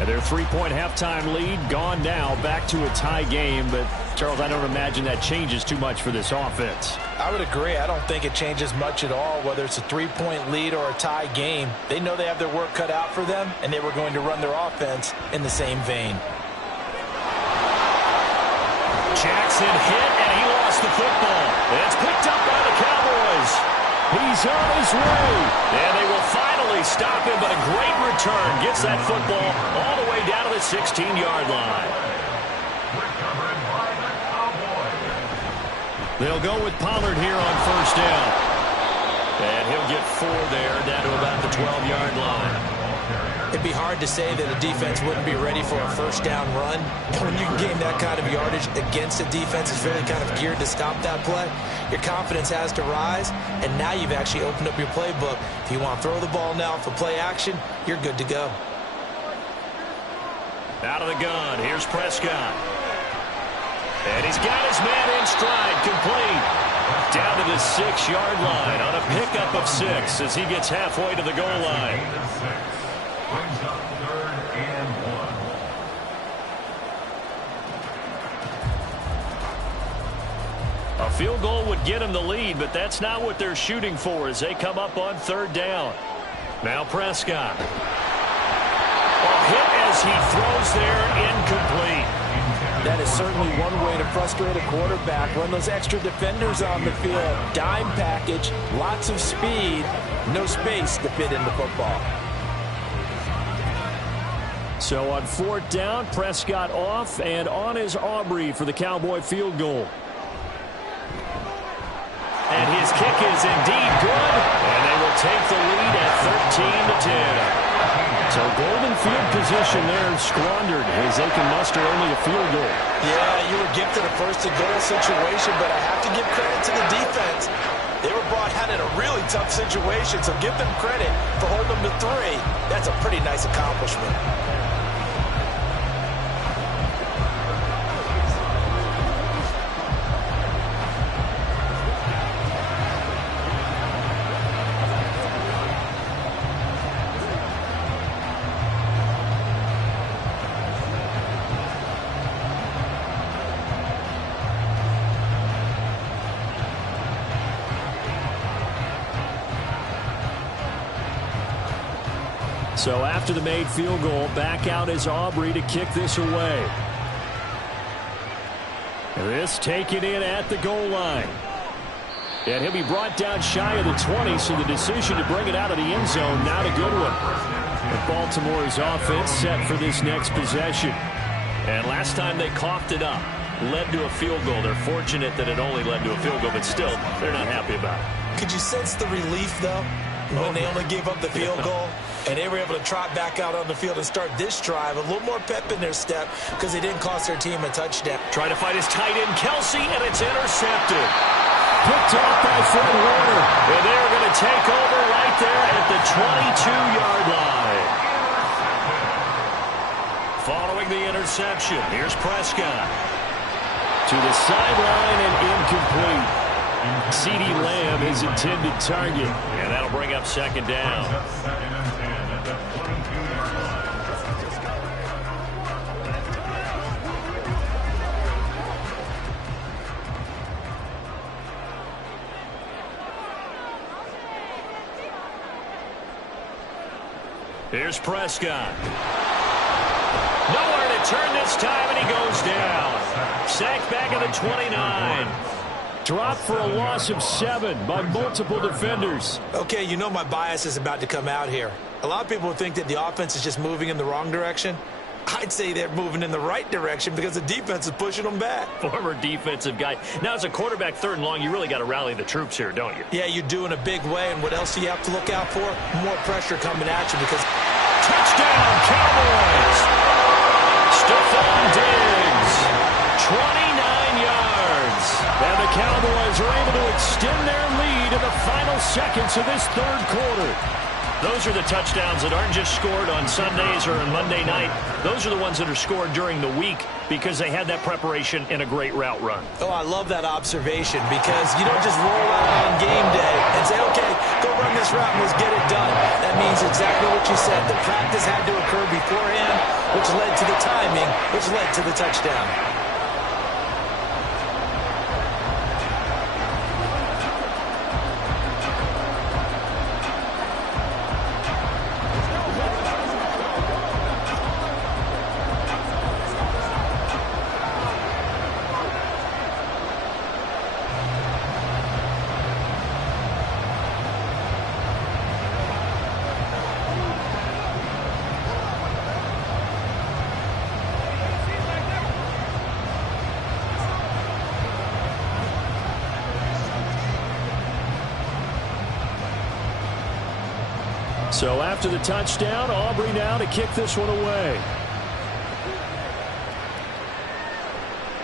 And their 3-point halftime lead gone now, back to a tie game. But, Charles, I don't imagine that changes too much for this offense. I would agree. I don't think it changes much at all, whether it's a 3-point lead or a tie game. They know they have their work cut out for them, and they were going to run their offense in the same vein. Jackson hit, and he lost the football. It's picked up by the Cowboys. He's on his way. And they will finally stop him, but a great return. Gets that football all the way down to the 16-yard line. Recovered by the Cowboys. They'll go with Pollard here on first down. And he'll get 4 there, down to about the 12-yard line. It'd be hard to say that a defense wouldn't be ready for a first down run. When you can gain that kind of yardage against a defense that's really kind of geared to stop that play, your confidence has to rise, and now you've actually opened up your playbook. If you want to throw the ball now for play action, you're good to go. Out of the gun, here's Prescott. And he's got his man in stride, complete. Down to the 6-yard line on a pickup of 6 as he gets halfway to the goal line. Brings up 3rd and 1. A field goal would get him the lead, but that's not what they're shooting for as they come up on 3rd down. Now Prescott. A hit as he throws there, incomplete. That is certainly one way to frustrate a quarterback. Run those extra defenders on the field. Dime package, lots of speed, no space to fit in the football. So on 4th down, Prescott off, and on is Aubrey for the Cowboy field goal. And his kick is indeed good, and they will take the lead at 13-10. So golden field position there squandered as they can muster only a field goal. Yeah, you were gifted a first-and-goal situation, but I have to give credit to the defense. They were brought out in a really tough situation, so give them credit for holding them to 3. That's a pretty nice accomplishment. So after the made field goal, back out is Aubrey to kick this away. This taken in at the goal line. And he'll be brought down shy of the 20, so the decision to bring it out of the end zone, not a good one. And Baltimore's offense set for this next possession. And last time they coughed it up, led to a field goal. They're fortunate that it only led to a field goal, but still, they're not happy about it. Could you sense the relief, though, when they only gave up the field goal? And they were able to trot back out on the field and start this drive. A little more pep in their step because they didn't cost their team a touchdown. Trying to fight his tight end, Kelsey, and it's intercepted. Picked off by Fred Warner. And they're going to take over right there at the 22-yard line. Following the interception, here's Prescott. To the sideline and incomplete. CeeDee Lamb is intended target. And that'll bring up 2nd down. Here's Prescott. Nowhere to turn this time, and he goes down. Sacked back at the 29. Dropped for a loss of 7 by multiple defenders. Okay, you know my bias is about to come out here. A lot of people think that the offense is just moving in the wrong direction. I'd say they're moving in the right direction because the defense is pushing them back. Former defensive guy. Now, as a quarterback 3rd and long, you really got to rally the troops here, don't you? Yeah, you do in a big way. And what else do you have to look out for? More pressure coming at you because... Touchdown, Cowboys! Stephon Diggs, 29 yards. And the Cowboys are able to extend their lead in the final seconds of this 3rd quarter. Those are the touchdowns that aren't just scored on Sundays or on Monday night. Those are the ones that are scored during the week because they had that preparation in a great route run. Oh, I love that observation because you don't just roll out on game day and say, okay, go run this route and let's get it done. That means exactly what you said. The practice had to occur beforehand, which led to the timing, which led to the touchdown. So after the touchdown, Aubrey now to kick this one away.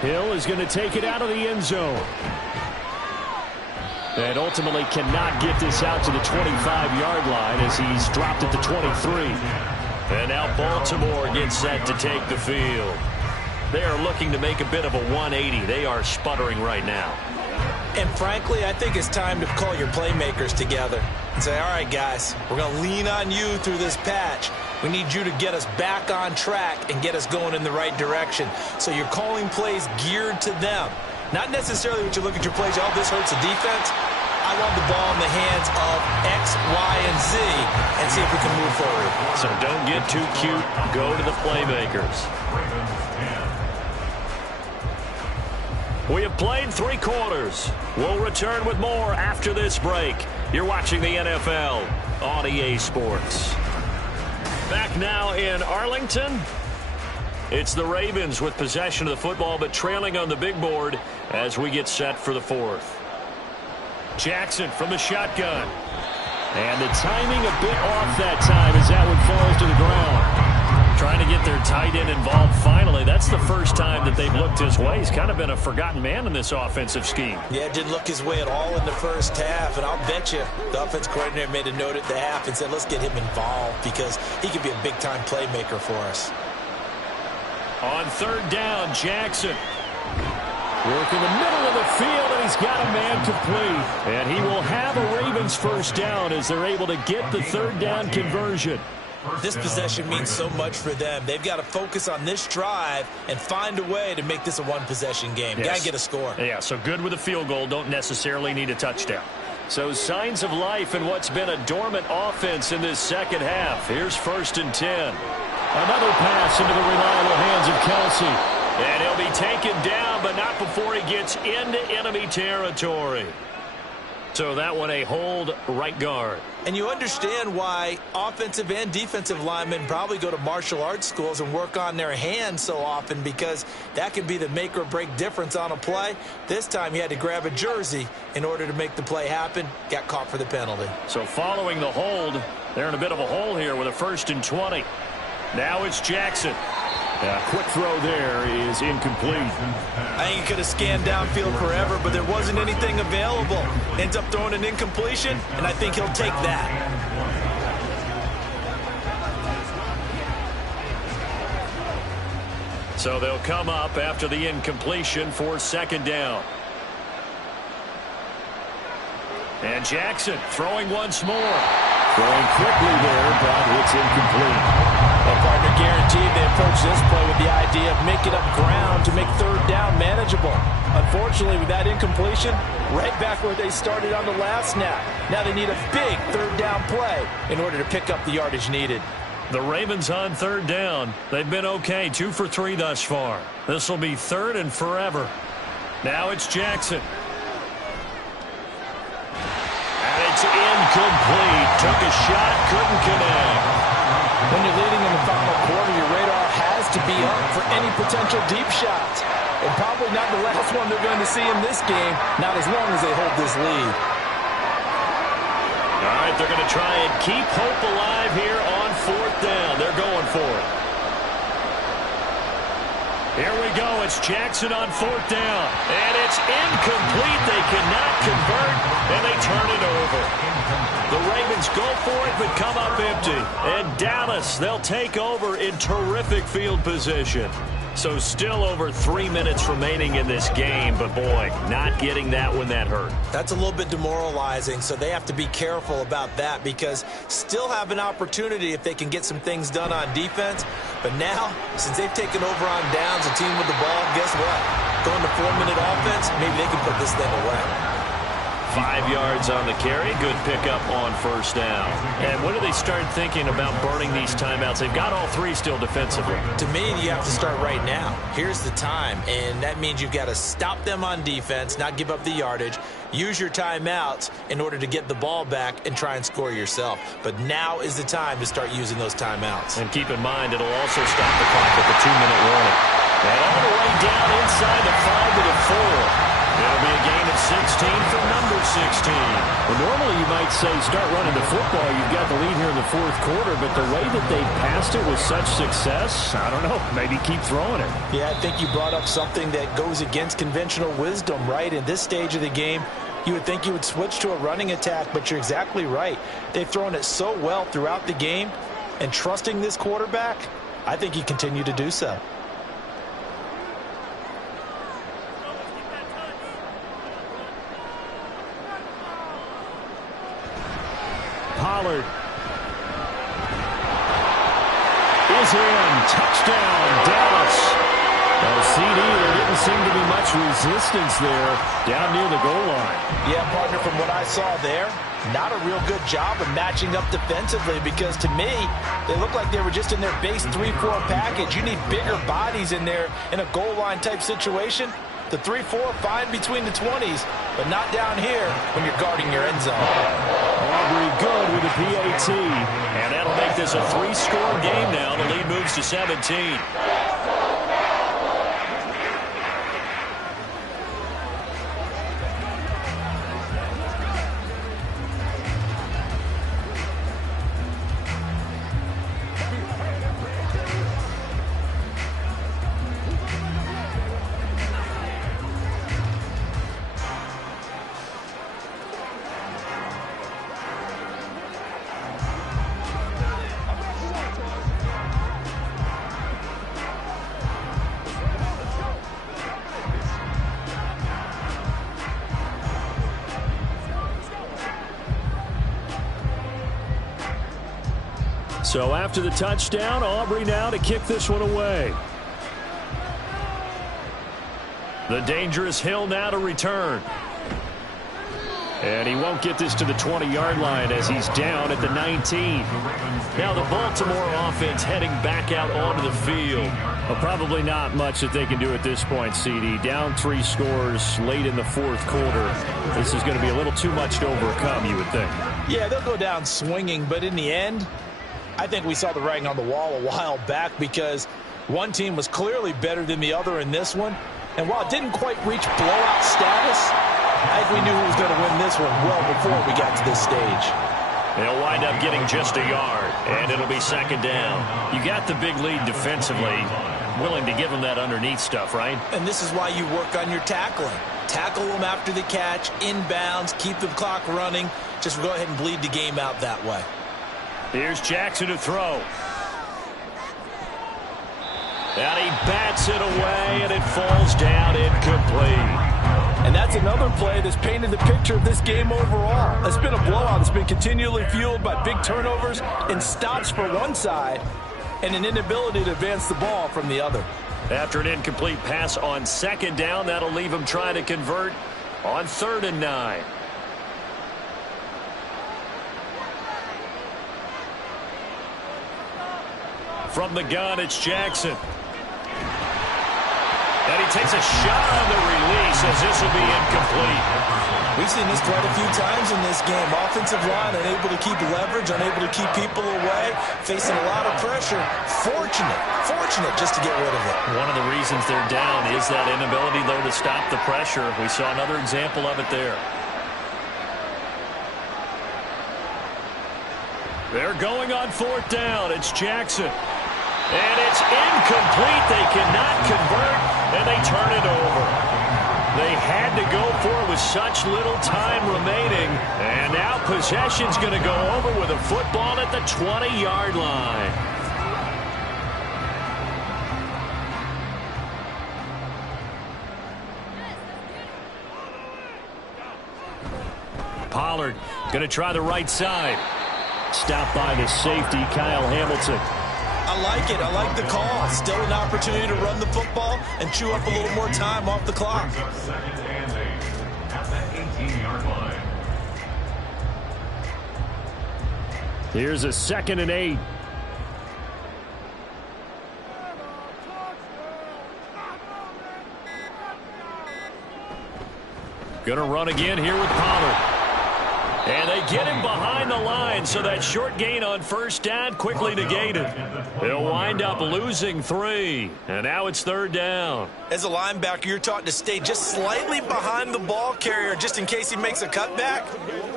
Hill is going to take it out of the end zone. And ultimately cannot get this out to the 25-yard line as he's dropped at the 23. And now Baltimore gets set to take the field. They are looking to make a bit of a 180. They are sputtering right now. And frankly, I think it's time to call your playmakers together and say, all right, guys, we're going to lean on you through this patch. We need you to get us back on track and get us going in the right direction. So you're calling plays geared to them. Not necessarily what you look at your plays, oh, this hurts the defense. I want the ball in the hands of X, Y, and Z and see if we can move forward. So don't get too cute. Go to the playmakers. We have played 3 quarters. We'll return with more after this break. You're watching the NFL on EA Sports. Back now in Arlington. It's the Ravens with possession of the football, but trailing on the big board as we get set for the 4th. Jackson from the shotgun. And the timing a bit off that time as that one falls to the ground. Trying to get their tight end involved finally. That's the first time that they've looked his way. He's kind of been a forgotten man in this offensive scheme. Yeah, didn't look his way at all in the first half, and I'll bet you the offense coordinator made a note at the half and said, let's get him involved because he could be a big-time playmaker for us. On 3rd down, Jackson. Work in the middle of the field, and he's got a man complete. And he will have a Ravens first down as they're able to get the 3rd down conversion. This possession means so much for them. They've got to focus on this drive and find a way to make this a one-possession game. Yes. Got to get a score. Yeah, so good with a field goal. Don't necessarily need a touchdown. So signs of life in what's been a dormant offense in this second half. Here's 1st and 10. Another pass into the reliable hands of Kelsey. And he'll be taken down, but not before he gets into enemy territory. So that one a hold right guard. And you understand why offensive and defensive linemen probably go to martial arts schools and work on their hands so often, because that can be the make or break difference on a play. This time he had to grab a jersey in order to make the play happen. Got caught for the penalty. So following the hold, they're in a bit of a hole here with a 1st and 20. Now it's Jackson. Quick throw there is incomplete. I think he could have scanned downfield forever, but there wasn't anything available. Ends up throwing an incompletion, and I think he'll take that. So they'll come up after the incompletion for 2nd down. And Jackson throwing once more. Throwing quickly there, but it's incomplete. Well, partner, guaranteed they approach this play with the idea of making up ground to make 3rd down manageable. Unfortunately, with that incompletion, right back where they started on the last snap. Now they need a big 3rd down play in order to pick up the yardage needed. The Ravens on 3rd down. They've been okay, 2 for 3 thus far. This will be 3rd and forever. Now it's Jackson. And it's incomplete. Took a shot, couldn't connect. When you're leading in the final quarter, your radar has to be up for any potential deep shots. And probably not the last one they're going to see in this game, not as long as they hold this lead. All right, they're going to try and keep hope alive here on 4th down. They're going for it. Here we go. It's Jackson on 4th down. And it's incomplete. They cannot convert, and they turn it over. The Ravens Falcons go for it but come up empty. And Dallas, they'll take over in terrific field position. So still over 3 minutes remaining in this game, but boy, not getting that when that hurt. That's a little bit demoralizing, so they have to be careful about that because still have an opportunity if they can get some things done on defense. But now, since they've taken over on downs, a team with the ball, guess what? Going to 4-minute offense, maybe they can put this thing away. 5 yards on the carry. Good pickup on first down. And when do they start thinking about burning these timeouts? They've got all three still defensively. To me, you have to start right now. Here's the time, and that means you've got to stop them on defense, not give up the yardage, use your timeouts in order to get the ball back and try and score yourself. But now is the time to start using those timeouts. And keep in mind, it'll also stop the clock at the 2-minute warning. And all the way down inside the 5 to the 4. It'll be a gain of 16 for number 16. Well, normally you might say start running the football. You've got the lead here in the fourth quarter, but the way that they passed it with such success, I don't know, maybe keep throwing it. Yeah, I think you brought up something that goes against conventional wisdom, right? In this stage of the game, you would think you would switch to a running attack, but you're exactly right. They've thrown it so well throughout the game, and trusting this quarterback, I think you continue to do so. Pollard is in. Touchdown, Dallas. CD, there didn't seem to be much resistance there down near the goal line. Yeah, partner, from what I saw there, not a real good job of matching up defensively because to me, they look like they were just in their base 3-4 package. You need bigger bodies in there in a goal line type situation. The 3-4, fine between the 20s, but not down here when you're guarding your end zone. Aubrey good with a PAT. And that'll make this a 3-score game now. The lead moves to 17. So after the touchdown, Aubrey now to kick this one away. The dangerous Hill now to return. And he won't get this to the 20-yard line as he's down at the 19. Now the Baltimore offense heading back out onto the field. Well, probably not much that they can do at this point, CD. Down 3 scores late in the fourth quarter. This is going to be a little too much to overcome, you would think. Yeah, they'll go down swinging, but in the end, I think we saw the writing on the wall a while back because one team was clearly better than the other in this one. And while it didn't quite reach blowout status, I think we knew who was going to win this one well before we got to this stage. They'll wind up getting just a yard, and it'll be second down. You got the big lead defensively, willing to give them that underneath stuff, right? And this is why you work on your tackling. Tackle them after the catch, inbounds, keep the clock running. Just go ahead and bleed the game out that way. Here's Jackson to throw. And he bats it away, and it falls down incomplete. And that's another play that's painted the picture of this game overall. It's been a blowout. It's been continually fueled by big turnovers and stops for one side and an inability to advance the ball from the other. After an incomplete pass on second down, that'll leave him trying to convert on 3rd and 9. From the gun, it's Jackson. And he takes a shot on the release as this will be incomplete. We've seen this quite a few times in this game. Offensive line unable to keep leverage, unable to keep people away, facing a lot of pressure. Fortunate just to get rid of it. One of the reasons they're down is that inability, though, to stop the pressure. We saw another example of it there. They're going on 4th down. It's Jackson. And it's incomplete. They cannot convert, and they turn it over. They had to go for it with such little time remaining. And now possession's going to go over with a football at the 20-yard line. Pollard going to try the right side. Stopped by the safety, Kyle Hamilton. I like it. I like the call. Still an opportunity to run the football and chew up a little more time off the clock. Brings up second and 8 at the 18-yard line. Here's a 2nd and 8. Going to run again here with Pollard. And they get him behind the line, so that short gain on first down quickly negated. They'll wind up losing 3, and now it's 3rd down. As a linebacker, you're taught to stay just slightly behind the ball carrier just in case he makes a cutback.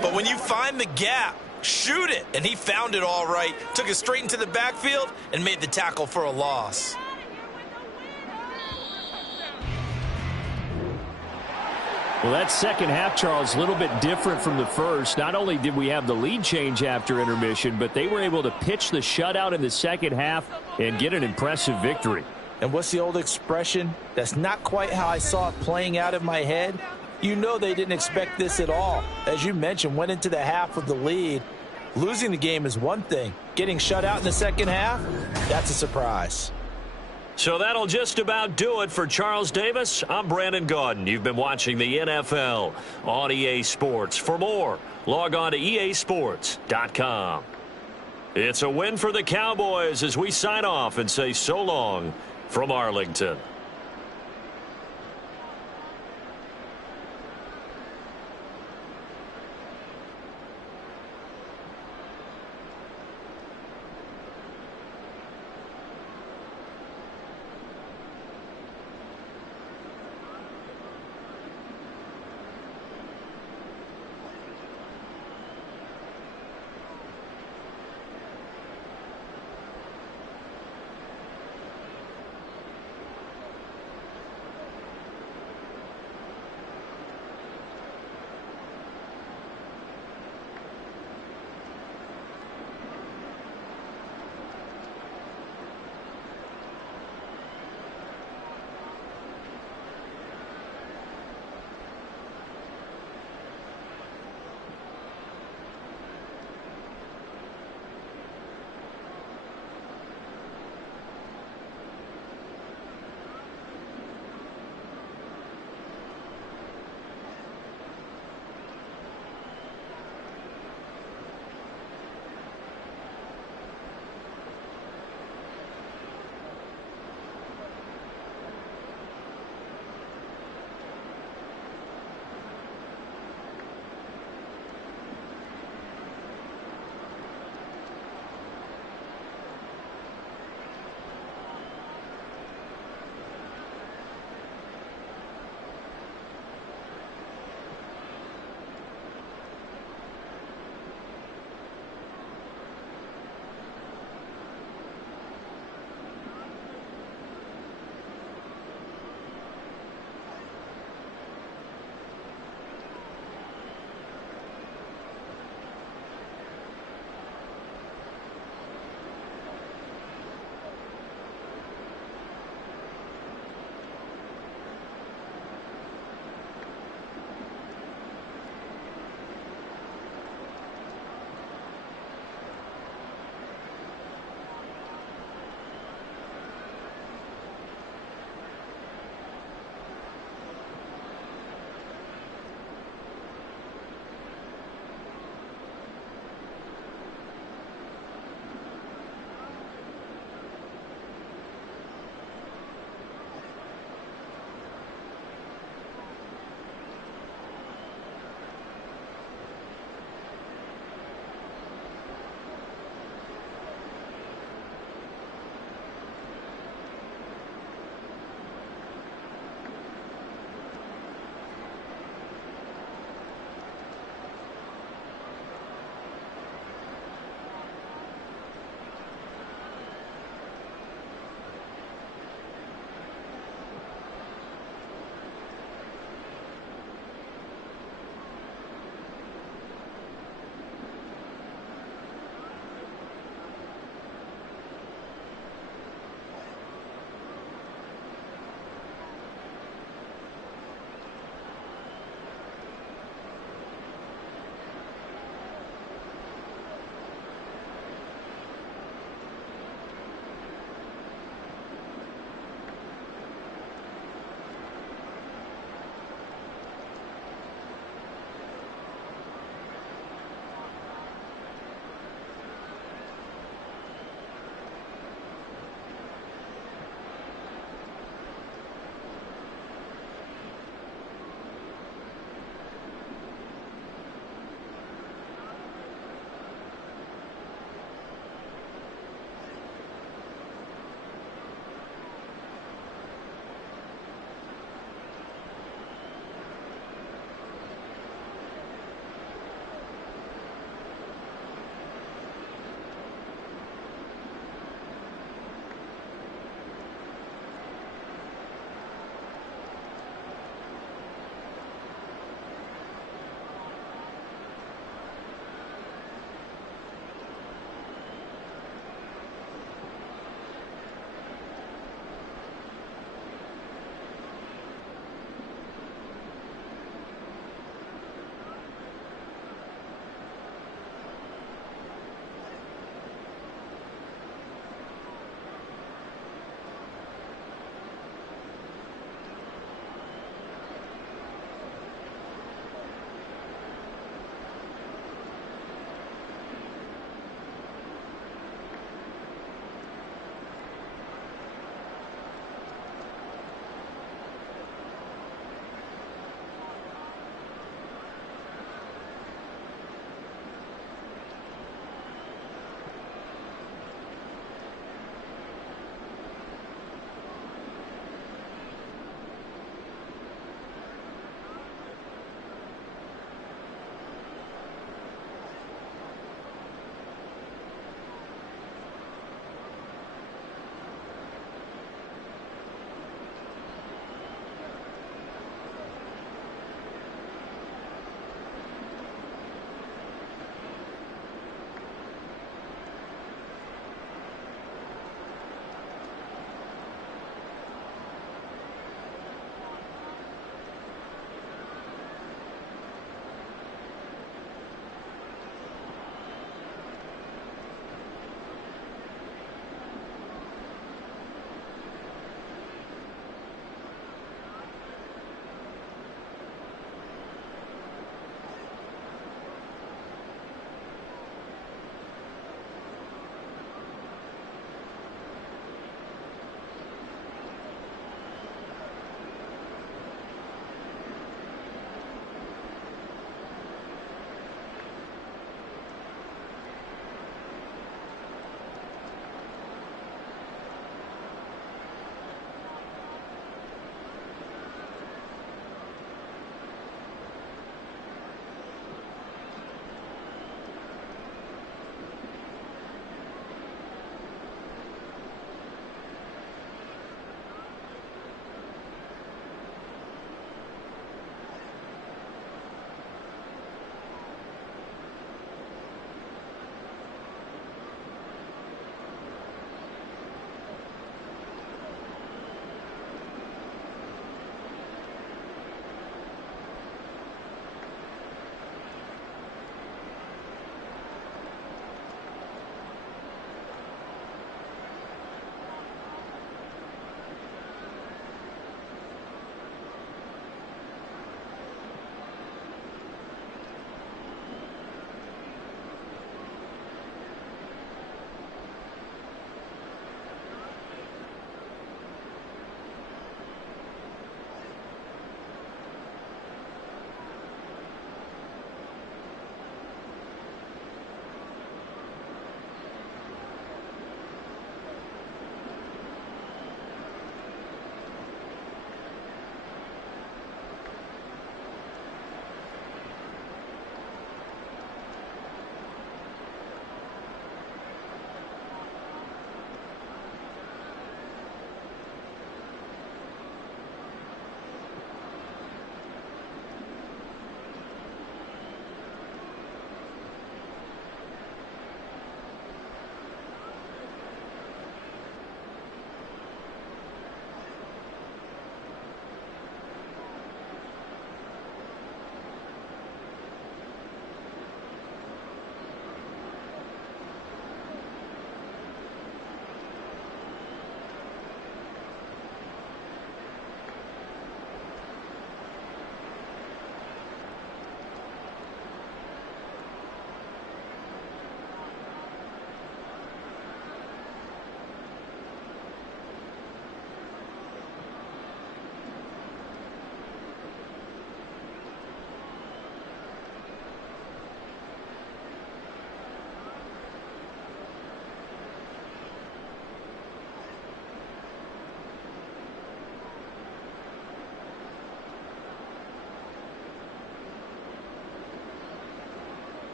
But when you find the gap, shoot it. And he found it all right. Took it straight into the backfield and made the tackle for a loss. Well, that second half, Charles, a little bit different from the first. Not only did we have the lead change after intermission, but they were able to pitch the shutout in the second half and get an impressive victory. And what's the old expression? That's not quite how I saw it playing out in my head. You know they didn't expect this at all. As you mentioned, went into the half with the lead. Losing the game is one thing. Getting shut out in the second half, that's a surprise. So that'll just about do it for Charles Davis. I'm Brandon Gaudin. You've been watching the NFL on EA Sports. For more, log on to easports.com. It's a win for the Cowboys as we sign off and say so long from Arlington.